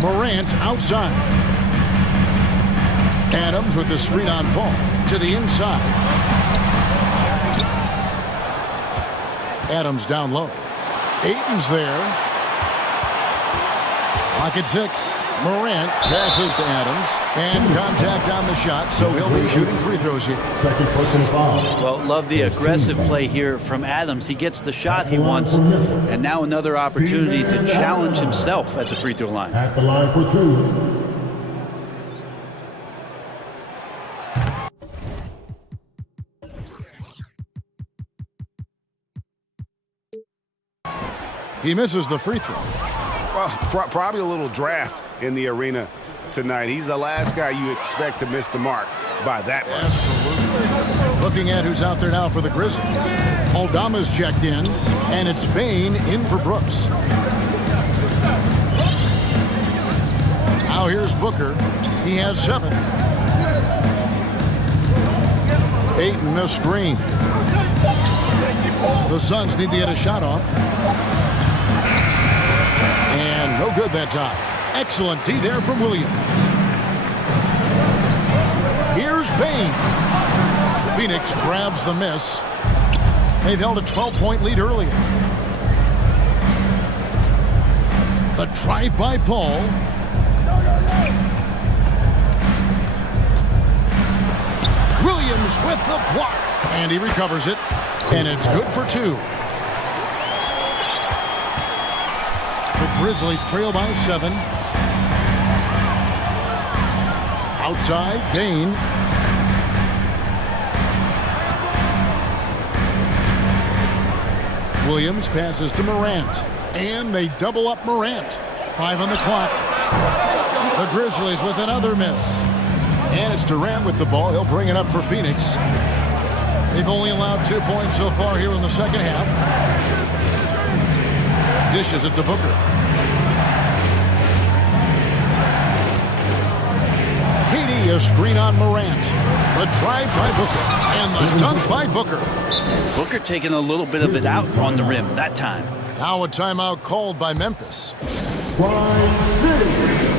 Morant outside. Adams with the screen on Paul to the inside. Adams down low. Ayton's there. Lock at 6. Morant passes to Adams, and contact on the shot, so he'll be shooting free throws here. Second personal foul. Well, love the aggressive play here from Adams. He gets the shot he wants, and now another opportunity to challenge himself at the free throw line. At the line for 2. He misses the free throw. Well, probably a little draft in the arena tonight. He's the last guy you expect to miss the mark by that much. Absolutely. Looking at who's out there now for the Grizzlies. Aldama's checked in, and it's Bain in for Brooks. Now here's Booker. He has 7. Ayton missed screen. The Suns need to get a shot off. And no good that time. Excellent D there from Williams. Here's Bain. Phoenix grabs the miss. They've held a 12-point lead earlier. The drive by Paul. Williams with the block. And he recovers it. And it's good for 2. The Grizzlies trail by 7. Outside, Bain. Williams passes to Morant. And they double up Morant. 5 on the clock. The Grizzlies with another miss. And it's Durant with the ball. He'll bring it up for Phoenix. They've only allowed 2 points so far here in the second half. Dishes it to Booker. Katie, a screen on Morant. The drive by Booker. And the dunk by Booker. Booker taking a little bit of it out on the rim that time. Now a timeout called by Memphis. Prime City,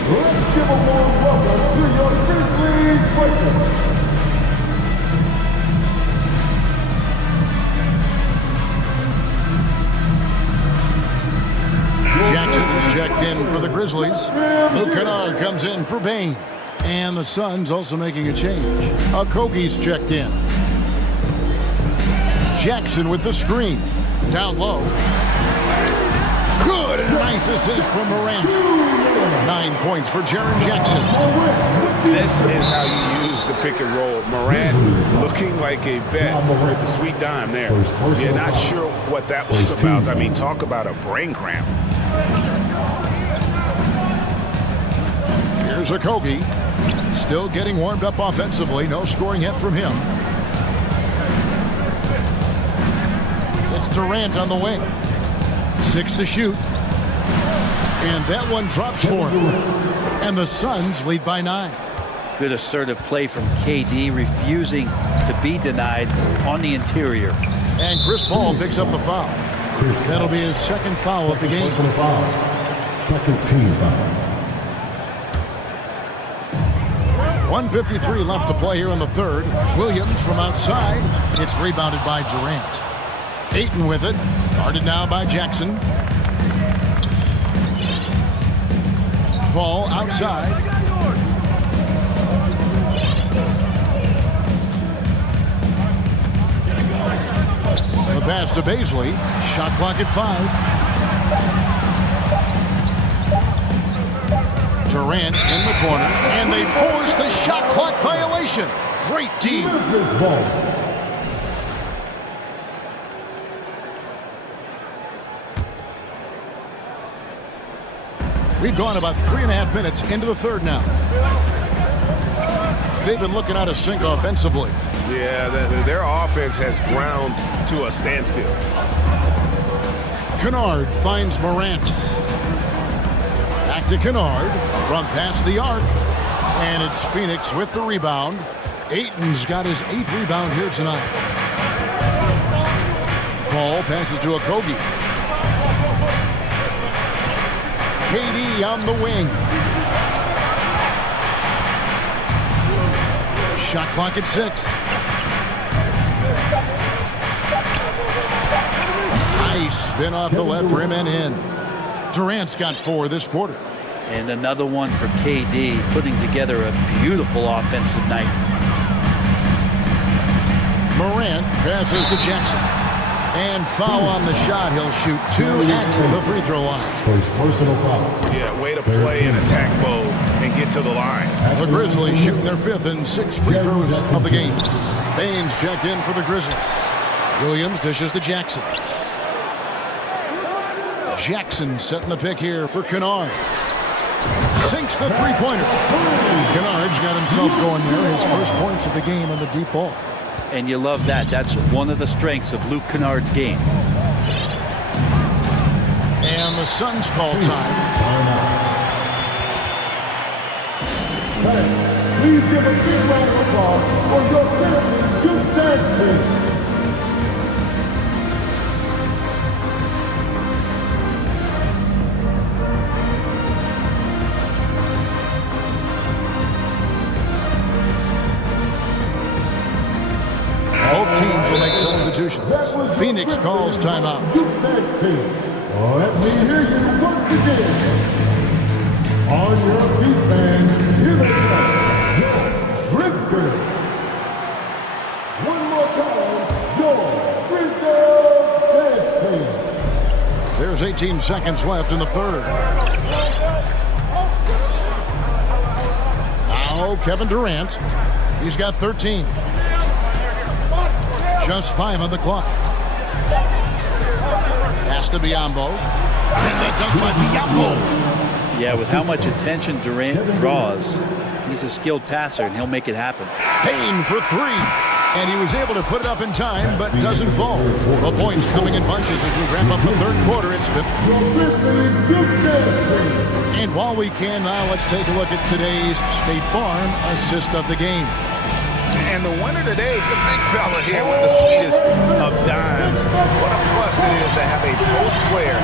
let's give a warm welcome to your Grizzlies breakers. Jackson is checked in for the Grizzlies. Luke Kennard comes in for Bain. And the Suns also making a change. Okogie's checked in. Jackson with the screen. Down low. Good and nice assist from Morant. 9 points for Jaren Jackson. This is how you use the pick and roll. Morant looking like a vet with the sweet dime there. You're not sure what that was about. I mean, talk about a brain cramp. Here's Okogie. Still getting warmed up offensively. No scoring yet from him. It's Durant on the wing. 6 to shoot. And that one drops for him. And the Suns lead by 9. Good assertive play from KD, refusing to be denied on the interior. And Chris Paul picks up the foul. That'll be his second foul of the game. Second team foul. 1:53 left to play here in the third. Williams from outside. It's rebounded by Durant. Ayton with it. Guarded now by Jackson. Paul outside. The pass to Baisley. Shot clock at 5. Durant in the corner, and they force the shot clock violation. Great team. We've gone about 3.5 minutes into the third now. They've been looking out of sync offensively. Yeah, their offense has ground to a standstill. Kennard finds Morant. Back to Kennard from past the arc. And it's Phoenix with the rebound. Ayton's got his 8th rebound here tonight. Paul passes to Okogie. KD on the wing. Shot clock at 6. Nice spin off the left rim and in. Durant's got 4 this quarter. And another one for KD, putting together a beautiful offensive night. Morant passes to Jackson. And foul on the shot. He'll shoot 2 at the free throw line. First personal foul. Yeah, way to play in attack mode and get to the line. The Grizzlies shooting their 5th and 6th free throws of the game. Baines checked in for the Grizzlies. Williams dishes to Jackson. Jackson setting the pick here for Kennard. Sinks the three-pointer. Kennard's got himself going there. His first points of the game on the deep ball. And you love that. That's one of the strengths of Luke Kennard's game. And the Suns call time. Please give a big round of applause for your Tennessee Youth Dance Team. Both teams will make substitutions. Phoenix calls timeout. Let me hear you once again. On your feet, man. Here they come. Your Grizzlies. One more time. Your Grizzlies dance team. There's 18 seconds left in the third. Now Kevin Durant. He's got 13. Just 5 on the clock. Pass to Biyombo. And the dunk by Biyombo. Yeah, with how much attention Durant draws, he's a skilled passer, and he'll make it happen. Payne for 3. And he was able to put it up in time, but doesn't fall. The points coming in bunches as we wrap up the third quarter. It's been... And while we can now, let's take a look at today's State Farm assist of the game. And the winner today, the big fella here with the sweetest of dimes. What a plus it is to have a post player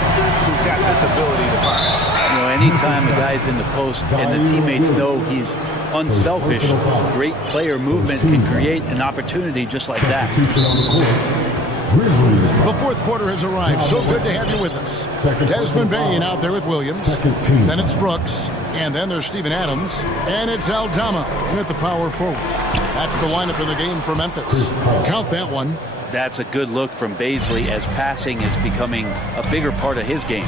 who's got this ability to find. You know, anytime a guy's in the post and the teammates know he's unselfish, great player movement can create an opportunity just like that. The fourth quarter has arrived. So good to have you with us. Desmond Bain out there with Williams. Then it's Brooks. And then there's Steven Adams. And it's Aldama in at the power forward. That's the lineup in the game for Memphis. Count that one. That's a good look from Baisley as passing is becoming a bigger part of his game.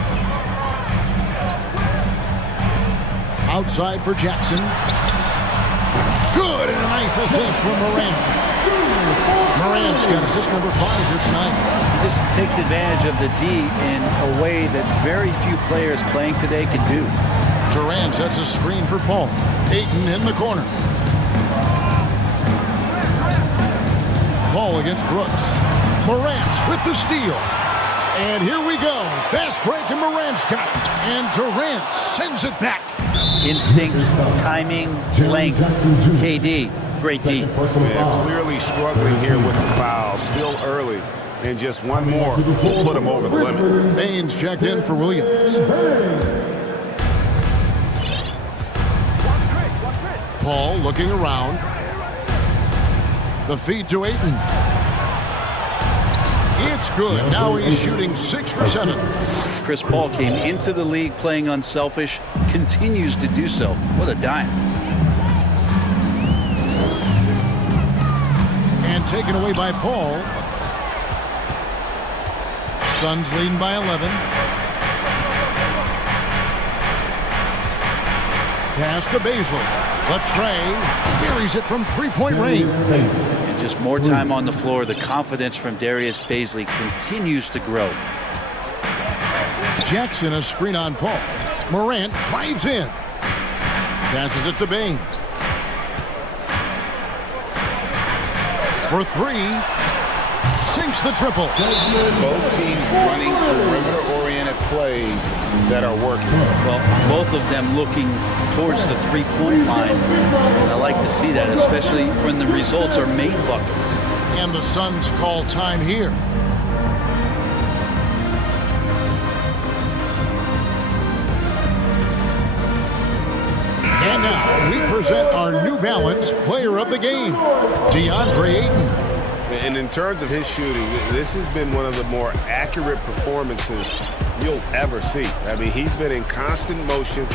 Outside for Jackson. Good, and a nice assist from Morant. Morant's got assist number 5 here tonight. He just takes advantage of the D in a way that very few players playing today can do. Durant sets a screen for Paul. Ayton in the corner. Paul Ball against Brooks. Morant with the steal. And here we go. Fast break, and Morant's got it. And Durant sends it back. Instinct, timing, length. KD, great D. Man, clearly struggling here with the foul. Still early. And just one more will put him over the limit. Baines checked in for Williams. Paul looking around. The feed to Ayton. It's good. Now he's shooting 6 for 7. Chris Paul came into the league playing unselfish, continues to do so. What a dime. And taken away by Paul. Suns leading by 11. Pass to Baszler. Latrey buries it from 3-point range. And just more time on the floor. The confidence from Darius Bazley continues to grow. Jackson a screen on Paul. Morant drives in. Passes it to Bain. For 3. Sinks the triple. Both teams running perimeter-oriented plays that are working. Well, both of them looking towards the three-point line. I like to see that, especially when the results are made buckets. And the Suns call time here. And now we present our New Balance Player of the Game, DeAndre Ayton. And in terms of his shooting, this has been one of the more accurate performances you'll ever see. I mean, he's been in constant motion,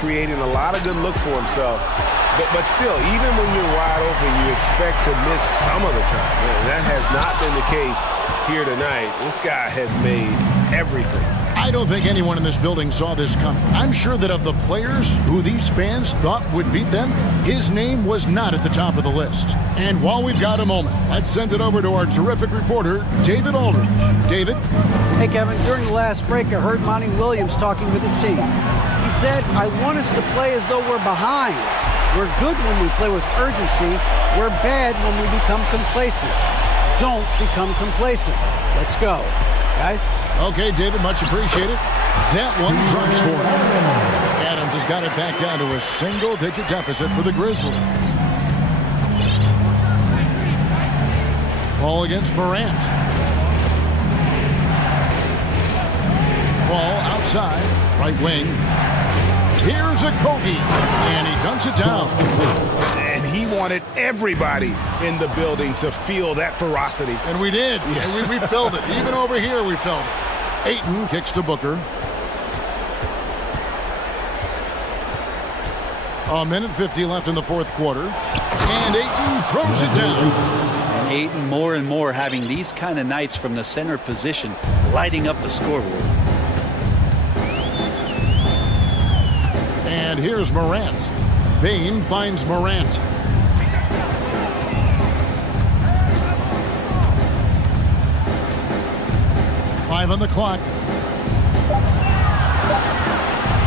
creating a lot of good looks for himself. But still, even when you're wide open, you expect to miss some of the time. And that has not been the case here tonight. This guy has made everything. I don't think anyone in this building saw this coming. I'm sure that of the players who these fans thought would beat them, his name was not at the top of the list. And while we've got a moment, let's send it over to our terrific reporter, David Aldridge. David? Hey, Kevin, during the last break, I heard Monty Williams talking with his team. He said, I want us to play as though we're behind. We're good when we play with urgency. We're bad when we become complacent. Don't become complacent. Let's go. Guys? Okay, David, much appreciated. That one drops for him. Adams has got it back down to a single-digit deficit for the Grizzlies. Paul against Morant. Paul outside, right wing. Here's a Kobe, and he dunks it down. And he wanted everybody in the building to feel that ferocity. And we did. Yeah. And we felt it. Even over here, we felt it. Ayton kicks to Booker. A minute 50 left in the fourth quarter. And Ayton throws it down. And Ayton more and more having these kind of nights from the center position, lighting up the scoreboard. And here's Morant. Bain finds Morant. Five on the clock.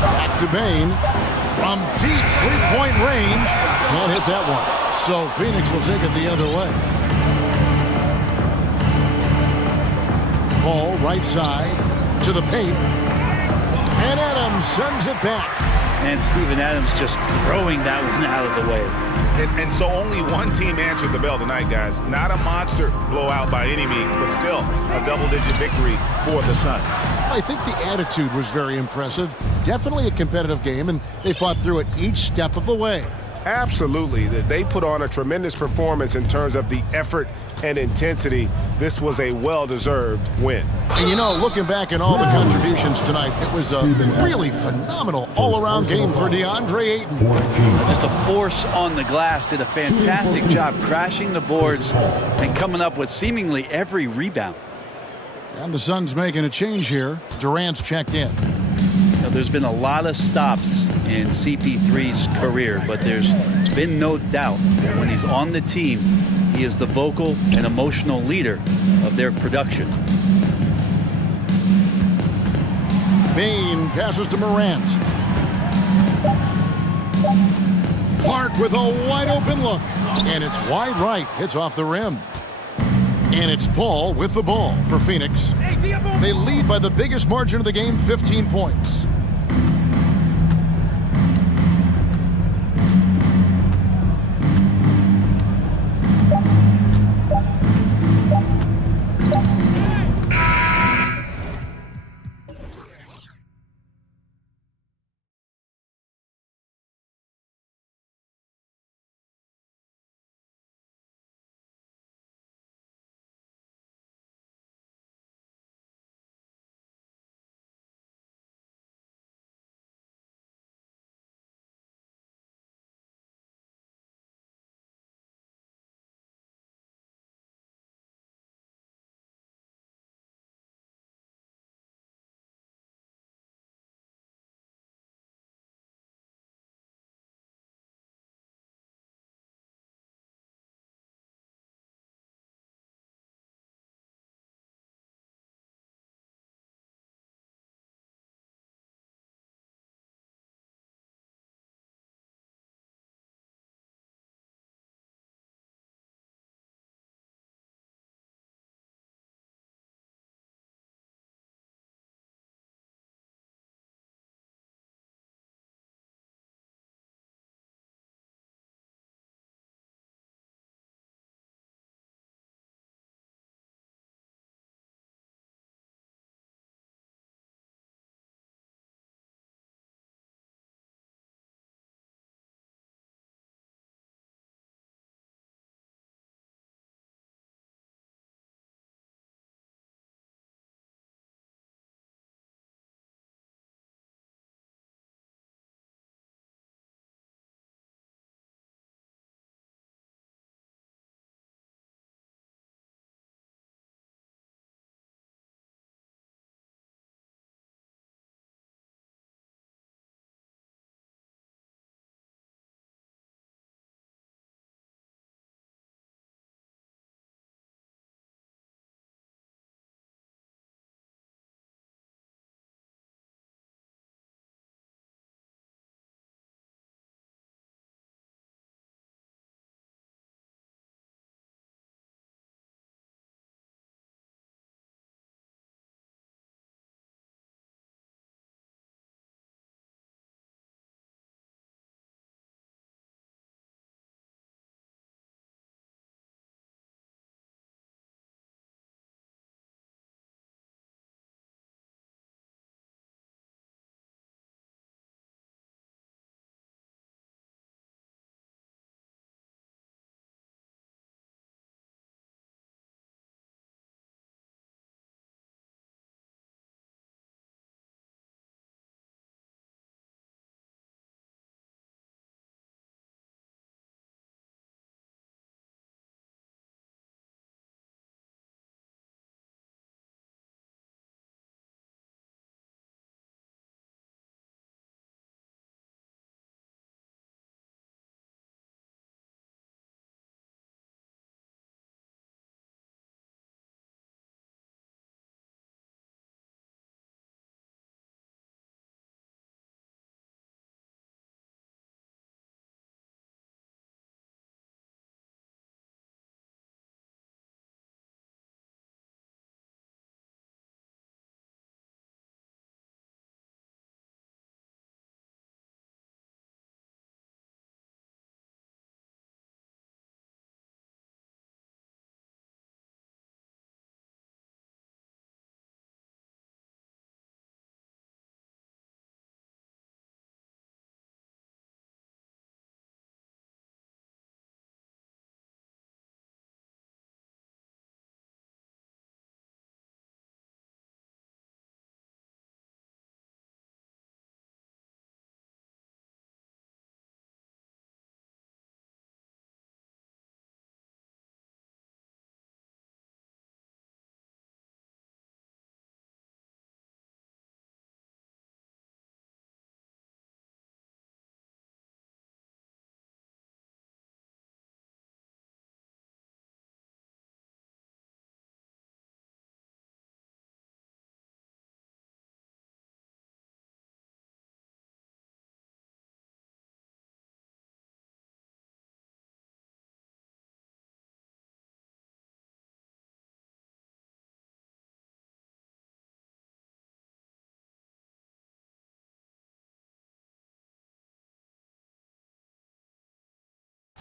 Back to Bain. From deep three-point range. Can't hit that one. So Phoenix will take it the other way. Paul right side to the paint. And Adams sends it back. And Steven Adams just throwing that one out of the way. And so only one team answered the bell tonight, guys. Not a monster blowout by any means, but still a double-digit victory for the Suns. I think the attitude was very impressive. Definitely a competitive game, and they fought through it each step of the way. Absolutely. They put on a tremendous performance in terms of the effort and intensity. This was a well-deserved win. And you know, looking back at all the contributions tonight, it was a really phenomenal all-around game for DeAndre Ayton. Just a force on the glass, did a fantastic job crashing the boards and coming up with seemingly every rebound. And the Suns making a change here. Durant's checked in. Now, there's been a lot of stops in CP3's career, but there's been no doubt that when he's on the team, he is the vocal and emotional leader of their production. Bain passes to Morant. Clark with a wide open look. And it's wide right. Hits off the rim. And it's Paul with the ball for Phoenix. They lead by the biggest margin of the game, 15 points.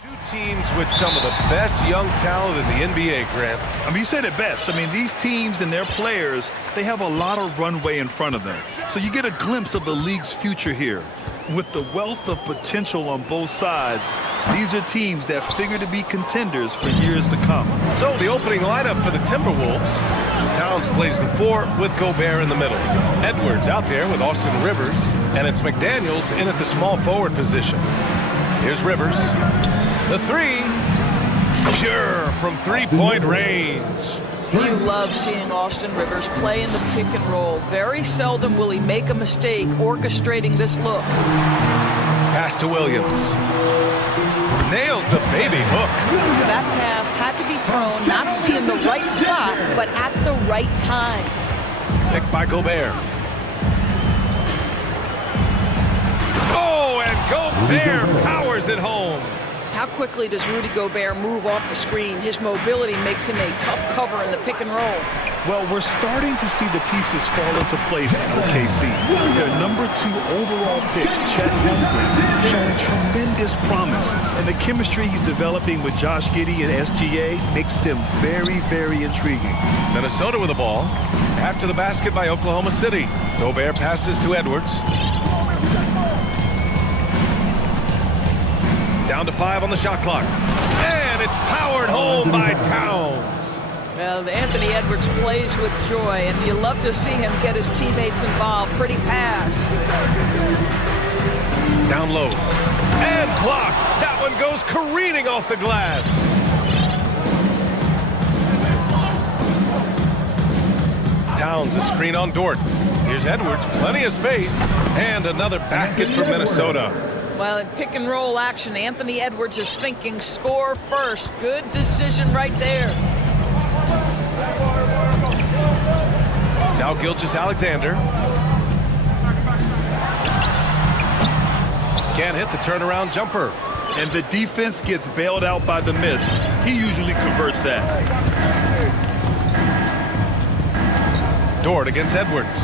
Two teams with some of the best young talent in the NBA, Grant. I mean, you said it best. I mean, these teams and their players, they have a lot of runway in front of them. So you get a glimpse of the league's future here. With the wealth of potential on both sides, these are teams that figure to be contenders for years to come. So the opening lineup for the Timberwolves. Towns plays the 4 with Gobert in the middle. Edwards out there with Austin Rivers, and it's McDaniels in at the small forward position. Here's Rivers. The 3, pure from three-point range. You love seeing Austin Rivers play in the pick and roll. Very seldom will he make a mistake orchestrating this look. Pass to Williams. Nails the baby hook. That pass had to be thrown not only in the right spot, but at the right time. Picked by Gobert. Oh, and Gobert powers it home. How quickly does Rudy Gobert move off the screen? His mobility makes him a tough cover in the pick and roll. Well, we're starting to see the pieces fall into place in OKC. Their number 2 overall pick, Chet Holmgren, showing tremendous promise. And the chemistry he's developing with Josh Giddey and SGA makes them very, very intriguing. Minnesota with the ball. After the basket by Oklahoma City. Gobert passes to Edwards. Down to 5 on the shot clock. And it's powered home by Towns. Well, Anthony Edwards plays with joy, and you love to see him get his teammates involved. Pretty pass. Down low. And blocked. That one goes careening off the glass. Towns a screen on Dort. Here's Edwards, plenty of space. And another basket for Minnesota. Well, in pick and roll action, Anthony Edwards is thinking score first. Good decision right there. Now Gilgeous-Alexander. Can't hit the turnaround jumper. And the defense gets bailed out by the miss. He usually converts that. Dort against Edwards.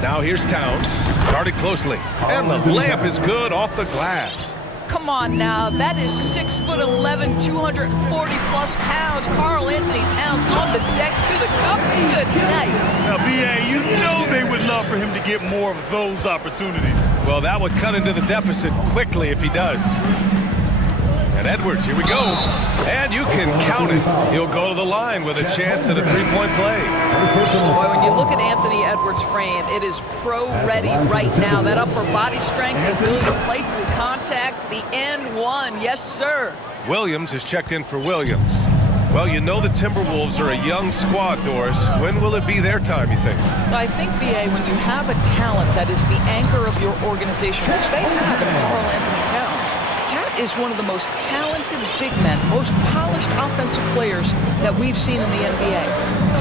Now here's Towns. Guarded closely. And the layup is good off the glass. Come on now. That is 6'11", 240-plus pounds. Karl Anthony Towns on the deck to the cup. Good night. Now, B.A., you know they would love for him to get more of those opportunities. Well, that would cut into the deficit quickly if he does. And Edwards, here we go. And you can count it. He'll go to the line with a chance at a three-point play. Boy, when you look at Anthony Edwards' frame, it is pro-ready right now. That upper body strength, the ability to play through contact, the and one. Yes, sir. Williams is checked in for Williams. Well, you know the Timberwolves are a young squad, Doris. When will it be their time, you think? I think, B.A., when you have a talent that is the anchor of your organization, which they have in Karl Anthony Towns, Cat is one of the most talented big men, most polished offensive players that we've seen in the NBA.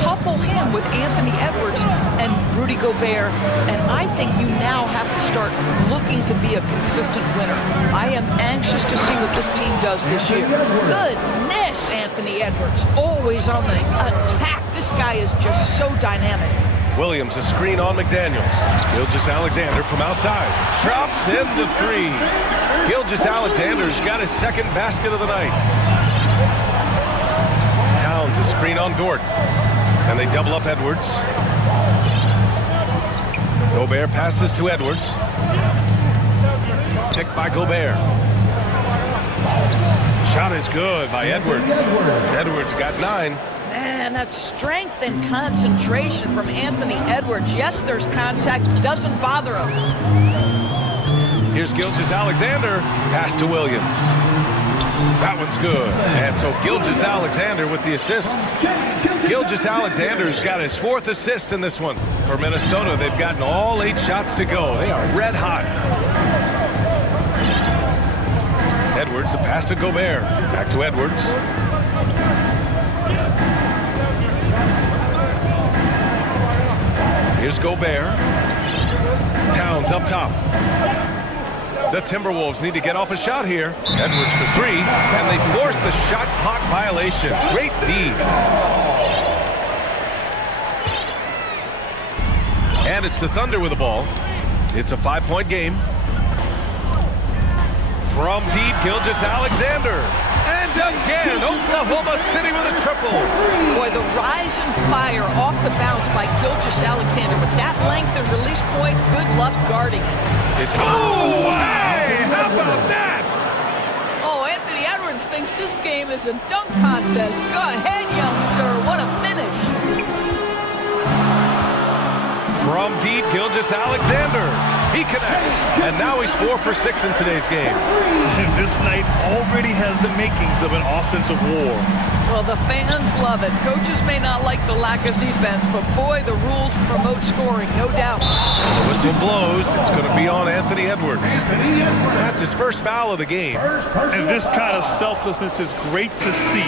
Couple him with Anthony Edwards and Rudy Gobert, and I think you now have to start looking to be a consistent winner. I am anxious to see what this team does this year. Goodness, Anthony Edwards, always on the attack. This guy is just so dynamic. Williams, a screen on McDaniels. Gilgeous-Alexander from outside. Drops in the 3. Gilgeous-Alexander's got his second basket of the night. Towns, a screen on Dort. And they double up Edwards. Gobert passes to Edwards. Picked by Gobert. Shot is good by Edwards. Edwards got 9. Man, that's strength and concentration from Anthony Edwards. Yes, there's contact. Doesn't bother him. Here's Gilgeous-Alexander. Pass to Williams. That one's good. And so Gilgeous-Alexander with the assist. Gilgeous-Alexander's got his 4th assist in this one. For Minnesota, they've gotten all 8 shots to go. They are red hot. Edwards, the pass to Gobert. Back to Edwards. Here's Gobert. Towns up top. The Timberwolves need to get off a shot here. Edwards for 3, and they force the shot clock violation. Great D. And it's the Thunder with the ball. It's a 5-point game. From deep, Gilgeous-Alexander. And again, Oklahoma City with a triple. Boy, the rise and fire off the bounce by Gilgeous-Alexander. With that length and release point, good luck guarding it. It's hey! How about that? Oh, Anthony Edwards thinks this game is a dunk contest. Go ahead, young sir. What a finish. From deep, Gilgeous-Alexander. He connects. And now he's 4 for 6 in today's game. And this night already has the makings of an offensive war. Well, the fans love it. Coaches may not like the lack of defense, but boy, the rules promote scoring, no doubt. The whistle blows. It's going to be on Anthony Edwards. That's his first foul of the game. And this kind of selflessness is great to see.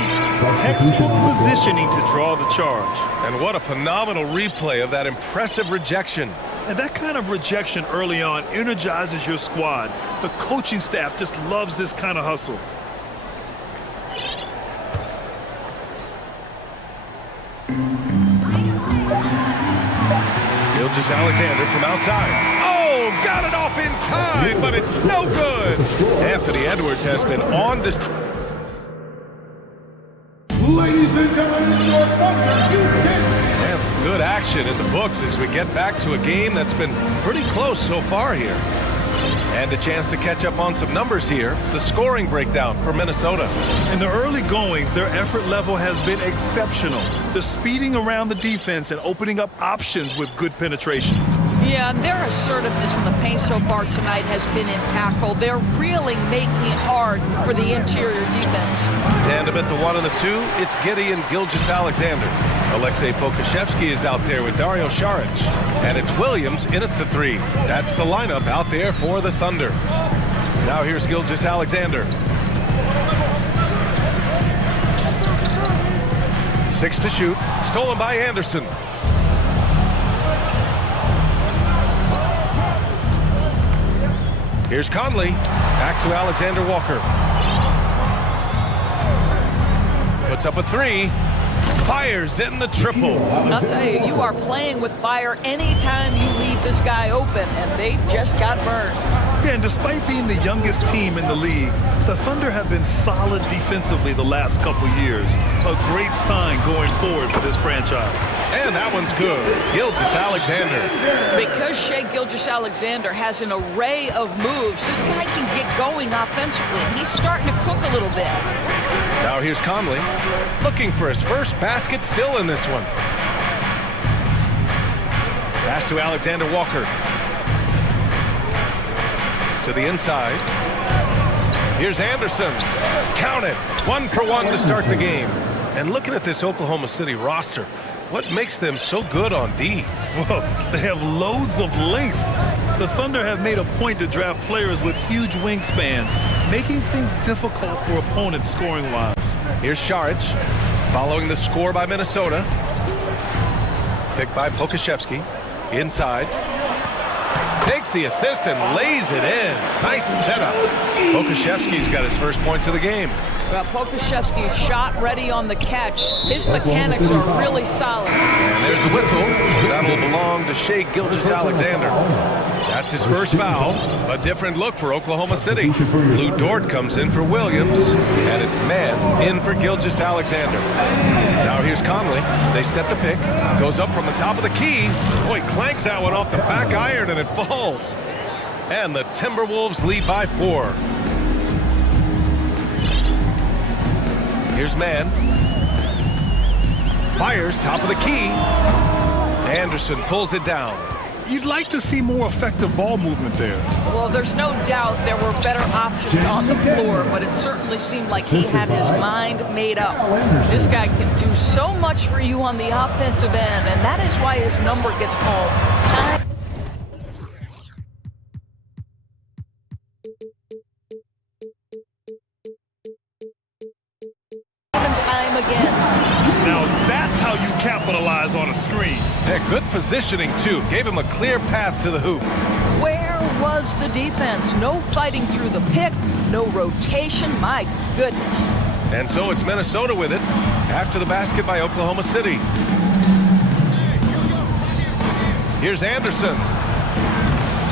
Textbook positioning to draw the charge. And what a phenomenal replay of that impressive rejection. And that kind of rejection early on energizes your squad. The coaching staff just loves this kind of hustle. Gilgeous-Alexander from outside. Oh, got it off in time, but it's no good. Anthony Edwards has been on this. Ladies and gentlemen, your And some good action in the books as we get back to a game that's been pretty close so far here. And a chance to catch up on some numbers here. The scoring breakdown for Minnesota. In the early goings, their effort level has been exceptional. The speeding around the defense and opening up options with good penetration. Yeah, and their assertiveness in the paint so far tonight has been impactful. They're really making it hard for the interior defense. Tandem at the 1 and the 2, it's Gideon Gilgeous-Alexander. Alexei Pokushevsky is out there with Dario Saric. And it's Williams in at the 3. That's the lineup out there for the Thunder. Now here's Gilgeous-Alexander. 6 to shoot. Stolen by Anderson. Here's Conley. Back to Alexander Walker. Puts up a 3. Fires in the triple. I'll tell you, you are playing with fire anytime you leave this guy open, and they just got burned. Yeah, and despite being the youngest team in the league, the Thunder have been solid defensively the last couple years. A great sign going forward for this franchise. And that one's good. Gilgeous-Alexander. Because Shai Gilgeous-Alexander has an array of moves, this guy can get going offensively, and he's starting to cook a little bit. Now here's Conley, looking for his first basket still in this one. Pass to Alexander Walker. To the inside. Here's Anderson. Count it. 1 for 1 to start the game. And looking at this Oklahoma City roster, what makes them so good on D? Well, they have loads of length. The Thunder have made a point to draft players with huge wingspans, making things difficult for opponents scoring-wise. Here's Saric, following the score by Minnesota. Picked by Pokushevsky. Inside. Takes the assist and lays it in. Nice setup. Pokushevsky's got his first points of the game. Well, Pokushevsky's shot ready on the catch. His mechanics are really solid. And there's a whistle. That'll belong to Shai Gilgeous-Alexander. That's his first foul. A different look for Oklahoma City. Lou Dort comes in for Williams, and it's man in for Gilgeous-Alexander. Now here's Conley. They set the pick. Goes up from the top of the key. Boy, clanks that one off the back iron, and it falls. And the Timberwolves lead by 4. Here's man. Fires top of the key. Anderson pulls it down. You'd like to see more effective ball movement there. Well, there's no doubt there were better options on the floor, but it certainly seemed like he had his mind made up. This guy can do so much for you on the offensive end, and that is why his number gets called time. Time again. Now that's how you capitalize on a screen. Yeah, good positioning, too. Gave him a clear path to the hoop. Where was the defense? No fighting through the pick, no rotation. My goodness. And so it's Minnesota with it after the basket by Oklahoma City. Here's Anderson.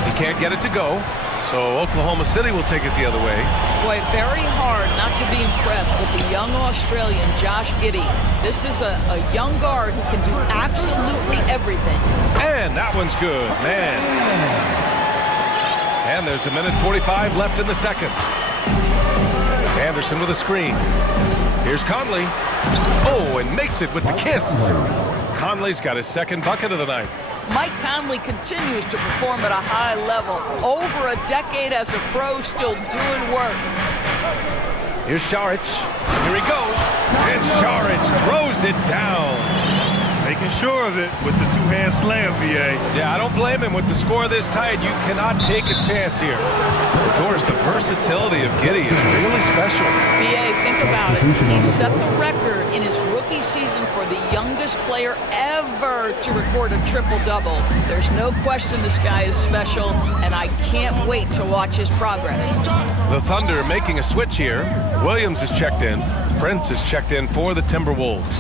He can't get it to go. So Oklahoma City will take it the other way. Boy, very hard not to be impressed with the young Australian, Josh Giddey. This is a young guard who can do absolutely everything. And that one's good, man. And there's a minute 45 left in the second. Anderson with a screen. Here's Conley. Oh, and makes it with the kiss. Conley's got his second bucket of the night. Mike Conley continues to perform at a high level. Over a decade as a pro, still doing work. Here's Šarić. Here he goes. And Šarić throws it down. Making sure of it with the two-hand slam, VA. Yeah, I don't blame him with the score this tight. You cannot take a chance here. Of course, the versatility of Giddey is really special. VA, think about it. He set the record in his rookie season for the youngest player ever to record a triple-double. There's no question this guy is special, and I can't wait to watch his progress. The Thunder making a switch here. Williams is checked in. Prince is checked in for the Timberwolves.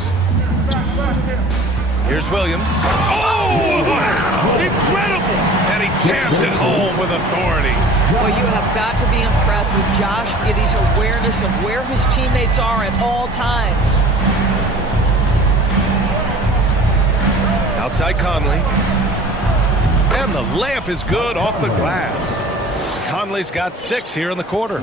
Here's Williams. Oh, wow! Incredible! And he jams it home with authority. Well, you have got to be impressed with Josh Giddey's awareness of where his teammates are at all times. Outside Conley. And the layup is good off the glass. Conley's got 6 here in the quarter.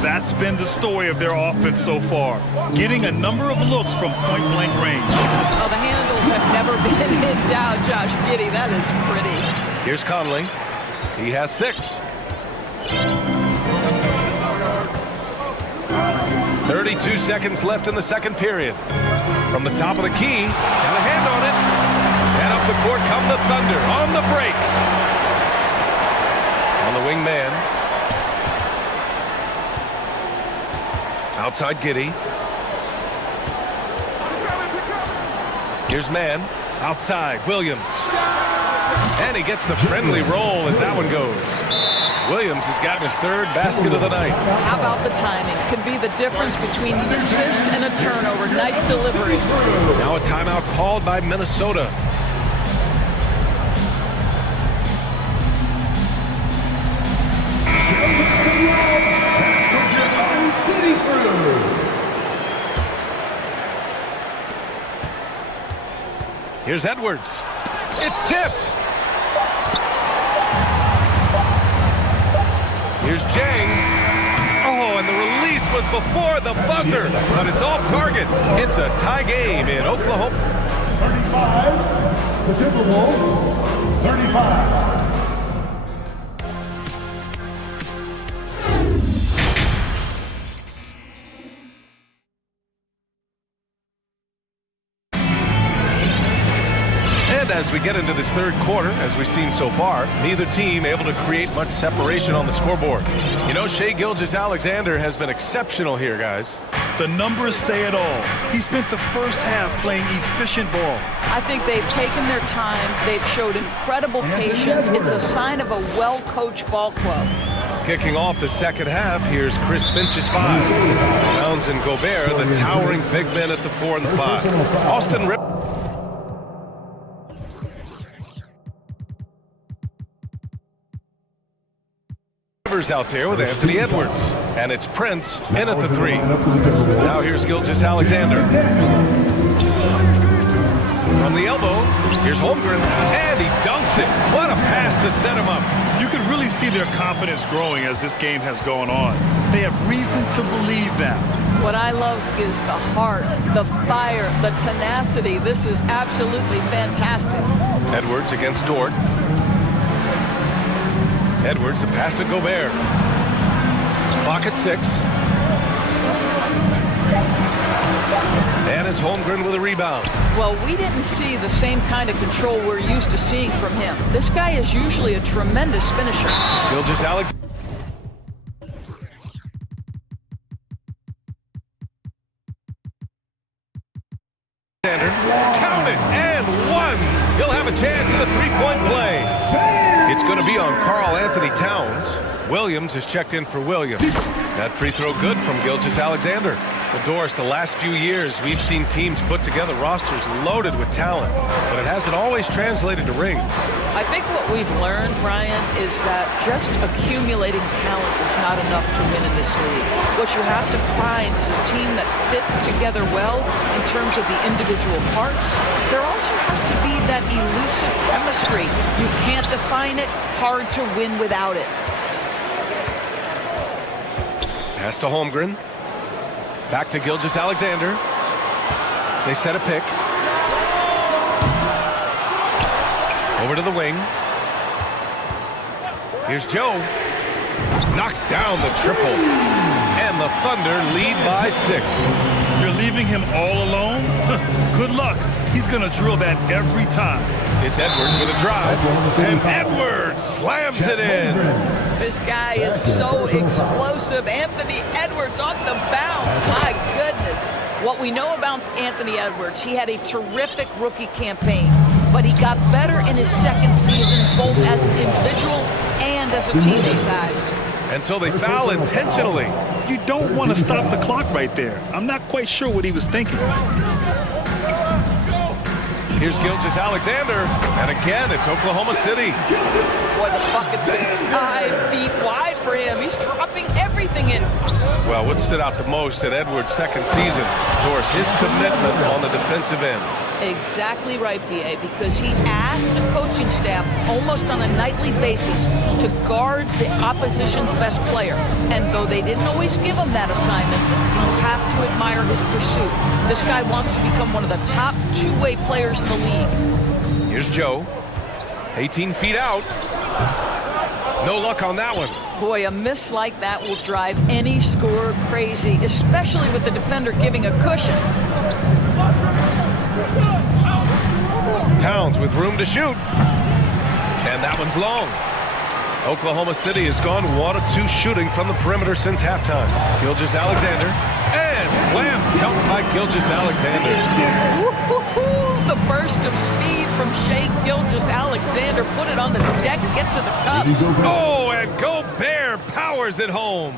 That's been the story of their offense so far. Getting a number of looks from point-blank range. Oh, the handles have never been in doubt, Josh Giddey. That is pretty. Here's Conley. He has 6. 32 seconds left in the second period. From the top of the key, got a hand on it. And up the court come the Thunder on the break. On the wing man. Outside Giddey. Here's man. Outside Williams. And he gets the friendly roll as that one goes. Williams has gotten his 3rd basket of the night. How about the timing? Could be the difference between an assist and a turnover. Nice delivery. Now a timeout called by Minnesota. Here's Edwards. It's tipped. Here's Jang. Oh, and the release was before the buzzer, but it's off target. It's a tie game in Oklahoma. 35, the Timberwolves, 35. As we get into this third quarter, as we've seen so far, neither team able to create much separation on the scoreboard. You know, Shai Gilgeous-Alexander has been exceptional here, guys. The numbers say it all. He spent the first half playing efficient ball. I think they've taken their time. They've showed incredible patience. It's a sign of a well-coached ball club. Kicking off the second half, here's Chris Finch's 5. Towns and Gobert, the towering big men at the 4 and the 5. Austin Rip. Out there with Anthony Edwards, and it's Prince in at the 3. Now here's Gilgeous-Alexander. From the elbow, here's Holmgren, and he dunks it. What a pass to set him up. You can really see their confidence growing as this game has gone on. They have reason to believe that. What I love is the heart, the fire, the tenacity. This is absolutely fantastic. Edwards against Dort. Edwards, a pass to Gobert. Clock at 6. And it's Holmgren with a rebound. Well, we didn't see the same kind of control we're used to seeing from him. This guy is usually a tremendous finisher. Gilgeous-Alexander. Count it, and 1. He'll have a chance at a 3-point play. It's good. going to be on Karl Anthony Towns. Williams is checked in for Williams. That free throw good from Gilgeous-Alexander. Well, Doris, the last few years, we've seen teams put together rosters loaded with talent, but it hasn't always translated to rings. I think what we've learned, Brian, is that just accumulating talent is not enough to win in this league. What you have to find is a team that fits together well in terms of the individual parts. There also has to be that elusive chemistry. You can't define it, hard to win without it. Pass to Holmgren. Back to Gilgeous-Alexander. They set a pick. Over to the wing. Here's Joe. Knocks down the triple. And the Thunder lead by 6. You're leaving him all alone? Good luck. He's going to drill that every time. It's Edwards with a drive. And Edwards slams it in. This guy is so explosive. Anthony Edwards on the bounce. My goodness. What we know about Anthony Edwards, he had a terrific rookie campaign, but he got better in his second season, both as an individual and as a teammate, guys. And so they foul intentionally. You don't want to stop the clock right there. I'm not quite sure what he was thinking. Here's Gilgeous-Alexander, and again, it's Oklahoma City. Boy, the bucket's been 5 feet wide for him. He's dropping everything in. Well, what stood out the most in Edwards' second season, Doris, his commitment on the defensive end. Exactly right, B.A., because he asked the coaching staff almost on a nightly basis to guard the opposition's best player. And though they didn't always give him that assignment, you have to admire his pursuit. This guy wants to become one of the top two-way players in the league. Here's Joe. 18 feet out. No luck on that one. Boy, a miss like that will drive any scorer crazy, especially with the defender giving a cushion. Towns with room to shoot. And that one's long. Oklahoma City has gone 1 of 2 shooting from the perimeter since halftime. Gilgeous-Alexander. And slam dunk by Gilgeous-Alexander. The burst of speed from Shai Gilgeous-Alexander. Put it on the deck, get to the cup. Oh, and Gobert powers it home.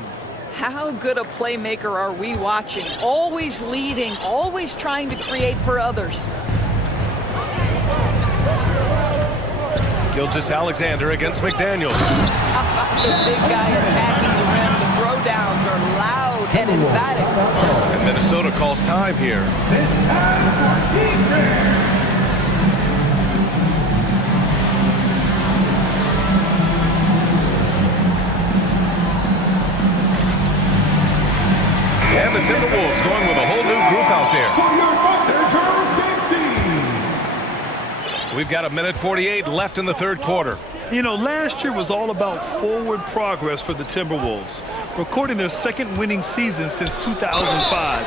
How good a playmaker are we watching? Always leading, always trying to create for others. Gilgeous-Alexander against McDaniel. The big guy attacking the rim. The throwdowns are loud and emphatic. And Minnesota calls time here. It's time for team. And the Timberwolves going with a whole new group out there. We've got 1:48 left in the third quarter. You know, last year was all about forward progress for the Timberwolves, recording their second winning season since 2005,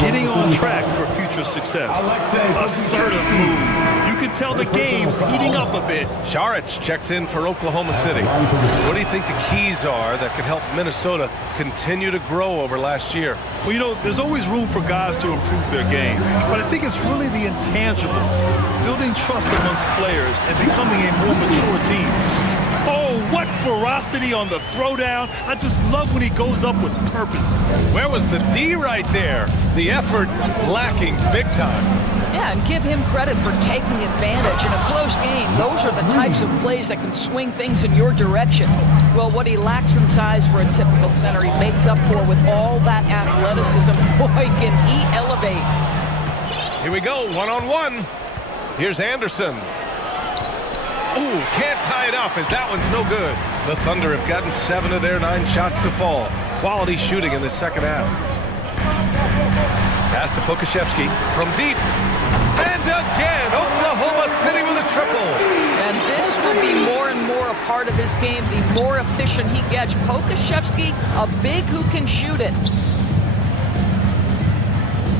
getting on track for future success. Assertive move. You can tell the game's heating up a bit. Šarić checks in for Oklahoma City. What do you think the keys are that could help Minnesota continue to grow over last year? Well, you know, there's always room for guys to improve their game, but I think it's really the intangibles, building trust amongst players and becoming a more mature team. Oh, what ferocity on the throwdown. I just love when he goes up with purpose. Where was the D right there? The effort lacking big time. Yeah, and give him credit for taking advantage in a close game. Those are the types of plays that can swing things in your direction. Well, what he lacks in size for a typical center, he makes up for with all that athleticism. Boy, can he elevate. Here we go, one-on-one. Here's Anderson. Ooh, can't tie it up as that one's no good. The Thunder have gotten 7 of their 9 shots to fall. Quality shooting in the second half. Pass to Pokashevsky from deep. And again, Oklahoma City with a triple. And this will be more and more a part of his game, the more efficient he gets. Pokashevsky, a big who can shoot it.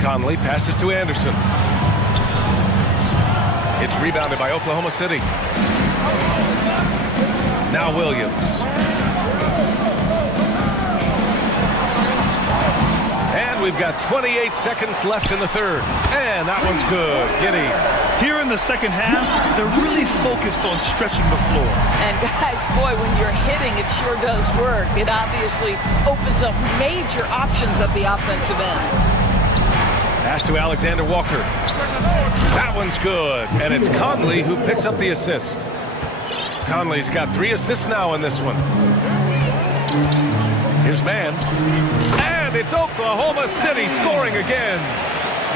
Conley passes to Anderson. It's rebounded by Oklahoma City. Now Williams. And we've got 28 seconds left in the third. And that one's good. Giddy. Here in the second half, they're really focused on stretching the floor. And guys, boy, when you're hitting, it sure does work. It obviously opens up major options at the offensive end. Pass to Alexander Walker. That one's good. And it's Conley who picks up the assist. Conley's got 3 assists now in this one. Here's Mann. And it's Oklahoma City scoring again.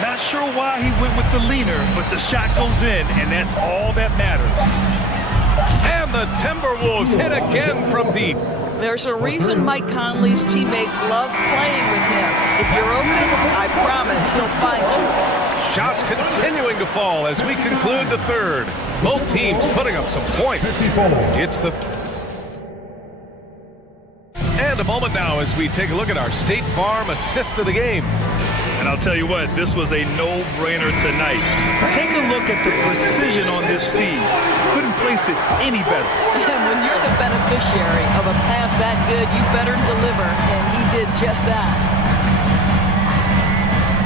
Not sure why he went with the leaner, but the shot goes in, and that's all that matters. And the Timberwolves hit again from deep. There's a reason Mike Conley's teammates love playing with him. If you're open, I promise he'll find you. Shots continuing to fall as we conclude the third. Both teams putting up some points. It's the... And a moment now as we take a look at our State Farm assist of the game. And I'll tell you what, this was a no-brainer tonight. Take a look at the precision on this feed. Couldn't place it any better. And when you're the beneficiary of a pass that good, you better deliver, and he did just that.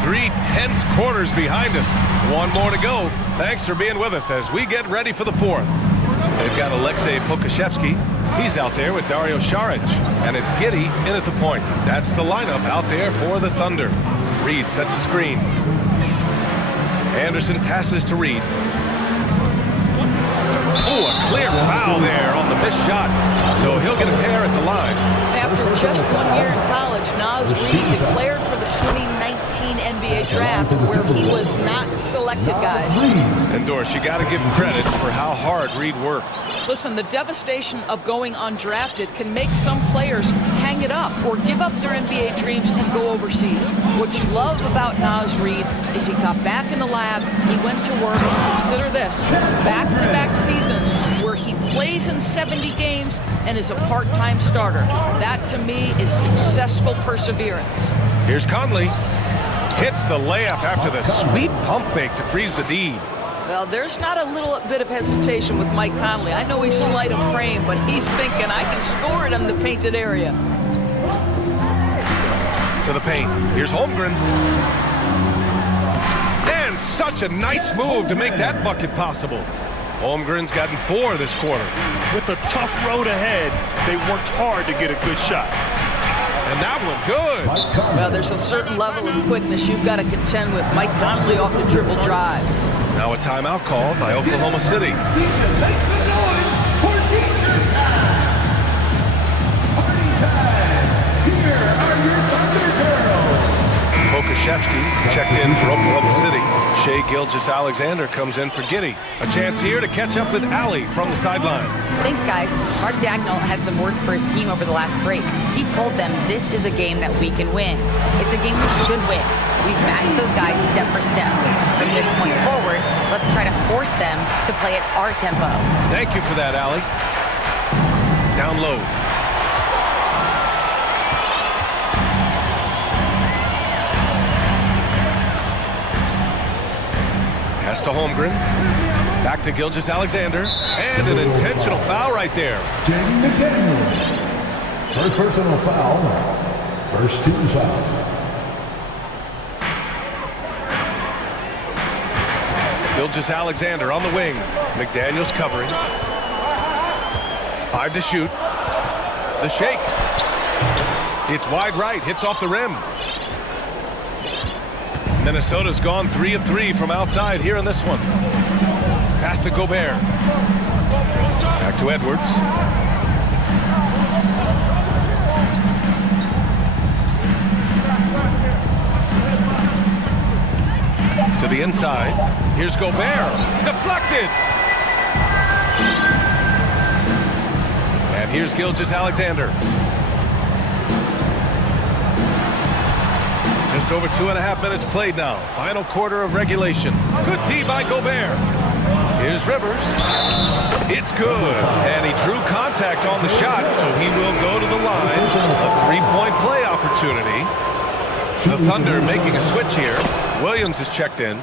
3 tense quarters behind us. One more to go. Thanks for being with us as we get ready for the fourth. They've got Alexei Pokashevsky. He's out there with Dario Saric. And it's Giddy in at the point. That's the lineup out there for the Thunder. Reed sets a screen. Anderson passes to Reed. Oh, a clear foul there on the missed shot. So he'll get a pair at the line. After just 1 year in college, Naz Reid declared for the 2019 NBA draft where he was not selected, guys. And Doris, you got to give him credit for how hard Reed worked. Listen, the devastation of going undrafted can make some players hang it up or give up their NBA dreams and go overseas. What you love about Naz Reid is he got back in the lab, he went to work. Consider this, back-to-back seasons where he plays in 70 games and is a part-time starter. That, to me, is successful perseverance. Here's Conley. Hits the layup after the sweet pump fake to freeze the D. Well, there's not a little bit of hesitation with Mike Conley. I know he's slight of frame, but he's thinking, I can score it in the painted area. To the paint. Here's Holmgren. And such a nice move to make that bucket possible. Holmgren's gotten 4 this quarter. With a tough road ahead, they worked hard to get a good shot. And that one good. Well, there's a certain level of quickness you've got to contend with. Mike Conley off the dribble drive. Now a timeout called by Oklahoma City. Pokashevsky's checked in for Oklahoma City. Shai Gilgeous-Alexander comes in for Giddy. A chance here to catch up with Allie from the sideline. Thanks, guys. Mark Dagnall had some words for his team over the last break. He told them this is a game that we can win. It's a game we should win. We've matched those guys step for step. From this point forward, let's try to force them to play at our tempo. Thank you for that, Allie. Down low. Pass to Holmgren. Back to Gilgeous-Alexander. And an intentional foul right there. Jaden McDaniels. First personal foul. First team foul. Gilgeous-Alexander on the wing. McDaniels covering. 5 to shoot. The shake. It's wide right. Hits off the rim. Minnesota's gone 3 of 3 from outside here in this one. Pass to Gobert. Back to Edwards. To the inside. Here's Gobert. Deflected. And here's Gilgeous-Alexander. Just over 2.5 minutes played now. Final quarter of regulation. Good D by Gobert. Here's Rivers. It's good. And he drew contact on the shot, so he will go to the line. A 3-point play opportunity. The Thunder making a switch here. Williams is checked in.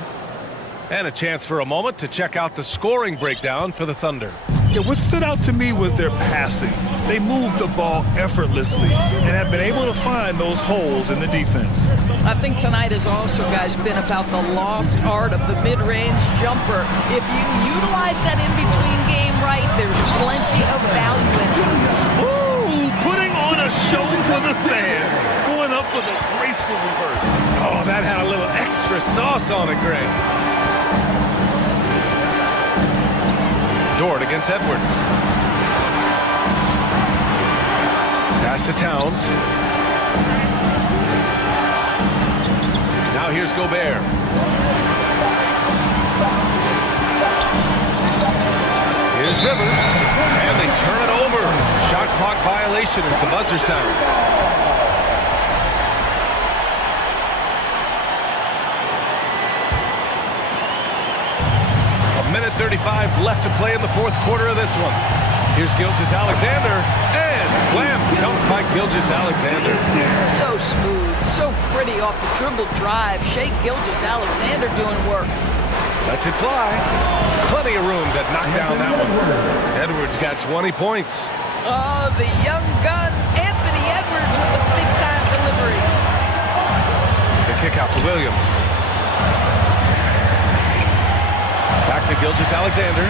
And a chance for a moment to check out the scoring breakdown for the Thunder. Yeah, what stood out to me was their passing. They moved the ball effortlessly and have been able to find those holes in the defense. I think tonight has also, guys, been about the lost art of the mid-range jumper. If you utilize that in-between game right, there's plenty of value in it. Ooh, putting on a show for the fans. Going up for the graceful reverse. Oh, that had a little extra sauce on it, Greg. Dort against Edwards. Pass to Towns. Now here's Gobert. Here's Rivers. And they turn it over. Shot clock violation as the buzzer sounds. 1:35 left to play in the fourth quarter of this one. Here's Gilgeous-Alexander, and slam dunk by Gilgeous-Alexander. So smooth, so pretty off the dribble drive. Shai Gilgeous-Alexander doing work. Lets it fly. Plenty of room to knock down that one. Edwards got 20 points. Oh, the young gun, Anthony Edwards with the big-time delivery. The kick out to Williams. Back to Gilgeous-Alexander.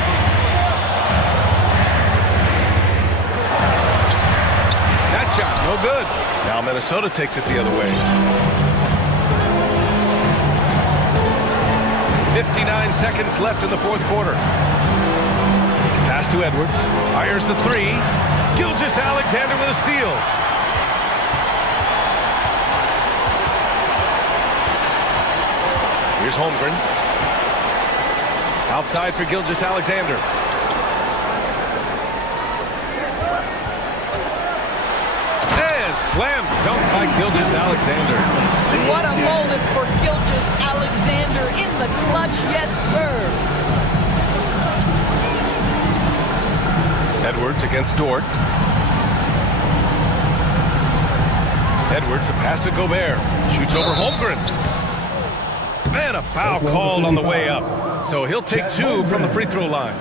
That shot, no good. Now Minnesota takes it the other way. 59 seconds left in the fourth quarter. Pass to Edwards. Fires the three. Gilgeous-Alexander with a steal. Here's Holmgren. Outside for Gilgeous-Alexander. And slam dunk by Gilgeous-Alexander. What a moment for Gilgeous-Alexander in the clutch, yes sir. Edwards against Dort. Edwards, a pass to Gobert. Shoots over Holmgren. And a foul called on the way up. So he'll take two from the free throw line.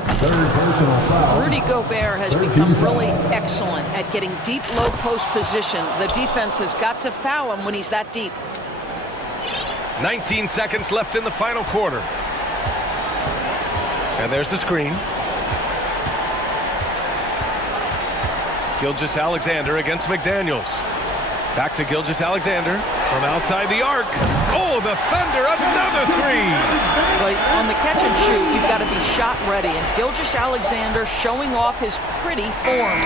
Rudy Gobert has become really excellent at getting deep low post position. The defense has got to foul him when he's that deep. 19 seconds left in the final quarter. And there's the screen. Gilgeous-Alexander against McDaniels. Back to Gilgeous-Alexander from outside the arc. Oh, the Thunder, another three. But on the catch and shoot, you've got to be shot ready. And Gilgeous-Alexander showing off his pretty form.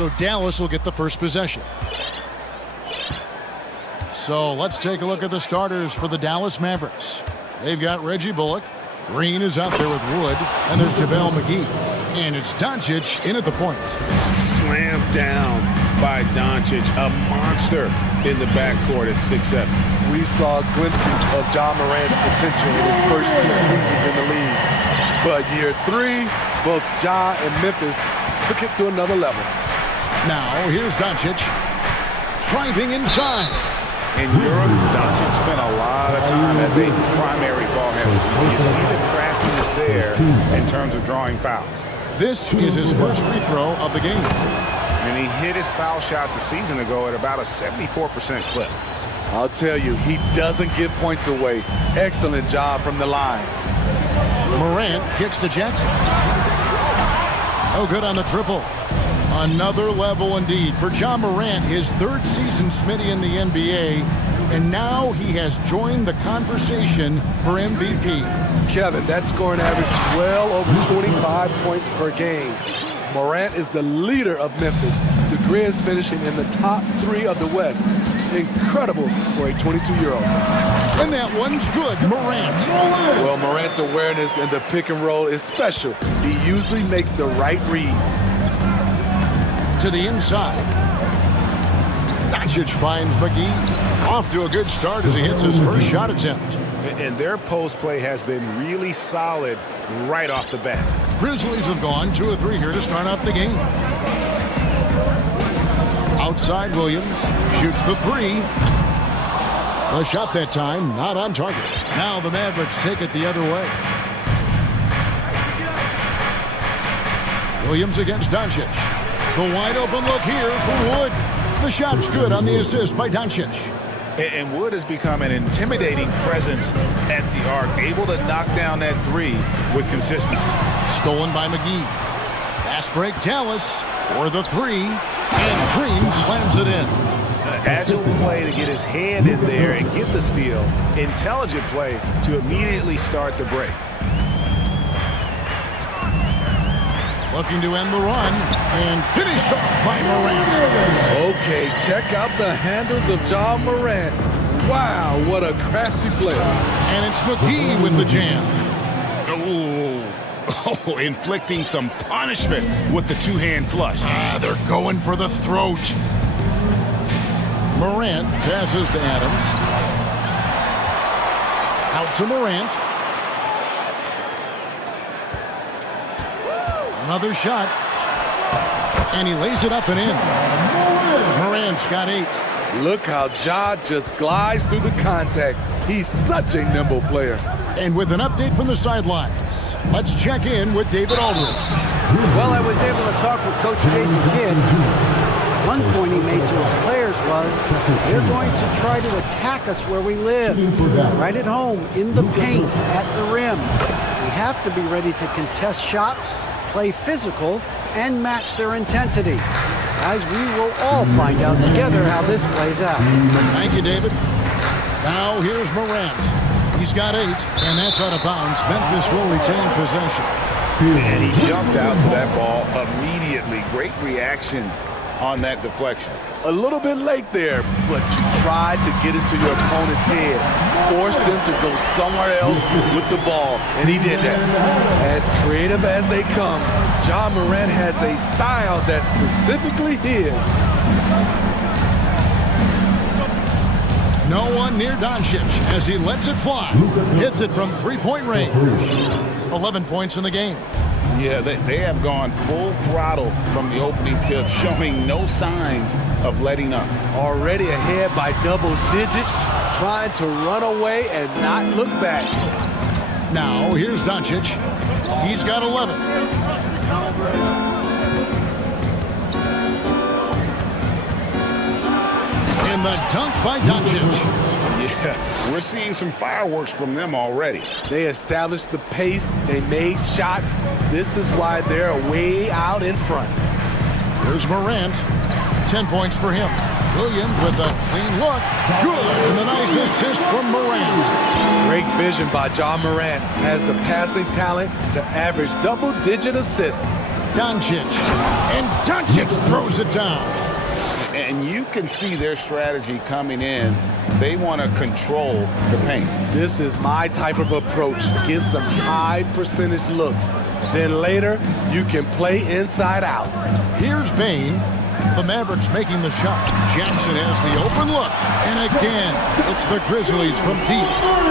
So Dallas will get the first possession. So let's take a look at the starters for the Dallas Mavericks. They've got Reggie Bullock. Green is out there with Wood. And there's JaVale McGee. And it's Doncic in at the point. Slammed down by Doncic, a monster in the backcourt at 6'7". We saw glimpses of Ja Morant's potential in his first 2 seasons in the league. But year 3, both Ja and Memphis took it to another level. Now, here's Doncic. Driving inside. In Europe, Doncic spent a lot of time as a primary ball handler. You see the craftiness there in terms of drawing fouls. This is his first free throw of the game. And he hit his foul shots a season ago at about a 74% clip. I'll tell you, he doesn't give points away. Excellent job from the line. Morant kicks to Jackson. Oh, good on the triple. Another level indeed for Ja Morant, his 3rd season Smitty in the NBA, and now he has joined the conversation for MVP. Kevin, that scoring average well over 25 points per game. Morant is the leader of Memphis. The Grizz finishing in the top 3 of the West. Incredible for a 22-year-old. And that one's good, Morant. Well, Morant's awareness in the pick and roll is special. He usually makes the right reads. To the inside. Doncic finds McGee. Off to a good start as he hits his first shot attempt. And their post play has been really solid right off the bat. Grizzlies have gone 2 of 3 here to start out the game. Outside Williams shoots the 3. The shot that time not on target. Now the Mavericks take it the other way. Williams against Doncic. The wide open look here for Wood. The shot's good on the assist by Doncic. And Wood has become an intimidating presence at the arc, able to knock down that 3 with consistency. Stolen by McGee. Fast break Dallas for the 3. And Green slams it in. Agile play to get his hand in there and get the steal. Intelligent play to immediately start the break. Looking to end the run, and finished off by Morant. Okay, check out the handles of Ja Morant. Wow, what a crafty play. And it's McGee with the jam. Oh, inflicting some punishment with the 2-hand flush. They're going for the throat. Morant passes to Adams. Out to Morant. Another shot. And he lays it up and in. Morant's got 8. Look how Ja just glides through the contact. He's such a nimble player. And with an update from the sidelines, let's check in with David Aldridge. Well, I was able to talk with Coach Jason Kidd. One point he made to his players was, they're going to try to attack us where we live, right at home, in the paint, at the rim. We have to be ready to contest shots, play physical, and match their intensity. Guys, we will all find out together how this plays out. Thank you, David. Now here's Morant. He's got 8, and that's out of bounds. Memphis will retain possession. And he jumped out to that ball immediately. Great reaction on that deflection. A little bit late there, but you tried to get into your opponent's head. Forced them to go somewhere else with the ball, and he did that. As creative as they come, Ja Morant has a style that's specifically his. No one near Doncic as he lets it fly. Hits it from 3-point range. 11 points in the game. Yeah, they have gone full throttle from the opening tip, showing no signs of letting up. Already ahead by double digits, trying to run away and not look back. Now, here's Doncic. He's got 11. And the dunk by Doncic. Yeah, we're seeing some fireworks from them already. They established the pace. They made shots. This is why they're way out in front. Here's Morant. 10 points for him. Williams with a clean look. Good. And a nice assist from Morant. Great vision by Ja Morant. Has the passing talent to average double-digit assists. Doncic. And Doncic throws it down. And you can see their strategy coming in. They want to control the paint. This is my type of approach. Get some high percentage looks. Then later, you can play inside out. Here's Bain. The Mavericks making the shot. Jackson has the open look. And again, it's the Grizzlies from deep.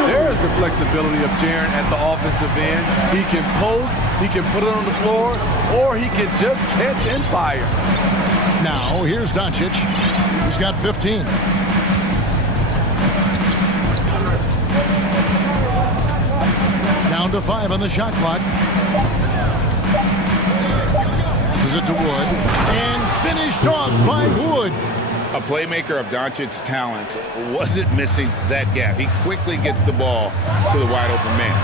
There's the flexibility of Jaren at the offensive end. He can post, he can put it on the floor, or he can just catch and fire. Now, here's Doncic. He's got 15. Down to 5 on the shot clock. Passes it to Wood. And finished off by Wood. A playmaker of Doncic's talents wasn't missing that gap. He quickly gets the ball to the wide open man.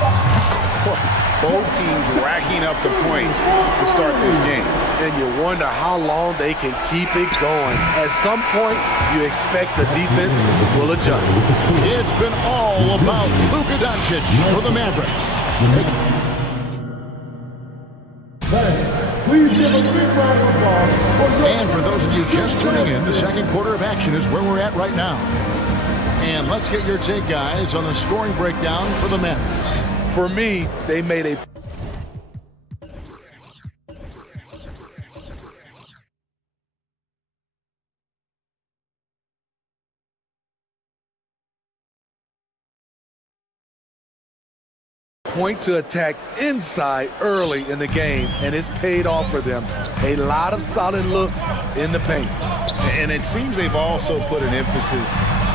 Both teams racking up the points to start this game. And you wonder how long they can keep it going. At some point, you expect the defense will adjust. It's been all about Luka Doncic for the Mavericks. Please give a big round of applause. And for those of you just tuning in, the second quarter of action is where we're at right now. And let's get your take, guys, on the scoring breakdown for the Mavericks. For me, they made a point to attack inside early in the game, and it's paid off for them. A lot of solid looks in the paint. And it seems they've also put an emphasis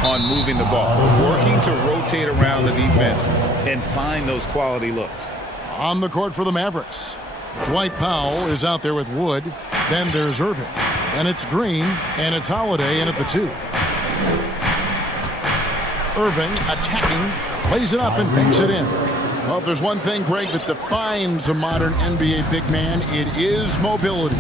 on moving the ball, working to rotate around the defense and find those quality looks. On the court for the Mavericks, Dwight Powell is out there with Wood. Then there's Irving. And it's Green, and it's Holiday in at the 2. Irving attacking, lays it up and banks it in. Well, if there's one thing, Greg, that defines a modern NBA big man, it is mobility.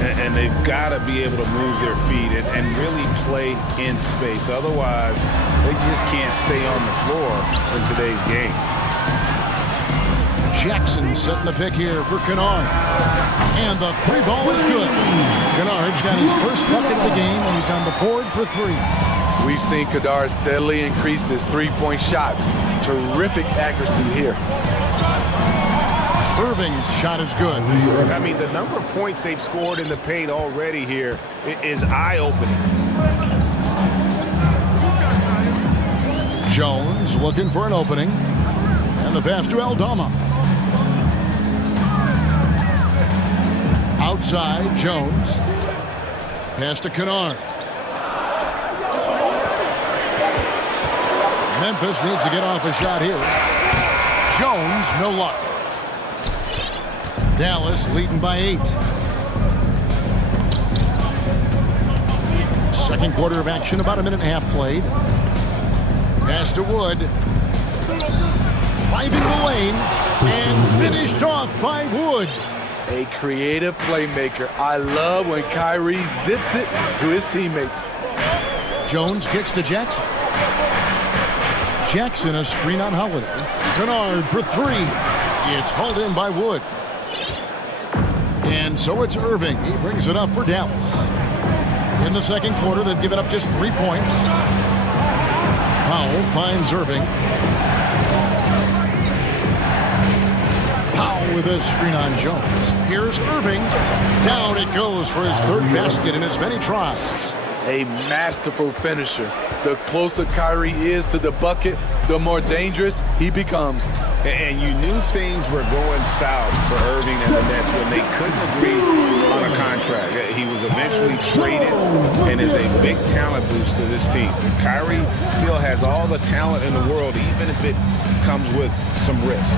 And they've got to be able to move their feet and really play in space. Otherwise, they just can't stay on the floor in today's game. Jackson setting the pick here for Kennard. And the 3 ball is good. Kennard's got his first bucket of the game, and he's on the board for 3. We've seen Kennard steadily increase his three-point shots. Terrific accuracy here. Irving's shot is good. I mean, the number of points they've scored in the paint already here is eye-opening. Jones looking for an opening. And the pass to Aldama. Outside, Jones. Pass to Kennard. Memphis needs to get off a shot here. Jones, no luck. Dallas leading by 8. Second quarter of action, about a minute and a half played. Pass to Wood. Driving the lane and finished off by Wood. A creative playmaker. I love when Kyrie zips it to his teammates. Jones kicks to Jackson. Jackson a screen on Holiday. Kennard for 3. It's hauled in by Wood. And so it's Irving. He brings it up for Dallas. In the second quarter, they've given up just 3 points. Powell finds Irving. Powell with a screen on Jones. Here's Irving. Down it goes for his 3rd basket in as many tries. A masterful finisher. The closer Kyrie is to the bucket, the more dangerous he becomes. And you knew things were going south for Irving and the Nets when they couldn't agree on a contract. He was eventually traded and is a big talent boost to this team. Kyrie still has all the talent in the world, even if it comes with some risk.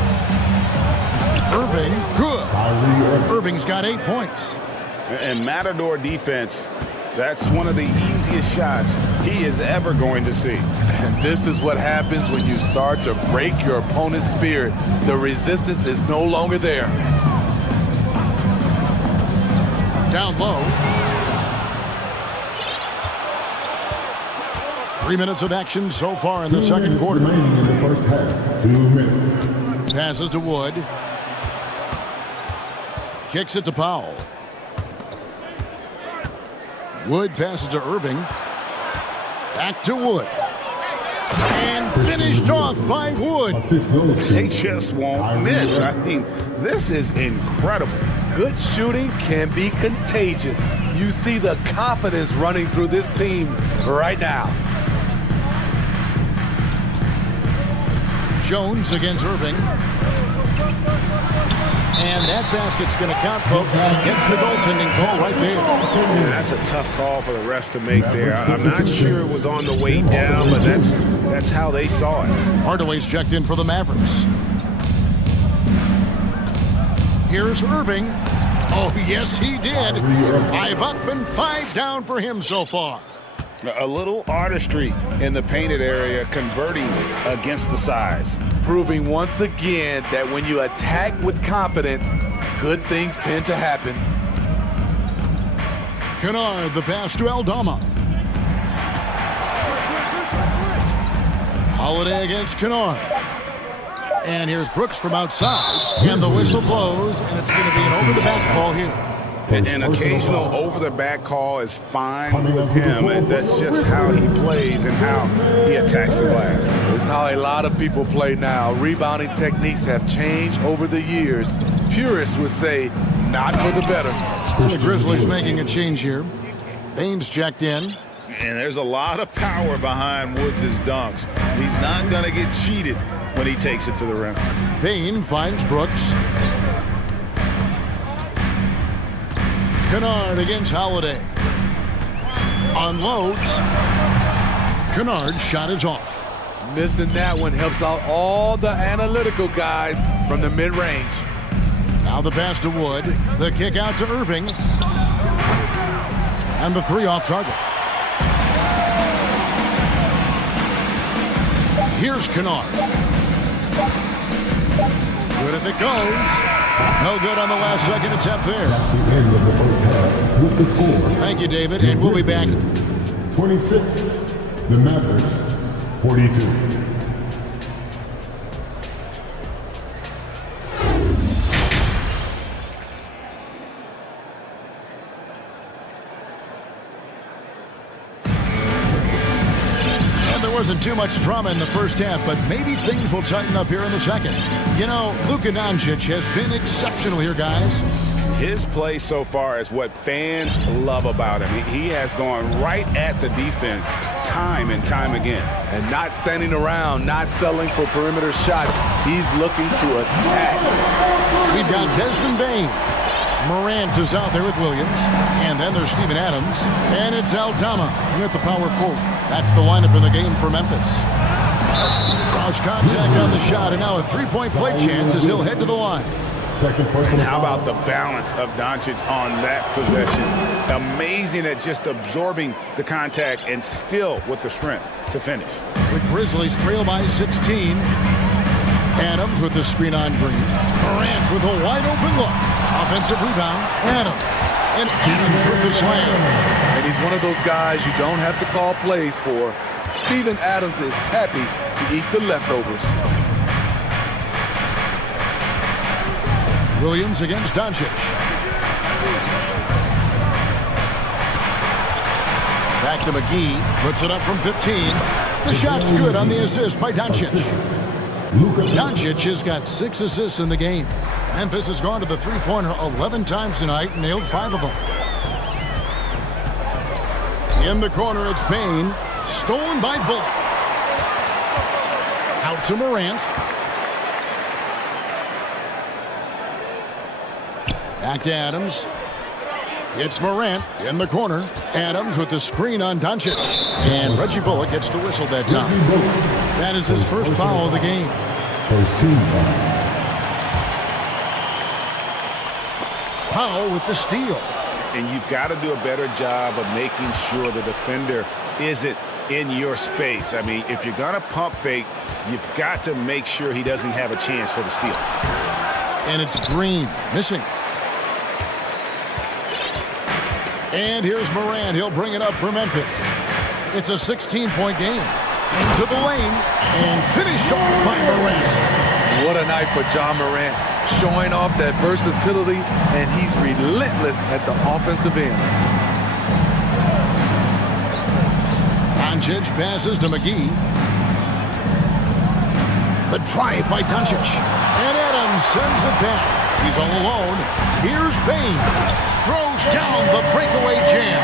Irving, good. Irving's got 8 points. And Matador defense, that's one of the easiest shots he is ever going to see. And this is what happens when you start to break your opponent's spirit. The resistance is no longer there. Down low. 3 minutes of action so far in the second quarter. Remaining in the first half. 2 minutes. Passes to Wood. Kicks it to Powell. Wood passes to Irving. Back to Wood. And finished off by Wood. They just won't miss. I mean, this is incredible. Good shooting can be contagious. You see the confidence running through this team right now. Jones against Irving. And that basket's going to count, folks. Gets the goaltending call right there. Yeah, that's a tough call for the refs to make there. I'm not sure it was on the way down, but that's how they saw it. Hardaway's checked in for the Mavericks. Here's Irving. Oh, yes, he did. 5 up and 5 down for him so far. A little artistry in the painted area, converting against the size. Proving once again that when you attack with confidence, good things tend to happen. Kennard, the pass to Aldama. Holiday against Kennard. And here's Brooks from outside. And the whistle blows, and it's going to be an over-the-back call here. An occasional over-the-back call is fine with him, and that's just how he plays and how he attacks the glass. It's how a lot of people play now. Rebounding techniques have changed over the years. Purists would say, not for the better. And the Grizzlies making a change here. Baines checked in. And there's a lot of power behind Woods' dunks. He's not going to get cheated when he takes it to the rim. Bain finds Brooks. Kennard against Holiday. Unloads. Kennard's shot is off. Missing that one helps out all the analytical guys from the mid-range. Now the pass to Wood. The kick out to Irving. And the 3 off target. Here's Kennard. Good if it goes. No good on the last second attempt there. With the score. Thank you, David, and we'll be back. 26, the Mavericks, 42. Wasn't too much drama in the first half, but maybe things will tighten up here in the second. You know, Luka Doncic has been exceptional here, guys. His play so far is what fans love about him. He has gone right at the defense time and time again. And not standing around, not settling for perimeter shots. He's looking to attack. We've got Desmond Bain. Morant is out there with Williams. And then there's Steven Adams. And it's Aldama at the power forward. That's the lineup in the game for Memphis. Cross contact on the shot, and now a three-point play chance as he'll head to the line. And how about the balance of Doncic on that possession? Amazing at just absorbing the contact and still with the strength to finish. The Grizzlies trail by 16. Adams with the screen on Green. Morant with a wide-open look. Offensive rebound. Adams. And Adams with the slam. And he's one of those guys you don't have to call plays for. Steven Adams is happy to eat the leftovers. Williams against Doncic. Back to McGee. Puts it up from 15. The shot's good on the assist by Doncic. Doncic has got 6 assists in the game. Memphis has gone to the three-pointer 11 times tonight and nailed 5 of them. In the corner, it's Bain. Stolen by Bullock. Out to Morant. Back to Adams. It's Morant in the corner. Adams with the screen on Doncic. And Reggie Bullock gets the whistle that time. That is his first foul of the game. First team foul. Powell with the steal. And you've got to do a better job of making sure the defender isn't in your space. I mean, if you're going to pump fake, you've got to make sure he doesn't have a chance for the steal. And it's Green missing. And here's Morant. He'll bring it up for Memphis. It's a 16-point game. Into the lane and finished off by Morant. What a night for John Morant. showing off that versatility, and he's relentless at the offensive end. Doncic passes to McGee. The drive by Doncic. And Adams sends it back. He's all alone. Here's Bain. Throws down the breakaway jam.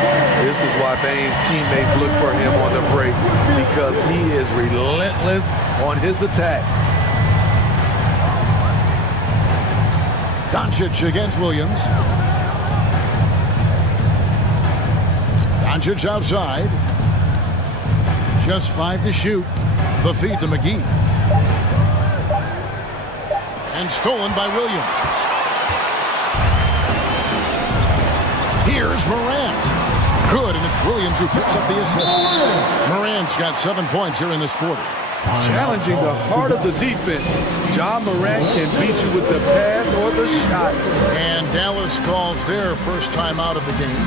This is why Bain's teammates look for him on the break, because he is relentless on his attack. Doncic against Williams. Doncic outside. Just 5 to shoot. The feed to McGee. And stolen by Williams. Here's Morant. Good, and it's Williams who picks up the assist. Morant's got 7 points here in this quarter. Challenging the heart of the defense. Ja Morant can beat you with the pass or the shot. And Dallas calls their first time out of the game.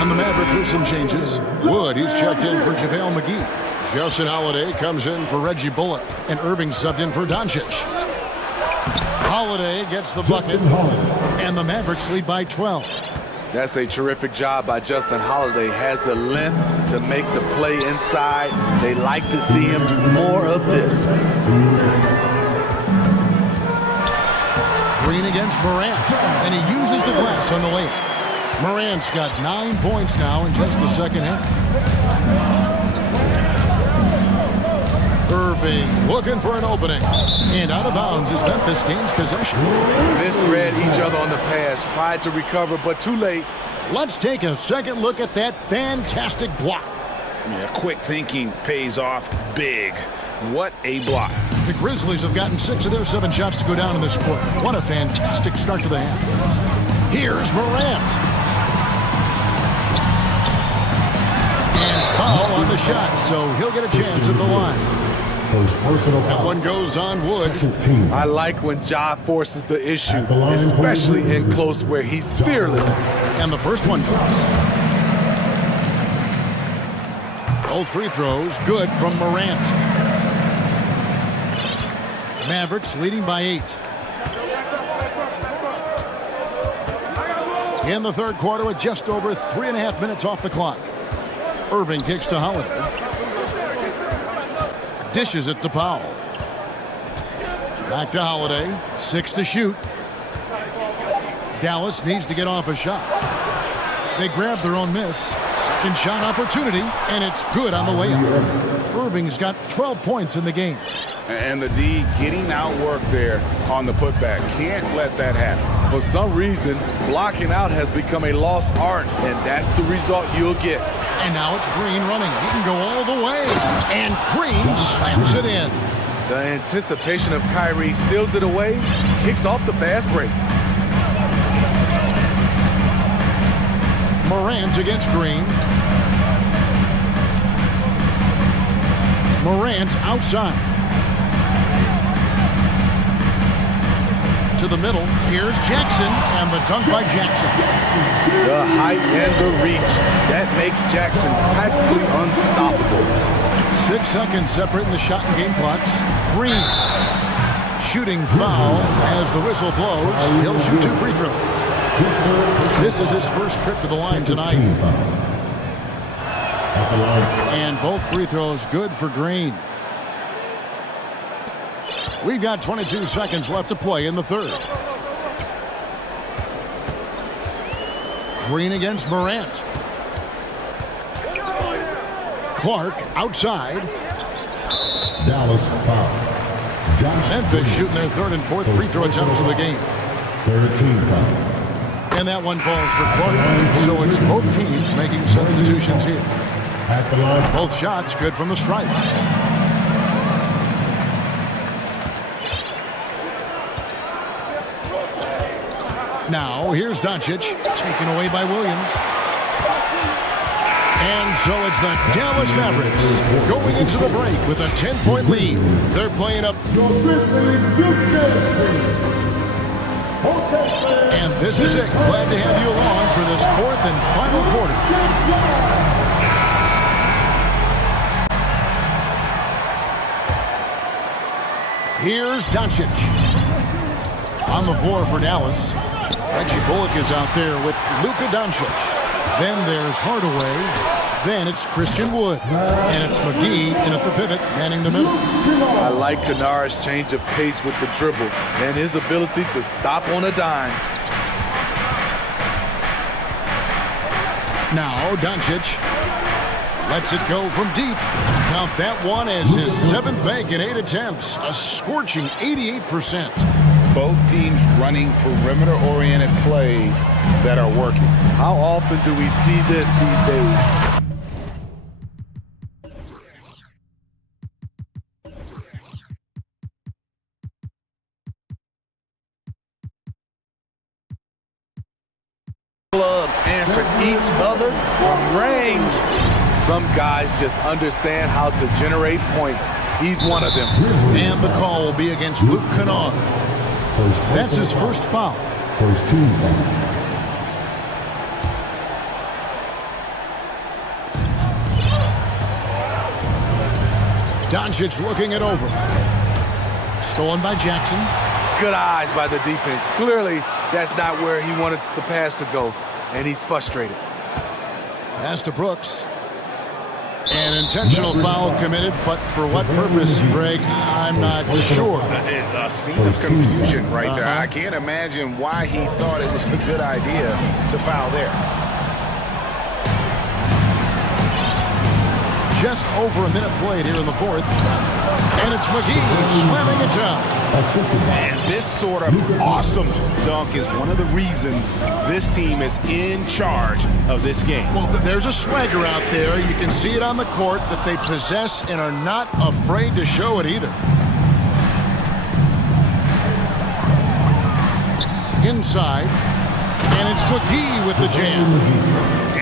On the Mavericks with some changes. Wood, he's checked in for JaVale McGee. Justin Holiday comes in for Reggie Bullock. And Irving subbed in for Doncic. Holiday gets the bucket. And the Mavericks lead by 12. That's a terrific job by Justin Holiday. Has the length to make the play inside. They like to see him do more of this. Green against Morant. And he uses the glass on the layup. Morant's got 9 points now in just the second half. Irving looking for an opening. And out of bounds as Memphis gains possession. Misread each other on the pass. Tried to recover, but too late. Let's take a second look at that fantastic block. Yeah, quick thinking pays off big. What a block. The Grizzlies have gotten 6 of their 7 shots to go down in this quarter. What a fantastic start to the half. Here's Morant. And foul on the shot, so he'll get a chance at the line. That one goes on Wood. I like when Ja forces the issue, especially in close where he's fearless. And the first one drops. Both free throws good from Morant. Mavericks leading by 8. In the third quarter with just over 3.5 minutes off the clock. Irving kicks to Holiday. Dishes it to Powell. Back to Holiday. 6 to shoot. Dallas needs to get off a shot. They grab their own miss. Second shot opportunity, and it's good on the layup. Irving's got 12 points in the game. And the D getting outwork there on the putback. Can't let that happen. For some reason, blocking out has become a lost art, and that's the result you'll get. And now it's Green running. He can go all the way. And Green slams it in. The anticipation of Kyrie steals it away, kicks off the fast break. Morant against Green. Morant outside. To the middle. Here's Jackson, and the dunk by Jackson. The height and the reach. That makes Jackson practically unstoppable. 6 seconds separating the shot and game clocks. Green. Shooting foul as the whistle blows. He'll shoot 2 free throws. This is his first trip to the line tonight. And both free throws good for Green. We've got 22 seconds left to play in the third. Green against Morant. Clark outside. Dallas foul. Memphis shooting their third and fourth free throw attempts of the game. Third team foul. And that one falls for Clark. So it's both teams making substitutions here. At the line. Both shots good from the stripe. Now, here's Doncic, taken away by Williams. And so it's the Dallas Mavericks going into the break with a 10-point lead. They're playing up. And this is it. Glad to have you along for this fourth and final quarter. Here's Doncic. On the floor for Dallas. Reggie Bullock is out there with Luka Doncic. Then there's Hardaway. Then it's Christian Wood. And it's McGee in at the pivot, manning the middle. I like Kennard's change of pace with the dribble and his ability to stop on a dime. Now Doncic lets it go from deep. Count that one as his 7th make in 8 attempts. A scorching 88%. Both teams running perimeter-oriented plays that are working. How often do we see this these days? Clubs answer each other from range. Some guys just understand how to generate points. He's one of them. And the call will be against Luke Kennard. That's his first foul. First team foul. Doncic looking it over. Stolen by Jackson. Good eyes by the defense. Clearly, that's not where he wanted the pass to go, and he's frustrated. Pass to Brooks. An intentional foul committed, but for what purpose, Greg, I'm not sure. A scene of confusion right there. I can't imagine why he thought it was a good idea to foul there. Just over a minute played here in the 4th. And it's McGee slamming it down. And this sort of awesome dunk is one of the reasons this team is in charge of this game. Well, there's a swagger out there. You can see it on the court that they possess and are not afraid to show it either. Inside. And it's McGee with the jam.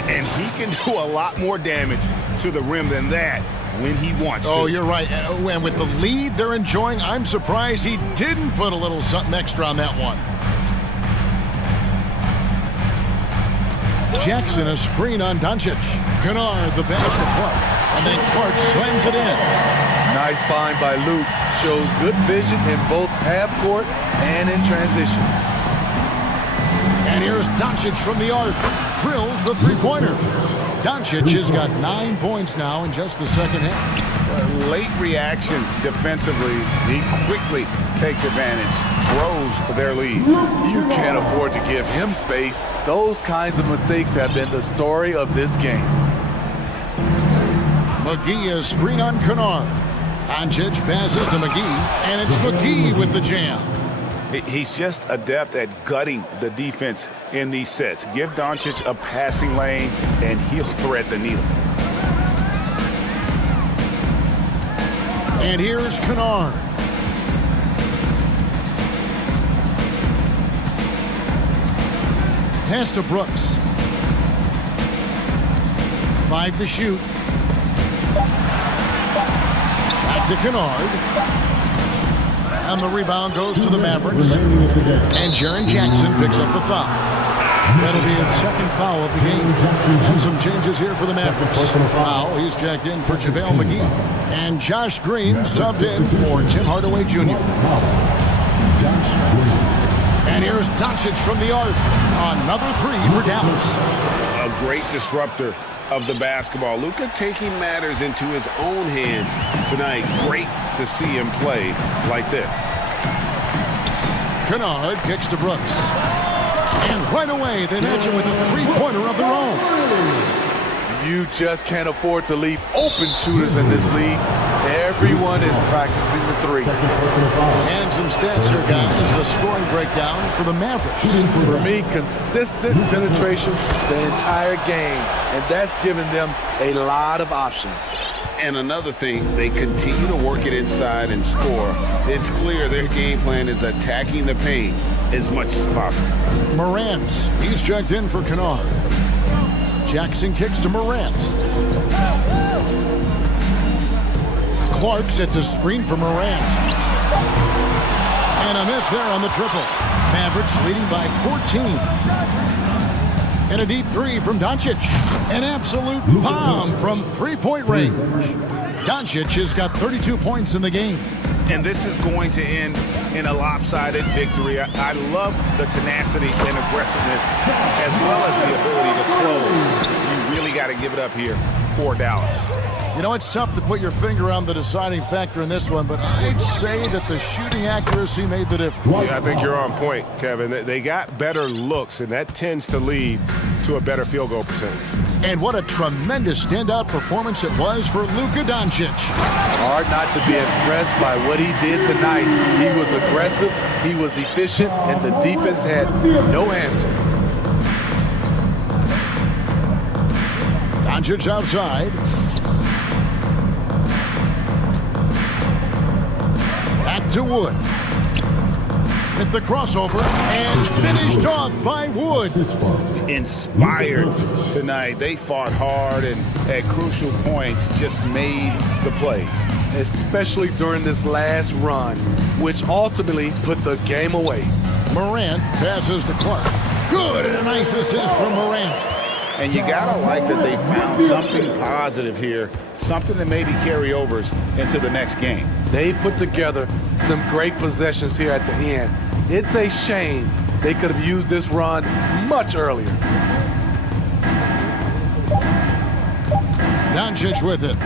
And he can do a lot more damage to the rim than that when he wants to. Oh, you're right. And with the lead they're enjoying, I'm surprised he didn't put a little something extra on that one. Jackson, a screen on Doncic. Kennard, the pass to Clark. And then Clark slams it in. Nice find by Luke. Shows good vision in both half court and in transition. And here's Doncic from the arc. Drills the three-pointer. Doncic has got 9 points now in just the second half. Late reaction defensively. He quickly takes advantage, grows their lead. You can't afford to give him space. Those kinds of mistakes have been the story of this game. McGee is screen on Kennard. Doncic passes to McGee, and it's McGee with the jam. He's just adept at gutting the defense in these sets. Give Doncic a passing lane, and he'll thread the needle. And here's Kennard. Pass to Brooks. 5 to shoot. Back to Kennard. And the rebound goes to the Mavericks. And Jaren Jackson picks up the foul. That'll be his second foul of the game. And some changes here for the Mavericks. Foul, he's checked in for JaVale McGee. And Josh Green subbed in for Tim Hardaway Jr. And here's Doncic from the arc. Another 3 for Dallas. A great disruptor of the basketball. Luka taking matters into his own hands tonight. Great to see him play like this. Kennard kicks to Brooks. And right away, they match him with a three-pointer of their own. You just can't afford to leave open shooters in this league. Everyone is practicing the three. And some stats here, guys. The scoring breakdown for the Mavericks. For me, consistent penetration the entire game, and that's given them a lot of options. And another thing, they continue to work it inside and score. It's clear their game plan is attacking the paint as much as possible. Morant, he's checked in for Kennard. Jackson kicks to Morant. Clark sets a screen for Morant. And a miss there on the triple. Mavericks leading by 14. And a deep 3 from Doncic. An absolute bomb from three-point range. Doncic has got 32 points in the game. And this is going to end in a lopsided victory. I love the tenacity and aggressiveness as well as the ability to close. You really got to give it up here for Dallas. You know, it's tough to put your finger on the deciding factor in this one, but I'd say that the shooting accuracy made the difference. Yeah, I think you're on point, Kevin. They got better looks, and that tends to lead to a better field goal percentage. And what a tremendous standout performance it was for Luka Doncic. Hard not to be impressed by what he did tonight. He was aggressive, he was efficient, and the defense had no answer. Doncic outside. Back to Wood. With the crossover and finished off by Wood. Inspired tonight. They fought hard and at crucial points just made the plays. Especially during this last run, which ultimately put the game away. Morant passes to Clark. Good, and a nice assist from Morant. And you gotta like that they found something positive here, something that maybe carry overs into the next game. They put together some great possessions here at the end. It's a shame they could have used this run much earlier. Doncic with it.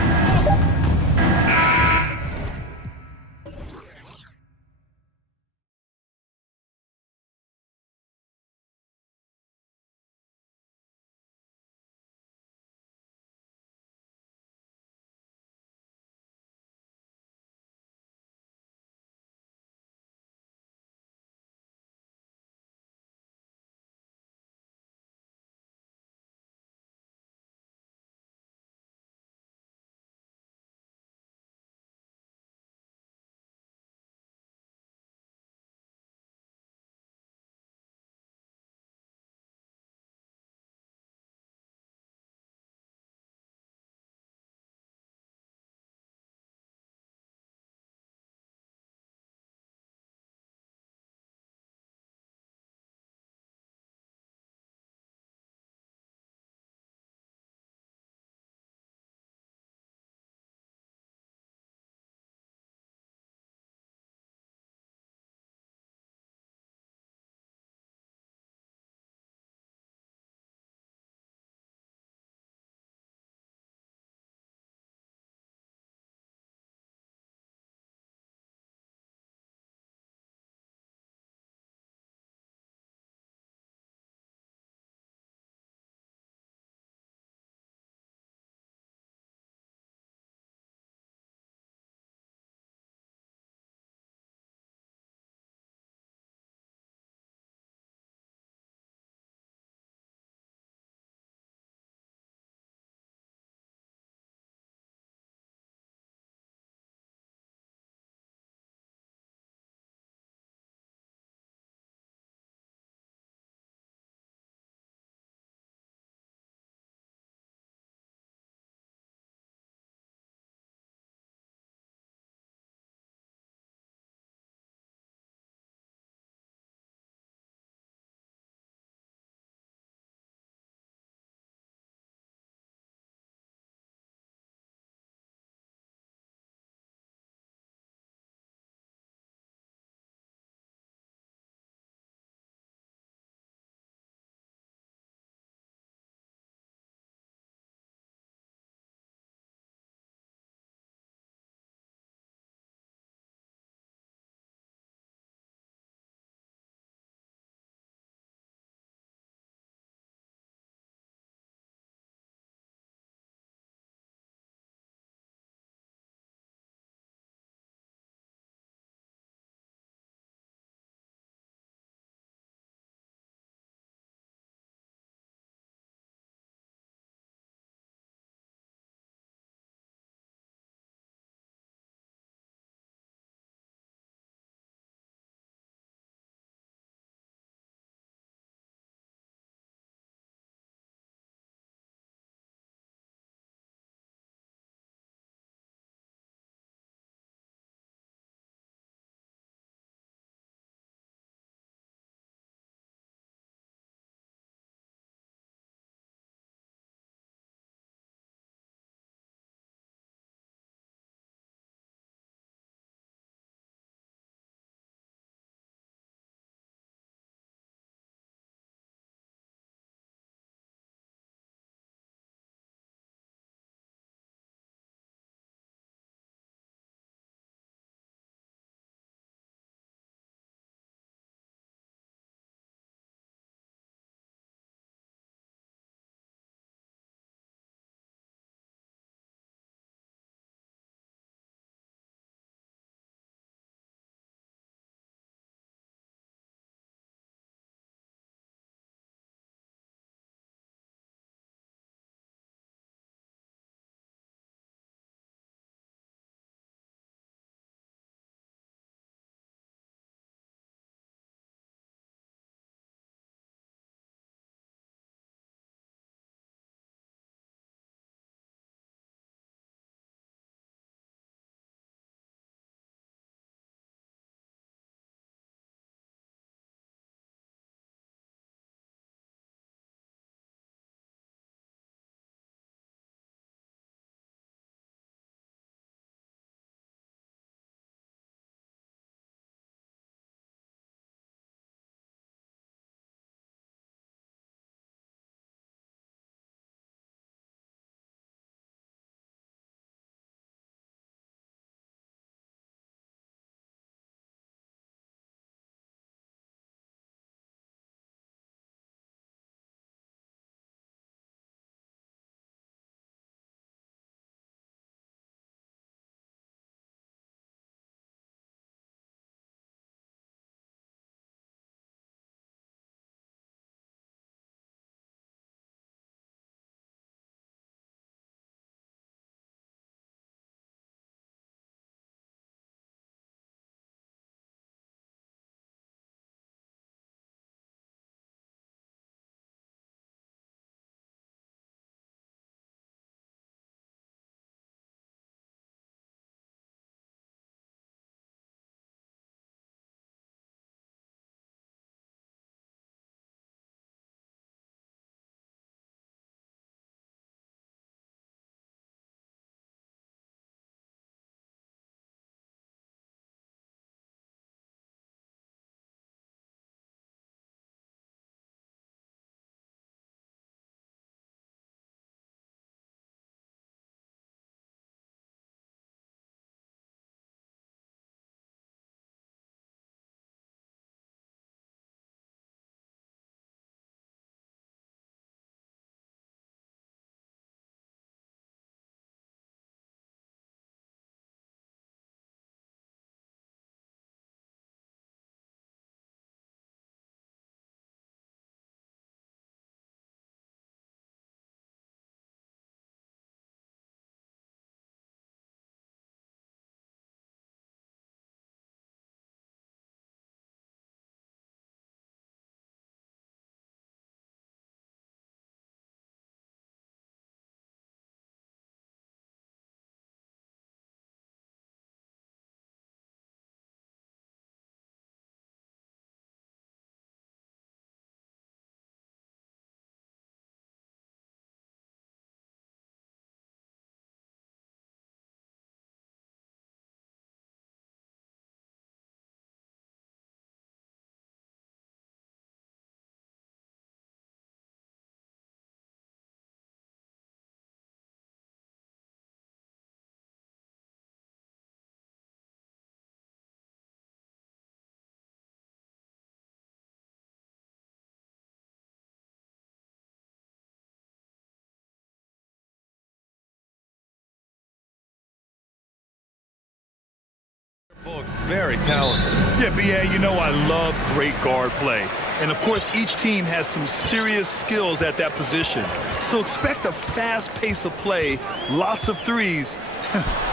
very talented. Yeah, B.A., you know I love great guard play. And, of course, each team has some serious skills at that position. So expect a fast pace of play, lots of threes.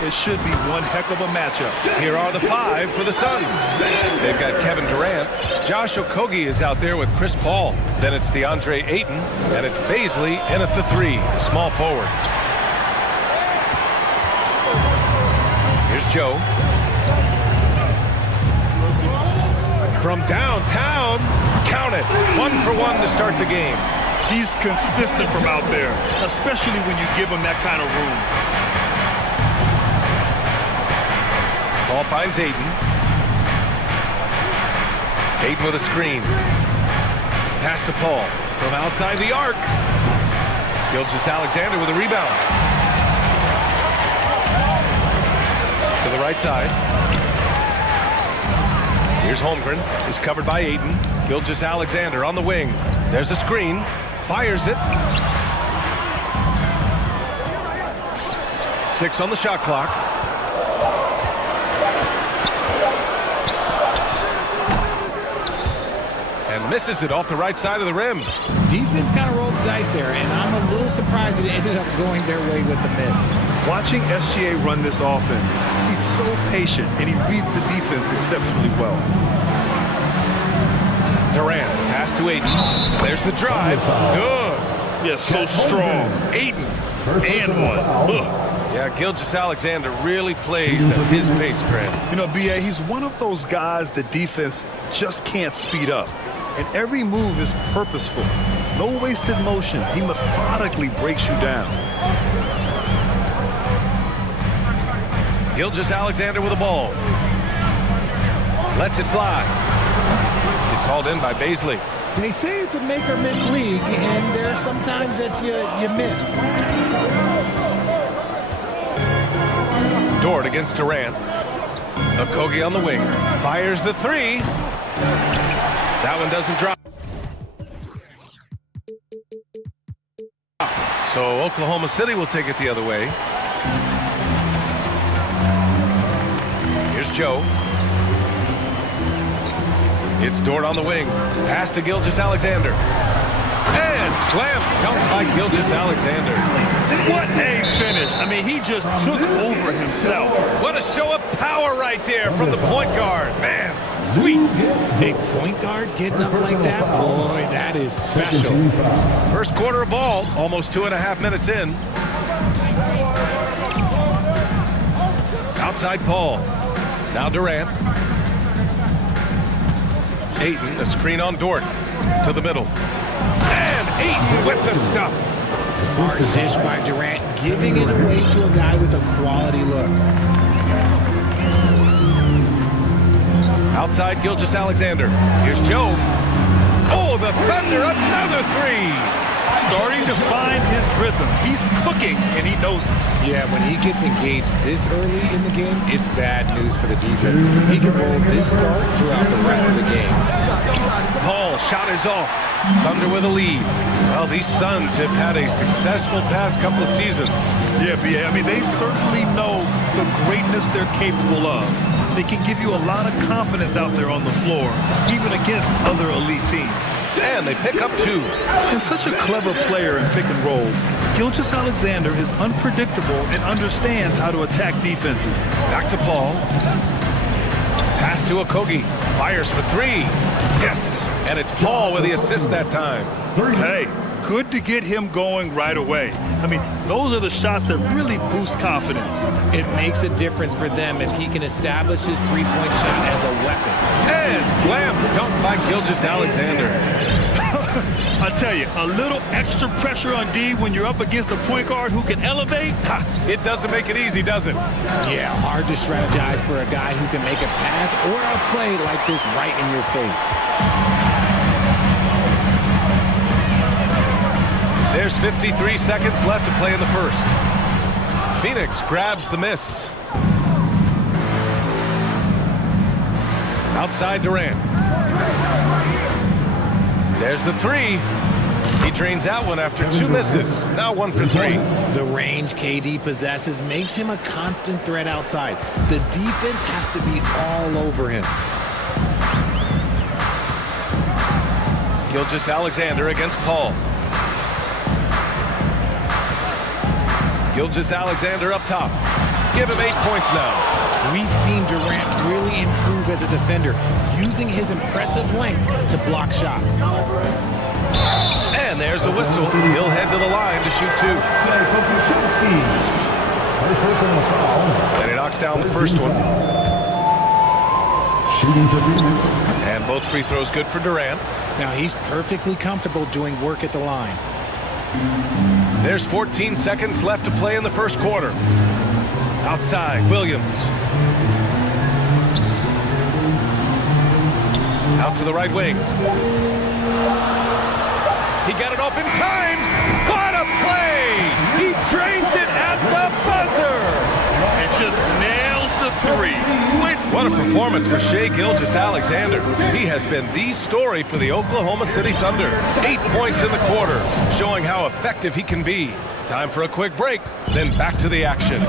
It should be one heck of a matchup. Here are the 5 for the Suns. They've got Kevin Durant. Josh Okogie is out there with Chris Paul. Then it's DeAndre Ayton, and it's Baisley in at the 3, the small forward. Here's Joe. From downtown, count it. 1 for 1 to start the game. He's consistent from out there, especially when you give him that kind of room. Ball finds Ayton. Ayton with a screen. Pass to Paul from outside the arc. Gilgeous-Alexander with a rebound. To the right side. Here's Holmgren. He's covered by Ayton. Gilgeous-Alexander on the wing. There's a screen. Fires it. 6 on the shot clock. And misses it off the right side of the rim. Defense kind of rolled the dice there, and I'm a little surprised it ended up going their way with the miss. Watching SGA run this offense, he's so patient, and he reads the defense exceptionally well. Durant, pass to Ayton. There's the drive. Good. Yeah, so strong. Ayton, and one. Ugh. Yeah, Gilgeous-Alexander really plays at his pace, Grant. You know, B.A., he's one of those guys the defense just can't speed up. And every move is purposeful. No wasted motion. He methodically breaks you down. Gilgeous-Alexander with the ball. Lets it fly. It's hauled in by Baisley. They say it's a make-or-miss league, and there are some times that you miss. Dort against Durant. Okogie on the wing. Fires the 3. That one doesn't drop. So Oklahoma City will take it the other way. Here's Joe. It's Dort on the wing. Pass to Gilgeous-Alexander. And slam dunk by Gilgeous-Alexander. What a finish. I mean, he just took over himself. What a show of power right there from the point guard. Man, sweet. Big point guard getting up like that? Boy, that is special. First quarter of ball, almost 2.5 minutes in. Outside Paul. Now Durant. Ayton, a screen on Dort. To the middle. And Ayton with the stuff. Smart dish by Durant, giving it away to a guy with a quality look. Outside Gilgeous-Alexander. Here's Joe. Oh, the Thunder, another 3. Starting to find his rhythm. He's cooking, and he knows it. Yeah, when he gets engaged this early in the game, it's bad news for the defense. He can roll this start throughout the rest of the game. Paul, shot is off. Thunder with a lead. Well, these Suns have had a successful past couple of seasons. Yeah, B.A., I mean, they certainly know the greatness they're capable of. They can give you a lot of confidence out there on the floor, even against other elite teams. And they pick up 2. And such a clever player in pick and rolls, Gilgeous-Alexander is unpredictable and understands how to attack defenses. Back to Paul. Pass to Okogie. Fires for 3. Yes. And it's Paul with the assist that time. Hey, good to get him going right away. I mean, those are the shots that really boost confidence. It makes a difference for them if he can establish his three-point shot as a weapon. And slam dunk by Gilgeous-Alexander. I tell you, a little extra pressure on D when you're up against a point guard who can elevate. It doesn't make it easy, does it? Yeah, hard to strategize for a guy who can make a pass or a play like this right in your face. There's 53 seconds left to play in the first. Phoenix grabs the miss. Outside Durant. There's the 3. He drains out one after 2 misses. Now 1 for 3. The range KD possesses makes him a constant threat outside. The defense has to be all over him. Gilgeous-Alexander against Paul. Gilgeous-Alexander up top. Give him 8 points now. We've seen Durant really improve as a defender, using his impressive length to block shots. And there's a whistle. He'll head to the line to shoot 2. And he knocks down the first one. Shooting for Phoenix. And both free throws good for Durant. Now he's perfectly comfortable doing work at the line. There's 14 seconds left to play in the first quarter. Outside, Williams. Out to the right wing. He got it off in time. What a play! He drains it at the buzzer. And just nails the 3. What a performance for Shai Gilgeous-Alexander. He has been the story for the Oklahoma City Thunder. 8 points in the quarter, showing how effective he can be. Time for a quick break, then back to the action.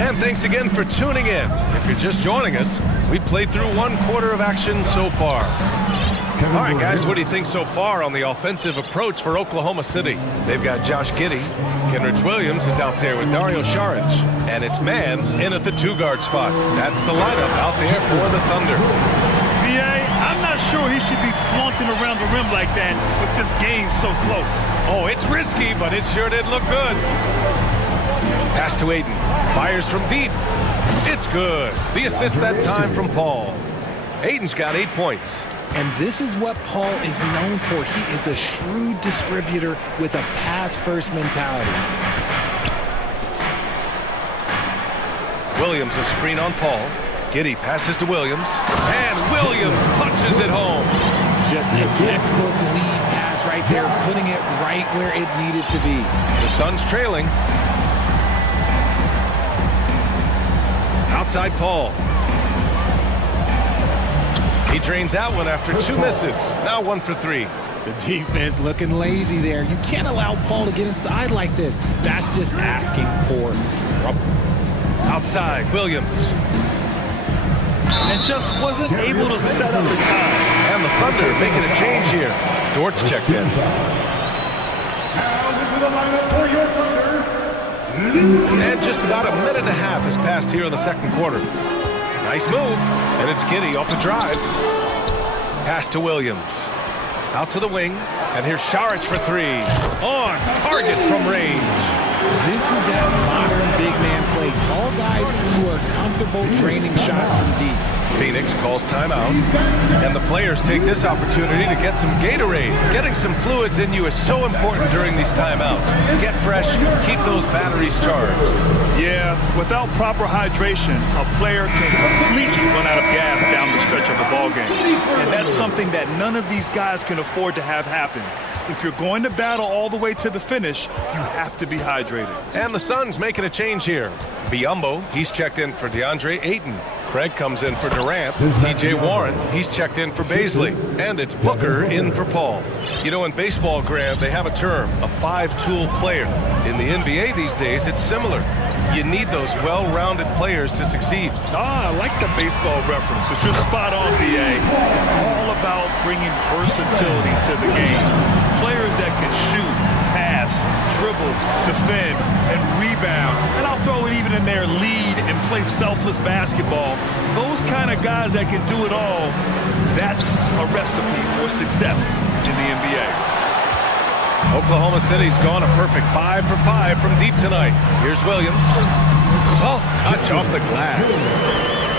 And thanks again for tuning in. If you're just joining us, we played through 1 quarter of action so far. All right, guys, what do you think so far on the offensive approach for Oklahoma City? They've got Josh Giddey. Kenrich Williams is out there with Dario Saric. And it's man in at the 2-guard spot. That's the lineup out there for the Thunder. B.A., I'm not sure he should be flaunting around the rim like that with this game so close. Oh, it's risky, but it sure did look good. Pass to Ayton. Fires from deep. It's good. The assist that time from Paul. Ayton's got 8 points. And this is what Paul is known for. He is a shrewd distributor with a pass-first mentality. Williams a screen on Paul. Giddey passes to Williams. And Williams punches it home. Just a textbook lead pass right there, putting it right where it needed to be. The Suns trailing. Outside Paul. He drains out one after 2 misses. Now 1 for 3. The defense looking lazy there. You can't allow Paul to get inside like this. That's just asking for trouble. Outside, Williams. And just wasn't able to set up in time. And the Thunder making a change here. Dort's checked in. And just about a minute and a half has passed here in the second quarter. Nice move, and it's Giddey off the drive. Pass to Williams. Out to the wing, and here's Saric for 3. On target from range. This is that modern big man play. Tall guys who are comfortable draining shots from deep. Phoenix calls timeout, and the players take this opportunity to get some Gatorade. Getting some fluids in you is so important during these timeouts. Get fresh, keep those batteries charged. Yeah, without proper hydration, a player can completely run out of gas down the stretch of the ballgame. And that's something that none of these guys can afford to have happen. If you're going to battle all the way to the finish, you have to be hydrated. And the Suns making a change here. Biyombo, he's checked in for DeAndre Ayton. Craig comes in for Durant. TJ Warren, he's checked in for Baisley. And it's Booker in for Paul. You know, in baseball, Graham, they have a term, a 5-tool player. In the NBA these days, it's similar. You need those well-rounded players to succeed. I like the baseball reference, but you're spot on, B.A. It's all about bringing versatility to the game. Players that can shoot, pass, dribble, defend, and rebound. And I'll throw it even in there, lead and play selfless basketball. Those kind of guys that can do it all, that's a recipe for success in the NBA. Oklahoma City's gone a perfect 5 for 5 from deep tonight. Here's Williams. Soft touch off the glass.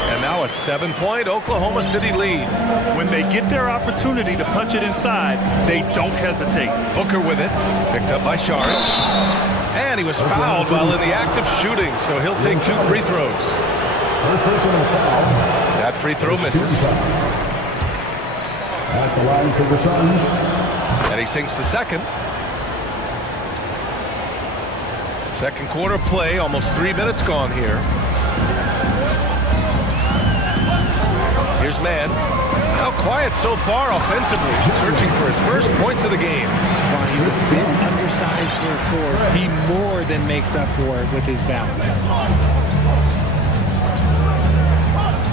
And now a 7-point Oklahoma City lead. When they get their opportunity to punch it inside, they don't hesitate. Booker with it. Picked up by Saric. And he was fouled while in the act of shooting, so he'll take 2 free throws. That free throw misses. At the line for the Suns. And he sinks the second. Second quarter play, almost 3 minutes gone here. Here's man. Now quiet so far offensively, searching for his first points of the game. While he's a bit undersized for a forward, he more than makes up for it with his balance.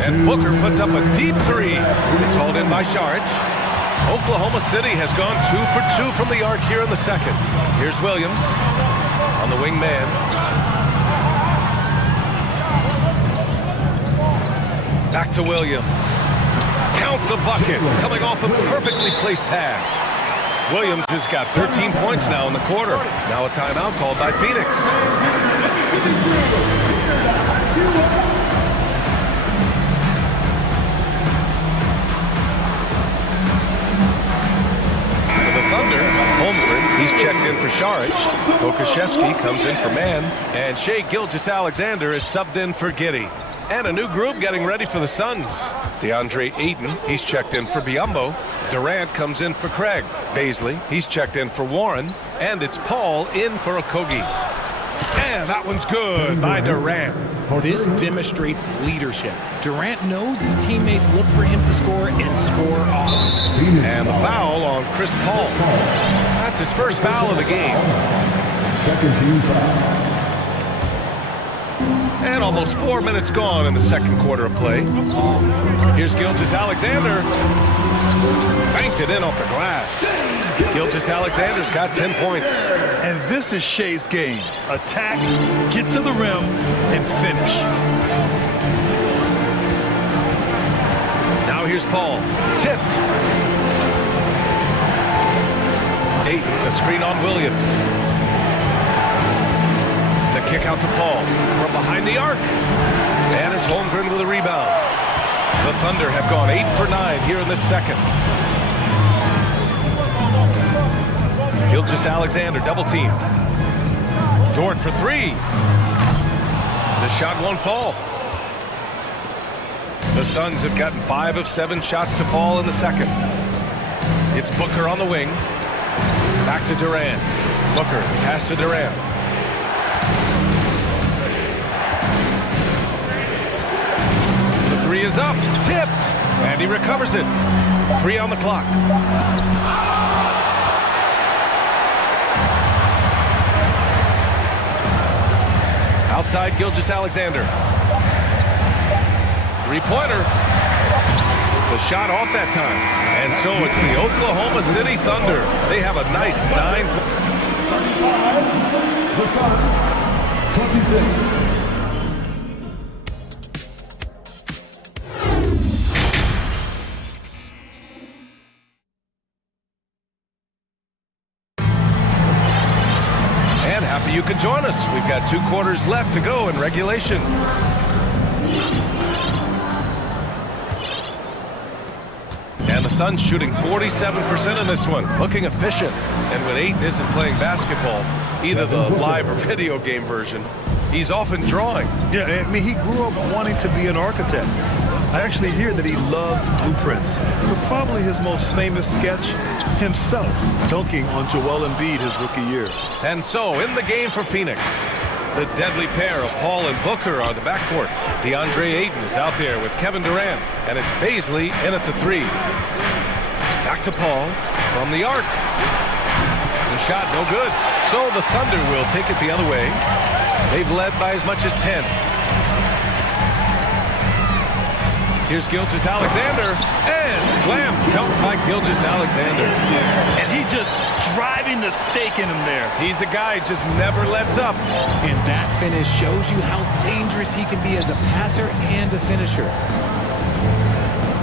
And Booker puts up a deep three. It's hauled in by Sharge. Oklahoma City has gone 2 for 2 from the arc here in the second. Here's Williams on the wing man. Back to Williams. Count the bucket, coming off a perfectly placed pass. Williams has got 13 points now in the quarter. Now a timeout called by Phoenix. For the Thunder, Holmgren, he's checked in for Sharge. Okashevsky comes in for man, and Shai Gilgeous-Alexander is subbed in for Giddey. And a new group getting ready for the Suns. DeAndre Ayton, he's checked in for Biyombo. Durant comes in for Craig. Baisley, he's checked in for Warren. And it's Paul in for Okogie. And that one's good by Durant. This demonstrates leadership. Durant knows his teammates look for him to score and score often. And the foul on Chris Paul. That's his first foul of the game. Second team foul. And almost 4 minutes gone in the second quarter of play. Here's Gilgeous-Alexander. Banked it in off the glass. Gilgeous-Alexander's got 10 points. And this is Shai's game. Attack, get to the rim, and finish. Now here's Paul. Tipped. Ayton, a screen on Williams. The kick out to Paul from behind the arc. And it's Holmgren with a rebound. The Thunder have gone 8 for 9 here in the second. Gilgeous-Alexander double team. Dort for three. The shot won't fall. The Suns have gotten 5 of 7 shots to fall in the second. It's Booker on the wing. Back to Durant. Booker, pass to Durant. The three is up, tipped, and he recovers it. 3 on the clock. Outside Gilgeous-Alexander. Three-pointer. The shot off that time. And so it's the Oklahoma City Thunder. They have a nice 9. The Suns, 26. Happy you could join us. We've got 2 quarters left to go in regulation. And the Suns shooting 47% in this one, looking efficient. And when Ayton isn't playing basketball, either the live or video game version, he's often drawing. Yeah, I mean, he grew up wanting to be an architect. I actually hear that he loves blueprints. But probably his most famous sketch, himself dunking on Joel Embiid his rookie year. And so, in the game for Phoenix, the deadly pair of Paul and Booker are the backcourt. DeAndre Ayton is out there with Kevin Durant, and it's Baisley in at the 3. Back to Paul from the arc. The shot no good. So the Thunder will take it the other way. They've led by as much as 10. Here's Gilgeous-Alexander, and slam dunk by Gilgeous-Alexander. And he just driving the stake in him there. He's a guy who just never lets up. And that finish shows you how dangerous he can be as a passer and a finisher.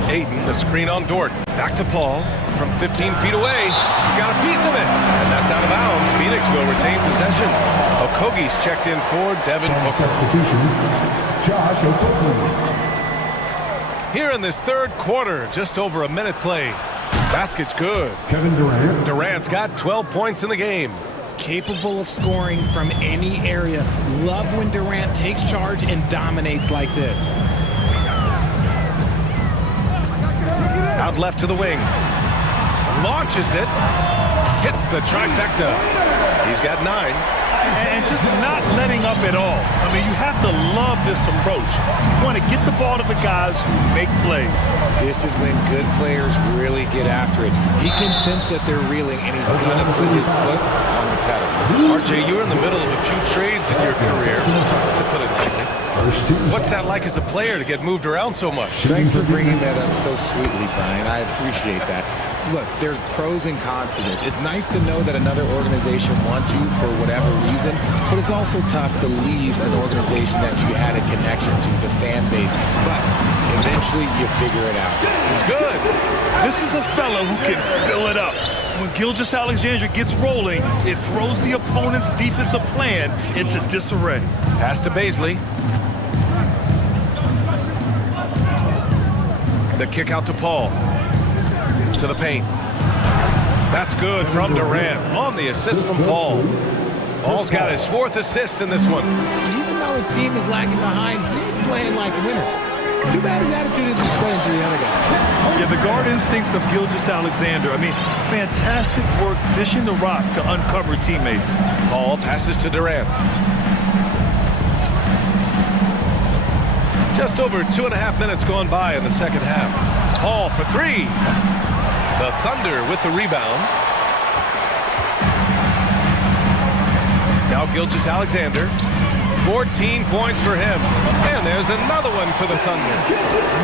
Ayton, the screen on Dort. Back to Paul from 15 feet away. He got a piece of it, and that's out of bounds. Phoenix will retain possession. Okogie's checked in for Devin Booker. Josh Okogie. Here in this third quarter, just over a minute play. Basket's good. Kevin Durant. Durant's got 12 points in the game. Capable of scoring from any area. Love when Durant takes charge and dominates like this. Out left to the wing. Launches it. Hits the trifecta. He's got 9. and just not letting up at all. I mean, you have to love this approach. You want to get the ball to the guys who make plays. This is when good players really get after it. He can sense that they're reeling, and he's going to put his foot on the pedal. RJ, you're in the middle of a few trades in your career, to put it lightly. What's that like as a player to get moved around so much? Thanks for bringing that up so sweetly, Brian. I appreciate that. Look, there's pros and cons to this. It's nice to know that another organization wants you for whatever reason, but it's also tough to leave an organization that you had a connection to, the fan base. But eventually you figure it out. It's good. This is a fellow who can fill it up. When Gilgeous-Alexander gets rolling, it throws the opponent's defensive plan into disarray. Pass to Baisley. The kick out to Paul. To the paint. That's good from Durant on the assist from Paul. Paul's got his 4th assist in this one. Even though his team is lagging behind, he's playing like a winner. Too bad his attitude isn't spreading to the other guys. Yeah, the guard instincts of Gilgeous-Alexander. I mean, fantastic work dishing the rock to uncover teammates. Paul passes to Durant. Just over 2.5 minutes gone by in the second half. Paul for 3. The Thunder with the rebound. Now Gilgeous-Alexander. 14 points for him. And there's another one for the Thunder.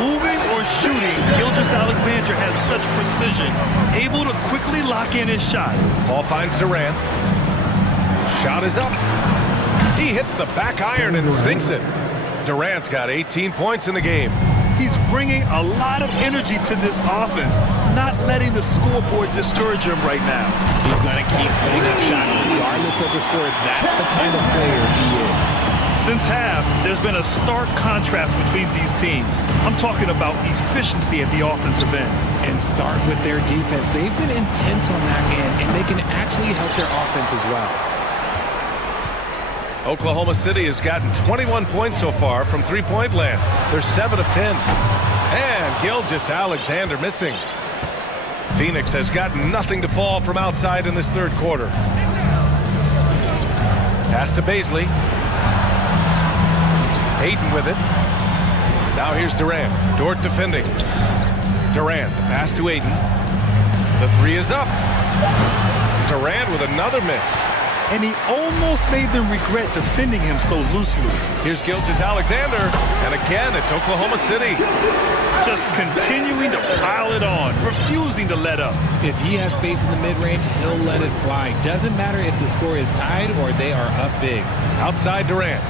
Moving or shooting, Gilgeous-Alexander has such precision, able to quickly lock in his shot. Paul finds Durant. Shot is up. He hits the back iron and sinks it. Durant's got 18 points in the game. He's bringing a lot of energy to this offense, not letting the scoreboard discourage him right now. He's going to keep putting up shots regardless of the score. That's the kind of player he is. Since half, there's been a stark contrast between these teams. I'm talking about efficiency at the offensive end. And start with their defense. They've been intense on that end, and they can actually help their offense as well. Oklahoma City has gotten 21 points so far from three-point land. They're 7 of 10. And Gilgeous-Alexander missing. Phoenix has gotten nothing to fall from outside in this third quarter. Pass to Baisley. Ayton with it. Now here's Durant. Dort defending. Durant, the pass to Ayton. The 3 is up. Durant with another miss. And he almost made them regret defending him so loosely. Here's Gilgeous-Alexander, and again, it's Oklahoma City. Just continuing to pile it on, refusing to let up. If he has space in the mid-range, he'll let it fly. Doesn't matter if the score is tied or they are up big. Outside Durant.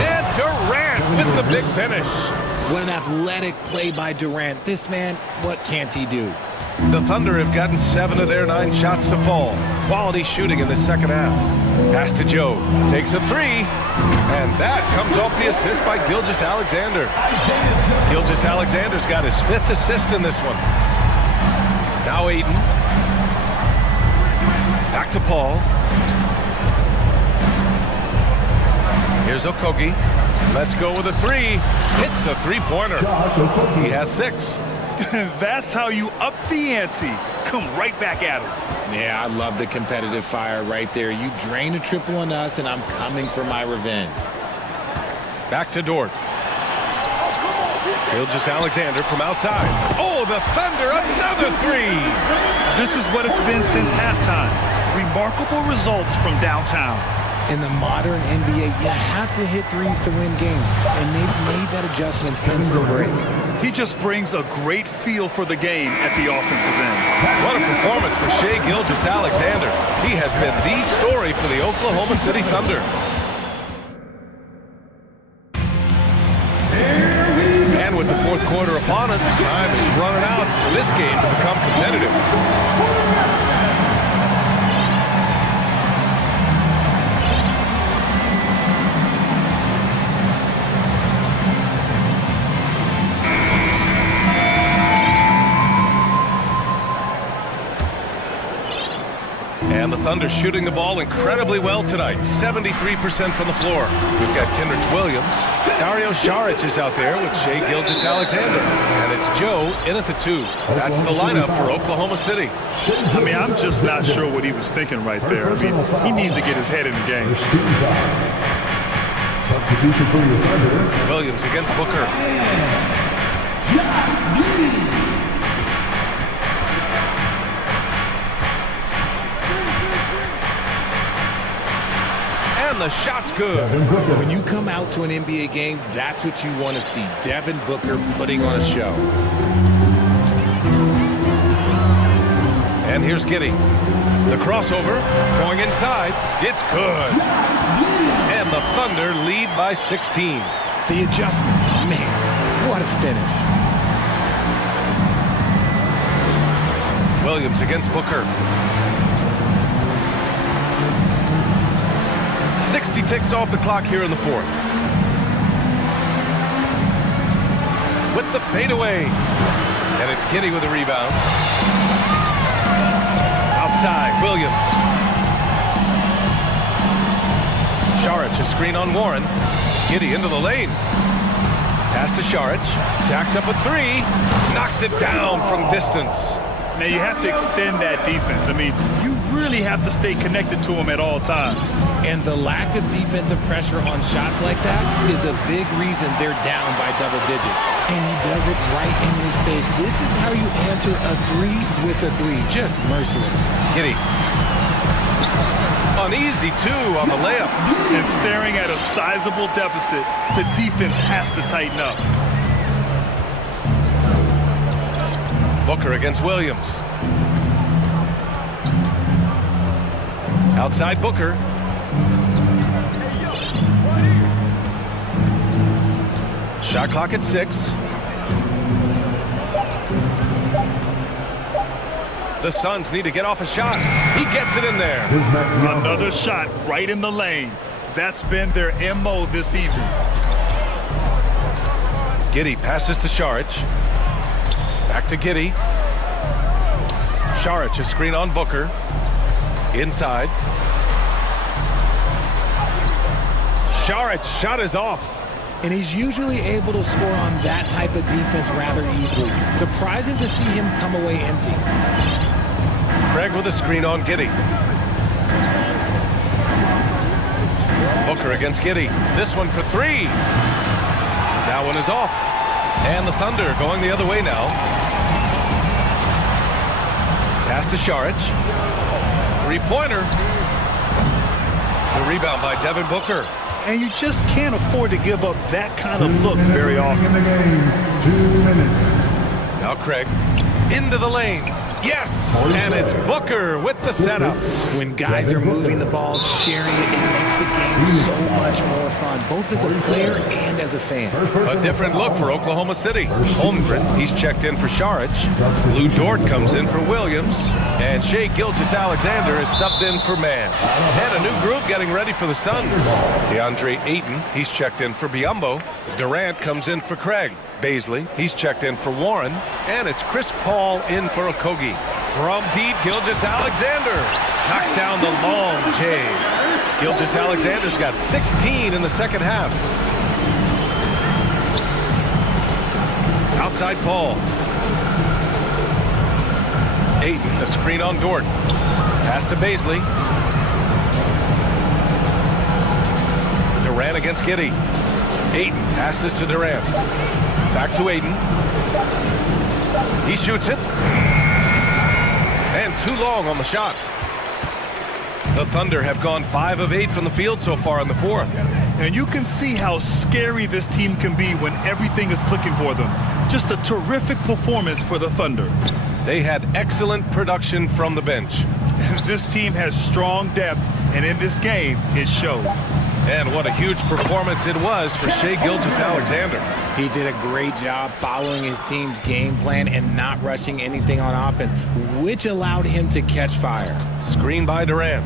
And Durant with the big finish. What an athletic play by Durant. This man, what can't he do? The Thunder have gotten 7 of their 9 shots to fall. Quality shooting in the second half. Pass to Joe. Takes a 3. And that comes off the assist by Gilgeous-Alexander. Gilgeous-Alexander's got his 5th assist in this one. Now Ayton. Back to Paul. Here's Okogie. Let's go with a 3. Hits a 3-pointer. He has 6. That's how you up the ante. Come right back at him. Yeah, I love the competitive fire right there. You drain a triple on us, and I'm coming for my revenge. Back to Dort. Gilgeous-Alexander from outside. Oh, the Thunder, another 3. This is what it's been since halftime. Remarkable results from downtown. In the modern NBA, you have to hit threes to win games, and they've made that adjustment since the break. He just brings a great feel for the game at the offensive end. What a performance for Shai Gilgeous-Alexander. He has been the story for the Oklahoma City Thunder. And with the fourth quarter upon us, time is running out for this game to become competitive. And the Thunder shooting the ball incredibly well tonight. 73% from the floor. We've got Kenrich Williams. Dario Saric is out there with Shai Gilgeous-Alexander. And it's Joe in at the 2. That's the lineup for Oklahoma City. I mean, I'm just not sure what he was thinking right there. I mean, he needs to get his head in the game. Substitution for your Thunder. Williams against Booker. And the shot's good. When you come out to an NBA game, that's what you want to see. Devin Booker putting on a show. And here's Giddey. The crossover, going inside. It's good. And the Thunder lead by 16. The adjustment. Man, what a finish. Williams against Booker. 60 ticks off the clock here in the 4th. With the fadeaway. And it's Giddey with a rebound. Outside, Williams. Saric, a screen on Warren. Giddey into the lane. Pass to Saric. Jacks up a 3. Knocks it down from distance. Now, you have to extend that defense. I mean, you really have to stay connected to him at all times. And the lack of defensive pressure on shots like that is a big reason they're down by double digit. And he does it right in his face. This is how you answer a 3 with a 3. Just merciless. Giddey. An easy 2 on the layup. And staring at a sizable deficit, the defense has to tighten up. Booker against Williams. Outside Booker. Shot clock at 6. The Suns need to get off a shot. He gets it in there. Another shot right in the lane. That's been their MO this evening. Giddey passes to Saric. Back to Giddey. Saric, a screen on Booker. Inside. Saric, shot is off. And he's usually able to score on that type of defense rather easily. Surprising to see him come away empty. Craig with a screen on Giddey. Booker against Giddey. This one for 3. That one is off. And the Thunder going the other way now. Pass to Saric. 3-pointer. The rebound by Devin Booker. And you just can't afford to give up that kind of look very often. In the game, 2 minutes. Now Craig into the lane. Yes, and it's Booker with the setup. When guys are moving the ball, sharing it, it makes the game so much more fun, both as a player and as a fan. A different look for Oklahoma City. Holmgren, he's checked in for Saric. Lou Dort comes in for Williams. And Shai Gilgeous-Alexander is subbed in for Mann. And a new group getting ready for the Suns. DeAndre Ayton, he's checked in for Biyombo. Durant comes in for Craig. Baisley, he's checked in for Warren. And it's Chris Paul in for Okogie. From deep, Gilgeous-Alexander knocks down the long J. Gilgeous-Alexander's got 16 in the second half. Outside Paul. Ayton, a screen on Dort. Pass to Baisley. Durant against Giddey. Ayton passes to Durant. Back to Ayton. He shoots it. And too long on the shot. The Thunder have gone 5 of 8 from the field so far in the 4th. And you can see how scary this team can be when everything is clicking for them. Just a terrific performance for the Thunder. They had excellent production from the bench. This team has strong depth, and in this game, it showed. And what a huge performance it was for Shai Gilgeous-Alexander. He did a great job following his team's game plan and not rushing anything on offense, which allowed him to catch fire. Screen by Durant.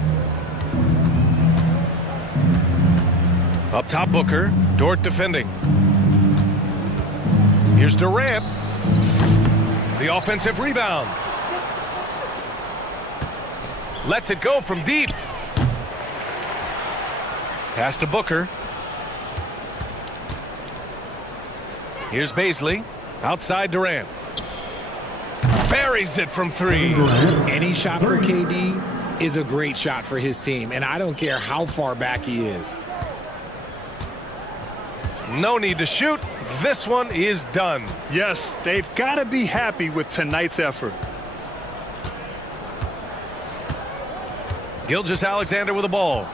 Up top, Booker. Dort defending. Here's Durant. The offensive rebound. Lets it go from deep. Pass to Booker. Here's Baisley. Outside Durant. Buries it from 3. Any shot for KD is a great shot for his team, and I don't care how far back he is. No need to shoot. This one is done. Yes, they've got to be happy with tonight's effort. Gilgeous-Alexander with the ball.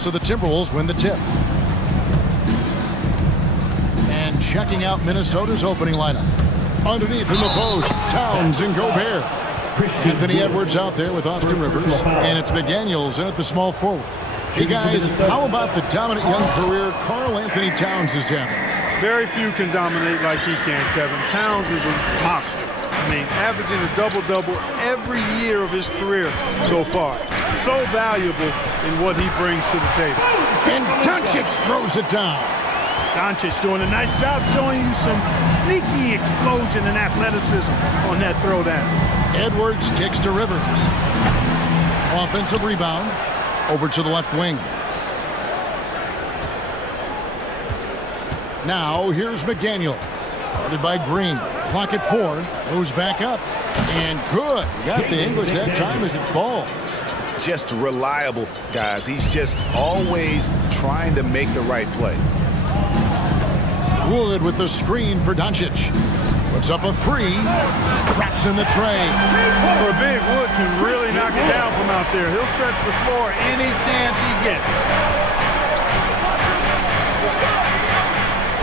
So the Timberwolves win the tip. And checking out Minnesota's opening lineup. Underneath in the post, Towns and Gobert. Anthony Edwards out there with Austin Rivers. And it's McDaniels in at the small forward. Hey guys, how about the dominant young career Karl Anthony Towns is having? Very few can dominate like he can, Kevin. Towns is a monster. I mean, averaging a double-double every year of his career so far. So valuable in what he brings to the table. And Doncic throws it down. Doncic doing a nice job showing you some sneaky explosion and athleticism on that throwdown. Edwards kicks to Rivers. Offensive rebound. Over to the left wing. Now here's McDaniels. Guarded by Green. Clock at 4. Goes back up. And good. Got the English that time as it falls. Just reliable, guys. He's just always trying to make the right play. Wood with the screen for Doncic. Puts up a 3. Drops in the tray. For a big, Wood can really knock it down from out there. He'll stretch the floor any chance he gets.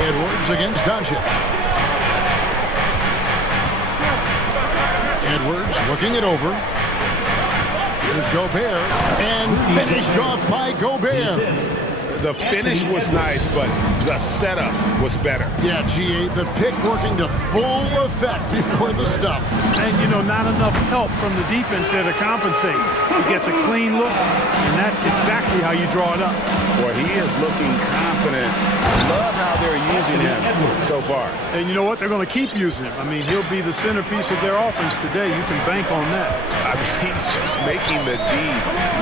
Edwards against Doncic. Edwards looking it over. Here's Gobert. And finished off by Gobert. The finish was nice, but the setup was better. Yeah, GA, the pick working to full effect before the stuff. And, you know, not enough help from the defense there to compensate. He gets a clean look, and that's exactly how you draw it up. Boy, he is looking confident. Love how they're using him so far. And you know what? They're going to keep using him. I mean, he'll be the centerpiece of their offense today. You can bank on that. I mean, he's just making the D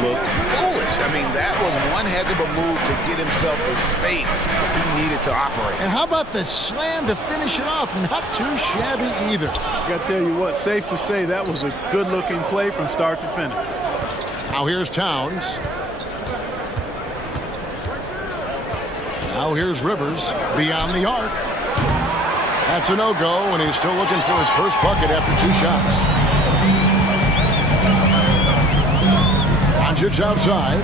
look foolish. I mean, that was one heck of a move to get himself the space he needed to operate. And how about the slam to finish it off? Not too shabby either. I got to tell you what, safe to say that was a good-looking play from start to finish. Now here's Towns. Now here's Rivers beyond the arc. That's a no-go, and he's still looking for his first bucket after 2 shots. Doncic outside.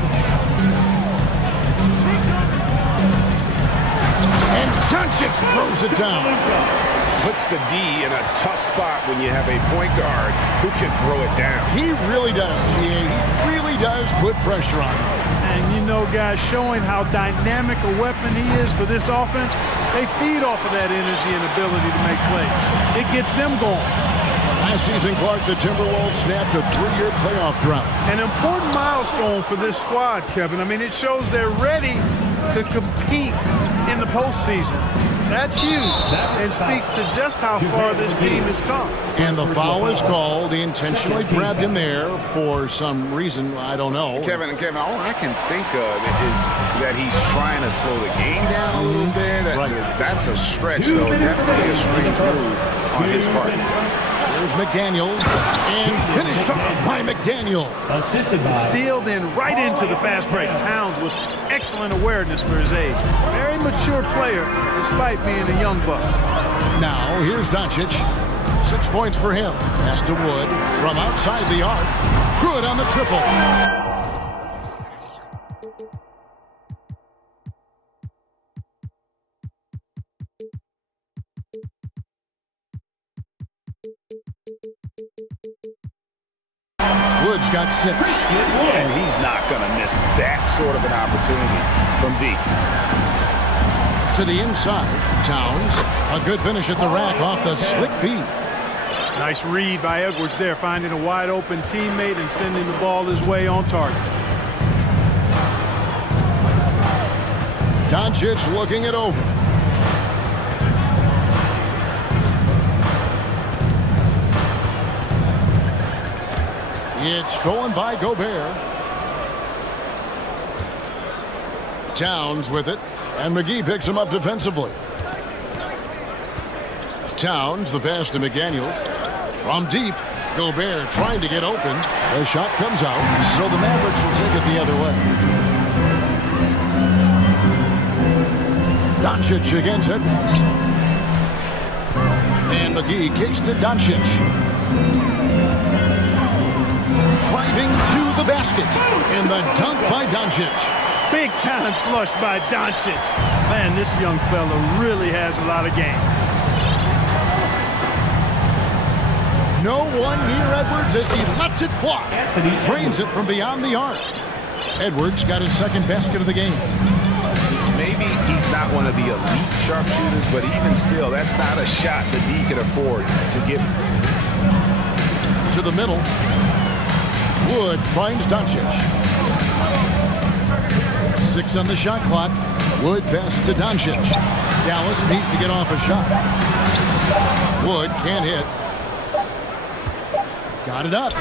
And Doncic throws it down. Puts the D in a tough spot when you have a point guard who can throw it down. He really does, GA. He really does put pressure on him. And you know, guys, showing how dynamic a weapon he is for this offense, they feed off of that energy and ability to make plays. It gets them going. Last season, Clark, the Timberwolves snapped a 3-year playoff drought. An important milestone for this squad, Kevin. I mean, it shows they're ready to compete in the postseason. That's huge and speaks to just how far this team has come. And the foul is called. He intentionally grabbed him there for some reason. I don't know. Kevin, all I can think of is that he's trying to slow the game down a little bit. That's a stretch, though. Definitely a strange move on his part. There's McDaniels, and finished off by McDaniel. Steal then right into the fast break. Towns with excellent awareness for his age. Very mature player, despite being a young buck. Now, here's Doncic. 6 points for him. Pass to Wood from outside the arc. Good on the triple. Wood's got 6. And he's not going to miss that sort of an opportunity from deep. To the inside, Towns. A good finish at the rack off the slick feed. Nice read by Edwards there, finding a wide open teammate and sending the ball his way on target. Doncic looking it over. It's stolen by Gobert. Towns with it, and McGee picks him up defensively. Towns, the pass to McDaniels. From deep, Gobert trying to get open. The shot comes out, so the Mavericks will take it the other way. Doncic against Edwards. And McGee kicks to Doncic. Driving to the basket. And the dunk by Doncic. Big time flush by Doncic. Man, this young fella really has a lot of game. No one near Edwards as he lets it fly. Drains it from beyond the arc. Edwards got his second basket of the game. Maybe he's not one of the elite sharpshooters, but even still, that's not a shot that he can afford to give. To the middle. Wood finds Doncic. 6 on the shot clock. Wood passes to Doncic. Dallas needs to get off a shot. Wood can't hit. Got it up.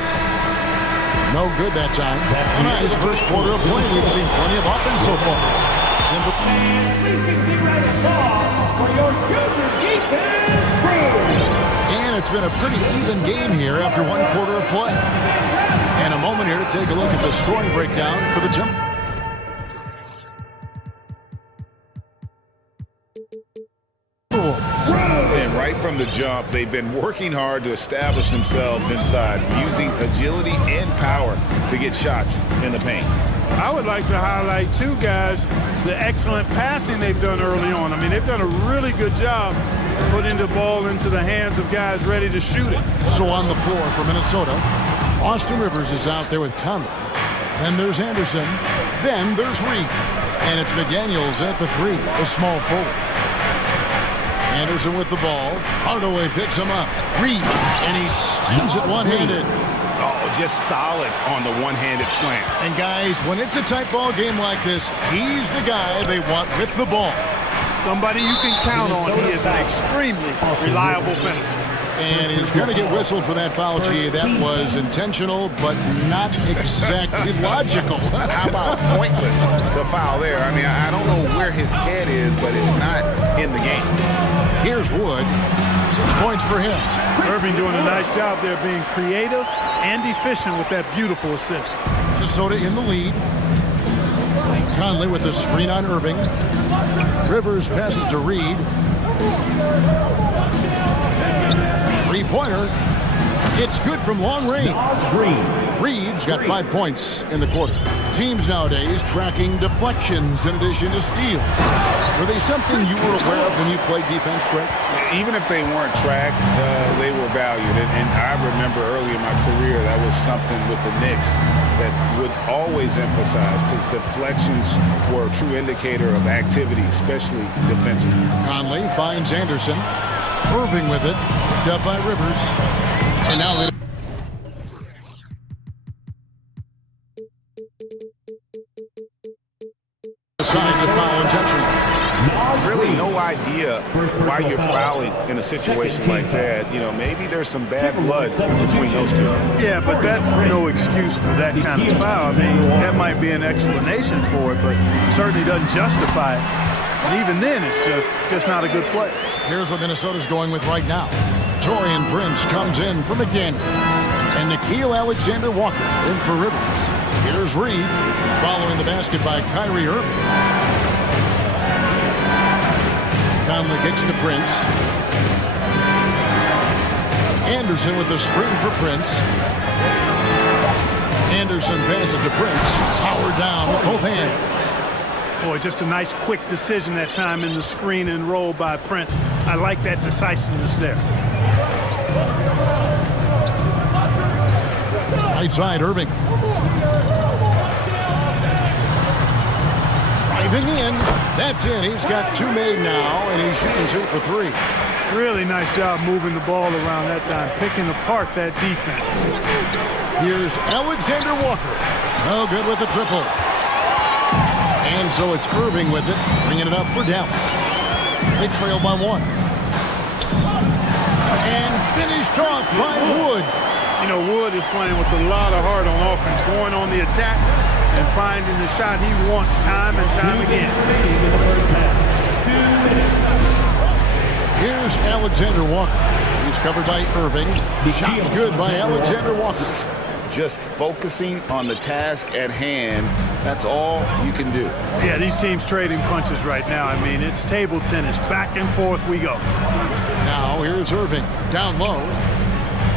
No good that time. Nice first quarter of play. We've seen plenty of offense so far. And it's been a pretty even game here after one quarter of play. And a moment here to take a look at the scoring breakdown for the Timberwolves. And right from the jump, they've been working hard to establish themselves inside, using agility and power to get shots in the paint. I would like to highlight, too, guys, the excellent passing they've done early on. I mean, they've done a really good job putting the ball into the hands of guys ready to shoot it. So on the floor for Minnesota, Austin Rivers is out there with Conley. Then there's Anderson. Then there's Reed. And it's McDaniels at the 3, a small forward. Anderson with the ball. Hardaway picks him up. Reed, and he slams it one-handed. Oh, just solid on the one-handed slam. And guys, when it's a tight ball game like this, he's the guy they want with the ball. Somebody you can count on. He is an extremely reliable finisher. And he's going to get whistled for that foul, G. That was intentional, but not exactly logical. How about pointless to foul there? I mean, I don't know where his head is, but it's not in the game. Here's Wood. 6 points for him. Irving doing a nice job there, being creative and efficient with that beautiful assist. Minnesota in the lead. Conley with the screen on Irving. Rivers passes to Reed. Three-pointer. It's good from long range. Reed's got 5 points in the quarter. Teams nowadays tracking deflections in addition to steals. Were they something you were aware of when you played defense, Greg? Even if they weren't tracked, they were valued. And I remember early in my career, that was something with the Knicks that would always emphasize, because deflections were a true indicator of activity, especially defensively. Conley finds Anderson. Irving with it. Picked up by Rivers. And now they... Assigned the foul intentionally. Really no idea why you're fouling in a situation like that. You know, maybe there's some bad blood between those two. Yeah, but that's no excuse for that kind of foul. I mean, that might be an explanation for it, but certainly doesn't justify it. And even then, it's just not a good play. Here's what Minnesota's going with right now. Torian Prince comes in for McDaniels. And Nickeil Alexander-Walker in for Rivers. Here's Reed following the basket by Kyrie Irving. Conley kicks to Prince. Anderson with the screen for Prince. Anderson passes to Prince. Powered down with both hands. Boy, just a nice quick decision that time in the screen and roll by Prince. I like that decisiveness there. Right side, Irving. Driving in. That's in. He's got 2 made now, and he's shooting 2 for 3. Really nice job moving the ball around that time, picking apart that defense. Here's Alexander Walker. No good with the triple. And so it's Irving with it, bringing it up for Dallas. They trail by 1. And finished off by Wood. You know, Wood is playing with a lot of heart on offense, going on the attack and finding the shot he wants time and time again. Here's Alexander Walker. He's covered by Irving. Shots good by Alexander Walker. Just focusing on the task at hand, that's all you can do. Yeah, these teams trading punches right now. I mean, it's table tennis. Back and forth we go. Now here's Irving. Down low.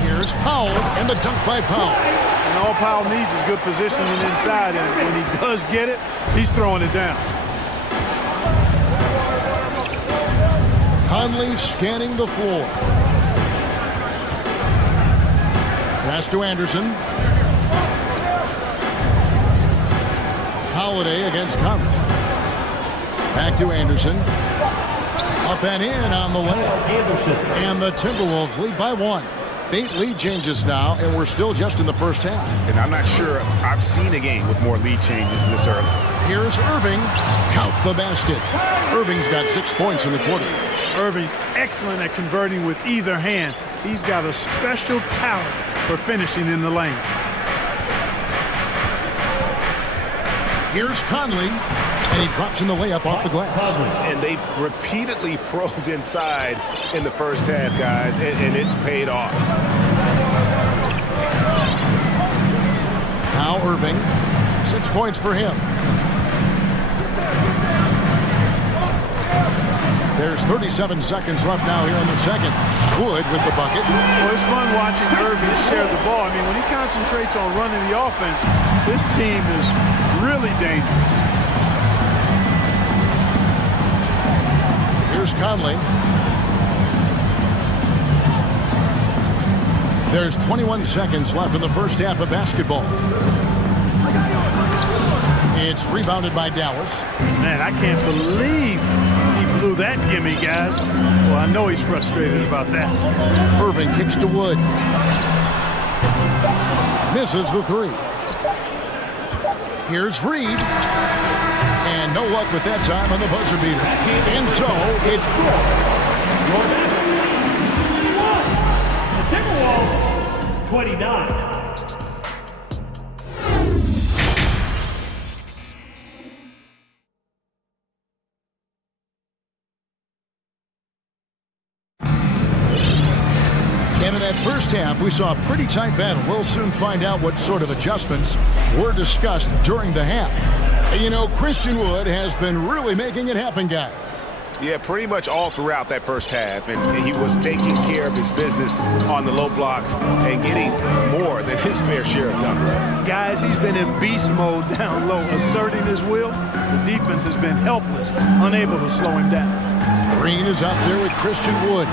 Here's Powell, and the dunk by Powell. And all Powell needs is good positioning inside, and when he does get it, he's throwing it down. Conley scanning the floor. Pass to Anderson. Holiday against Conley. Back to Anderson. Up and in on the layup. And the Timberwolves lead by 1. 8 lead changes now, and we're still just in the first half. And I'm not sure I've seen a game with more lead changes this early. Here's Irving. Count the basket. Irving's got 6 points in the quarter. Irving, excellent at converting with either hand. He's got a special talent for finishing in the lane. Here's Conley, and he drops in the layup off the glass. And they've repeatedly probed inside in the first half, guys, and it's paid off. Now Irving, 6 points for him. There's 37 seconds left now here in the second. Wood with the bucket. Well, it's fun watching Irving share the ball. I mean, when he concentrates on running the offense, this team is really dangerous. Here's Conley. There's 21 seconds left in the first half of basketball. It's rebounded by Dallas. Man, I can't believe he blew that gimme, guys. Well, I know he's frustrated about that. Irving kicks to Wood. Misses the 3. Here's Reed. And no luck with that time on the buzzer beater. And so it's The Timberwolves, 29. And in that first half, we saw a pretty tight battle. We'll soon find out what sort of adjustments were discussed during the half. And you know, Christian Wood has been really making it happen, guys. Yeah, pretty much all throughout that first half. And he was taking care of his business on the low blocks and getting more than his fair share of dunks. Guys, he's been in beast mode down low, asserting his will. The defense has been helpless, unable to slow him down. Green is out there with Christian Wood.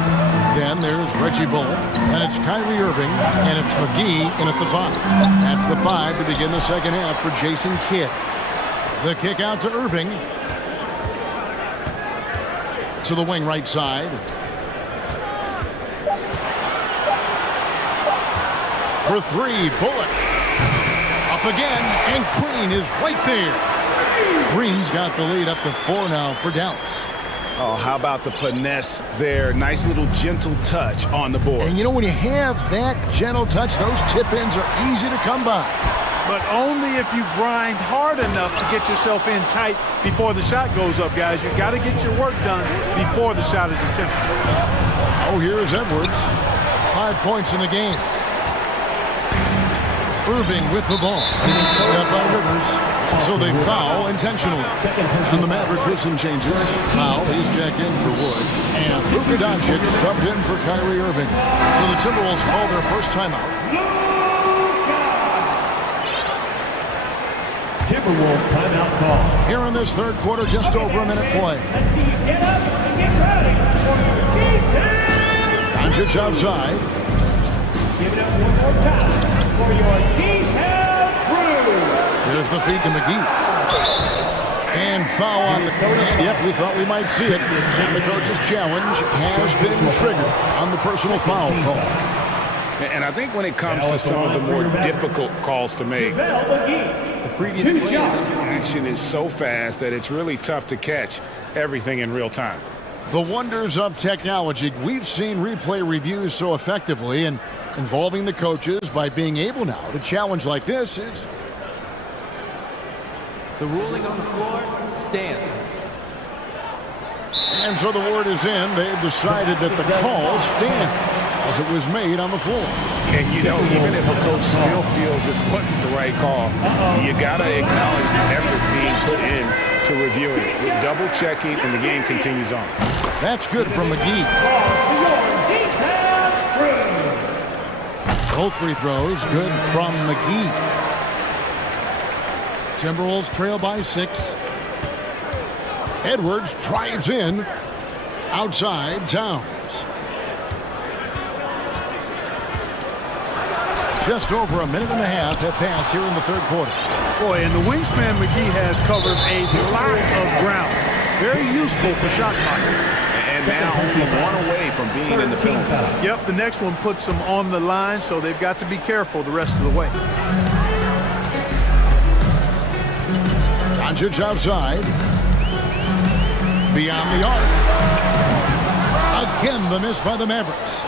Then there's Reggie Bullock, and it's Kyrie Irving, and it's McGee in at the 5. That's the 5 to begin the second half for Jason Kidd. The kick out to Irving. To the wing right side. For 3, Bullock. Up again, and Green is right there. Green's got the lead up to 4 now for Dallas. Oh, how about the finesse there? Nice little gentle touch on the board. And you know, when you have that gentle touch, those tip-ins are easy to come by. But only if you grind hard enough to get yourself in tight before the shot goes up, guys. You've got to get your work done before the shot is attempted. Oh, here's Edwards. 5 points in the game. Irving with the ball. Got by Rivers. So they foul intentionally. And the Mavericks with some changes. Foul, he's jacked in for Wood. And Luka Doncic subbed in for Kyrie Irving. So the Timberwolves call their first timeout. Timberwolves timeout call. Here in this third quarter, just over a minute play. Get up and get ready for your Doncic outside. Give it up one more time for your T-Town crew. Here's the feed to McGee. And foul on the coach. Yep, we thought we might see it. And the coach's challenge has been triggered on the personal foul call. And I think when it comes to some of the more difficult calls to make, the previous action is so fast that it's really tough to catch everything in real time. The wonders of technology. We've seen replay reviews so effectively, and involving the coaches by being able now to challenge like this is... The ruling on the floor stands. And so the word is in. They've decided that the call stands as it was made on the floor. And, you know, even if a coach still feels this wasn't the right call, you got to acknowledge the effort being put in to reviewing it. With double-checking, and the game continues on. That's good from McGee. Both free throws good from McGee. Timberwolves trail by 6. Edwards drives in. Outside, Towns. Just over a minute and a half have passed here in the third quarter. Boy, and the wingspan McGee has covered a lot of ground. Very useful for shot blocking. And now only one away from being in the penalty. Yep, the next one puts them on the line, so they've got to be careful the rest of the way. Doncic outside. Beyond the arc. Again, the miss by the Mavericks.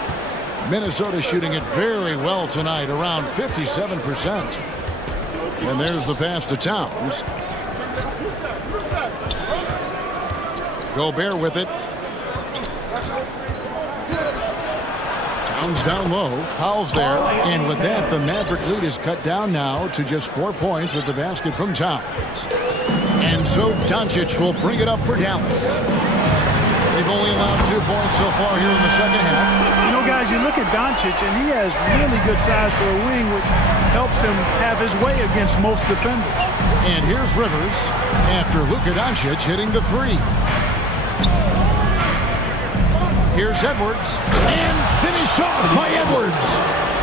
Minnesota shooting it very well tonight, around 57%. And there's the pass to Towns. Gobert with it. Towns down low. Powell's there. And with that, the Maverick lead is cut down now to just 4 points with the basket from Towns. And so Doncic will bring it up for Dallas. They've only allowed 2 points so far here in the second half. You know, guys, you look at Doncic, and he has really good size for a wing, which helps him have his way against most defenders. And here's Rivers after Luka Doncic hitting the 3. Here's Edwards, and finished off by Edwards.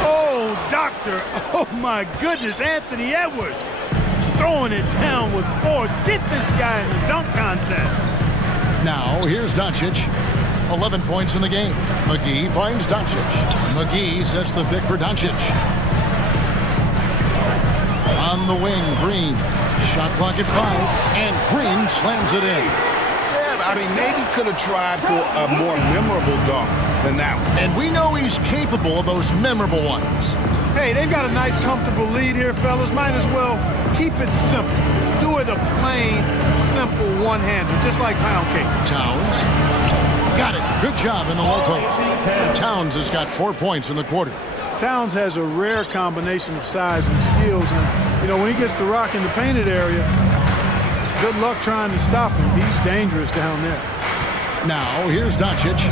Oh, doctor. Oh, my goodness, Anthony Edwards. Throwing it down with force. Get this guy in the dunk contest. Now, here's Doncic. 11 points in the game. McGee finds Doncic. McGee sets the pick for Doncic. On the wing, Green. Shot clock at 5, and Green slams it in. Yeah, I mean, maybe could have tried for a more memorable dunk than that one. And we know he's capable of those memorable ones. Hey, they've got a nice, comfortable lead here, fellas. Might as well keep it simple. Do it a plain, simple one-hander, just like pound cake. Towns. Got it. Good job in the low post. Towns has got 4 points in the quarter. Towns has a rare combination of size and skills. And, you know, when he gets the rock in the painted area, good luck trying to stop him. He's dangerous down there. Now, here's Doncic.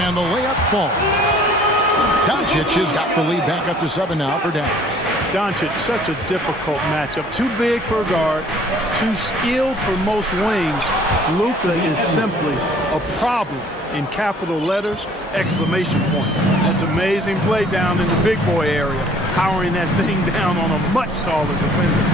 And the layup falls. Doncic has got the lead back up to 7 now for Dallas. Doncic, such a difficult matchup. Too big for a guard, too skilled for most wings. Luka is simply a problem in capital letters, exclamation point. That's amazing play down in the big boy area, powering that thing down on a much taller defender.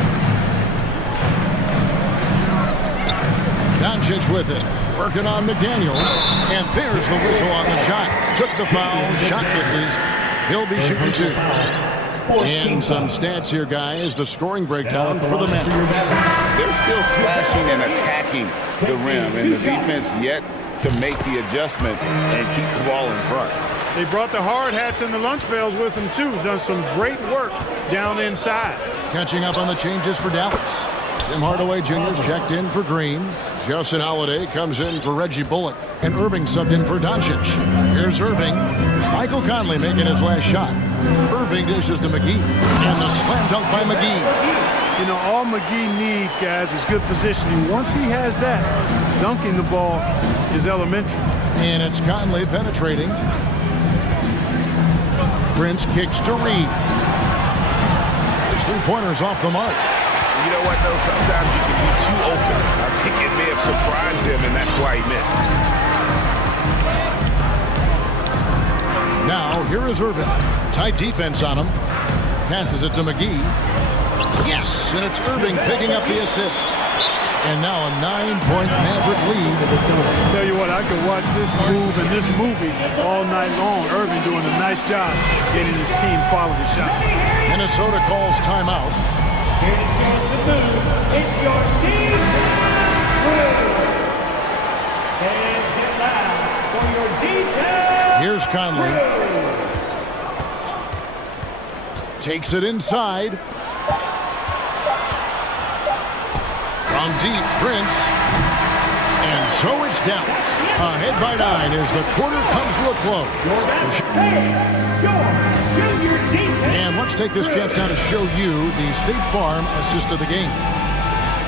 Doncic with it, working on McDaniels, and there's the whistle on the shot. Took the foul, shot misses. He'll be shooting 2. And some stats here, guys. The scoring breakdown for the Mavericks. They're still slashing and attacking the rim, and the defense yet to make the adjustment and keep the ball in front. They brought the hard hats and the lunch bells with them, too. Done some great work down inside. Catching up on the changes for Dallas. Tim Hardaway Jr.'s checked in for Green. Justin Holiday comes in for Reggie Bullock. And Irving subbed in for Doncic. Here's Irving. Michael Conley making his last shot. Irving dishes to McGee. And the slam dunk by McGee. You know, all McGee needs, guys, is good positioning. Once he has that, dunking the ball is elementary. And it's Conley penetrating. Prince kicks to Reed. His 3-pointers off the mark. You know what, though? Sometimes you can be too open. I think it may have surprised him, and that's why he missed. Now, here is Irving. Tight defense on him. Passes it to McGee. Yes, and it's Irving picking up the assist. And now a 9-point Maverick lead. Tell you what, I could watch this move and this movie all night long. Irving doing a nice job getting his team quality shots. Minnesota calls timeout. It's your team. And get loud for your defense. Here's Conley. Takes it inside. From deep, Prince. And so it's Dallas. Ahead by 9 as the quarter comes to a close. And let's take this chance now to show you the State Farm assist of the game.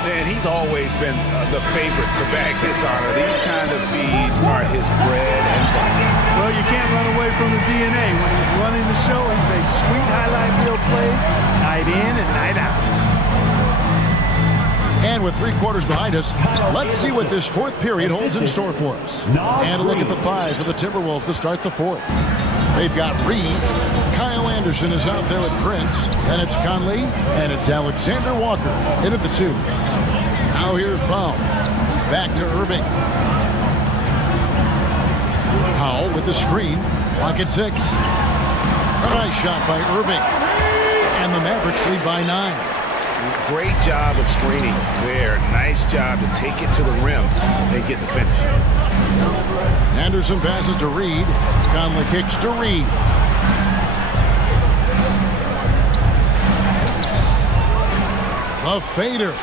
And he's always been the favorite to bag this honor. These kind of feeds are his bread and butter. Well, you can't run away from the DNA. When he's running the show, he makes sweet highlight reel plays night in and night out. And with 3 quarters behind us, let's see what this fourth period holds in store for us. And a look at the 5 for the Timberwolves to start the fourth. They've got Reed. Kyle Anderson is out there with Prince. Then it's Conley. And it's Alexander Walker in at the 2. Now here's Powell. Back to Irving. Powell with the screen. Lock at 6. A nice shot by Irving. And the Mavericks lead by 9. Great job of screening there. Nice job to take it to the rim and get the finish. Anderson passes to Reed. Conley kicks to Reed. A fader.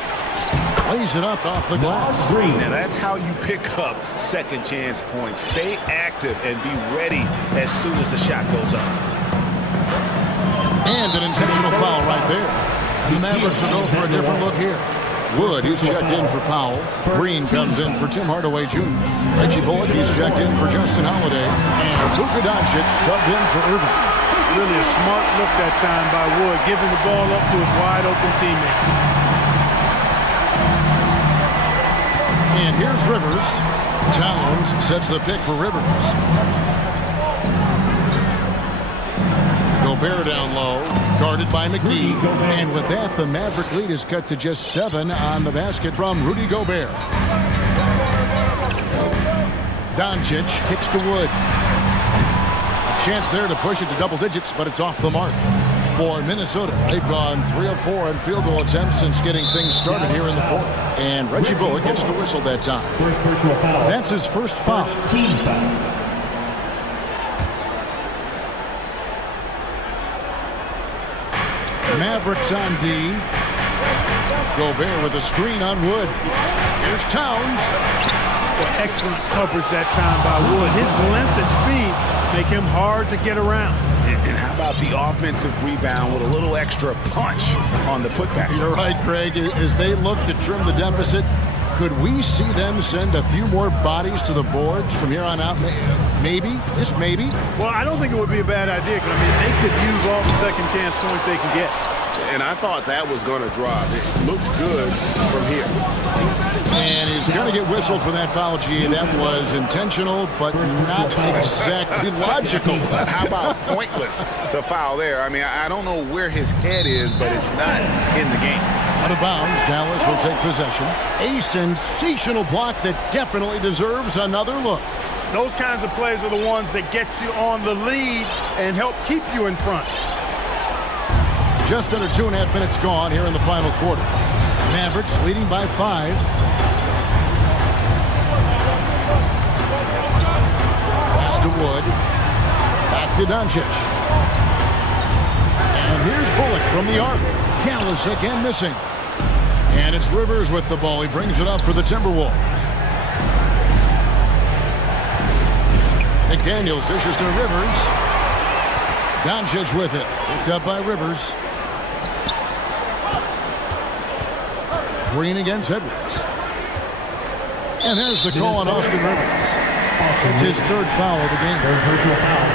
Lays it up off the glass. Now that's how you pick up second chance points. Stay active and be ready as soon as the shot goes up. And an intentional foul right there. And the Mavericks will go for a different look here. Wood, he's checked in for Powell. Green comes in for Tim Hardaway Jr. Reggie Bullock, he's checked in for Justin Holiday. And Luka Doncic subbed in for Irving. Really a smart look that time by Wood, giving the ball up to his wide-open teammate. And here's Rivers. Towns sets the pick for Rivers. Gobert down low, guarded by McGee. And with that, the Maverick lead is cut to just 7 on the basket from Rudy Gobert. Doncic kicks to Wood. A chance there to push it to double digits, but it's off the mark. For Minnesota, they've gone 3 of 4 on field goal attempts since getting things started here in the fourth. And Reggie Bullock gets the whistle that time. That's his first foul. Team foul. Mavericks on D. Gobert with a screen on Wood. Here's Towns. Well, excellent coverage that time by Wood. His length and speed make him hard to get around. And how about the offensive rebound with a little extra punch on the putback? You're right, Craig. As they look to trim the deficit, could we see them send a few more bodies to the boards from here on out? Maybe, just maybe. Well, I don't think it would be a bad idea. I mean, they could use all the second chance points they can get. And I thought that was going to drop. It looked good from here. And he's going to get whistled for that foul, G. That was intentional, but not exactly logical. How about pointless to foul there? I mean, I don't know where his head is, but it's not in the game. Out of bounds, Dallas will take possession. A sensational block that definitely deserves another look. Those kinds of plays are the ones that get you on the lead and help keep you in front. Just under 2.5 minutes gone here in the final quarter. Mavericks leading by 5. Pass to Wood. Back to Doncic. And here's Bullock from the arc. Dallas again missing. And it's Rivers with the ball. He brings it up for the Timberwolves. McDaniels dishes to Rivers. Doncic with it. Picked up by Rivers. Green against Edwards. And there's the call on Austin Rivers. It's his third foul of the game. Third personal foul.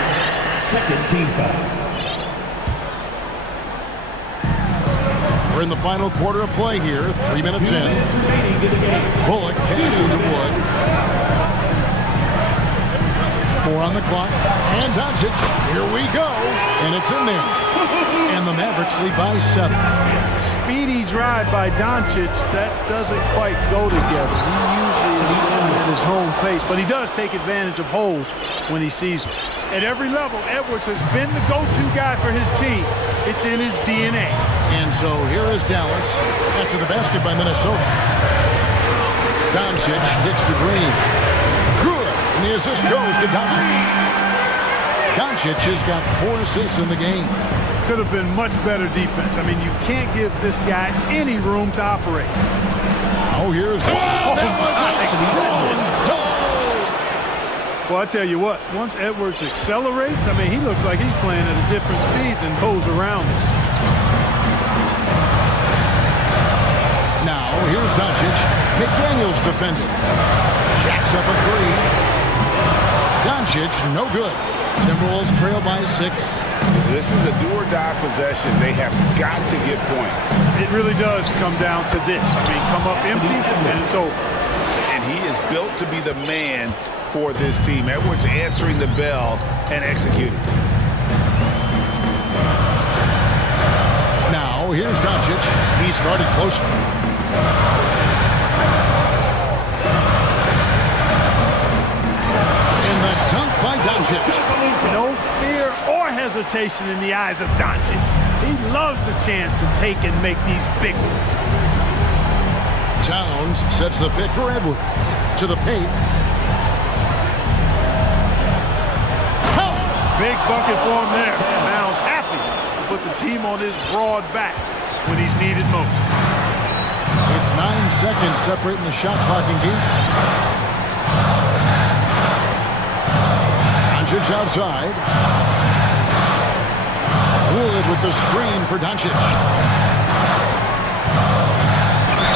Second team foul. We're in the final quarter of play here. 3 minutes in. Bullock passes to Wood. 4 on the clock. And Doncic. Here we go. And it's in there. And the Mavericks lead by 7. Speedy drive by Doncic. That doesn't quite go together. He usually is going at his home pace, but he does take advantage of holes when he sees them. At every level, Edwards has been the go-to guy for his team. It's in his DNA. And so here is Dallas after the basket by Minnesota. Doncic kicks to Green. Good. And the assist goes to Doncic. Doncic has got 4 assists in the game. Could have been much better defense. I mean, you can't give this guy any room to operate. Oh, here's the... Oh, that was well, I tell you what, once Edwards accelerates, I mean, he looks like he's playing at a different speed than those around him. Now, here's Doncic. McDaniels defending. Jacks up a three. Doncic, no good. Timberwolves trail by 6. This is a do-or-die possession. They have got to get points. It really does come down to this. I mean, come up empty, and it's over. And he is built to be the man for this team. Edwards answering the bell and executing. Now, here's Doncic. He started close. And the dunk by Doncic. No fear or hesitation in the eyes of Doncic. He loves the chance to take and make these big ones. Towns sets the pick for Edwards. To the paint. Big bucket for him there. Towns happy to put the team on his broad back when he's needed most. It's 9 seconds separating the shot clock in game. Doncic outside. Wood with the screen for Doncic.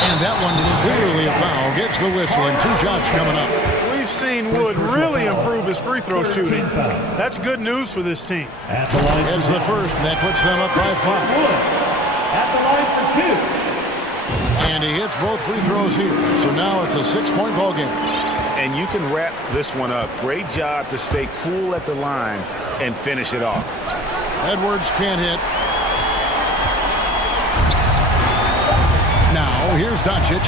And that one clearly a foul. Gets the whistle and 2 shots coming up. We've seen Wood really improve his free throw shooting. That's good news for this team. It's the first, and that puts them up by 5. At the line for 2. And he hits both free throws here. So now it's a 6-point ball game. And you can wrap this one up. Great job to stay cool at the line and finish it off. Edwards can't hit. Now, here's Doncic.